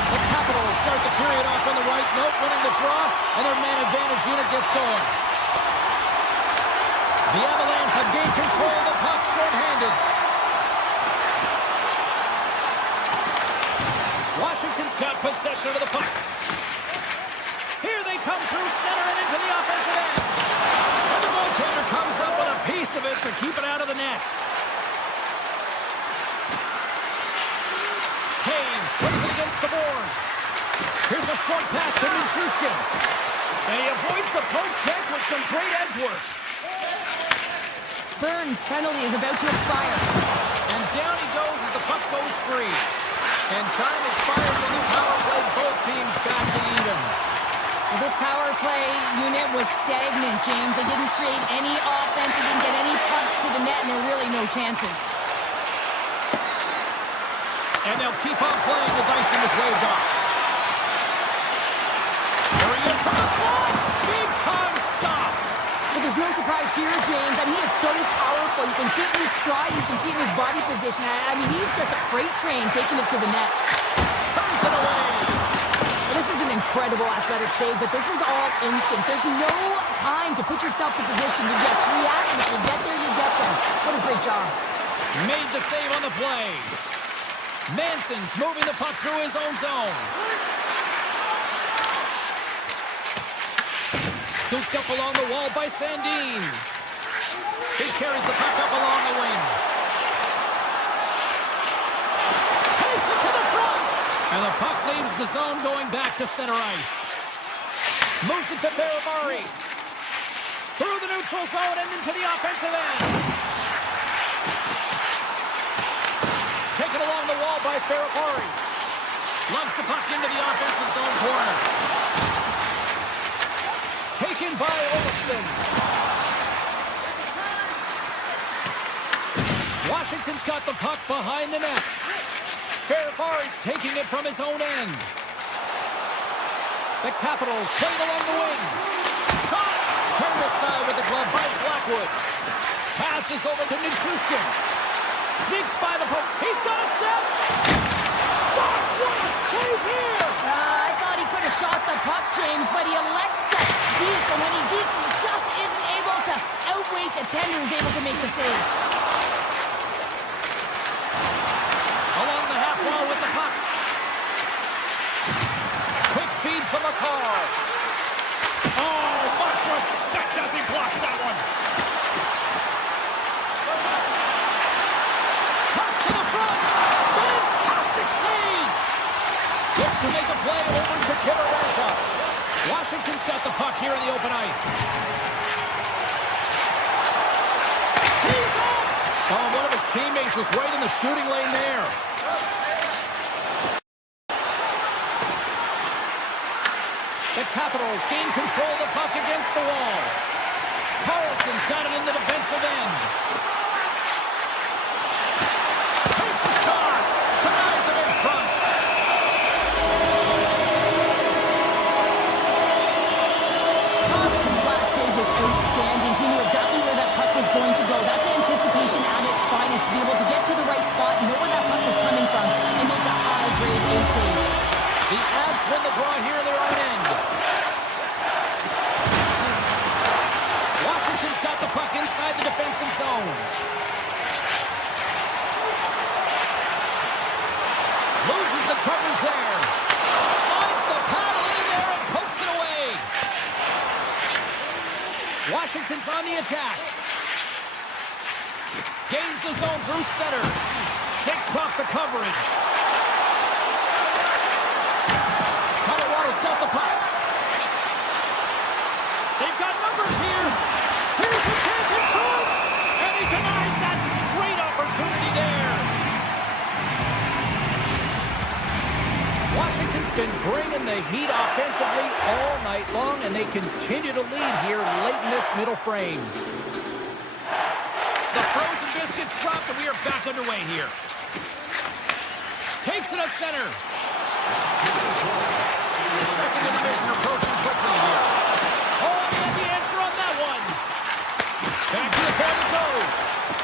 The Capitals start the period off on the right note, winning the draw, and their man advantage unit gets going. The Avalanche have gained control of the puck shorthanded. Washington's got possession of the puck. Here they come through center and into the offensive end. And the goaltender comes up with a piece of it to keep it out of the net. Taves puts it against the boards. Here's a short pass to Nichushkin. And he avoids the poke check with some great edge work. Burns' penalty is about to expire. And down he goes as the puck goes free. And time expires on the power play. Both teams back to even. Well, this power play unit was stagnant, James. They didn't create any offense. They didn't get any pucks to the net, and there were really no chances. And they'll keep on playing as icing is waved off. There he is from the slot. Big time stop. But there's no surprise here, James. I mean, he is so powerful. You can see it in his stride. You can see it in his body position. I mean, he's just a freight train taking it to the net. Turns it away. Well, this is an incredible athletic save, but this is all instant. There's no time to put yourself in position to just react. If you get there, you get there. What a great job. Made the save on the play. Manson's moving the puck through his own zone. Scooped up along the wall by Sandin. He carries the puck up along the wing. Takes it to the front. And the puck leaves the zone going back to center ice. Moves it to Ferrari. Through the neutral zone and into the offensive end. Taken along the wall by Ferrari. Lumps the puck into the offensive zone corner. Taken by Olofsson. Washington's got the puck behind the net. Ferrari's taking it from his own end. The Capitals played along the wing. Shot! Turned aside with the glove by Blackwood. Passes over to Nichushkin. Sneaks by the poke. He's got a step. Stop! What a save here! I thought he could have shot the puck, James, but he elects to deke. And when he dekes, he just isn't able to outweight the tender who's able to make the save. Along the half wall with the puck. Quick feed to McCall. Oh, much respect as he blocks that one. Cuts to the front. Fantastic save. Gets to make a play over to Kivaranta. Washington's got the puck here in the open ice. Tees off. Oh, one of his teammates is right in the shooting lane there. The Capitals gain control of the puck against the wall. Carlson's got it in the defensive end. Takes a shot. Denies him in front. Thompson's last save was outstanding. He knew exactly where that puck was going to go. That's anticipation at its finest. To be able to get to the right spot, know where that puck was coming from, and make a high-grade A save. The Avs win the draw here in their own end. Washington's got the puck inside the defensive zone. Loses the coverage there. Slides the paddle in there and pokes it away. Washington's on the attack. Gains the zone through center. Shakes off the coverage. Colorado's got the puck. They've got numbers here. Here's a chance in front. And he denies that great opportunity there. Washington's been bringing the heat offensively all night long, and they continue to lead here late in this middle frame. The frozen biscuits dropped, and we are back underway here. Takes it up center. Second intermission approaching quickly here. Oh, he had the answer on that one. Back to the point it goes.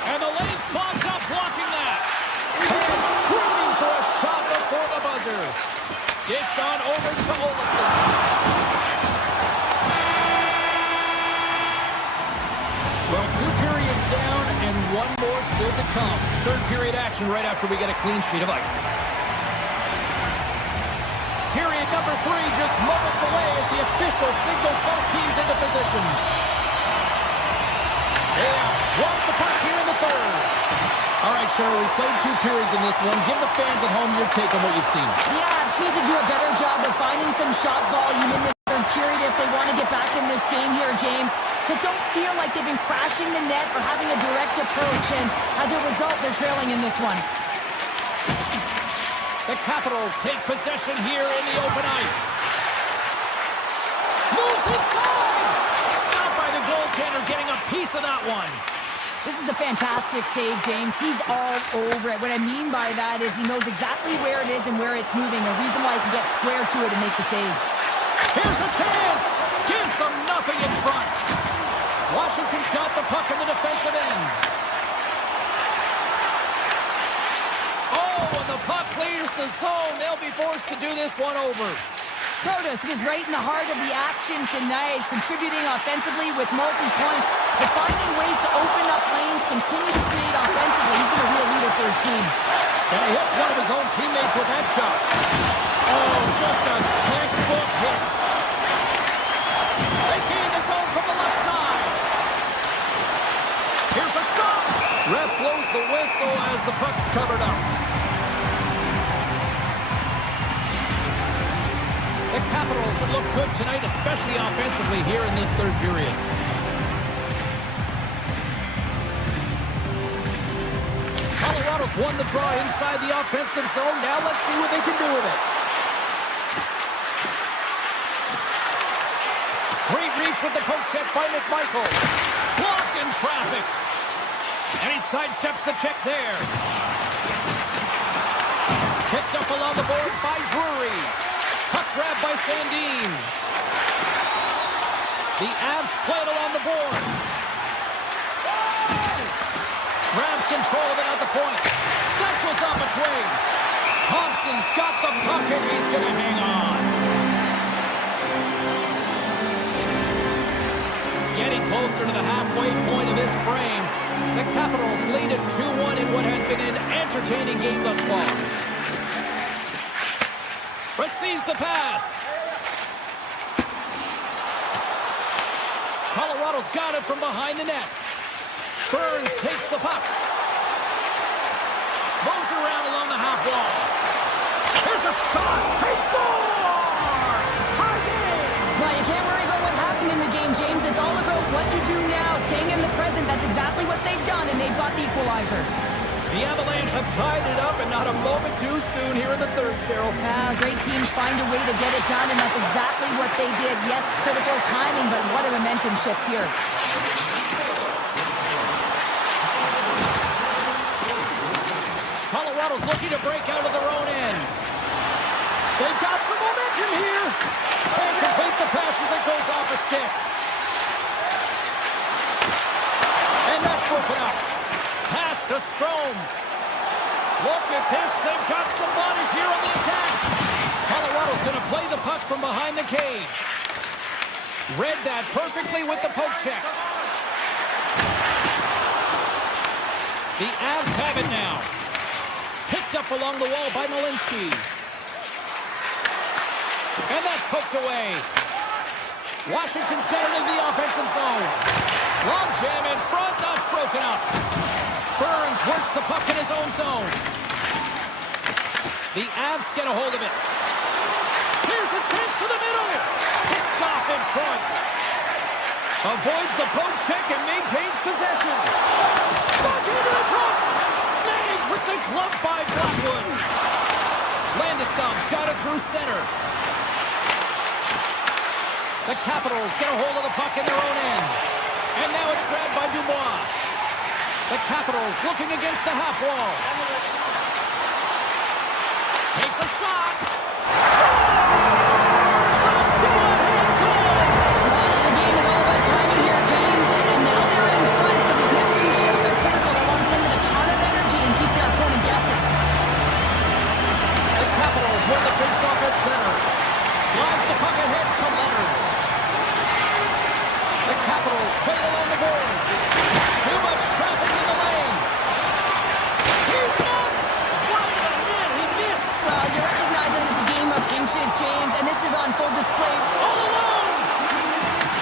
And the lane's clogged up, blocking that. Fans screaming for a shot before the buzzer. Dished on over to Olsen. Well, 2 periods down and 1 more still to come. Third period action right after we get a clean sheet of ice. Period number 3 just moments away as the official signals both teams into position. They have dropped the puck here in the third. All right, Cheryl, we played 2 periods in this one. Give the fans at home your take on what you've seen. The Avs need to do a better job of finding some shot volume in this third period if they want to get back in this game here, James. Just don't feel like they've been crashing the net or having a direct approach, and as a result, they're trailing in this one. The Capitals take possession here in the open ice. Moves inside! Stopped by the goaltender, getting a piece of that one. This is a fantastic save, James. He's all over it. What I mean by that is he knows exactly where it is and where it's moving, a reason why he can get square to it and make the save. Here's a chance! Gives them nothing in front. Washington's got the puck in the defensive end. Oh, and the puck clears the zone. They'll be forced to do this one over. Protas is right in the heart of the action tonight, contributing offensively with multi-points, but finding ways to open up lanes, continue to create offensively. He's been a real leader for his team. And he hits one of his own teammates with that shot. Oh, just a textbook hit. They gain the zone from the left side. Here's a shot. Ref blows the whistle as the puck's covered up. The Capitals have looked good tonight, especially offensively here in this third period. Colorado's won the draw inside the offensive zone. Now let's see what they can do with it. Great reach with the poke check by McMichael. Blocked in traffic. And he sidesteps the check there. Picked up along the boards by Drury. Puck grab by Sandin. The Avs play it along the boards. Grabs control of it at the point. That goes off a twig. Thompson's got the puck and he's going to hang on. Getting closer to the halfway point of this frame. The Capitals lead at 2-1 in what has been an entertaining game thus far. Receives the pass. Colorado's got it from behind the net. Burns takes the puck. Moves around along the half wall. Here's a shot. He scores! Tied in! Well, you can't worry about what happened in the game, James. It's all about what you do now, staying in the present. That's exactly what they've done, and they've got the equalizer. The Avalanche have tied it up, and not a moment too soon here in the third, Cheryl. Great teams find a way to get it done, and that's exactly what they did. Yes, critical timing, but what a momentum shift here. Colorado's looking to break out of their own end. They've got some momentum here. Can't complete the pass as it goes off a stick. And that's broken up. Pass to Strome. Look at this. They've got some bodies here on the attack. Colorado's going to play the puck from behind the cage. Read that perfectly with the poke check. The Avs have it now. Picked up along the wall by Malinsky. And that's poked away. Washington's got it in the offensive zone. Long jam in front. That's broken up. Burns works the puck in his own zone. The Avs get a hold of it. Here's a chance to the middle. Picked off in front. Avoids the poke check and maintains possession. Back into the front. Snagged with the glove by Blackwood. Landeskog's got it through center. The Capitals get a hold of the puck in their own end. And now it's grabbed by Dubois. The Capitals looking against the half wall. Takes a shot. The game is all about timing here, James, and now they're in front, so these next two shifts are critical. They want to play with a ton of energy and keep their opponent guessing. The Capitals win the face-off at center. Slides the puck ahead to Leonard. The Capitals play along the boards. Too much traffic in the lane. Here's up. Wide of the net. He missed. Well, you recognize that it's a game of inches, James, and this is on full display. All alone.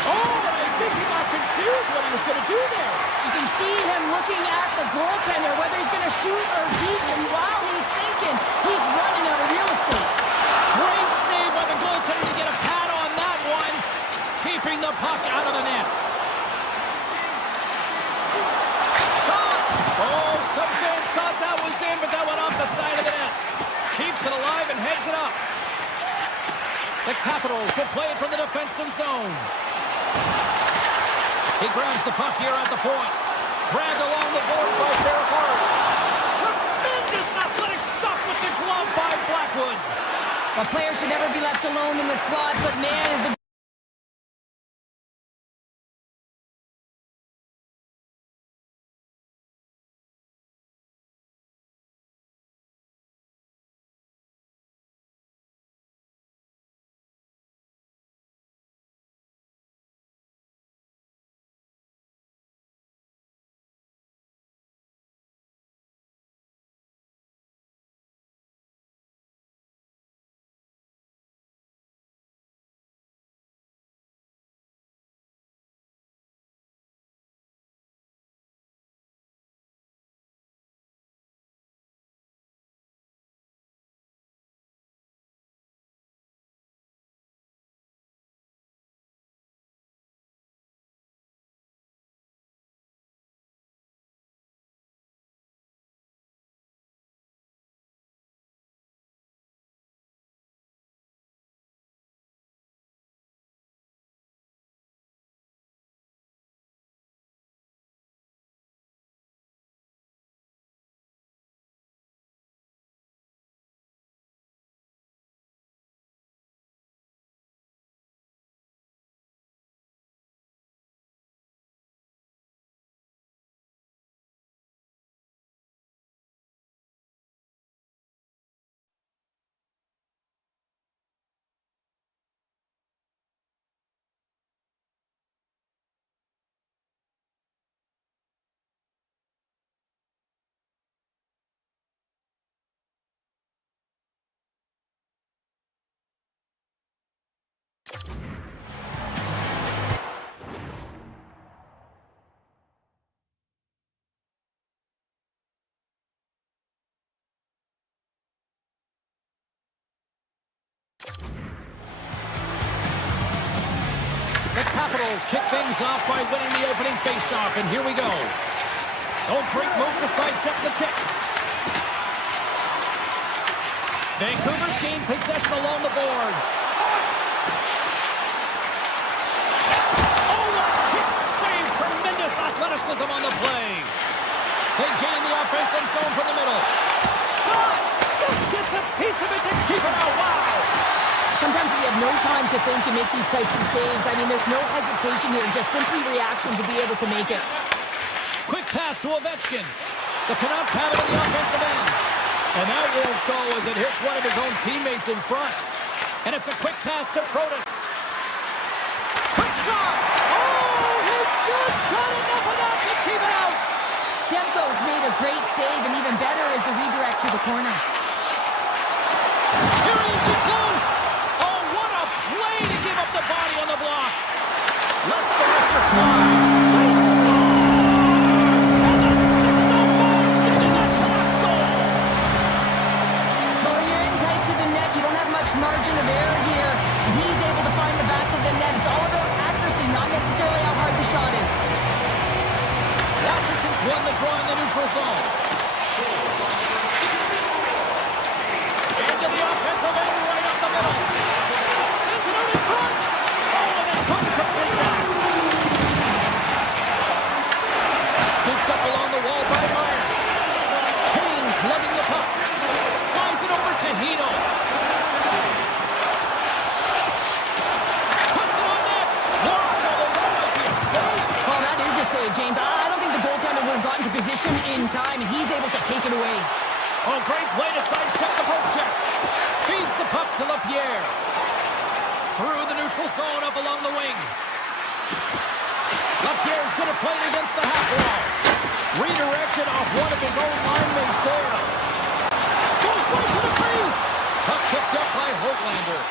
Oh, I think he got confused what he was going to do there. You can see him looking at the goaltender, whether he's going to shoot or deep, and while he's thinking, he's running out of real estate. Great save by the goaltender to get a pad on that one. Keeping the puck out of the net. Shot! Oh, some fans thought that was in, but that went off the side of the net. Keeps it alive and heads it up. The Capitals will play it from the defensive zone. He grabs the puck here at the point. Grabbed along the boards by Fairhart. Tremendous athletic stop with the glove by Blackwood. A player should never be left alone in the slot, but man, is the The Capitals kick things off by winning the opening faceoff, and here we go. Oh, great move to sidestep the check. Vancouver's gained possession along the boards. Oh, what a kick save. Tremendous athleticism on the play. They gain the offensive zone from the middle. Shot! Just gets a piece of it to keep it out. Wow! Sometimes we have no time to think and make these types of saves. I mean, there's no hesitation here, just simply reaction to be able to make it. Quick pass to Ovechkin. The Canucks have it in the offensive end. And that won't go as it hits one of his own teammates in front. And it's a quick pass to Protas. Quick shot! Oh, he just got enough of that to keep it out. Demko's made a great save, and even better is the redirect to the corner. Here he is, close. Oh, what a play to give up the body on the block. Lets the Western fly. They score! And the 605 is digging that Canucks goal. Well, when you're in tight to the net, you don't have much margin of error here. And he's able to find the back of the net. It's all about accuracy, not necessarily how hard the shot is. Washington's won the draw in the neutral zone. Into the offensive end, right up the middle. Sends it out in front. Oh, and they couldn't complete that. Scooped up along the wall by Myers. Kane's lugging the puck. Slides it over to Hito. Puts it on net. Blocked, although that might be a save. Oh, that is a save, James. I don't think the goaltender would have gotten to position in time, and he's able to take it away. Oh, great play to sidestep the poke check. Feeds the puck to LaPierre. Through the neutral zone up along the wing. LaPierre's going to play it against the half wall. Redirected off one of his own line mates there. Goes right to the face. Puck picked up by Hoaglander.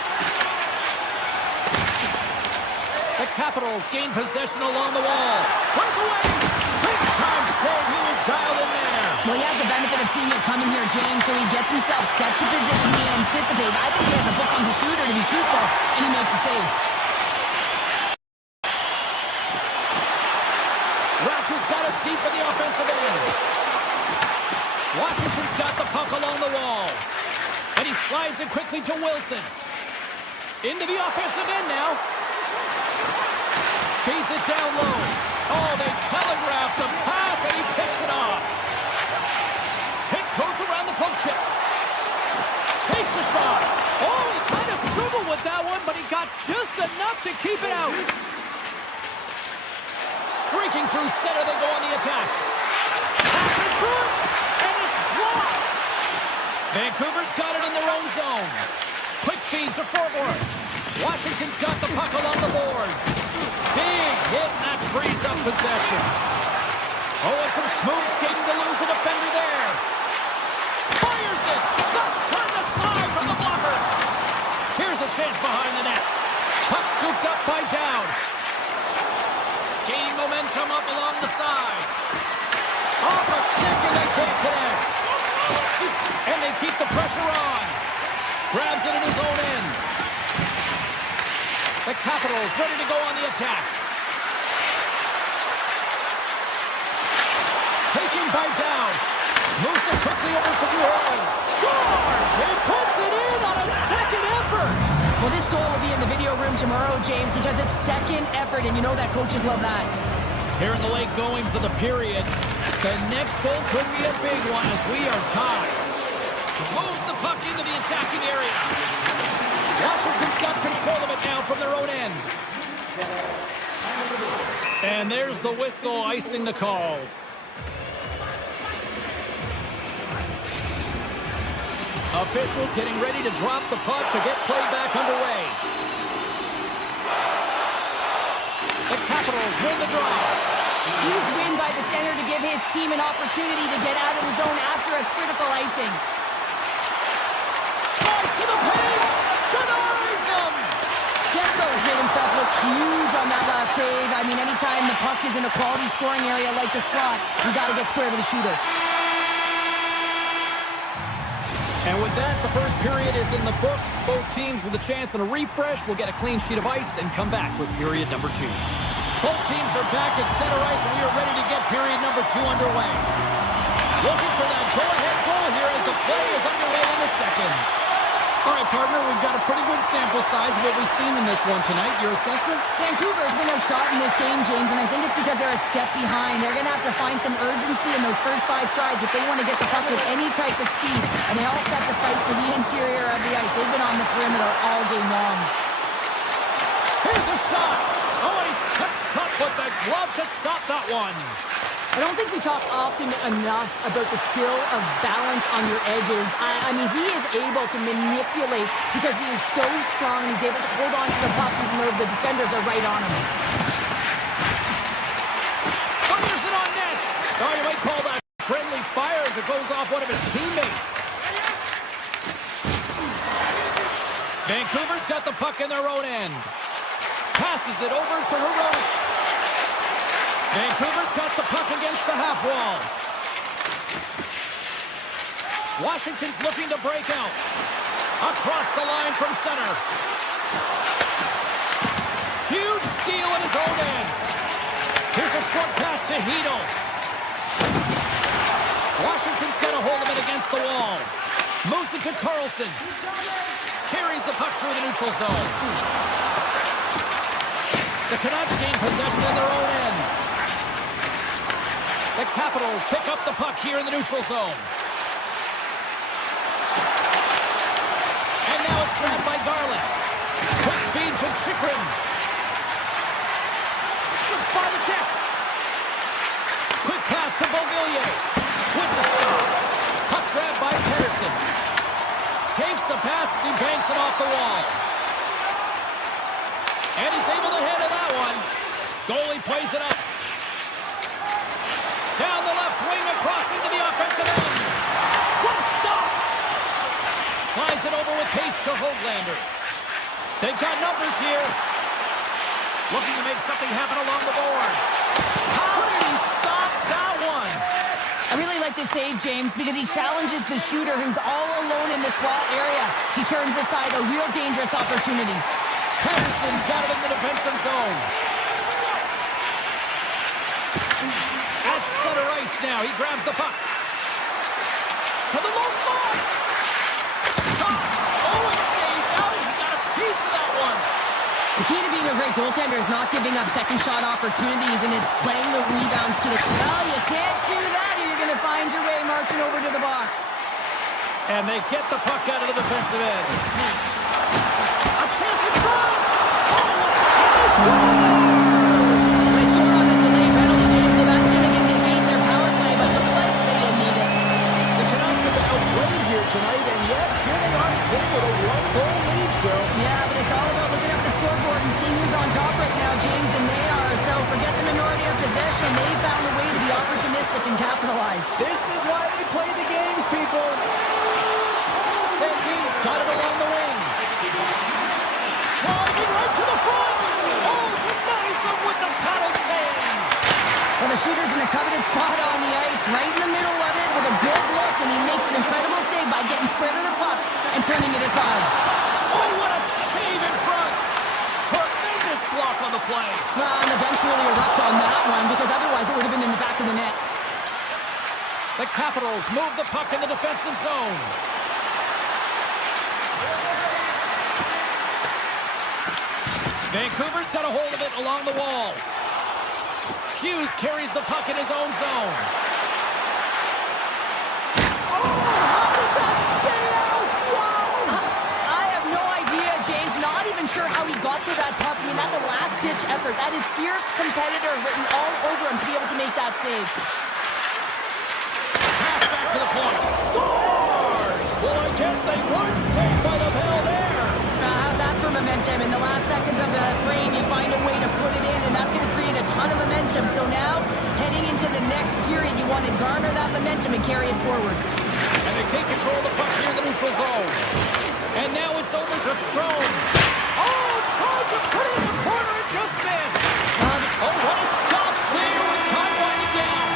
The Capitals gain possession along the wall. Breakaway. Big time save. He was dialed in there. Well, he has the benefit of seeing it coming here, James, so he gets himself set to position he anticipated. I think he has a book on the shooter, to be truthful, and he makes a save. Ratcher's got it deep in the offensive end. Washington's got the puck along the wall. And he slides it quickly to Wilson. Into the offensive end now. Feeds it down low. Oh, they telegraphed the pass, and he picks it off. Tiptoes around the poke check. Takes the shot. Oh, he kind of struggled with that one, but he got just enough to keep it out. Streaking through center, they go on the attack. Pass in front, and it's blocked. Vancouver's got it in their own zone. Quick feed to forward. Washington's got the puck along the boards. Big hit, and that frees up possession. Oh, and some smooth skating to lose the defender there. Fires it. That's turned aside from the blocker. Here's a chance behind the net. Puck scooped up by Dowd. Gaining momentum up along the side. Off a stick, and they can't connect. And they keep the pressure on. Grabs it in his own end. The Capitals ready to go on the attack. Taking by Dowd. Moves it quickly over to Duhon. Scores! He puts it in on a second effort. Well, this goal will be in the video room tomorrow, James, because it's second effort, and you know that coaches love that. Here in the late goings of the period, the next goal could be a big one as we are tied. Moves the puck into the attacking area. Washington's got control of it now from their own end. And there's the whistle icing the call. Officials getting ready to drop the puck to get play back underway. The Capitals win the draw. Huge win by the center to give his team an opportunity to get out of the zone after a critical icing. Drives to the paint! Denies him! Demko's made himself look huge on that last save. I mean, anytime the puck is in a quality scoring area like the slot, you got to get square to the shooter. And with that, the first period is in the books. Both teams with a chance and a refresh will get a clean sheet of ice and come back with period number 2. Both teams are back at center ice, and we are ready to get period number 2 underway. Looking for that go-ahead goal here as the play is underway in the second. All right, partner, we've got a pretty good sample size of what we've seen in this one tonight. Your assessment? Vancouver's been outshot in this game, James, and I think it's because they're a step behind. They're going to have to find some urgency in those first 5 strides if they want to get the puck with any type of speed, and they all have to fight for the interior of the ice. They've been on the perimeter all game long. Here's a shot. Oh, he steps up with the glove to stop that one. I don't think we talk often enough about the skill of balance on your edges. I mean, he is able to manipulate because he is so strong. He's able to hold on to the puck even though the defenders are right on him. Fires it on net. Oh, you might call that friendly fire as it goes off one of his teammates. Vancouver's got the puck in their own end. Passes it over to Heroic. Vancouver's got the puck against the half wall. Washington's looking to break out. Across the line from center. Huge steal in his own end. Here's a short pass to Hedl. Washington's got a hold of it against the wall. Moves it to Carlson. Carries the puck through the neutral zone. The Canucks gain possession in their own end. The Capitals pick up the puck here in the neutral zone. And now it's grabbed by Garland. Quick feed to Chychrun. Slips by the check. Quick pass to Beauvillier. With the stop. Puck grabbed by Pettersson. Takes the pass as he banks it off the wall. And he's able to handle that one. Goalie plays it up. Down the left wing, across into the offensive end. What a stop! Slides it over with pace to Höglander. They've got numbers here. Looking to make something happen along the boards. How did he stop that one? I really like this save, James, because he challenges the shooter who's all alone in the slot area. He turns aside a real dangerous opportunity. Pettersson's got it in the defensive zone. At center ice now. He grabs the puck. To the low slot. Oh, it stays out. He got a piece of that one. The key to being a great goaltender is not giving up second shot opportunities, and it's playing the rebounds to the... Well, you can't do that or you're going to find your way marching over to the box. And they get the puck out of the defensive end. A chance in front. Oh, they score on the delay penalty, James, so that's going to negate their power play, but looks like they didn't need it. the Canucks have been outplayed here tonight, and yet here they are sitting with a 1-goal lead, Cheryl. Yeah, but it's all about looking up the scoreboard and seeing who's on top right now, James, and they are. So forget the minority of possession. They found a way to be opportunistic and capitalize. This is why they play the games, people. Sandin's got it along the wing. Driving right to the front. Oh, denies him with the paddle save. Well, the shooter's in a coveted spot on the ice, right in the middle of it with a good look, and he makes an incredible save by getting square to the puck and turning it aside. Oh, what a save in front. Tremendous block on the play. Well, and the bench really erupts on that one because otherwise it would have been in the back of the net. The Capitals move the puck in the defensive zone. Vancouver's got a hold of it along the wall. Hughes carries the puck in his own zone. Oh, how did that stay out? Wow! I have no idea, James. Not even sure how he got to that puck. I mean, that's a last-ditch effort. That is fierce competitor written all over him to be able to make that save. Pass back to the point. Scores! Well, I guess they weren't safe by the bell there. How's that for momentum? In the last seconds of the frame, you find a way to put it in, and that's going to create a ton of momentum. So now, heading into the next period, you want to garner that momentum and carry it forward. And they take control of the puck here in the neutral zone. And now it's over to Strome. Oh, tried to put it in the corner and just missed. Oh, what a stop there with time winding down.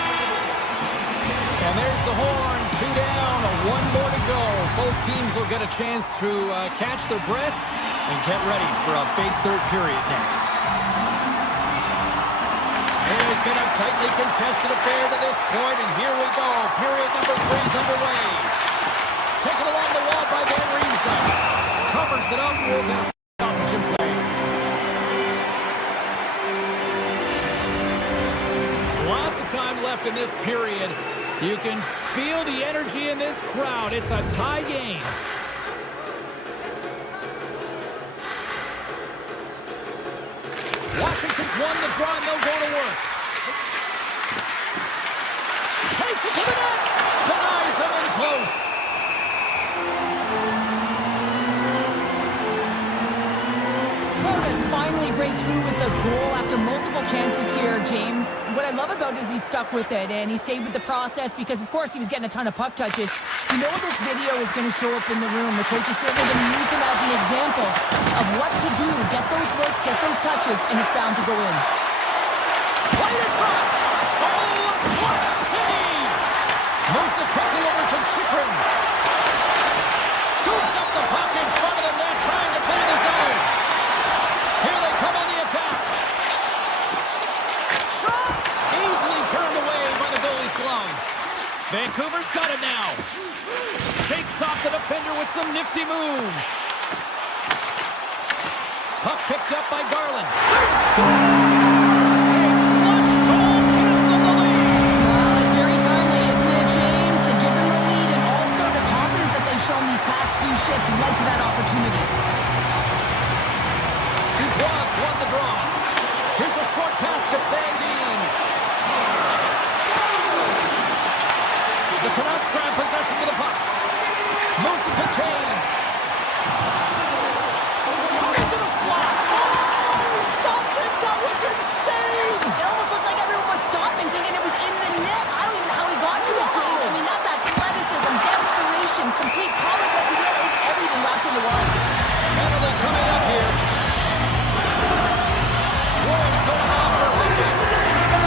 And there's the horn. 2 down, 1 more to go. Both teams will get a chance to catch their breath and get ready for a big third period next. been a tightly contested affair to this point, and here we go. Period number 3 is underway. Taken along the wall by Van Riemsdyk. Covers it up with this option play. Lots of time left in this period. You can feel the energy in this crowd. It's a tie game. Washington's won the draw, and they'll go to work. Takes it to the net. Denies him in close. Finally breaks through with the goal after multiple chances here, James. What I love about it is he stuck with it, and he stayed with the process because, of course, he was getting a ton of puck touches. You know this video is going to show up in the room. The coach is certainly going to use him as an example of what to do. Get those looks, get those touches, and it's bound to go in. Right in front. Oh, a clutch save. Moves it quickly over to Chychrun. Scoops up the puck in front of the net, trying to clear the zone. Here they come on the attack. Shot! Easily turned away by the goalie's glove. Vancouver's got it now. Shakes off the defender with some nifty moves. Puck picked up by Garland. They score! A clutch goal gives them the lead. Well, it's very timely, isn't it, James? To give them the lead and also the confidence that they've shown these past few shifts led to that opportunity. Dubois won the draw. Here's a short pass to Sandin. The Canucks grab possession of the puck. Moves it to Kane. Cut into the slot. Oh, stopped it. That was insane. It almost looked like everyone was stopping, thinking it was in the net. I don't even know how he got to it, James. I mean, that's athleticism, desperation, complete, call it what you will, everything wrapped into one. Penalty coming up here. Roy's going off for hooking.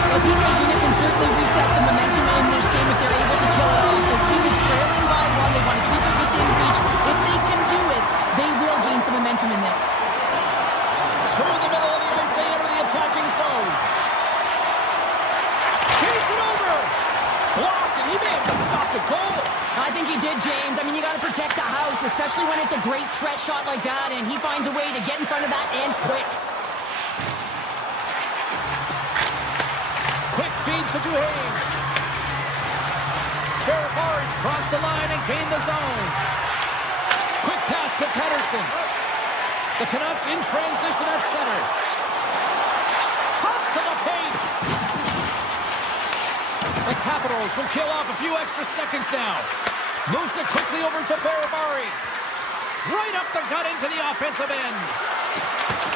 A PK unit can certainly reset the momentum in this game if they're able to kill it off. Their team is trailing by 1. They want to keep it within reach. If they can do it, they will gain some momentum in this. Through the middle of the ice, they enter the attacking zone. Feeds it over. Blocked, and he may have just stopped a goal. I think he did, James. I mean, you got to protect the house, especially when it's a great threat shot like that, and he finds a way to get in front of that and quick. Quick feed to Duhaime. Ferraris crossed the line and gained the zone. Quick pass to Pettersson. The Canucks in transition at center. Cuts to the paint. The Capitals will kill off a few extra seconds now. Moves it quickly over to Ferraris. Right up the gut into the offensive end.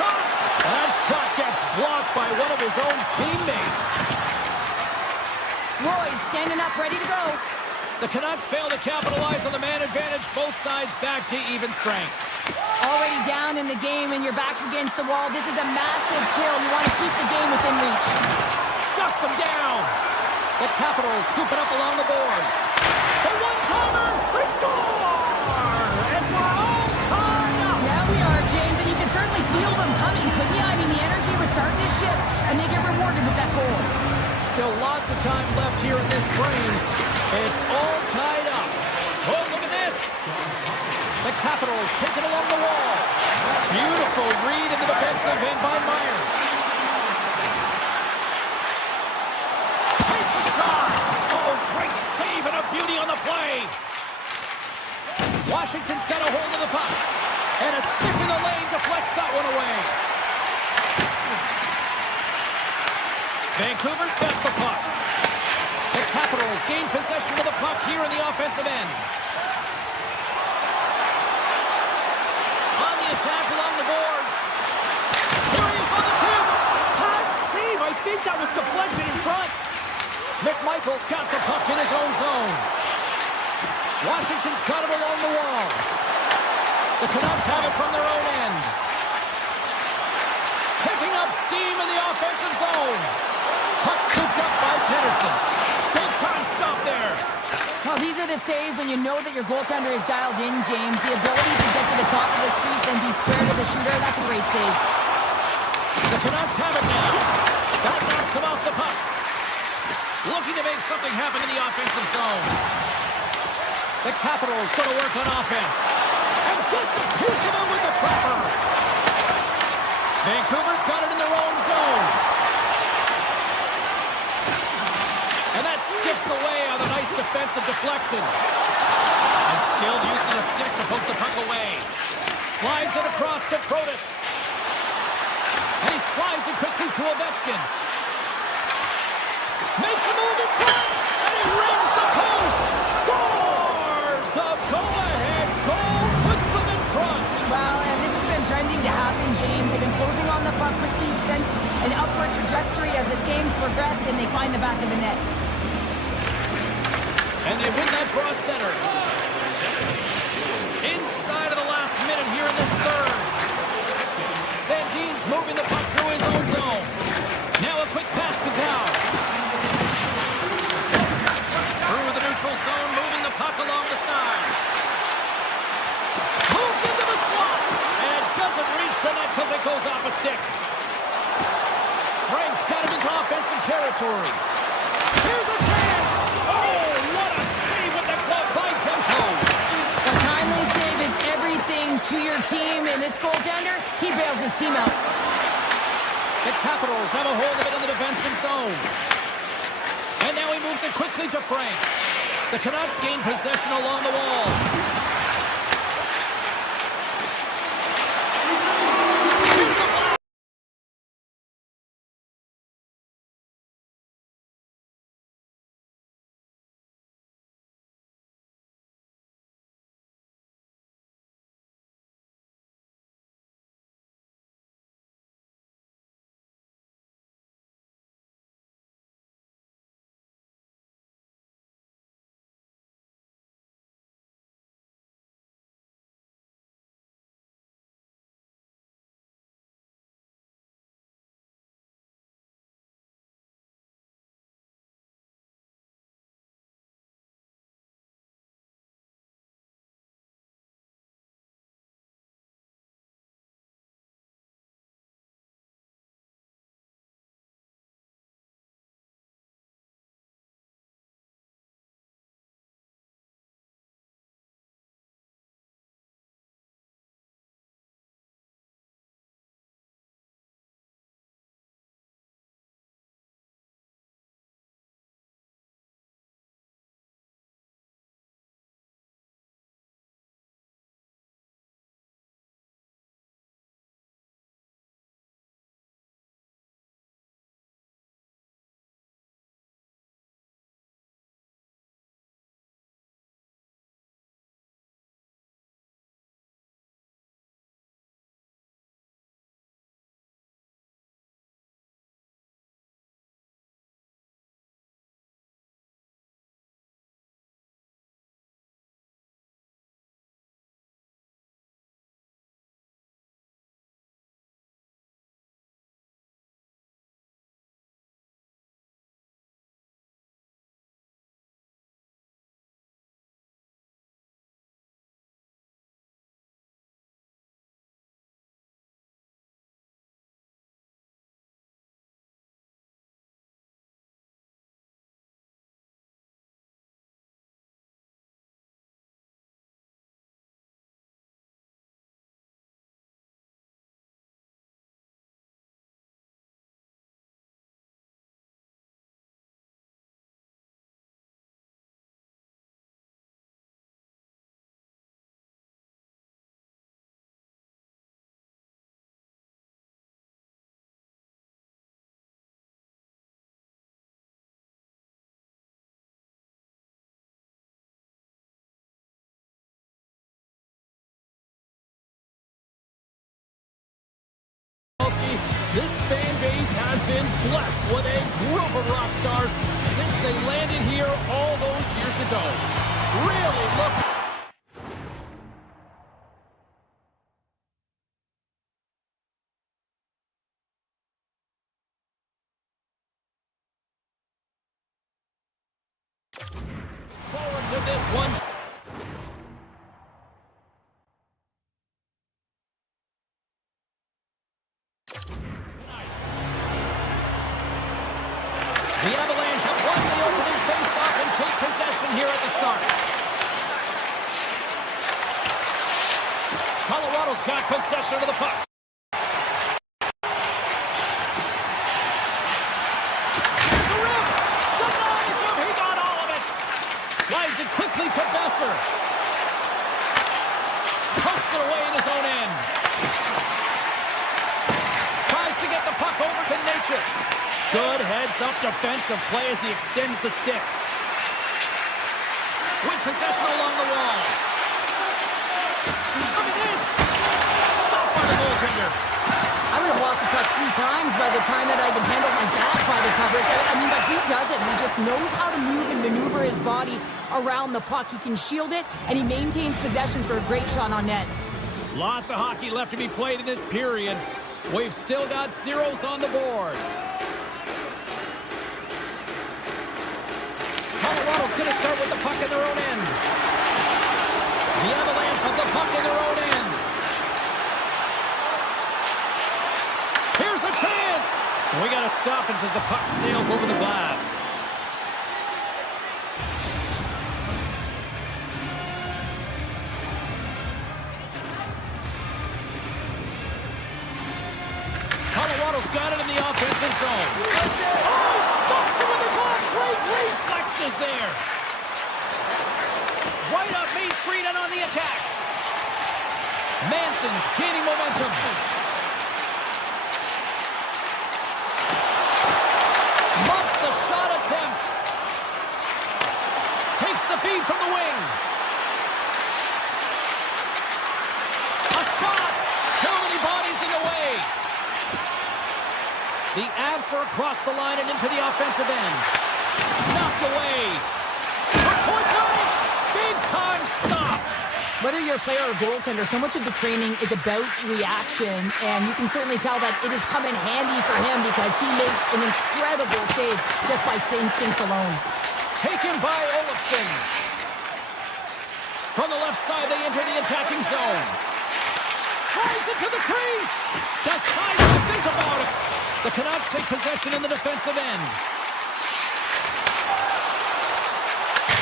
Shot. And that shot gets blocked by one of his own teammates. Roy's standing up, ready to go. The Canucks fail to capitalize on the man advantage. Both sides back to even strength. Already down in the game and your back's against the wall. This is a massive kill. You want to keep the game within reach. Shuts him down. The Capitals scoop it up along the boards. The one-timer. They score! And we're all tied up. Yeah, we are, James, and you can certainly feel them coming, couldn't you? I mean, the energy was starting to shift, and they get rewarded with that goal. Still lots of time left here in this frame. It's all tied up. Oh, look at this. The Capitals take it along the wall. Beautiful read in the defensive end by Myers. Takes a shot. Oh, great save and a beauty on the play. Washington's got a hold of the puck. And a stick in the lane deflects that one away. Vancouver's got the puck. The Capitals gain possession of the puck here in the offensive end. On the attack along the boards. Here he is on the tip. Hot save. I think that was deflected in front. McMichael's got the puck in his own zone. Washington's got it along the wall. The Canucks have it from their own end. Picking up steam in the offensive zone. Puck scooped up by Pettersson. Big time stop there. Well, these are the saves when you know that your goaltender is dialed in, James. The ability to get to the top of the crease and be square to the shooter, that's a great save. The Canucks have it now. That knocks him off the puck. offensive zone. The Capitals go to work on offense. And gets a piece of him with the trapper. Vancouver's got it in their own zone. And that skips away on a nice defensive deflection. And still using a stick to poke the puck away. Slides it across to Protas. And he slides it quickly to Ovechkin. Makes a move in front. And he rings the post. Scores! The go-ahead goal puts them in front. Well, and this has been trending to happen, James. They've been closing on the puck quickly since an upward trajectory as this game's progressed, and they find the back of the net. And they win that draw at center. Inside of the last minute here in this third. Sandin's moving the puck through his own zone. Now a quick pass to Dow. Through the neutral zone, moving the puck along the side. Moves into the slot. And it doesn't reach the net because it goes off a stick. Frank's got it into offensive territory. Here's a chance. Oh, what a save with the glove by Demko. A timely save is everything to your team, and this goaltender, he bails his team out. The Capitals have a hold of it in the defensive zone. And now he moves it quickly to Frank. The Canucks gain possession along the wall. Here's a blast. This fan base has been blessed with a group of rock stars since they landed here all those years ago. Really look. Forward to this one. The Avalanche have won the opening face-off and take possession. here at the start. Colorado's got possession of the puck. Here's a rim. Denies him. He got all of it. Slides it quickly to Besser. Pokes it away in his own end. Tries to get the puck over to Natchez. Good heads-up defensive play as he extends the stick. With possession along the wall. Look at this! Stopped by the goaltender. I would have lost the puck 3 times by the time that I'd been handled like that by the coverage. I mean, but he doesn't. He just knows how to move and maneuver his body around the puck. He can shield it, and he maintains possession for a great shot on net. Lots of hockey left to be played in this period. We've still got zeros on the board. Colorado's going to start with the puck in their own end. The Avalanche have the puck in their own end. Here's a chance. We got to stop it as the puck sails over the glass. Colorado's got it in the offensive zone. Oh, he stops it with the glove. Great reflexes there. Right up Main Street and on the attack. Manson's gaining momentum. Muffs the shot attempt. Takes the feed from the wing. A shot. Too many bodies in the way. The Avs are across the line and into the offensive end. Knocked away. For point blank. Big time stop. Whether you're a player or goaltender, so much of the training is about reaction, and you can certainly tell that it has come in handy for him because he makes an incredible save just by instincts alone. Taken by Olofsson. From the left side, they enter the attacking zone. Tries it to the crease. Decides to think about it. The Canucks take possession in the defensive end.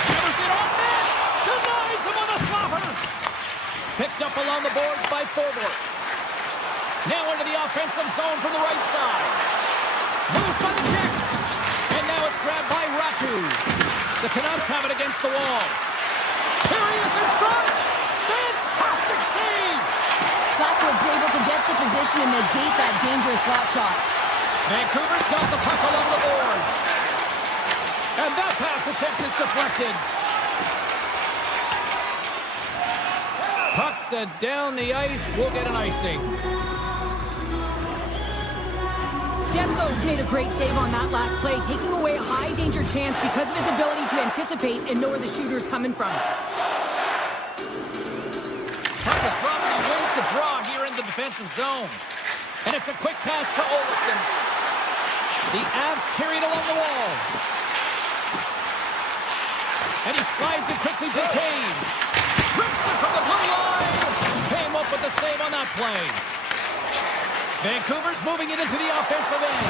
Hammers it on net. Denies him on a slapper. Picked up along the boards by Thornton. Now into the offensive zone from the right side. Moves by the check. And now it's grabbed by Ratu. The Canucks have it against the wall. Here he is in front. Fantastic save. Blackwood's able to get to position and negate that dangerous slap shot. Vancouver's got the puck along the boards. And that pass attempt is deflected. Puck sent down the ice. We'll get an icing. Demko's made a great save on that last play, taking away a high-danger chance because of his ability to anticipate and know where the shooter's coming from. Puck is dropped and he wins the draw here in the defensive zone. And it's a quick pass to Olofsson. The Avs carried along the wall. And he slides it quickly to Taves. Rips it from the blue line. Came up with the save on that play. Vancouver's moving it into the offensive end.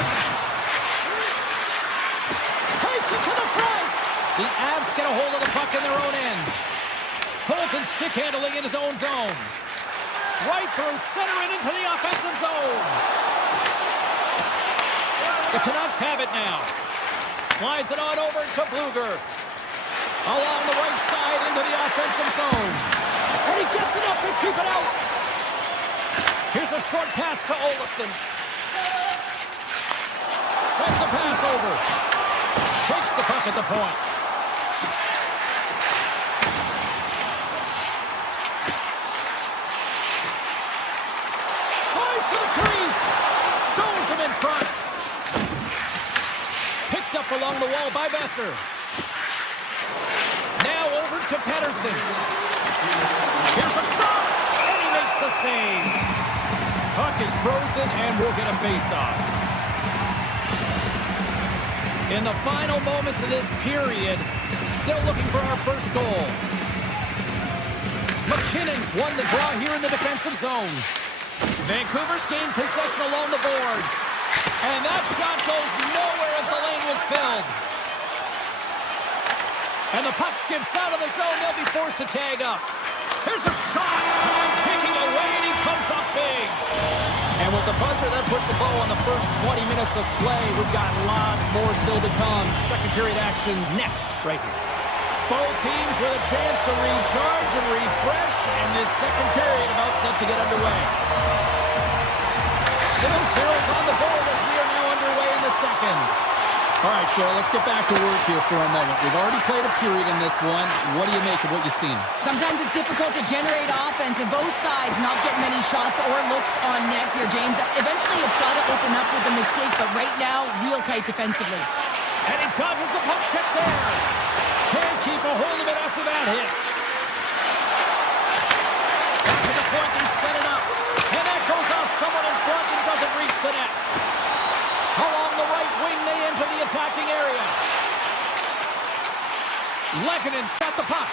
Takes it to the front. The Avs get a hold of the puck in their own end. Colton stick handling in his own zone. Right through center and into the offensive zone. The Canucks have it now. Slides it on over to Bluger. Along the right side into the offensive zone. And he gets enough to keep it out. Here's a short pass to Olofsson. Sends a pass over. Takes the puck at the point. Tries to the crease. Stones him in front. Picked up along the wall by Besser. Now over to Pettersson. Here's a shot. And he makes the save. Puck is frozen and we'll get a face-off. In the final moments of this period, still looking for our first goal. McKinnon's won the draw here in the defensive zone. Vancouver's gained possession along the boards. And that shot goes nowhere as the lane was filled. And the puck skips out of the zone. They'll be forced to tag up. Here's a shot. Time ticking away, and he comes up big. And with the buzzer, that puts a bow on the first 20 minutes of play. We've got lots more still to come. Second period action next, right here. Both teams with a chance to recharge and refresh, and this second period about set to get underway. Still zeros on the board as we are now underway in the second. All right, Cheryl, let's get back to work here for a moment. We've already played a period in this one. What do you make of what you've seen? Sometimes it's difficult to generate offense, and both sides not get many shots or looks on net here, James. Eventually, it's got to open up with a mistake, but right now, real tight defensively. And he dodges the puck check there. Can't keep a hold of it after that hit. Back to the point, they set it up. And that goes off someone in front and doesn't reach the net. Along the right wing, they enter the attacking area. Lekkonen's got the puck.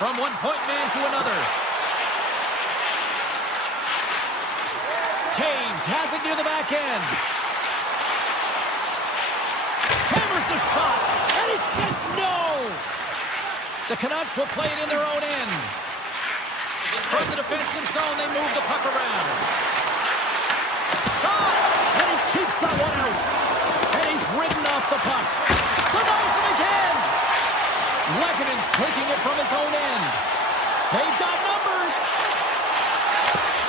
From one point man to another. Taves has it near the back end. Hammers the shot, and he says no! The Canucks will play it in their own end. From the defensive zone, they move the puck around. Shot! And he keeps that one out. And he's ridden off the puck. Denies him again! Lekkonen's taking it from his own end. They've got numbers.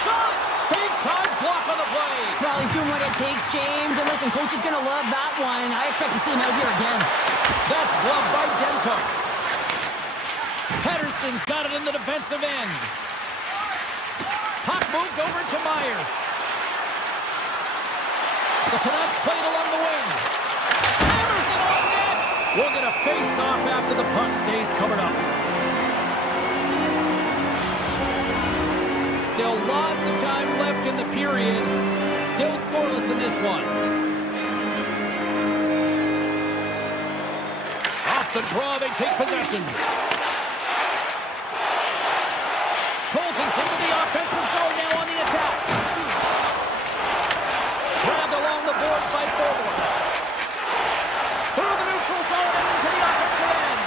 Shot! Big time block on the play. Well, he's doing what it takes, James. And listen, coach is going to love that one. I expect to see him out here again. That's gloved by Demko. Pettersson's got it in the defensive end. Puck moved over to Myers. The Canucks played along the wing. Hammers it on net. We're going to face off after the puck stays covered up. Still lots of time left in the period. Still scoreless in this one. Off the draw, they take possession. Colton's into the offensive zone now on the attack. Grabbed along the boards by Forward. Through the neutral zone and into the offensive end.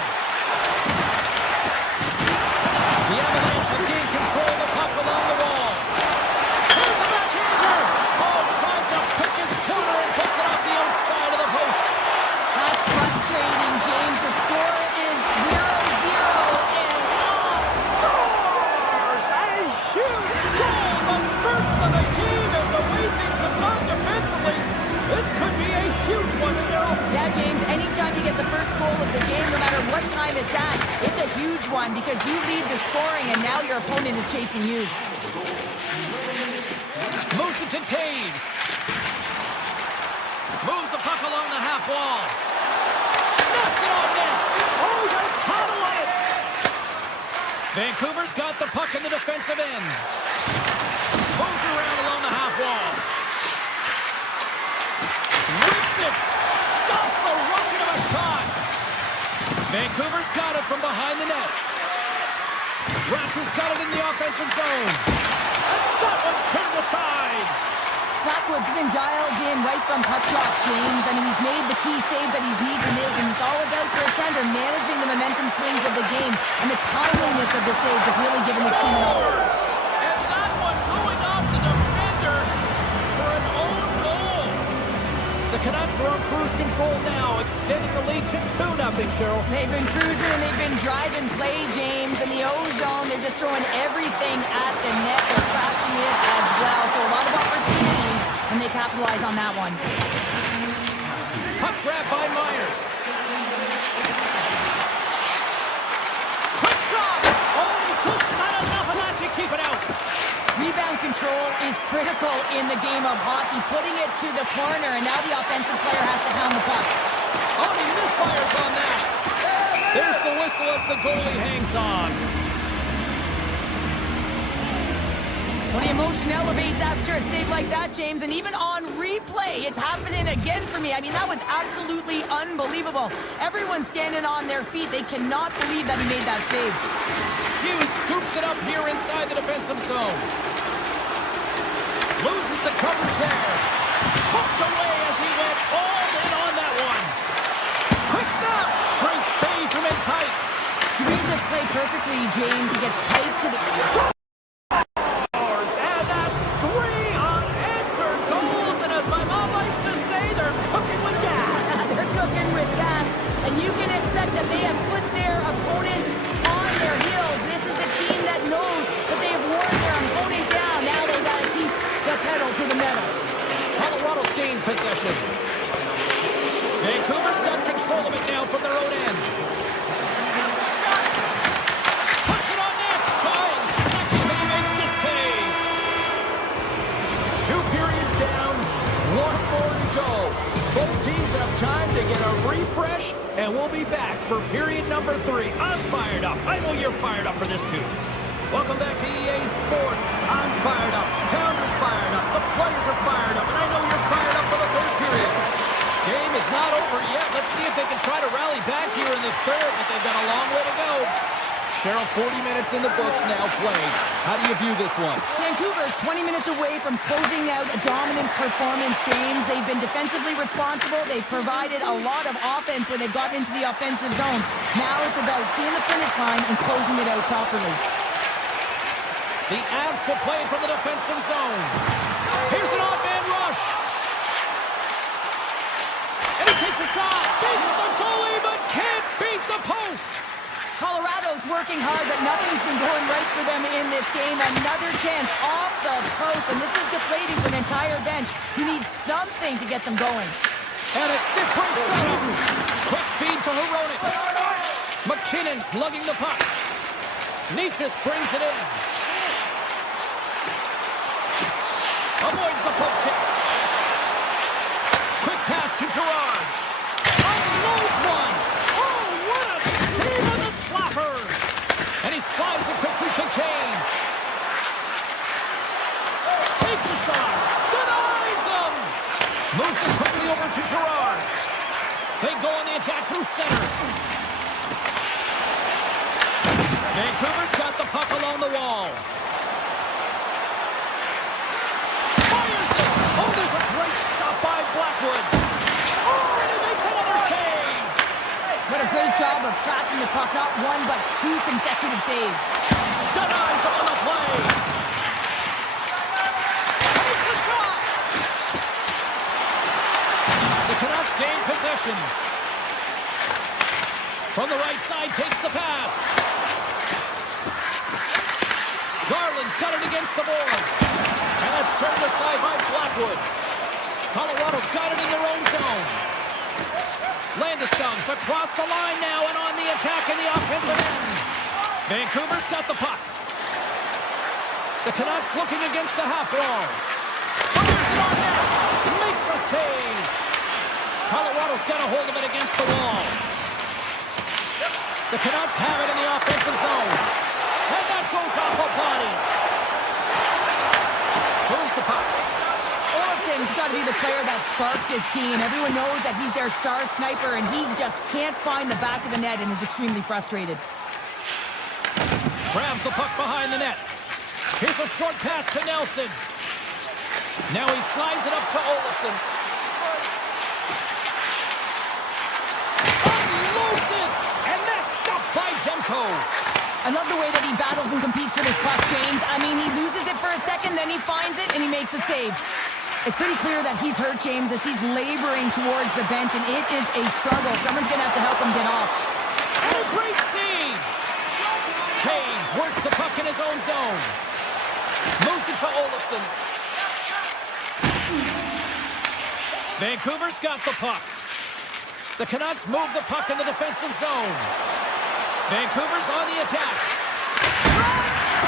The Avalanche have gained control of the puck along the wall. Here's the backhander. Oh, tried to pick his corner and puts it off the outside of the post. That's frustrating, James. The score is 0-0, and Scores! A huge goal, the first of the game, and the way things have gone defensively, this could be a huge one, Cheryl. yeah, James, anytime you get the first goal of the game, no matter what time it's at, it's a huge one because you lead the scoring and now your opponent is chasing you. Moves it to Taves. Moves the puck along the half wall. Snaps it on net. Oh, he got a paddle on it. Vancouver's got the puck in the defensive end. Moves around along the half wall. Whips it. Stops the rocket of a shot. Vancouver's got it from behind the net. Ratchet's got it in the offensive zone. And that one's turned aside. Blackwood's been dialed in right from puck drop, James. I mean, he's made the key saves that he's need to make, and it's all about for a tender managing the momentum swings of the game, and the timeliness of the saves have really given his team an edge. And that one going off the defender for an own goal. The Canucks are on cruise control now, extending the lead to 2-0, Cheryl. They've been cruising and they've been driving play, James. In the O-zone, they're just throwing everything at the net. They're crashing it as well. So a lot of opportunities, and they capitalize on that one. Puck grab by Myers. Quick shot! Oh, just not enough of that to keep it out. Rebound control is critical in the game of hockey. Putting it to the corner, and now the offensive player has to pound the puck. Oh, he misfires on that. There's the whistle as the goalie hangs on. Well, the emotion elevates after a save like that, James, and even on replay, it's happening again for me. I mean, that was absolutely unbelievable. Everyone's standing on their feet. They cannot believe that he made that save. Hughes scoops it up here inside the defensive zone. Loses the coverage there. Hooked away as he went all quickly, James. He gets tight to the... And that's 3 unanswered goals. And as my mom likes to say, they're cooking with gas. They're cooking with gas. And you can expect that they have put their opponents on their heels. This is a team that knows that they have worn their opponent down. Now they got to keep the pedal to the metal. Colorado's gained possession. Vancouver's got control of it now from their own end. Puts it on net. Giants second, and he makes the save. 2 periods down, 1 more to go. Both teams have time to get a refresh, and we'll be back for period number 3. I'm fired up. I know you're fired up for this too. Welcome back to EA Sports. I'm fired up. Pounder's fired up. The players are fired up, and I know you're fired up for the 3rd period. Game is not over yet. Let's see if they can try to rally back here in the 3rd, but they've got a long way to go. Cheryl, 40 minutes in the books now played. How do you view this one? Vancouver's 20 minutes away from closing out a dominant performance, James. They've been defensively responsible. They've provided a lot of offense when they've gotten into the offensive zone. Now it's about seeing the finish line and closing it out properly. The Avs will play from the defensive zone. Here's an off-man rush. And he takes a shot. Beats the goalie, but can't beat the post. Colorado's working hard, but nothing's been going right for them in this game. Another chance off the post, and this is deflating for the entire bench. You need something to get them going. And a stick breaks up. Quick feed to Hronek. McKinnon's lugging the puck. Nietzsche brings it in. Avoids the poke check. Quick pass to Gerard. Unloads one. Oh, what a save on the slapper. And he slides it quickly to Kane. Takes a shot. Denies him. Moves it quickly over to Gerard. They go on the attack through center. Vancouver's got the puck along the wall. Oh, there's a great stop by Blackwood. Oh, and he makes another save. What a great job of tracking the puck. Not 1, but 2 consecutive saves. Denies him on the play. Takes a shot. The Canucks gain possession. From the right side, takes the pass. Garland's got it against the boards. And that's turned aside by Blackwood. Colorado's got it in their own zone. Landeskog's across the line now and on the attack in the offensive end. Vancouver's got the puck. The Canucks looking against the half wall. Fires it on net. Makes a save. Colorado's got a hold of it against the wall. The Canucks have it in the offensive zone. And that goes off a body. Moves the puck. Olafson's got to be the player that sparks his team. Everyone knows that he's their star sniper, and he just can't find the back of the net and is extremely frustrated. Grabs the puck behind the net. Here's a short pass to Nelson. Now he slides it up to Olafson. Unloads it! And that's stopped by Demko. I love the way that he battles and competes for this puck, James. I mean, he loses it for a second, then he finds it, and he makes a save. It's pretty clear that he's hurt, James, as he's laboring towards the bench, and it is a struggle. Someone's going to have to help him get off. And a great save! Caves works the puck in his own zone. Moves it to Olafson. Vancouver's got the puck. The Canucks move the puck in the defensive zone. Vancouver's on the attack.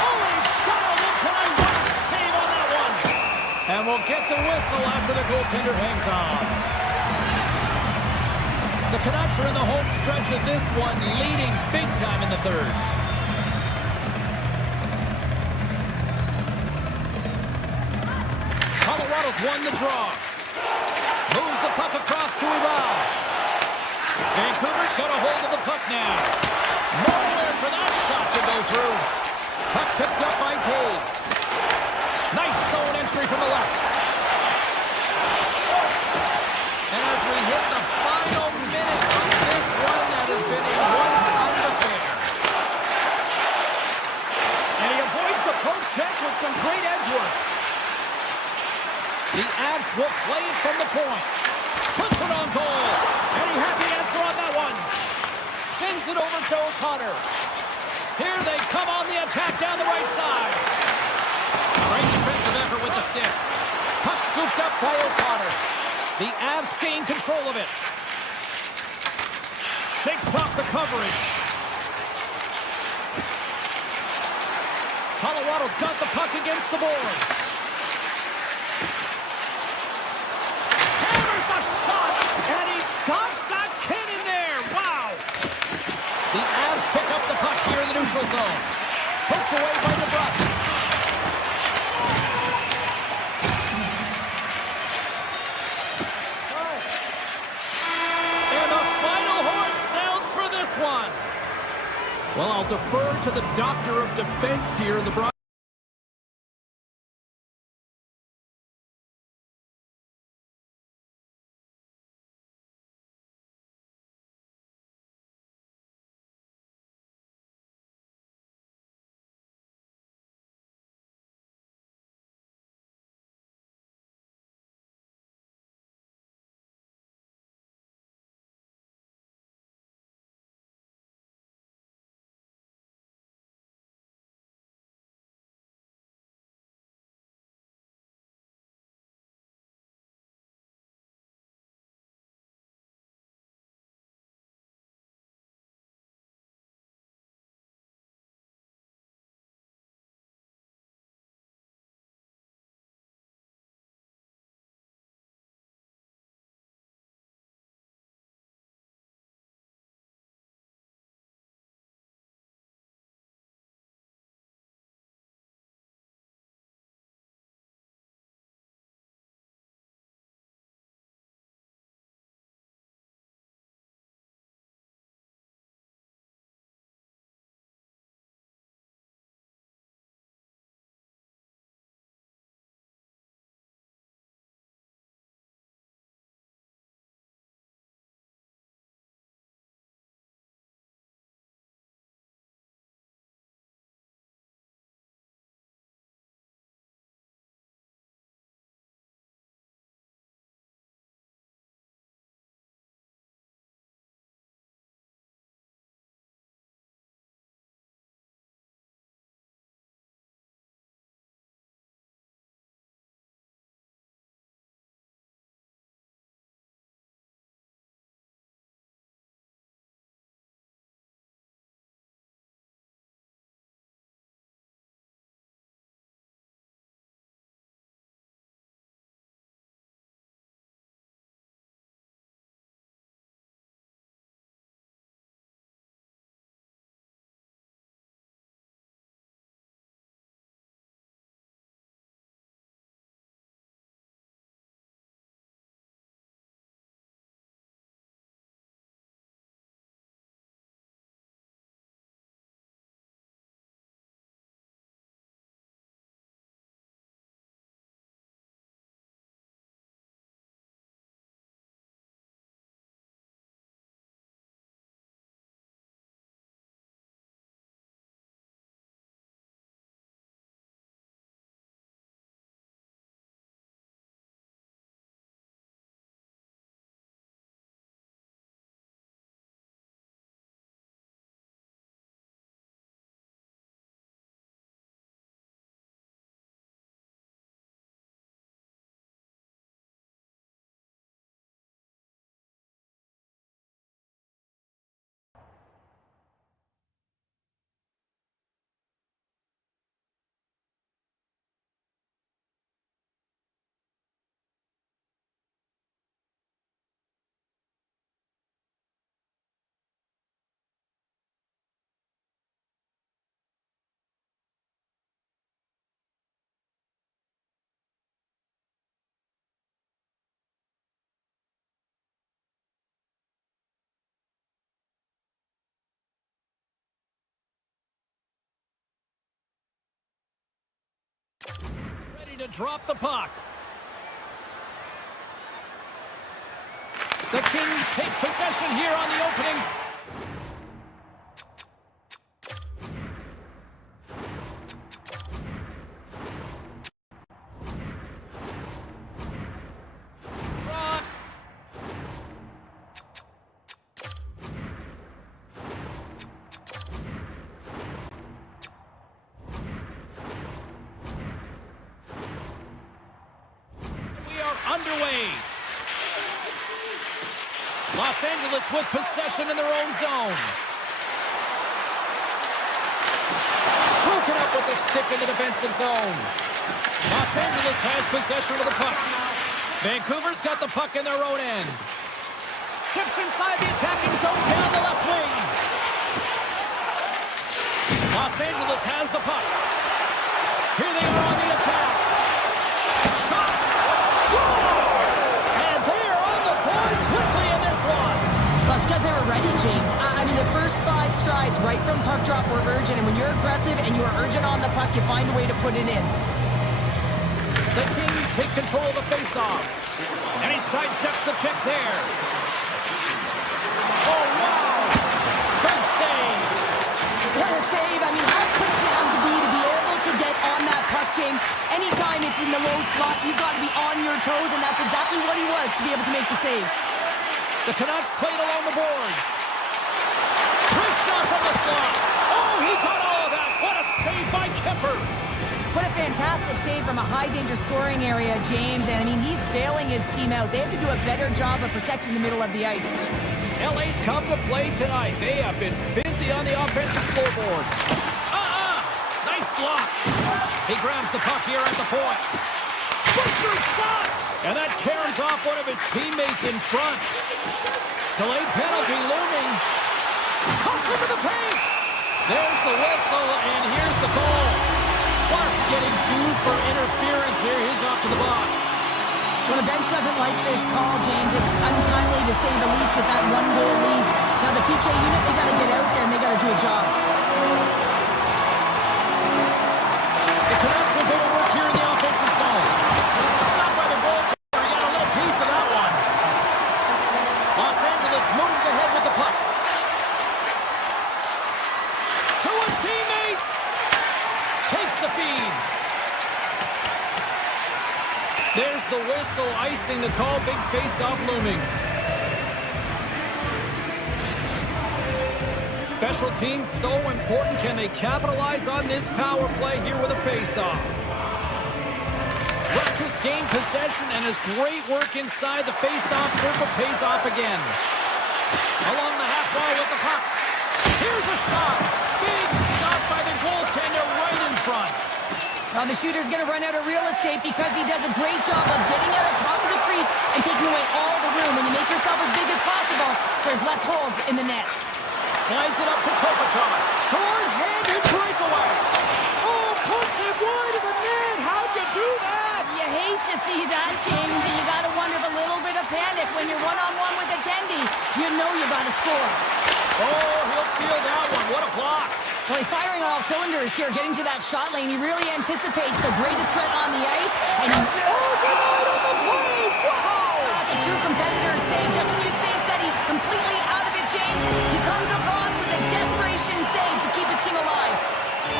Oh, he's dialed in tonight. What a save on that one. And we'll get the whistle after the goaltender hangs on. The Canucks are in the home stretch of this one, leading big time in the 3rd. Colorado's won the draw. Moves the puck across to Ival. Vancouver's got a hold of the puck now. Nowhere for that shot to go through. Puck picked up by Taves. Nice zone entry from the left. And as we hit the final minute of this one, that has been a one-sided affair. The Avs will play it from the point. Puts it on goal. And he had the answer on that one. Sends it over to O'Connor. Here they come on the attack down the right side. Great defensive effort with the stick. Puck scooped up by O'Connor. The Avs gain control of it. Shakes off the coverage. Colorado's got the puck against the boards. Hammers a shot, and he stops that cannon there. Wow! The Avs pick up the puck here in the neutral zone. Poked away by DeBrusk. And the final horn sounds for this one. Well, I'll defer to the doctor of defense here in the broad. Ready to drop the puck. The Kings take possession here on the opening. underway. Los Angeles with possession in their own zone. Broken up with the stick in the defensive zone. Los Angeles has possession of the puck. Vancouver's got the puck in their own end. Steps inside the attacking zone down the left wing. Los Angeles has the puck. Here they are on the attack. Shot. Scores! And they are on the board quickly in this one. That's because they were ready, James. I mean, the first 5 strides right from puck drop were urgent, and when you're aggressive and you're urgent on the puck, you find a way to put it in. The Kings take control of the faceoff. And he sidesteps the check there. Oh, wow! Big save! What a save. I mean, how quick you have to be able to get on that puck, James. Anytime it's in the low slot, you've got to be on your toes, and that's exactly what he was to be able to make the save. The Canucks played along the boards. Great shot from the slot. Oh, he got all of that. What a save by Kemper. What a fantastic save from a high-danger scoring area, James. And, I mean, he's bailing his team out. They have to do a better job of protecting the middle of the ice. LA's come to play tonight. They have been busy on the offensive scoreboard. Nice block. He grabs the puck here at the point. Blistering shot. And that carries off one of his teammates in front. Delayed penalty looming. Comes into the paint. There's the whistle, and here's the call. Clark's getting 2 for interference here. He's off to the box. Well, the bench doesn't like this call, James. It's untimely to say the least with that 1-goal lead. Now, the PK unit, they got to get out there and they got to do a job. The Canucks will go to work here in the offensive zone. Stopped by the goalkeeper. He got a little piece of that one. Los Angeles moves ahead with the puck. To his teammate. Takes the feed. There's the whistle, icing the call. Big face-off looming. Special teams so important. Can they capitalize on this power play here with a face-off? Rogers gained possession, and his great work inside the face-off circle pays off again. Along the half wall with the puck. Here's a shot. Big stop by the goaltender right in front. Now the shooter's going to run out of real estate because he does a great job of getting out of top of the crease and taking away all the room. When you make yourself as big as possible, there's less holes in the net. Slides it up to Kopitar. Short-handed breakaway. Oh, puts it wide of the net. How'd you do that? You hate to see that, James, and you got to wonder if a little bit of panic when you're one-on-one with a tendy. You know you got to score. Oh, he'll feel that one. What a block. Well, he's firing on all cylinders here, getting to that shot lane. He really anticipates the greatest threat on the ice, and he... Oh, denied on the play! Wow! That's a true competitor's save. Just when you think that he's completely out of it, James, he comes across with a desperation save to keep his team alive.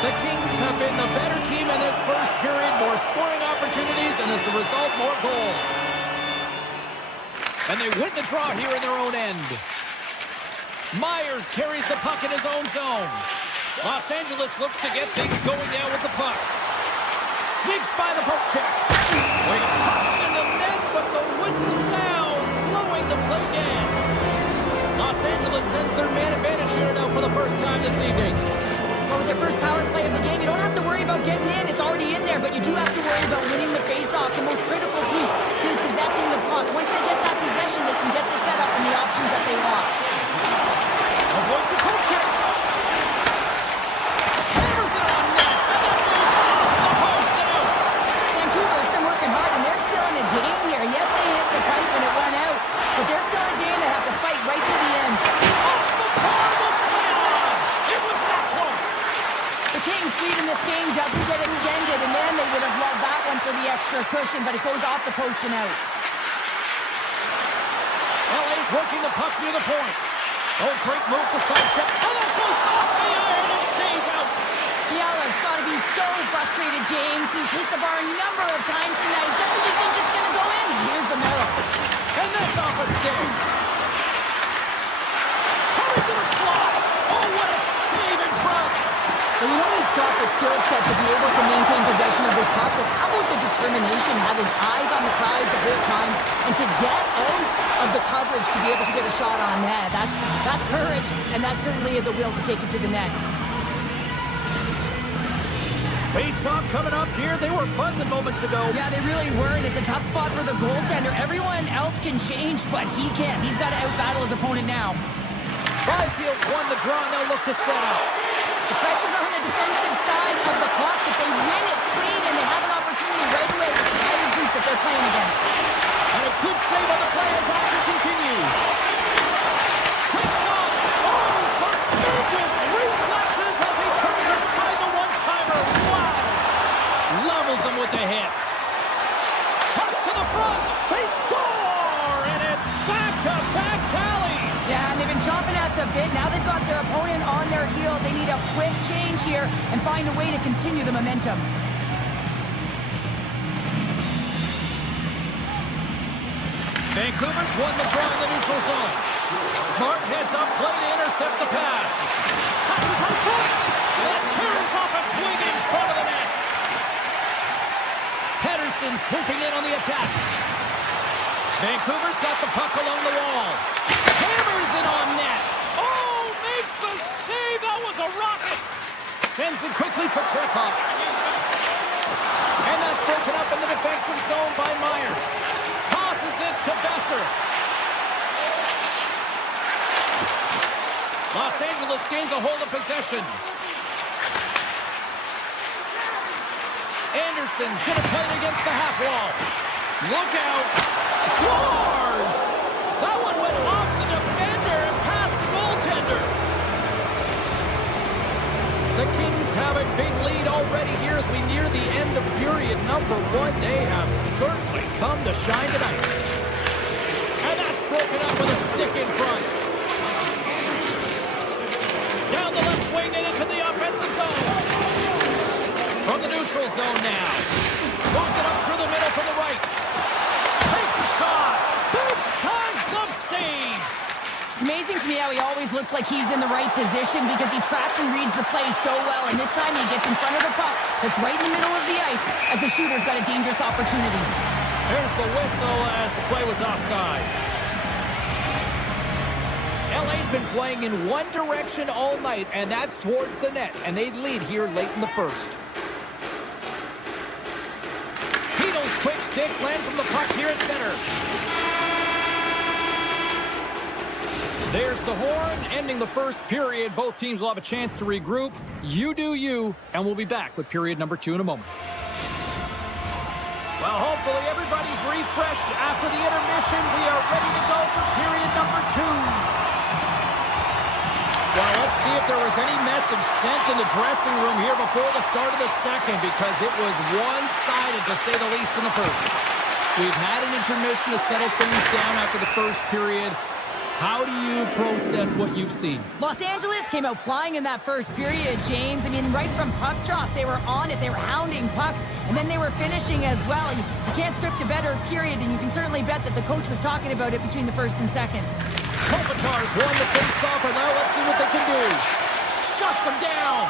The Kings have been the better team in this first period. More scoring opportunities, and as a result, more goals. And they win the draw here in their own end. Myers carries the puck in his own zone. Los Angeles looks to get things going now with the puck. Sneaks by the poke check. Where the puck's in the net, but the whistle sounds, blowing the play dead. Los Angeles sends their man advantage unit out for the first time this evening. Well, with their first power play of the game, you don't have to worry about getting in. It's already in there, but you do have to worry about winning the face-off, the most critical piece to possessing the puck. Once they get that possession, they can get the setup and the options that they want. Avoids the poke check. Hammers it on net, and that goes off the post and out. Vancouver's been working hard, and they're still in the game here. Yes, they hit the pipe and it went out, but they're still in a game that have to fight right to the end. Off the bar will play on. It was that close. The Kings' lead in this game doesn't get extended, and then they would have loved that one for the extra cushion, but it goes off the post and out. LA's working the puck near the point. Oh, great move to sidestep. Oh, that goes off the iron and stays out. Fiala's got to be so frustrated, James. He's hit the bar a number of times tonight. Just when he thinks it's going to go in, here's the middle. And that's off a stick. Coming to the slot. Oh, what a save in front. Well, you know he's got the skill set to be able to maintain possession of this puck, but how about the determination, have his eyes on the prize the whole time to get out of the coverage to be able to get a shot on net. That's courage, and that certainly is a will to take it to the net. Face-off coming up here. They were buzzing moments ago. Yeah, they really were, and it's a tough spot for the goaltender. Everyone else can change, but he can't. He's got to out-battle his opponent now. Byfield's won the draw, and they'll look to set up. The pressure's on the defensive side of the puck. If they win it clean and they have an opportunity right away with the entire group that they're playing against. And a good save on the play as action continues. Quick shot. Oh, tremendous reflexes as he turns aside the one-timer. Wow. Levels him with the hit. Toss to the front. They score, and it's back-to-back tallies. Yeah, and they've been chomping at the bit. Now they've got their opponent on their heel. They need a quick change here and find a way to continue the momentum. Vancouver's won the draw in the neutral zone. Smart heads up play to intercept the pass. Passes on foot. And carries off a twig in front of the net. Pedersen swooping in on the attack. Vancouver's got the puck along the wall. Hammers it on net. Oh, makes the save. That was a rocket. Sends it quickly for Turcotte. And that's broken up in the defensive zone by Myers. Tosses it to Besser. Los Angeles gains a hold of possession. Anderson's going to play it against the half wall. Look out. Scores! That one went off the defender and past the goaltender. The Kings have a big lead already here as we near the end of period number 1. They have certainly come to shine tonight. And that's broken up with a stick in front. Down the left wing and into the offensive zone. From the neutral zone now. Moves it up through the middle to the right. Takes a shot. Big time glove save. It's amazing to me how he always looks like he's in the right position because he tracks and reads the play so well. And this time he gets in front of the puck that's right in the middle of the ice as the shooter's got a dangerous opportunity. There's the whistle as the play was offside. LA's been playing in one direction all night, and that's towards the net. And they lead here late in the first. Pino's quick stick lands from the puck here at center. There's the horn, ending the first period. Both teams will have a chance to regroup. You do you, and we'll be back with period number 2 in a moment. Well, hopefully everybody's refreshed after the intermission. We are ready to go for period number 2. Well, let's see if there was any message sent in the dressing room here before the start of the second, because it was one-sided, to say the least, in the first. We've had an intermission to settle things down after the first period. How do you process what you've seen? Los Angeles came out flying in that first period, James. I mean, right from puck drop, they were on it. They were hounding pucks, and then they were finishing as well. And you can't script a better period, and you can certainly bet that the coach was talking about it between the first and second. Kopitar's won the face-off, and now let's see what they can do. Shuts them down.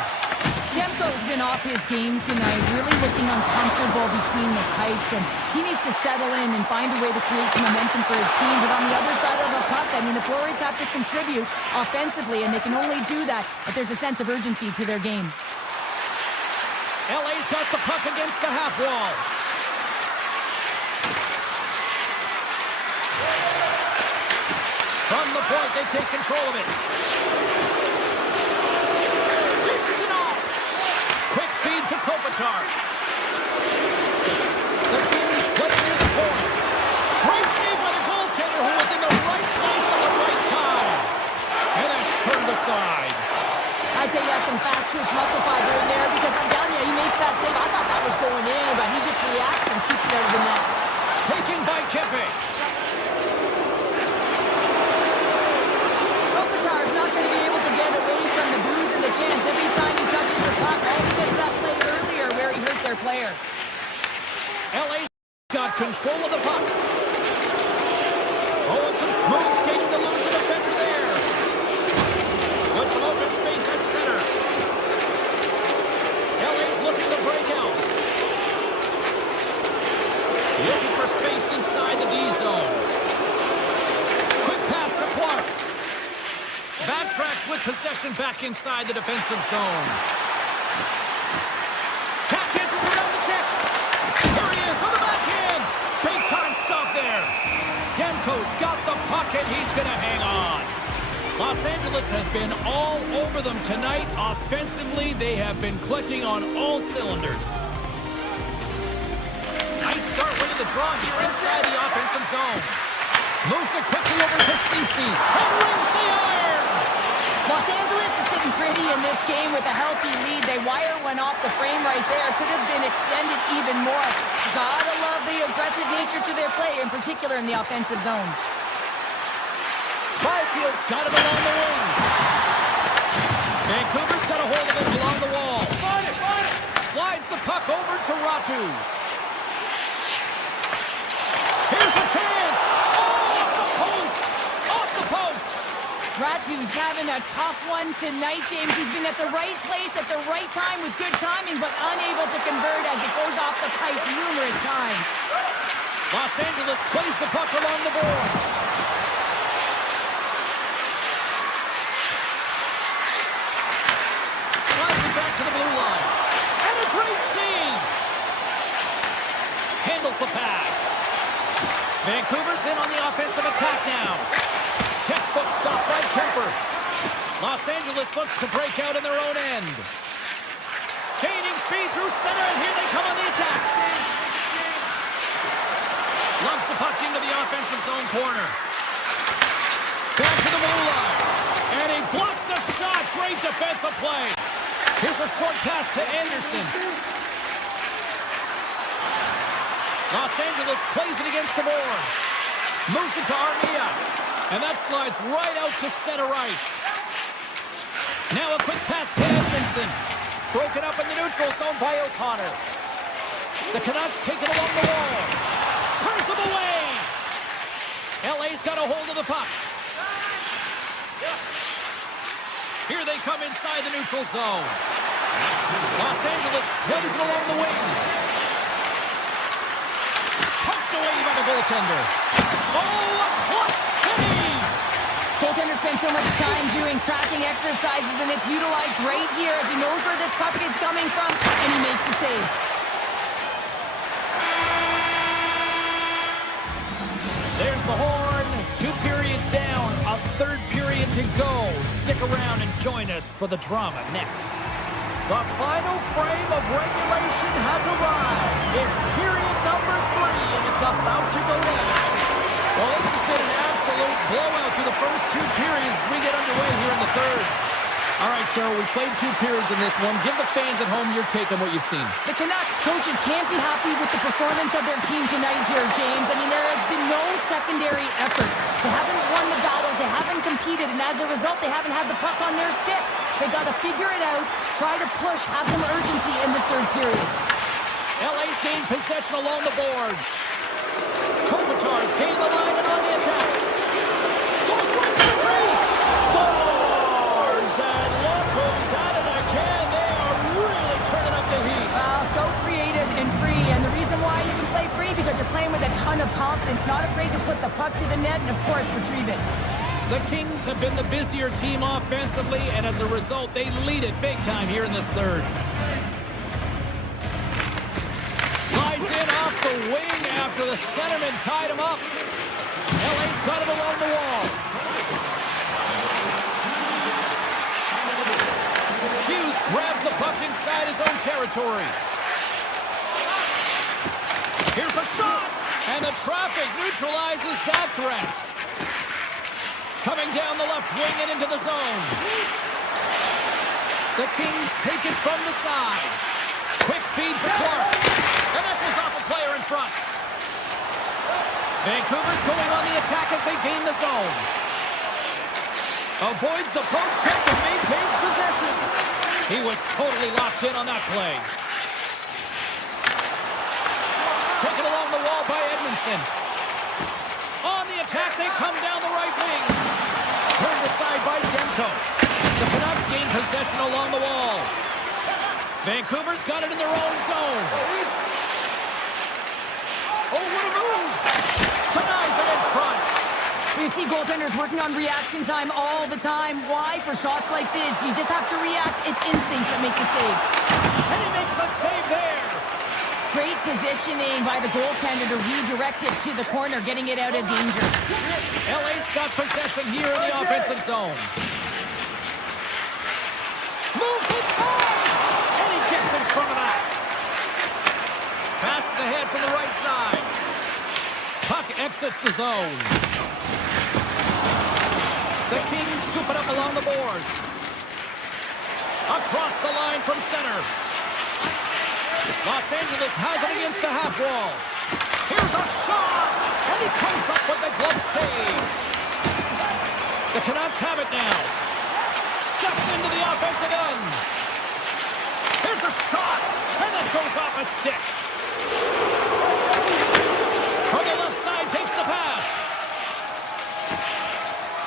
Demko's been off his game tonight, really looking uncomfortable between the pipes, and he needs to settle in and find a way to create some momentum for his team. But on the other side of the puck, I mean, the Florids have to contribute offensively, and they can only do that if there's a sense of urgency to their game. LA's got the puck against the half wall. From the point, they take control of it. Dishes it off. Quick feed to Kopitar. The Kings play near the point. Great save by the goaltender, who was in the right place at the right time. And that's turned aside. I'd say he has some fast twitch muscle fiber in there, because I'm telling you, he makes that save. I thought that was going in, but he just reacts and keeps it out of the net. Taking by Kempe. Kopitar's not going to be able to get away from the booze and the chance every time he touches the puck, all because of that play earlier where he hurt their player. LA's got control of the puck. Oh, and some smooth skating to lose the defender there. With some open space at center. LA's looking to break out. Looking for space inside the D zone. tracks with possession back inside the defensive zone. Tap dances around the check. Here he is on the backhand. Big time stop there. Demko's got the puck and he's going to hang on. Los Angeles has been all over them tonight. Offensively, they have been clicking on all cylinders. Nice start winning the draw here inside the offensive zone. Moves it quickly over to Cece. And rings the iron! Los Angeles is sitting pretty in this game with a healthy lead. They wire one off the frame right there. Could have been extended even more. Gotta love the aggressive nature to their play, in particular in the offensive zone. Byfield's got it along the wing. Vancouver's got a hold of it along the wall. Slides the puck over to Ratu. Here's a chance! Oh, off the post! Off the post! Ratu's having a tough one tonight, James. He's been at the right place at the right time with good timing, but unable to convert as it goes off the pipe numerous times. Los Angeles plays the puck along the boards. Slides it back to the blue line. And a great save! Handles the pass. Vancouver's in on the offensive attack now. Textbook stop by Kemper. Los Angeles looks to break out in their own end. Gaining speed through center, and here they come on the attack. Lumps the puck into the offensive zone corner. Back to the blue line. And he blocks the shot. Great defensive play. Here's a short pass to Anderson. Los Angeles plays it against the boards. Moves it to Armia. And that slides right out to center ice. Now a quick pass to Edmondson. Broken up in the neutral zone by O'Connor. The Canucks take it along the wall. Turns him away. LA's got a hold of the puck. Here they come inside the neutral zone. Los Angeles plays it along the wing. Punched away by the goaltender. Oh, a clutch save! Goaltender spends so much time doing tracking exercises, and it's utilized right here as he knows where this puck is coming from, and he makes the save. There's the horn. 2 periods down. A third period to go. Stick around and join us for the drama next. The final frame of regulation has arrived. It's period number 3, and it's about to go down. Well, this has been an absolute blowout through the first 2 periods as we get underway here in the third. All right, Cheryl, we played 2 periods in this one. Give the fans at home your take on what you've seen. The Canucks coaches can't be happy with the performance of their team tonight here, James. I mean, there has been no secondary effort. They haven't won the battles, they haven't competed, and as a result, they haven't had the puck on their stick. They've got to figure it out, try to push, have some urgency in this third period. LA's gained possession along the boards. Kopitar's gained the line and on the attack. Goes right to the crease. Stars and Locos at it again. They are really turning up the heat. So creative and free, and the reason why you can play free because you're playing with a ton of confidence, not afraid to put the puck to the net and, of course, retrieve it. The Kings have been the busier team offensively, and as a result, they lead it big time here in this third. Slides in off the wing after the centerman tied him up. LA's got it along the wall. Hughes grabs the puck inside his own territory. Here's a shot, and the traffic neutralizes that threat. Coming down the left wing and into the zone. The Kings take it from the side. Quick feed to Clark. And that goes off a player in front. Vancouver's going on the attack as they gain the zone. Avoids the poke check and maintains possession. He was totally locked in on that play. Taken along the wall by Edmondson. On the attack, they come down the right wing. Turned aside by Demko. The Canucks gain possession along the wall. Vancouver's got it in their own zone. Oh, what a move! Denies it in front. We've see goaltenders working on reaction time all the time. Why? For shots like this, you just have to react. It's instincts that make the save. And he makes a save there. Great positioning by the goaltender to redirect it to the corner, getting it out of danger. LA's got possession here in the offensive zone. Moves inside! And he gets in front of that. Passes ahead from the right side. Puck exits the zone. The Kings scoop it up along the boards. Across the line from center. Los Angeles has it against the half wall. Here's a shot! And he comes up with the glove save. The Canucks have it now. Steps into the offensive end. Here's a shot! And that goes off a stick. From the left side, takes the pass.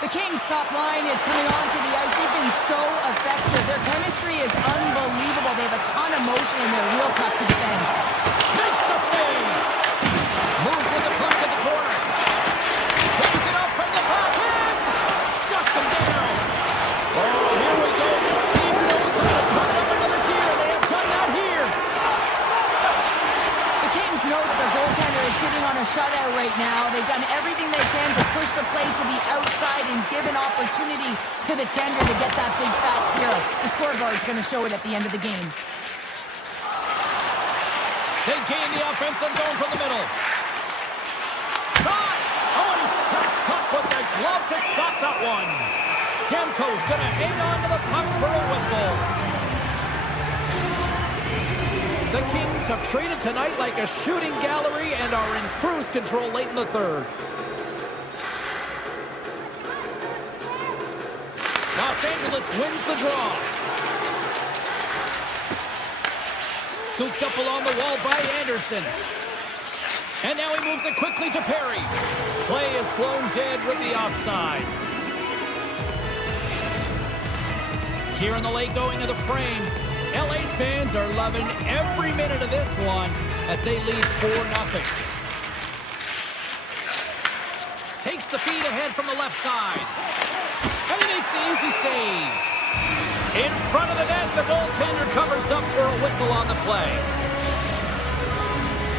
The Kings' top line is coming onto the ice. They've been so effective. Their chemistry is unbelievable. They have a ton of motion and they're real tough to defend. Makes the save. Moves with the puck to the corner. Takes it up from the back end. Shuts him down. Oh, here we go. This team knows how to turn up another gear. They have done that here. The Kings know that their goaltender is sitting on a shutout right now. They've done everything they can to push the play to the outside and give an opportunity to the tender to get that big fat zero. The scoreboard's going to show it at the end of the game. They gain the offensive zone from the middle. Shot! Oh, and he steps up with the glove to stop that one. Demko's going to hang on to the puck for a whistle. The Kings have traded tonight like a shooting gallery and are in cruise control late in the third. Los Angeles wins the draw. Scooped up along the wall by Anderson. And now he moves it quickly to Perry. Play is blown dead with the offside. Here in the late going of the frame, LA's fans are loving every minute of this one as they lead 4-0. Takes the feed ahead from the left side. And he makes the easy save. In front of the net, the goaltender covers up for a whistle on the play.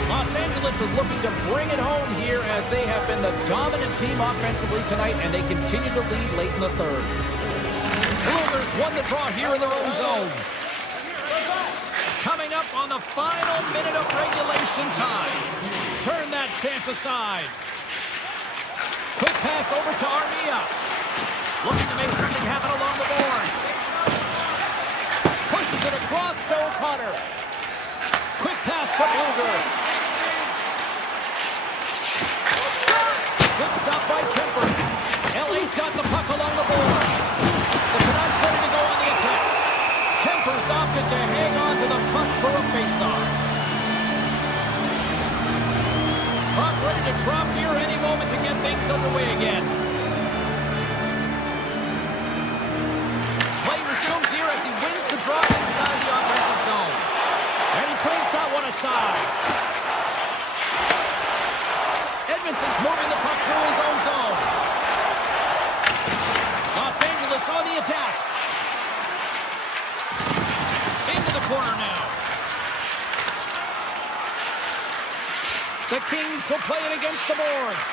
Los Angeles is looking to bring it home here as they have been the dominant team offensively tonight, and they continue to lead late in the third. Brewers won the draw here in their own zone. Coming up on the final minute of regulation time. Turn that chance aside. Quick pass over to Armia. Looking to make something happen along the boards. Pushes it across to O'Connor. Quick pass to Bluger. Good stop by Kemper. LA's got the puck along the boards. The Canucks ready to go on the attack. Kemper's opted to hang on to the puck for a faceoff. Puck ready to drop here any moment to get things underway again. Play resumes here as he wins the draw inside the offensive zone. And he turns that one aside. Edmondson's moving the puck through his own zone. Los Angeles on the attack. Into the corner now. The Kings will play it against the boards.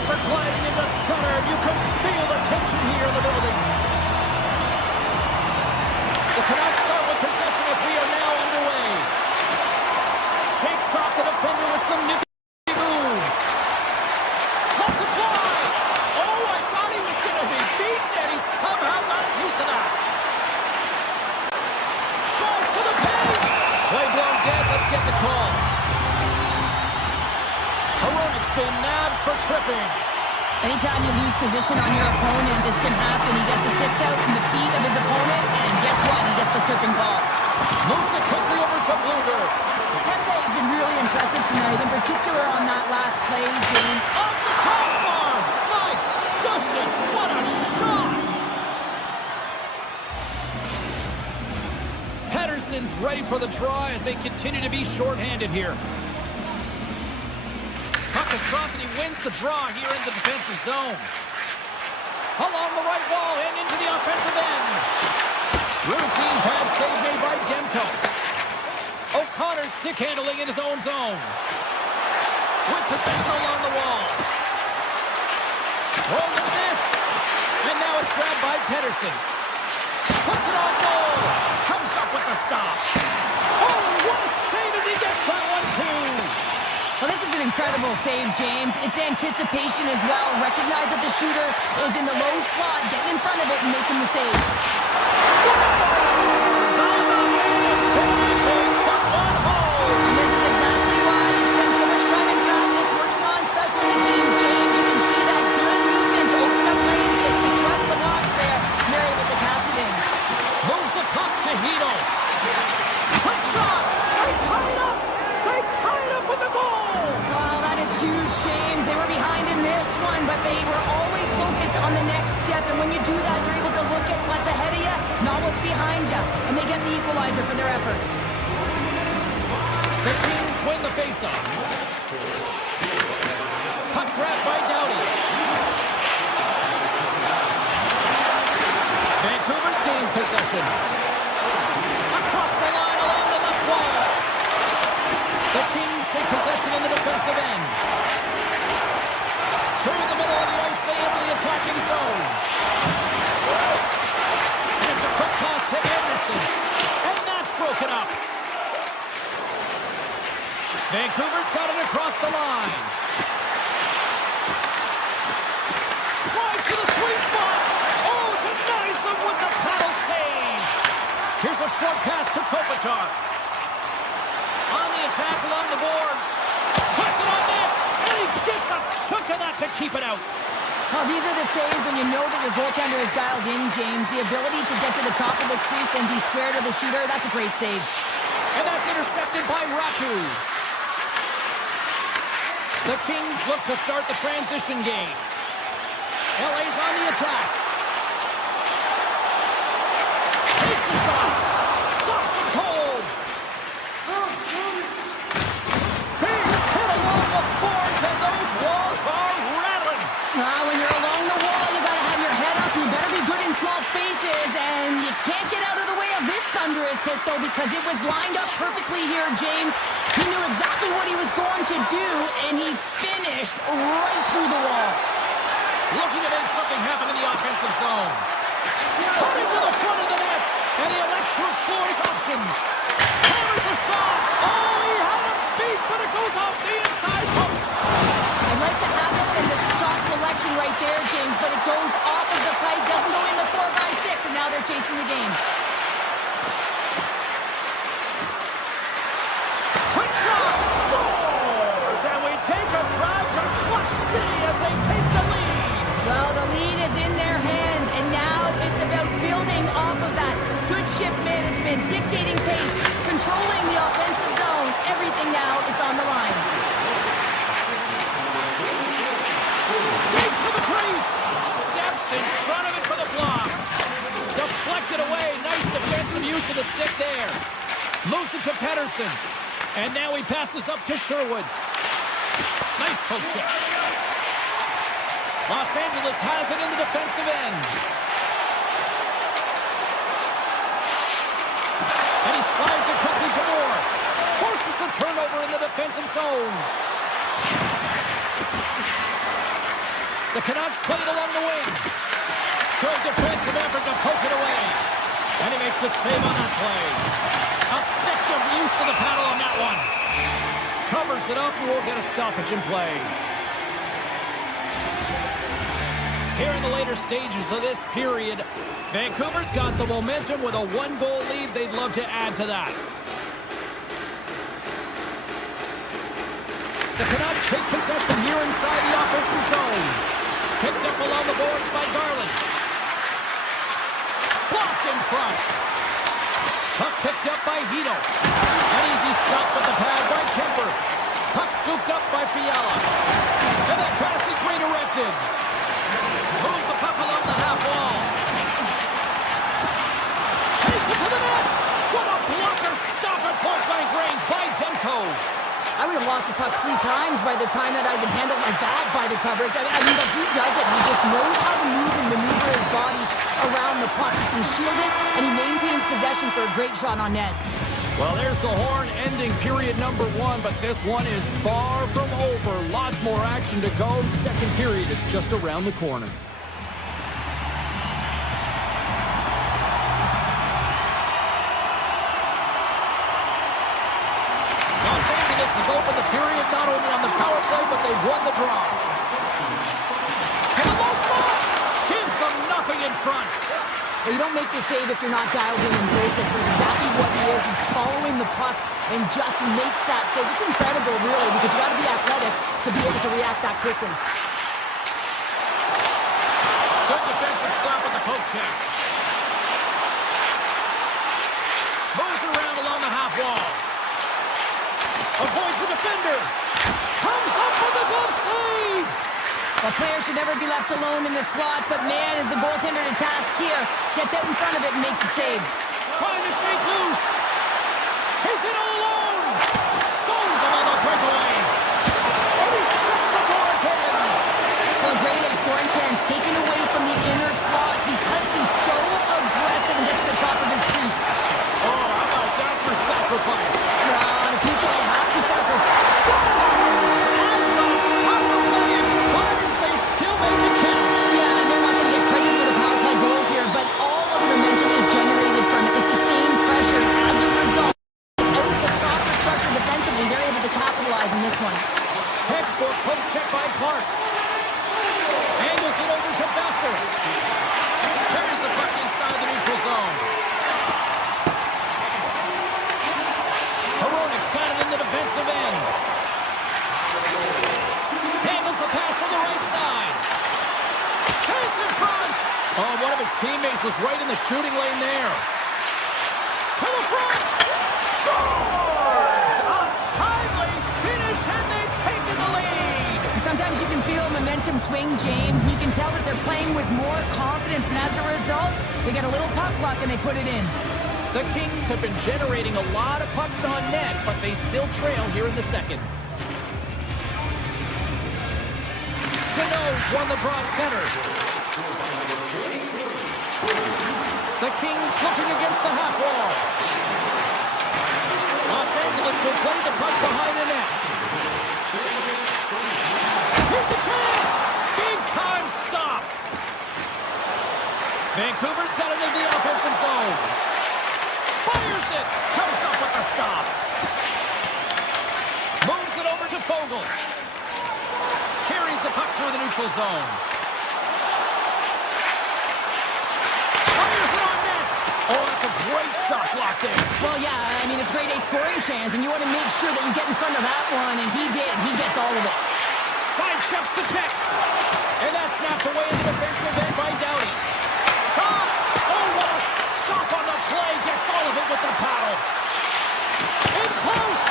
Flyers are gliding into center. You can feel the tension here in the building. The Canucks start with possession as we are now underway. Shakes off the defender with some nifty moves. Lets it fly. Oh, I thought he was going to be beaten, and he somehow got a piece of that. Drives to the paint. Play blown dead. Let's get the call. Heronic's been nabbed for tripping. Anytime you lose position on your opponent, this can happen. He gets the sticks out from the feet of his opponent, and guess what? He gets the tripping call. Moves it quickly over to Bluger. Pepe has been really impressive tonight, in particular on that last play, James. Off the crossbar! My goodness, what a shot! Pettersson's ready for the draw as they continue to be shorthanded here. Puck is dropped and he wins the draw here in the defensive zone. Along the right wall and into the offensive end. Routine pad save made by Demko. O'Connor's stick handling in his own zone. With possession along the wall. Rolled into this. And now it's grabbed by Pettersson. Puts it on goal. Comes up with the stop. Oh, what a save as he gets that one too. Well, this is an incredible save, James. It's anticipation as well. Recognize that the shooter is in the low slot, getting in front of it and making the save. Scores on the way to finishing, but one hole. And this is exactly why he spent so much time in practice working on specialty teams, James. You can see that good movement to open up lane, just disrupt the box there. And they're able to cash it in. Moves the puck to Hito. Quick shot. They tie it up. They tie it up with the goal. Wow, that is huge, James. They were behind in this one, but they were always focused on the next step. And when you do that, you're able to look at what's ahead of you, not what's behind you. And they get the equalizer for their efforts. The Kings win the faceoff. Puck grabbed by Doughty. Vancouver's gained possession. Across the line along the left wall. The Kings take possession in the defensive end. Through the middle of the ice, they enter the attacking zone. And it's a quick pass to Anderson. And that's broken up. Vancouver's got it across the line. Drives to the sweet spot. Oh, denies them with the paddle save. Here's a short pass to Kopitar. On the attack along the boards. Puts it on net. And he gets a chunk of that to keep it out. Well, these are the saves when you know that your goaltender is dialed in, James. The ability to get to the top of the crease and be square to the shooter, that's a great save. And that's intercepted by Raku. The Kings look to start the transition game. LA's on the attack. Takes a shot. Stops it cold. Big hit along the boards, and those walls are rattling. When you're along the wall, you got to have your head up. You better be good in small spaces, and you can't get out of the way of this thunderous hit, though, because it was lined up perfectly here, James. He knew exactly what he was going to do, and he finished right through the wall. Looking to make something happen in the offensive zone. Coming to the front of the net, and he elects to explore his options. Hammers the shot. Oh, he had him beat, but it goes off the inside post. I like the habits and the shot selection right there, James, but it goes off of the pipe, doesn't go in the 4x6, and now they're chasing the game. Quick shot. Scores! And we take a drive to Clutch City as they take the lead. Well, the lead is in their hands, and now it's about building off of that. Good shift management, dictating pace, controlling the offensive zone. Everything now is on the line. Skates to the crease. Steps in front of it for the block. Deflected away. Nice defensive use of the stick there. Moves it to Pettersson. And now he passes up to Sherwood. Nice poke check. Los Angeles has it in the defensive end. And he slides it quickly to Moore. Forces the turnover in the defensive zone. The Canucks played along the wing. Good defensive effort to poke it away. And he makes the save on that play. Effective use of the paddle on that one. Covers it up and we'll get a stoppage in play. Here in the later stages of this period, Vancouver's got the momentum with a one-goal lead. They'd love to add to that. The Canucks take possession here inside the offensive zone. Picked up along the boards by Garland. Blocked in front. Puck picked up by Hito. An easy stop with the pad by Kemper. Puck scooped up by Fiala. And that pass is redirected. Moves the puck along the half wall. Takes it to the net. What a blocker stop at point-blank range by Demko. I would have lost the puck 3 times by the time that I'd been handled like that by the coverage. I mean, but he does it. He just knows how to move and maneuver his body around the puck. He can shield it, and he maintains possession for a great shot on net. Well, there's the horn ending period number 1, but this one is far from over. Lots more action to go. Second period is just around the corner. Los Angeles has opened the period not only on the power play, but they've won the draw. And the low slot gives them nothing in front. Well, you don't make the save if you're not dialed in and focused. This is exactly what he is. He's following the puck and just makes that save. It's incredible, really, because you got to be athletic to be able to react that quickly. Good defensive stop with the poke check. Moves around along the half wall. Avoids the defender. Comes up with a glove save. A player should never be left alone in the slot, but man, is the goaltender to task here. Gets out in front of it and makes the save. Trying to shake loose. He's in all alone. Stones him on the breakaway. And he shuts the door again. Well, great scoring chance taken away from the inner slot because he's so aggressive and gets to the top of his piece. Oh, how about that for sacrifice? Well, and people have to sacrifice. Stars as the power play expires, they still make it count. Yeah, and they're not going to get credit for the power play goal here, but all of the momentum is generated from it. The sustained pressure as a result. Out the proper structure defensively, they're able to capitalize in this one. Textbook poke check by Clark. Angles it over to Besser. Carries the puck inside the neutral zone. Hronik's got it in the defensive end. Handles the pass from the right side. Chase in front. Oh, one of his teammates was right in the shooting lane there. To the front. Scores! A timely finish, and they've taken the lead. Sometimes you can feel momentum swing, James. You can tell that they're playing with more confidence, and as a result, they get a little puck luck and they put it in. The Kings have been generating a lot of pucks on net, but they still trail here in the second. Canoes won the draw at center. The Kings looking against the half wall. Los Angeles will play the puck behind the net. Here's a chance! Big time stop! Vancouver's got it into the offensive zone. Fires it! Comes up with a stop. Moves it over to Fogle. Carries the puck through the neutral zone. Fires it on net! Oh, that's a great shot blocked in. Well, yeah, I mean, it's grade A scoring chance, and you want to make sure that you get in front of that one, and he did. He gets all of it. Sidesteps the check. And that's snapped away in the defensive end by Doughty. Shot! Oh, what a stop on the play. Gets all of it with the paddle. In close.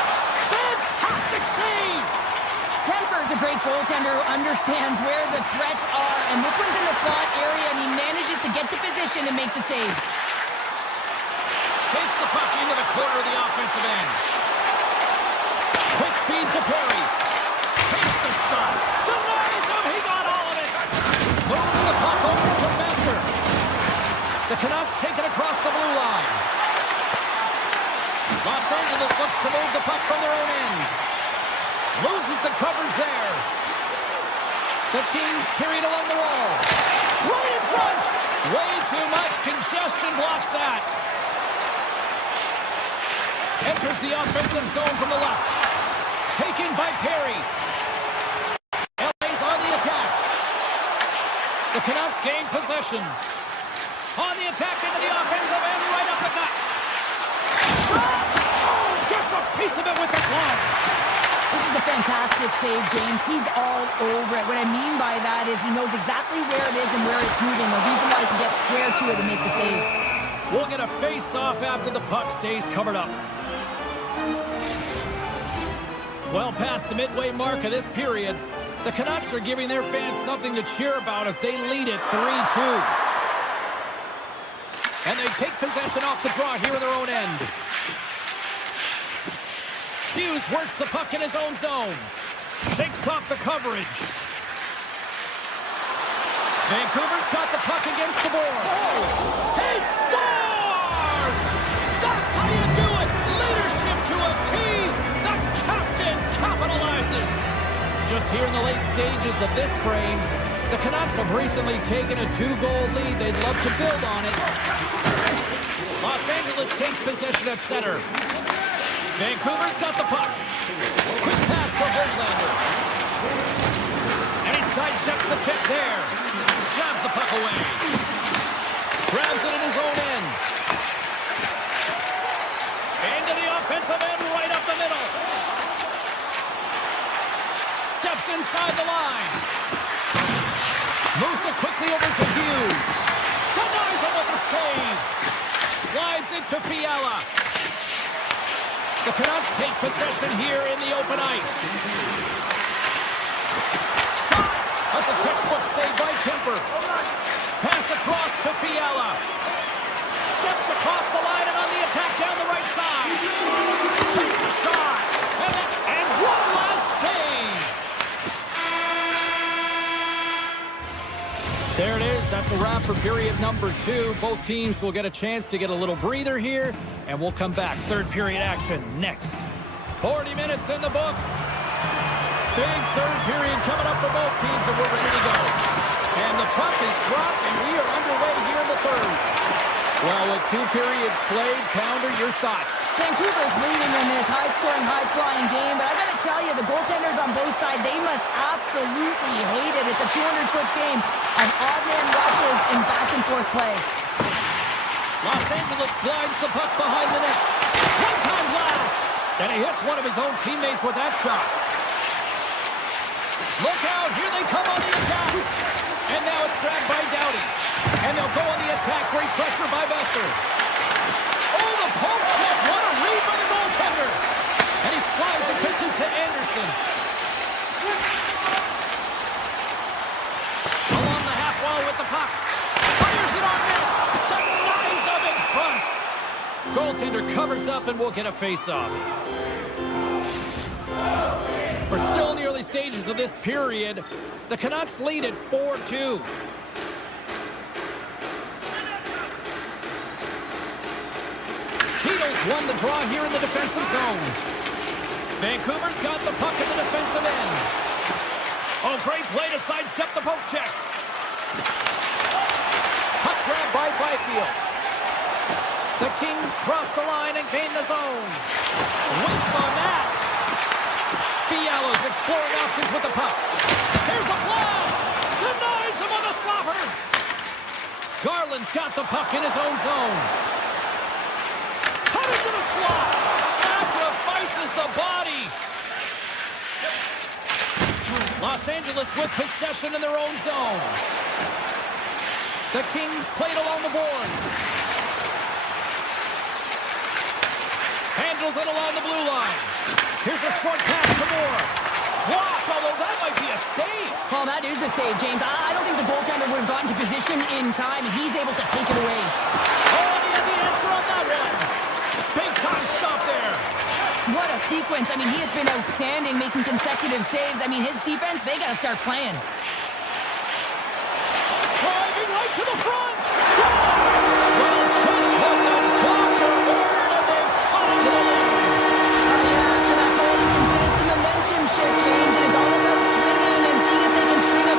Fantastic save. Kemper's a great goaltender who understands where the threats are, and this one's in the slot area, and he manages to get to position and make the save. Takes the puck into the corner of the offensive end. Quick feed to Perry. Takes the shot. Denies him. He got all of it. Moves the puck over to Messer. The Canucks take it across the blue line. Los Angeles looks to move the puck from their own end. Loses the coverage there. The Kings carried along the wall. Right in front. Way too much congestion blocks that. Enters the offensive zone from the left. Taken by Perry. LA's on the attack. The Canucks gain possession. On the attack into the offensive end, right up the gut. Shot! Oh, gets a piece of it with the glove. This is a fantastic save, James. He's all over it. What I mean by that is he knows exactly where it is and where it's moving. The reason why he can get square to it and make the save. We'll get a face-off after the puck stays covered up. Well past the midway mark of this period, the Canucks are giving their fans something to cheer about as they lead it 3-2. And they take possession off the draw here in their own end. Hughes works the puck in his own zone. Shakes off the coverage. Vancouver's got the puck against the board. He scores! That's how you do it! Leadership to a T! The captain capitalizes! Just here in the late stages of this frame, the Canucks have recently taken a 2-goal lead. They'd love to build on it. Los Angeles takes possession at center. Vancouver's got the puck. Quick pass for Verlander. And he sidesteps the check there. Jabs the puck away. Grabs it in his own end. Into the offensive end, right up the middle. Steps inside the line. Moves it quickly over to Hughes. Denies him with a save. Slides it to Fiala. The Canucks take possession here in the open ice. Shot! That's a textbook save by Kemper. Pass across to Fiala. Steps across the line and on the attack down the right side. Takes a shot. And one last save. There it is. That's a wrap for period number 2. Both teams will get a chance to get a little breather here, and we'll come back. Third period action next. 40 minutes in the books. Big third period coming up for both teams, and we're ready to go. And the puck is dropped, and we are underway here in the third. Well, with 2 periods played, Pounder, your thoughts? Vancouver's leading in this high-scoring, high-flying game, but I gotta tell you, the goaltenders on both sides, they must absolutely hate it. It's a 200-foot game of odd-man rushes and back-and-forth play. Los Angeles glides the puck behind the net. One-time blast! And he hits one of his own teammates with that shot. Look out, here they come on the attack. And now it's grabbed by Doughty. And they'll go on the attack, great pressure by Besser. Oh, the poke check, what a read by the goaltender. And he slides it quickly to Anderson. Along the half wall with the puck. Fires it on net. Denies him in front. Goaltender covers up and we'll get a face-off. We're still in the early stages of this period. The Canucks lead at 4-2. Beatles won the draw here in the defensive zone. Vancouver's got the puck in the defensive end. Oh, great play to sidestep the poke check. Puck grab by Byfield. The Kings cross the line and gain the zone. Waits on that. Fiala's exploring options with the puck. Here's a blast! Denies him on a slapper! Garland's got the puck in his own zone. Cut into the slot! Sacrifices the body! Los Angeles with possession in their own zone. The Kings played along the boards. Handles it along the blue line. Here's a short pass to Moore. Blocked, although that might be a save. Well, that is a save, James. I don't think the goaltender would have gotten to position in time, and he's able to take it away. Oh, and he had the answer on that one. Big time stop there. What a sequence. I mean, he has been outstanding, making consecutive saves. I mean, his defense, they got to start playing. Driving right to the front. Scores! Well, just what the doctor ordered, and they've come into the lead. After that goal, you can sense the momentum shift, James, and it's all about swinging and seeing if they can string a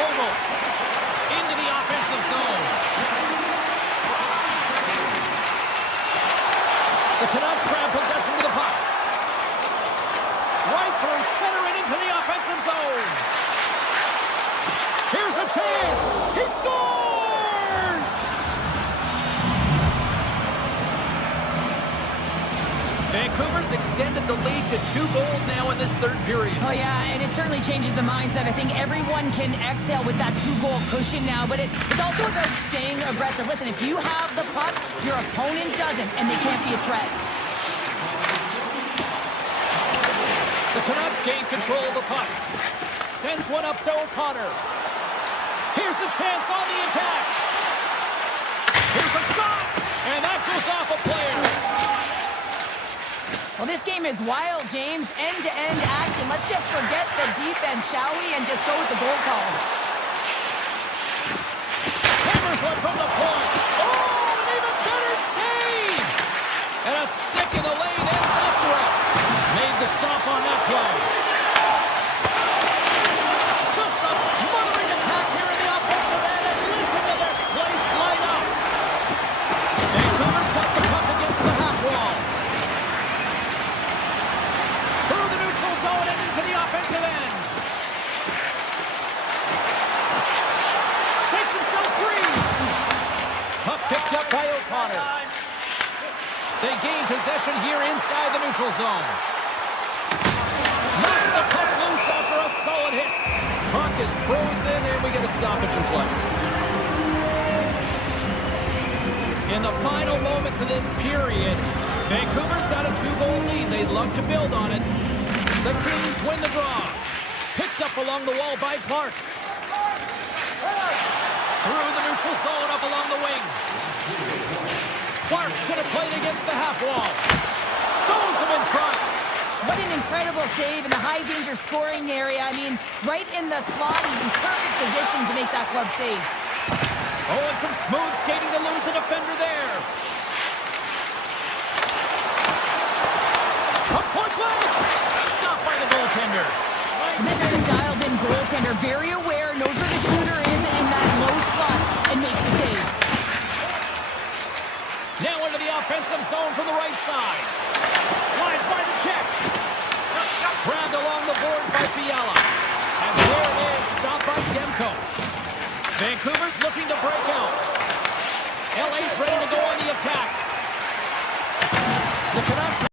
Fogle into the offensive zone. The Canucks grab possession of the puck. Right through center and into the offensive zone. Here's a chance. He scores! Vancouver's extended the lead to 2 goals now in this third period. Oh, yeah, and it certainly changes the mindset. I think everyone can exhale with that 2-goal cushion now, but it's also about staying aggressive. Listen, if you have the puck, your opponent doesn't, and they can't be a threat. The Canucks gain control of the puck. Sends one up to O'Connor. Here's a chance on the attack. Here's a shot, and that goes off a player. Well, this game is wild, James. End-to-end action. Let's just forget the defense, shall we, and just go with the goal calls. Hammers one from the point. Oh, an even better save! And a stick in the lane ends that threat. Made the stop on that play. Just a smothering attack here in the offensive end, and listen to this place light up. Vancouver's got the puck against the half wall. Through the neutral zone and into the offensive end. Shakes himself free. Puck picked up by O'Connor. They gain possession here inside the neutral zone. Knocks the puck loose after a solid hit. Puck is frozen, and we get a stoppage in play. In the final moments of this period, Vancouver's got a 2-goal lead. They'd love to build on it. The Kings win the draw. Picked up along the wall by Clark. Through the neutral zone, up along the wing. Clark's going to play it against the half wall. Stones him in front. What an incredible save in the high-danger scoring area. I mean, right in the slot, he's in perfect position to make that glove save. Oh, and some smooth skating to lose a defender there. From point blank. Stopped by the goaltender. This is a dialed-in goaltender, very aware, knows where the shooter is in that low slot, and makes the save. Now into the offensive zone from the right side. Slides by the check. Grabbed along the board by Fiala. And there it is, stopped by Demko. Vancouver's looking to break out. LA's ready to go on the attack. The Canucks.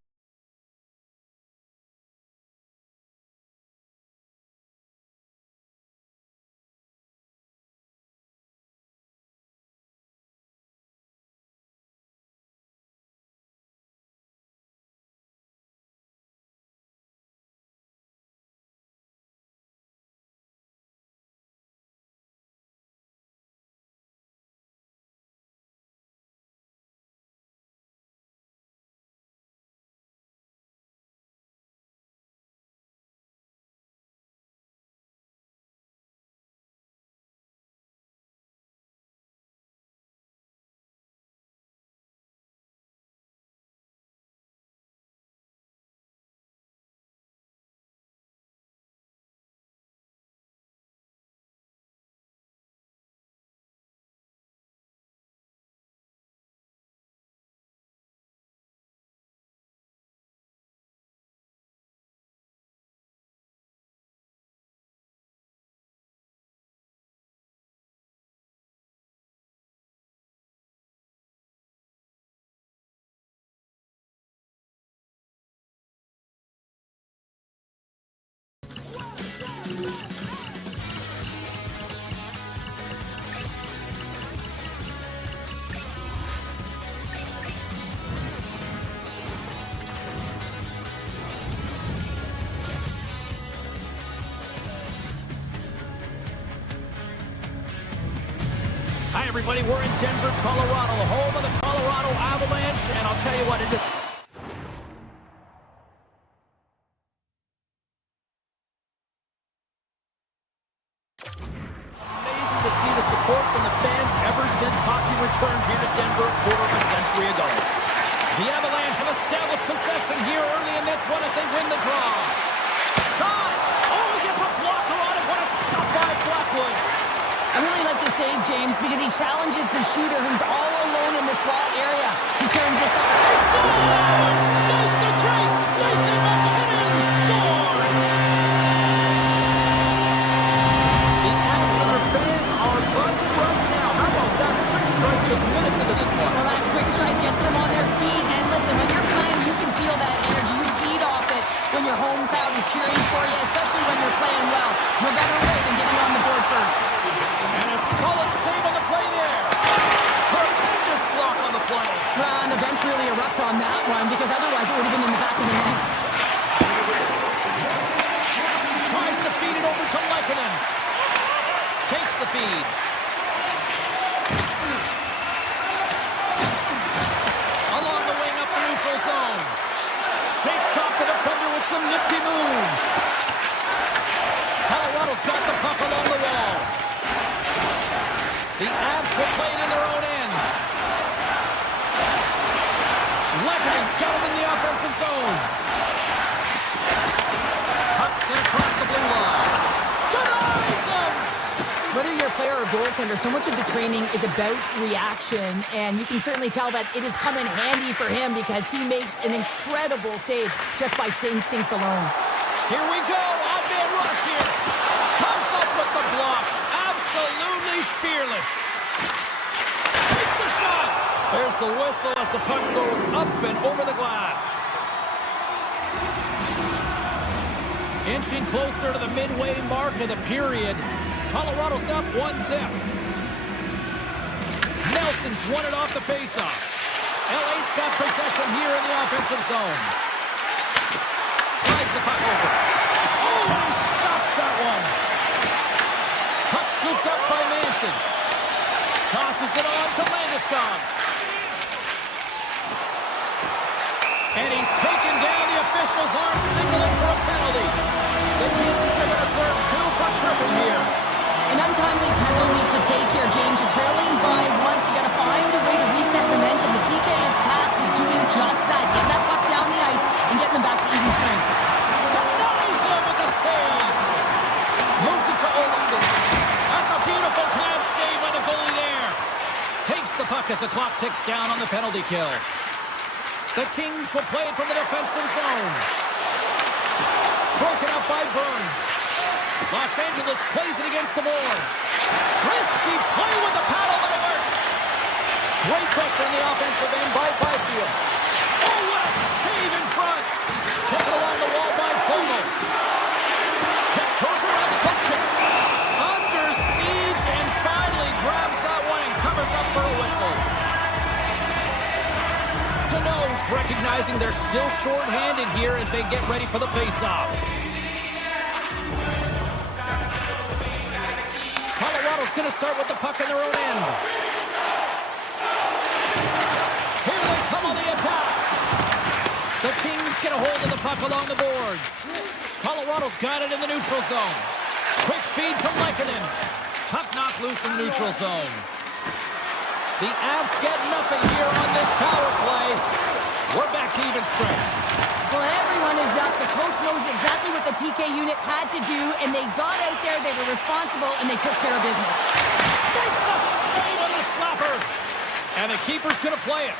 Hi, everybody. We're in Denver, Colorado, home of the Colorado Avalanche, and I'll tell you what, it is amazing to see the support from the fans ever since hockey returned here to Denver a quarter of a century ago. The Avalanche have established possession here early in this one as they win the draw. Shot! Oh, he gets a blocker on it. What a stop by Blackwood. challenges the shooter who's all alone in the slot area. He turns this up. Scores! Nathan Drake! Nathan McKinnon scores! The Avs and their fans are buzzing right now. How about that quick strike just minutes into this one? Well, that quick strike gets them on their feet. And listen, when you're playing, you can feel that energy. You feed off it when your home crowd is cheering for you, especially when you're playing well. No better way than getting on the board first. And a solid save on the play there. Tremendous block on the play. Well, and the bench really erupts on that one because otherwise it would have been in the back of the net. Tries to feed it over to Lehkonen. Takes the feed. Along the wing up the neutral zone. Shakes off the defender with some nifty moves. Colorado's got the puck along the wall. The Avs will play it in their own end. Lehkonen's got it in the offensive zone. Puck sent across the blue line. Denies him! Whether you're a player or goaltender, so much of the training is about reaction, and you can certainly tell that it has come in handy for him because he makes an incredible save just by instincts alone. Here we go. Odd-man rush here. Comes up with the block. Absolutely fearless. Takes the shot. There's the whistle as the puck goes up and over the glass. Inching closer to the midway mark of the period. Colorado's up 1-0. Nelson's won it off the faceoff. LA's got possession here in the offensive zone. Slides the puck over. Oh, and he stops that one. Puck scooped up by Manson. Tosses it on to Landeskog. And he's taken down. The officials aren't signaling for a penalty. The Kings are going to serve 2 for tripping here. An untimely penalty to take here, James. You're trailing by once. You got to find a way to reset momentum. The PK is tasked with doing just that. Getting that puck down the ice and getting them back to even strength. Denies him with the save. Moves it to Olsen. That's a beautiful glance save by the goalie there. Takes the puck as the clock ticks down on the penalty kill. The Kings will play it from the defensive zone. Broken up by Burns. Los Angeles plays it against the boards. Risky play with the paddle, but it works. Great pressure in the offensive end by Byfield. Oh, what a save in front. Taken along the wall by Fogle. Tiptoes around the puck chip. Under siege and finally grabs that one and covers up for a whistle. Deneau's recognizing they're still short-handed here as they get ready for the face-off. Colorado's going to start with the puck in their own end. Here they come on the attack. The Kings get a hold of the puck along the boards. Colorado's got it in the neutral zone. Quick feed from Lehkonen. Puck knocked loose in the neutral zone. The Avs get nothing here on this power play. We're back to even strength. Well, everyone is up. The coach knows exactly what the PK unit had to do, and they got out there, they were responsible, and they took care of business. Makes the save on the slapper. And the keeper's going to play it.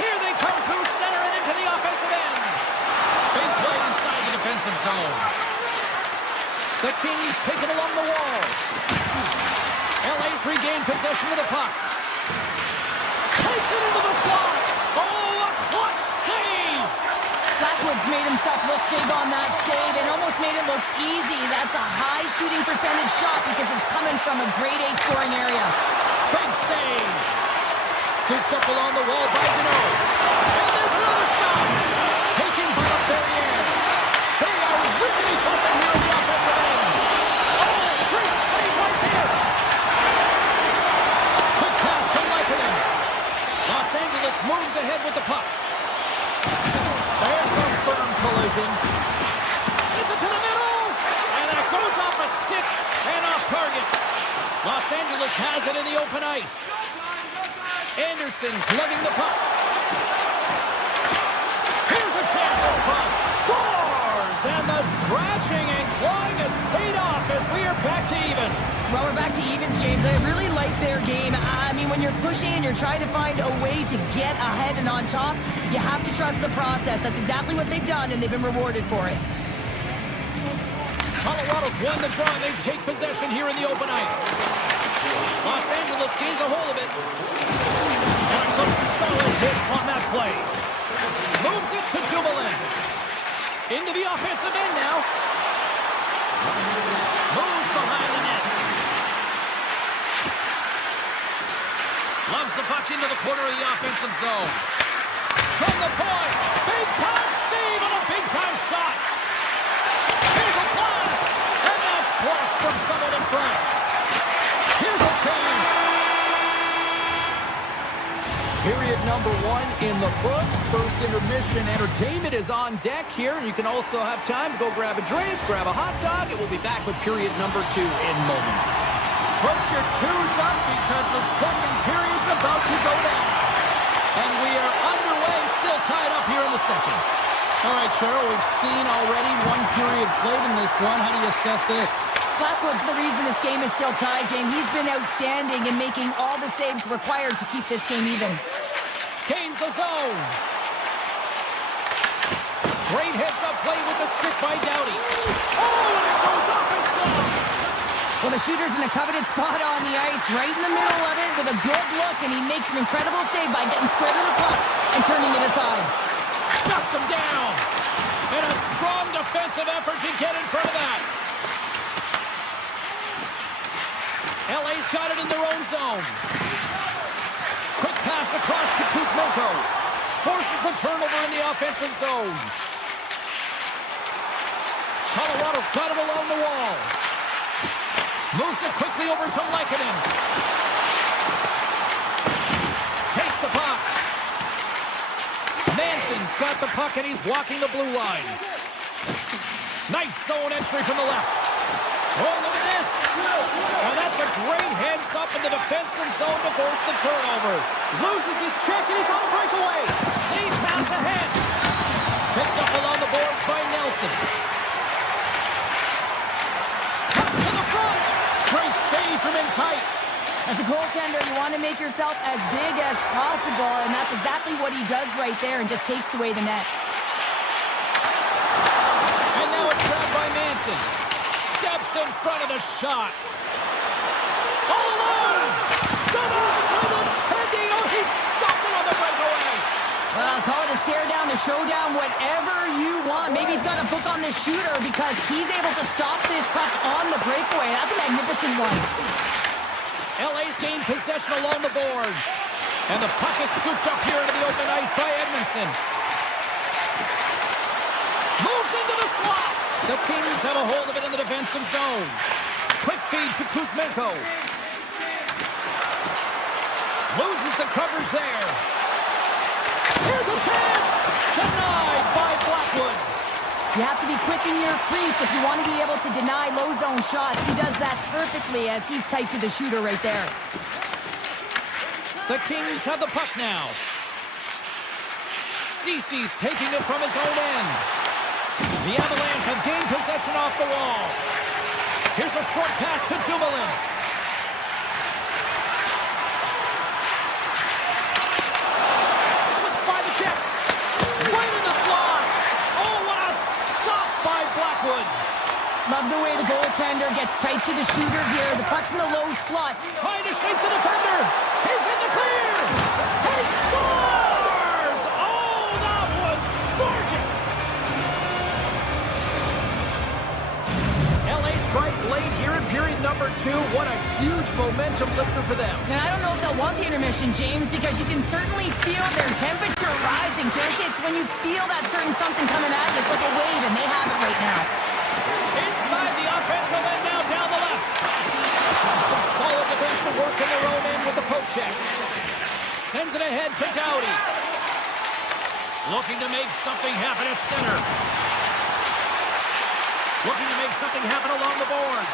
Here they come through center and into the offensive end. Big play inside the defensive zone. The Kings take it along the wall. LA's regained possession of the puck. Takes it into the slot. Oh, a clutch save. Blackwood's made himself look big on that save and almost made it look easy. That's a high shooting percentage shot because it's coming from a grade A scoring area. Big save. Scooped up along the wall by Deneau. And there's another stop. Taken by the Ferrier. They are really pushing here in the offensive end. Oh, great save right there. Quick pass to Lehkonen. Los Angeles moves ahead with the puck. There's a firm collision. Sends it to the middle. And that goes off a stick and off target. Los Angeles has it in the open ice. Anderson's lugging the puck. Here's a chance in front. Scores! and the scratching and clawing has paid off as we are back to even. Well, we're back to evens, James. I really like their game. I mean, when you're pushing and you're trying to find a way to get ahead and on top, you have to trust the process. That's exactly what they've done, and they've been rewarded for it. Colorado's won the draw, and they take possession here in the open ice. Los Angeles gains a hold of it. And a good solid hit on that play. Moves it to Dumoulin. Into the offensive end now. Moves behind the net. Loves the puck into the corner of the offensive zone. From the point. Big time save and a big time shot. Here's a blast. And that's blocked from someone in front. Here's a chance. Period number 1 in the books. First intermission entertainment is on deck here. You can also have time to go grab a drink, grab a hot dog, and we'll be back with period number 2 in moments. Put your twos up because the second period's about to go down. And we are underway, still tied up here in the second. All right, Cheryl, we've seen already one period played in this one. How do you assess this? Blackwood's the reason this game is still tied, James. He's been outstanding in making all the saves required to keep this game even. Gains the zone. Great heads-up play with the stick by Doughty. Oh, and it goes off his glove. Well, the shooter's in a coveted spot on the ice, right in the middle of it with a good look, and he makes an incredible save by getting square to the puck and turning it aside. Shuts him down. And a strong defensive effort to get in front of that. LA's got it in their own zone. Quick pass across to Kuzmenko. Forces the turnover in the offensive zone. Colorado's got it along the wall. Moves it quickly over to Lehkonen. Takes the puck. Manson's got the puck and he's walking the blue line. Nice zone entry from the left. Oh, look at this. And that's a great heads-up in the defensive zone to force the turnover. Loses his check and he's on a breakaway. Lead pass ahead. Picked up along the boards by Nelson. Cuts to the front. Great save from in tight. As a goaltender, you want to make yourself as big as possible, and that's exactly what he does right there and just takes away the net. And now it's grabbed by Manson. Steps in front of the shot. All alone! Got on with a Teddy! Oh, he stopped it on the breakaway! Well, call it a stare down, a showdown, whatever you want. Maybe he's got a book on the shooter because he's able to stop this puck on the breakaway. That's a magnificent one. LA's gained possession along the boards. And the puck is scooped up here into the open ice by Edmondson. Moves into the slot. The Kings have a hold of it in the defensive zone. Quick feed to Kuzmenko. Loses the coverage there. Here's a chance. Denied by Blackwood. You have to be quick in your crease if you want to be able to deny low zone shots. He does that perfectly as he's tight to the shooter right there. The Kings have the puck now. Cece's taking it from his own end. The Avalanche have gained possession off the wall. Here's a short pass to Dumoulin. Slips by the check. Right in the slot. Oh, what a stop by Blackwood. Love the way the goaltender gets tight to the shooter here. The puck's in the low slot. Trying to shake the defender. He's in the clear. He scores! Oh, that was gorgeous. LA strike late here in period number 2. What a huge momentum lifter for them. And I don't know if they'll want the intermission, James, because you can certainly feel their temperature rising, can't you? It's when you feel that certain something coming at you. It's like a wave, and they have it right now. Inside the offensive end now down the left. Some solid defensive work in their own end with the poke check. Sends it ahead to Doughty. Looking to make something happen at center. Looking to make something happen along the boards.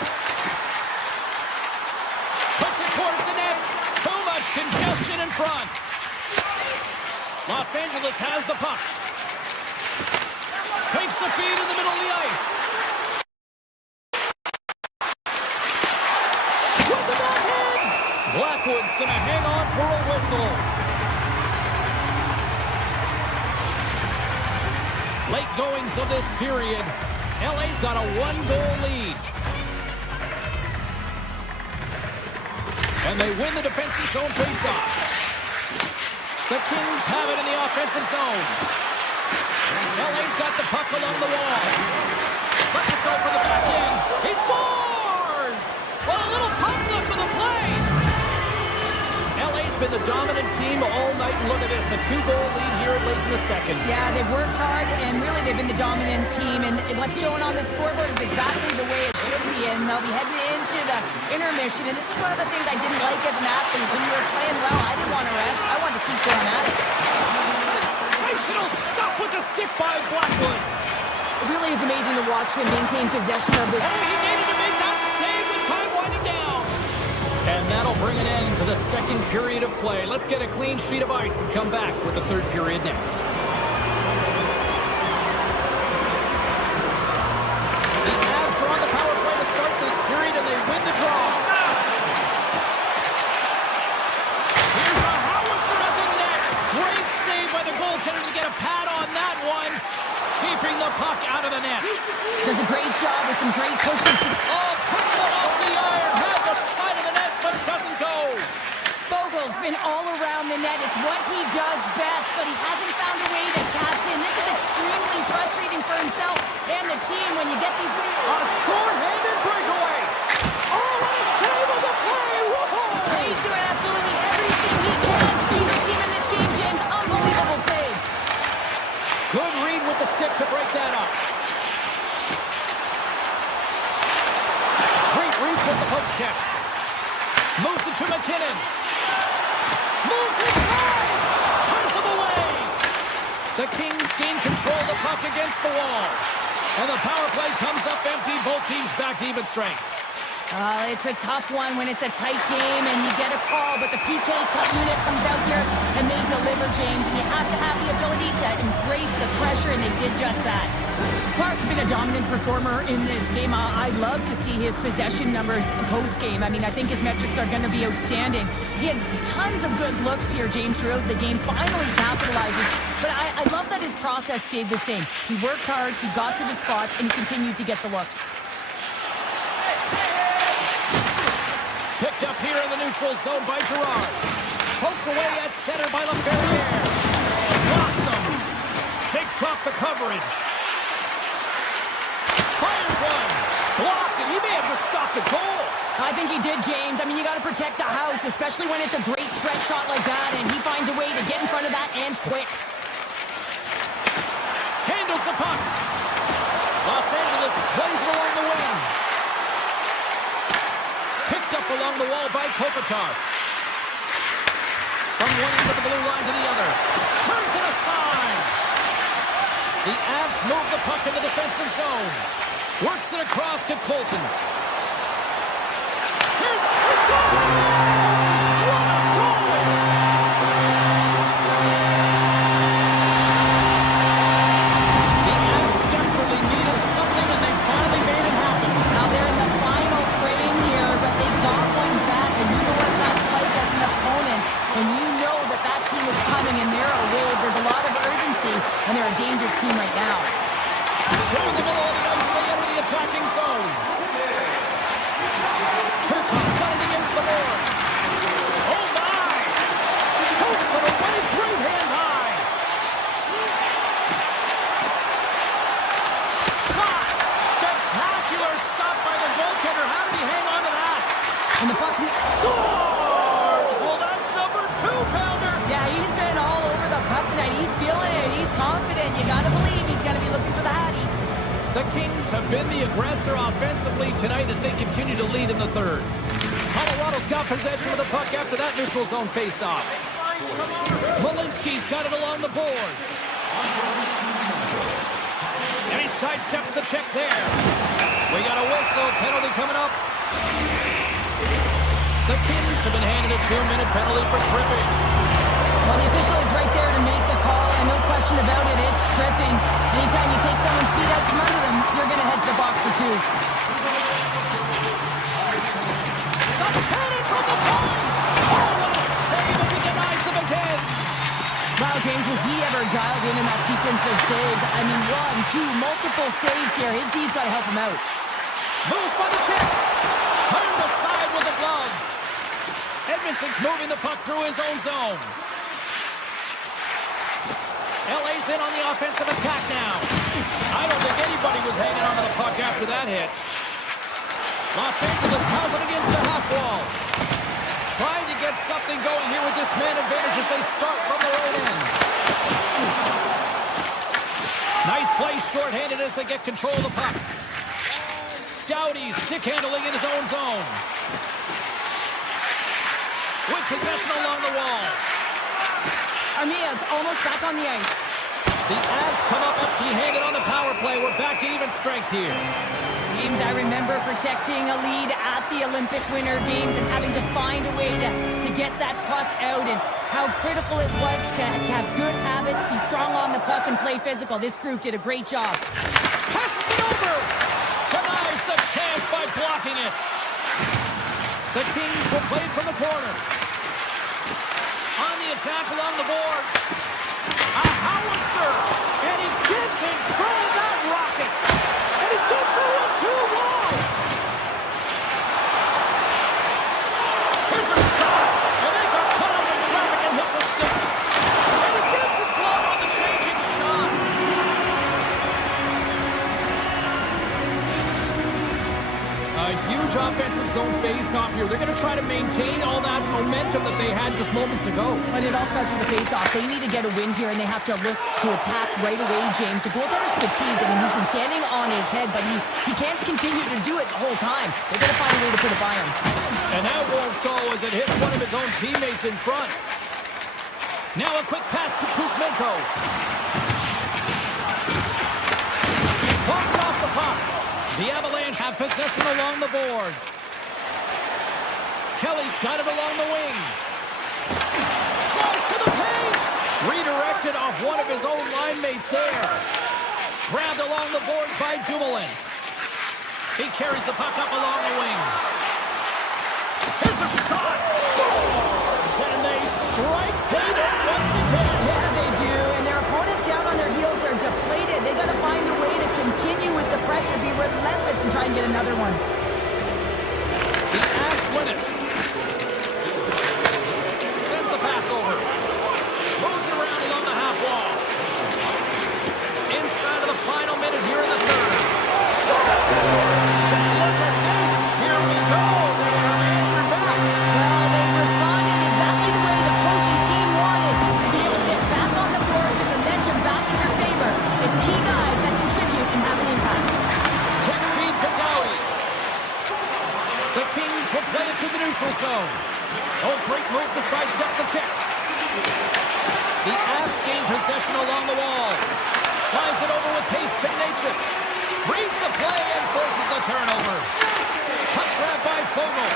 Puts it towards the net. Too much congestion in front. Los Angeles has the puck. Takes Takes the feed in the middle of the ice. With the backhand. Blackwood's going to hang on for a whistle. Late goings of this period. LA's got a 1-goal lead. And they win the defensive zone faceoff. The Kings have it in the offensive zone. LA's got the puck along the wall. Let's it go for the back end. He scores! Well, a little pump up for the play. LA's been the dominant team all night. And look at this, a 2-goal lead here late in the second. Yeah, they've worked hard, and really they've been the dominant team. And what's showing on the scoreboard is exactly the way it should be. And they'll be heading into the intermission. And this is one of the things I didn't like as an athlete. When you were playing well, I didn't want to rest. I wanted to keep going at it. Sensational stuff with the stick by Blackwood. It really is amazing to watch him maintain possession of this. Oh, he needed to make that save with time winding down. And that'll bring an end to the second period of play. Let's get a clean sheet of ice and come back with the third period next. The Avs are on the power play to start this period, and they win the draw. Here's a howitzer at the net. Great save by the goaltender to get a pad on that one. Keeping the puck out of the net. Does a great job with some great pushes. Oh, puts it off the iron. Had the side of the net, but it doesn't go. Vogel's been all around the net. It's what he does best, but he hasn't found a way to cash in. This is extremely frustrating for himself and the team when you get these wins. A short-handed breakaway. Oh, what a save of the play. Whoa. He's doing absolutely everything he can to keep his team in this game, James. Unbelievable save. Good read with the stick to break that up. Great reach with the poke check. Moves it to McKinnon. Moves inside. Turns him away. The Kings gain control of the puck against the wall. And the power play comes up empty. Both teams back to even strength. It's a tough one when it's a tight game and you get a call, but the PK cut unit comes out here and they deliver, James, and you have to have the ability to embrace the pressure, and they did just that. Clark's been a dominant performer in this game. I'd love to see his possession numbers post-game. I mean, I think his metrics are going to be outstanding. He had tons of good looks here, James, throughout the game. Finally capitalizes. But I love that his process stayed the same. He worked hard, he got to the spots, and he continued to get the looks. Picked up here in the neutral zone by Gerard. Poked away at center by LaFerriere. Blocks him. Shakes off the coverage. Fires one. Blocked, and he may have just stopped the goal. I think he did, James. I mean, you got to protect the house, especially when it's a great threat shot like that, and he finds a way to get in front of that and quick. Handles the puck. Los Angeles plays it along the wing. Picked up along the wall by Kopitar. From one end of the blue line to the other. Turns it aside. The Avs move the puck in the defensive zone. Works it across to Colton. Here's the score! What a goal! The Avs desperately needed something, and they finally made it happen. Now they're in the final frame here, but they got one back, and you know what that's like as an opponent. And you know that that team is coming, and they're away. There's a lot of urgency, and they're a dangerous team right now. Through the middle of the ice, they enter the attacking zone. Kirkhoff's got it against the boards. Oh, my! Pokes it away, great hand high. Shot! Spectacular stop by the goaltender. How did he hang on to that? And the puck's Scores! Well, that's number 2-pounder. yeah, he's been all over the puck tonight. He's feeling it. He's confident. You got to believe he's going to be looking for the hattie. The Kings have been the aggressor offensively tonight as they continue to lead in the third. Colorado's got possession of the puck after that neutral zone faceoff. Malinsky's got it along the boards. And he sidesteps the check there. We got a whistle. Penalty coming up. The Kings have been handed a 2-minute penalty for tripping. Well, the official is right there to make the call. Yeah, no question about it. It's tripping. Anytime you take someone's feet out from under them, you're going to head to the box for two. The cannon from the point! Oh, what a save as he denies them again! Wow, James, was he ever dialed in that sequence of saves? I mean, one, two, multiple saves here. His D's got to help him out. Moves by the check. Turned aside with the glove. Edmondson's moving the puck through his own zone. LA's in on the offensive attack now. I don't think anybody was hanging on to the puck after that hit. Los Angeles has it against the half wall. Trying to get something going here with this man advantage as they start from their own end. Nice play shorthanded as they get control of the puck. Doughty stick handling in his own zone. With possession along the wall. Armia's almost back on the ice. The Avs come up empty-handed on the power play. We're back to even strength here. James, I remember protecting a lead at the Olympic Winter Games and having to find a way to get that puck out and how critical it was to have good habits, be strong on the puck, and play physical. This group did a great job. Passes it over. Denies the chance by blocking it. The Kings will play it from the corner. On the attack along the boards. A howitzer. And he gets in front of that rocket. And he gets that one too long. Here's a shot. And they got cut up in traffic and hits a stick. And he gets his glove on the changing shot. A huge offensive zone face-off here. They're going to try to maintain all that momentum that they had just moments ago. But it all starts with the face-off. They need to get a win here, and they have to look to attack right away, James. The goaltender's fatigued. I mean, he's been standing on his head, but he can't continue to do it the whole time. They've got to find a way to put it by him. And that won't go as it hits one of his own teammates in front. Now a quick pass to Kuzmenko. Walked off the puck. The Avalanche have possession along the boards. Kelly's got it along the wing. Close to the paint. Redirected off one of his own line mates there. Grabbed along the boards by Dumoulin. He carries the puck up along the wing. Here's a shot. Scores! And they strike pay dirt once again. Yeah, they do. And their opponents down on their heels are deflated. They got to find a way to continue with the pressure, be relentless, and try and get another one. The Avs win it. Sends the pass over. Moves it around along the half wall. Inside of the final minute here in the third. Scores! And look at this. Here we go. They're answered back. Well, they responded exactly the way the coach and team wanted. To be able to get back on the board with the momentum back in your favor. It's key guys that contribute and have an impact. Quick feed to Doughty. The Kings will play it to the neutral zone. Oh, great move to sidestep the check. The Avs gain possession along the wall. Slides it over with pace to Natchez. Reads the play and forces the turnover. Puck grab by Fogle.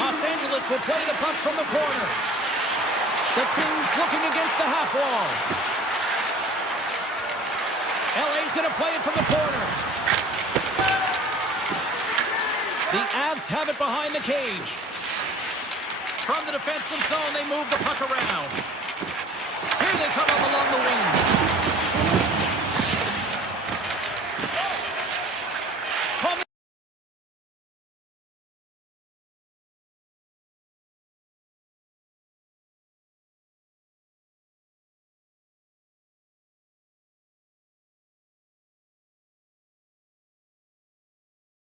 Los Angeles will play the puck from the corner. The Kings looking against the half wall. LA's going to play it from the corner. The Avs have it behind the cage. From the defensive zone, they move the puck around. Here they come up along the wing.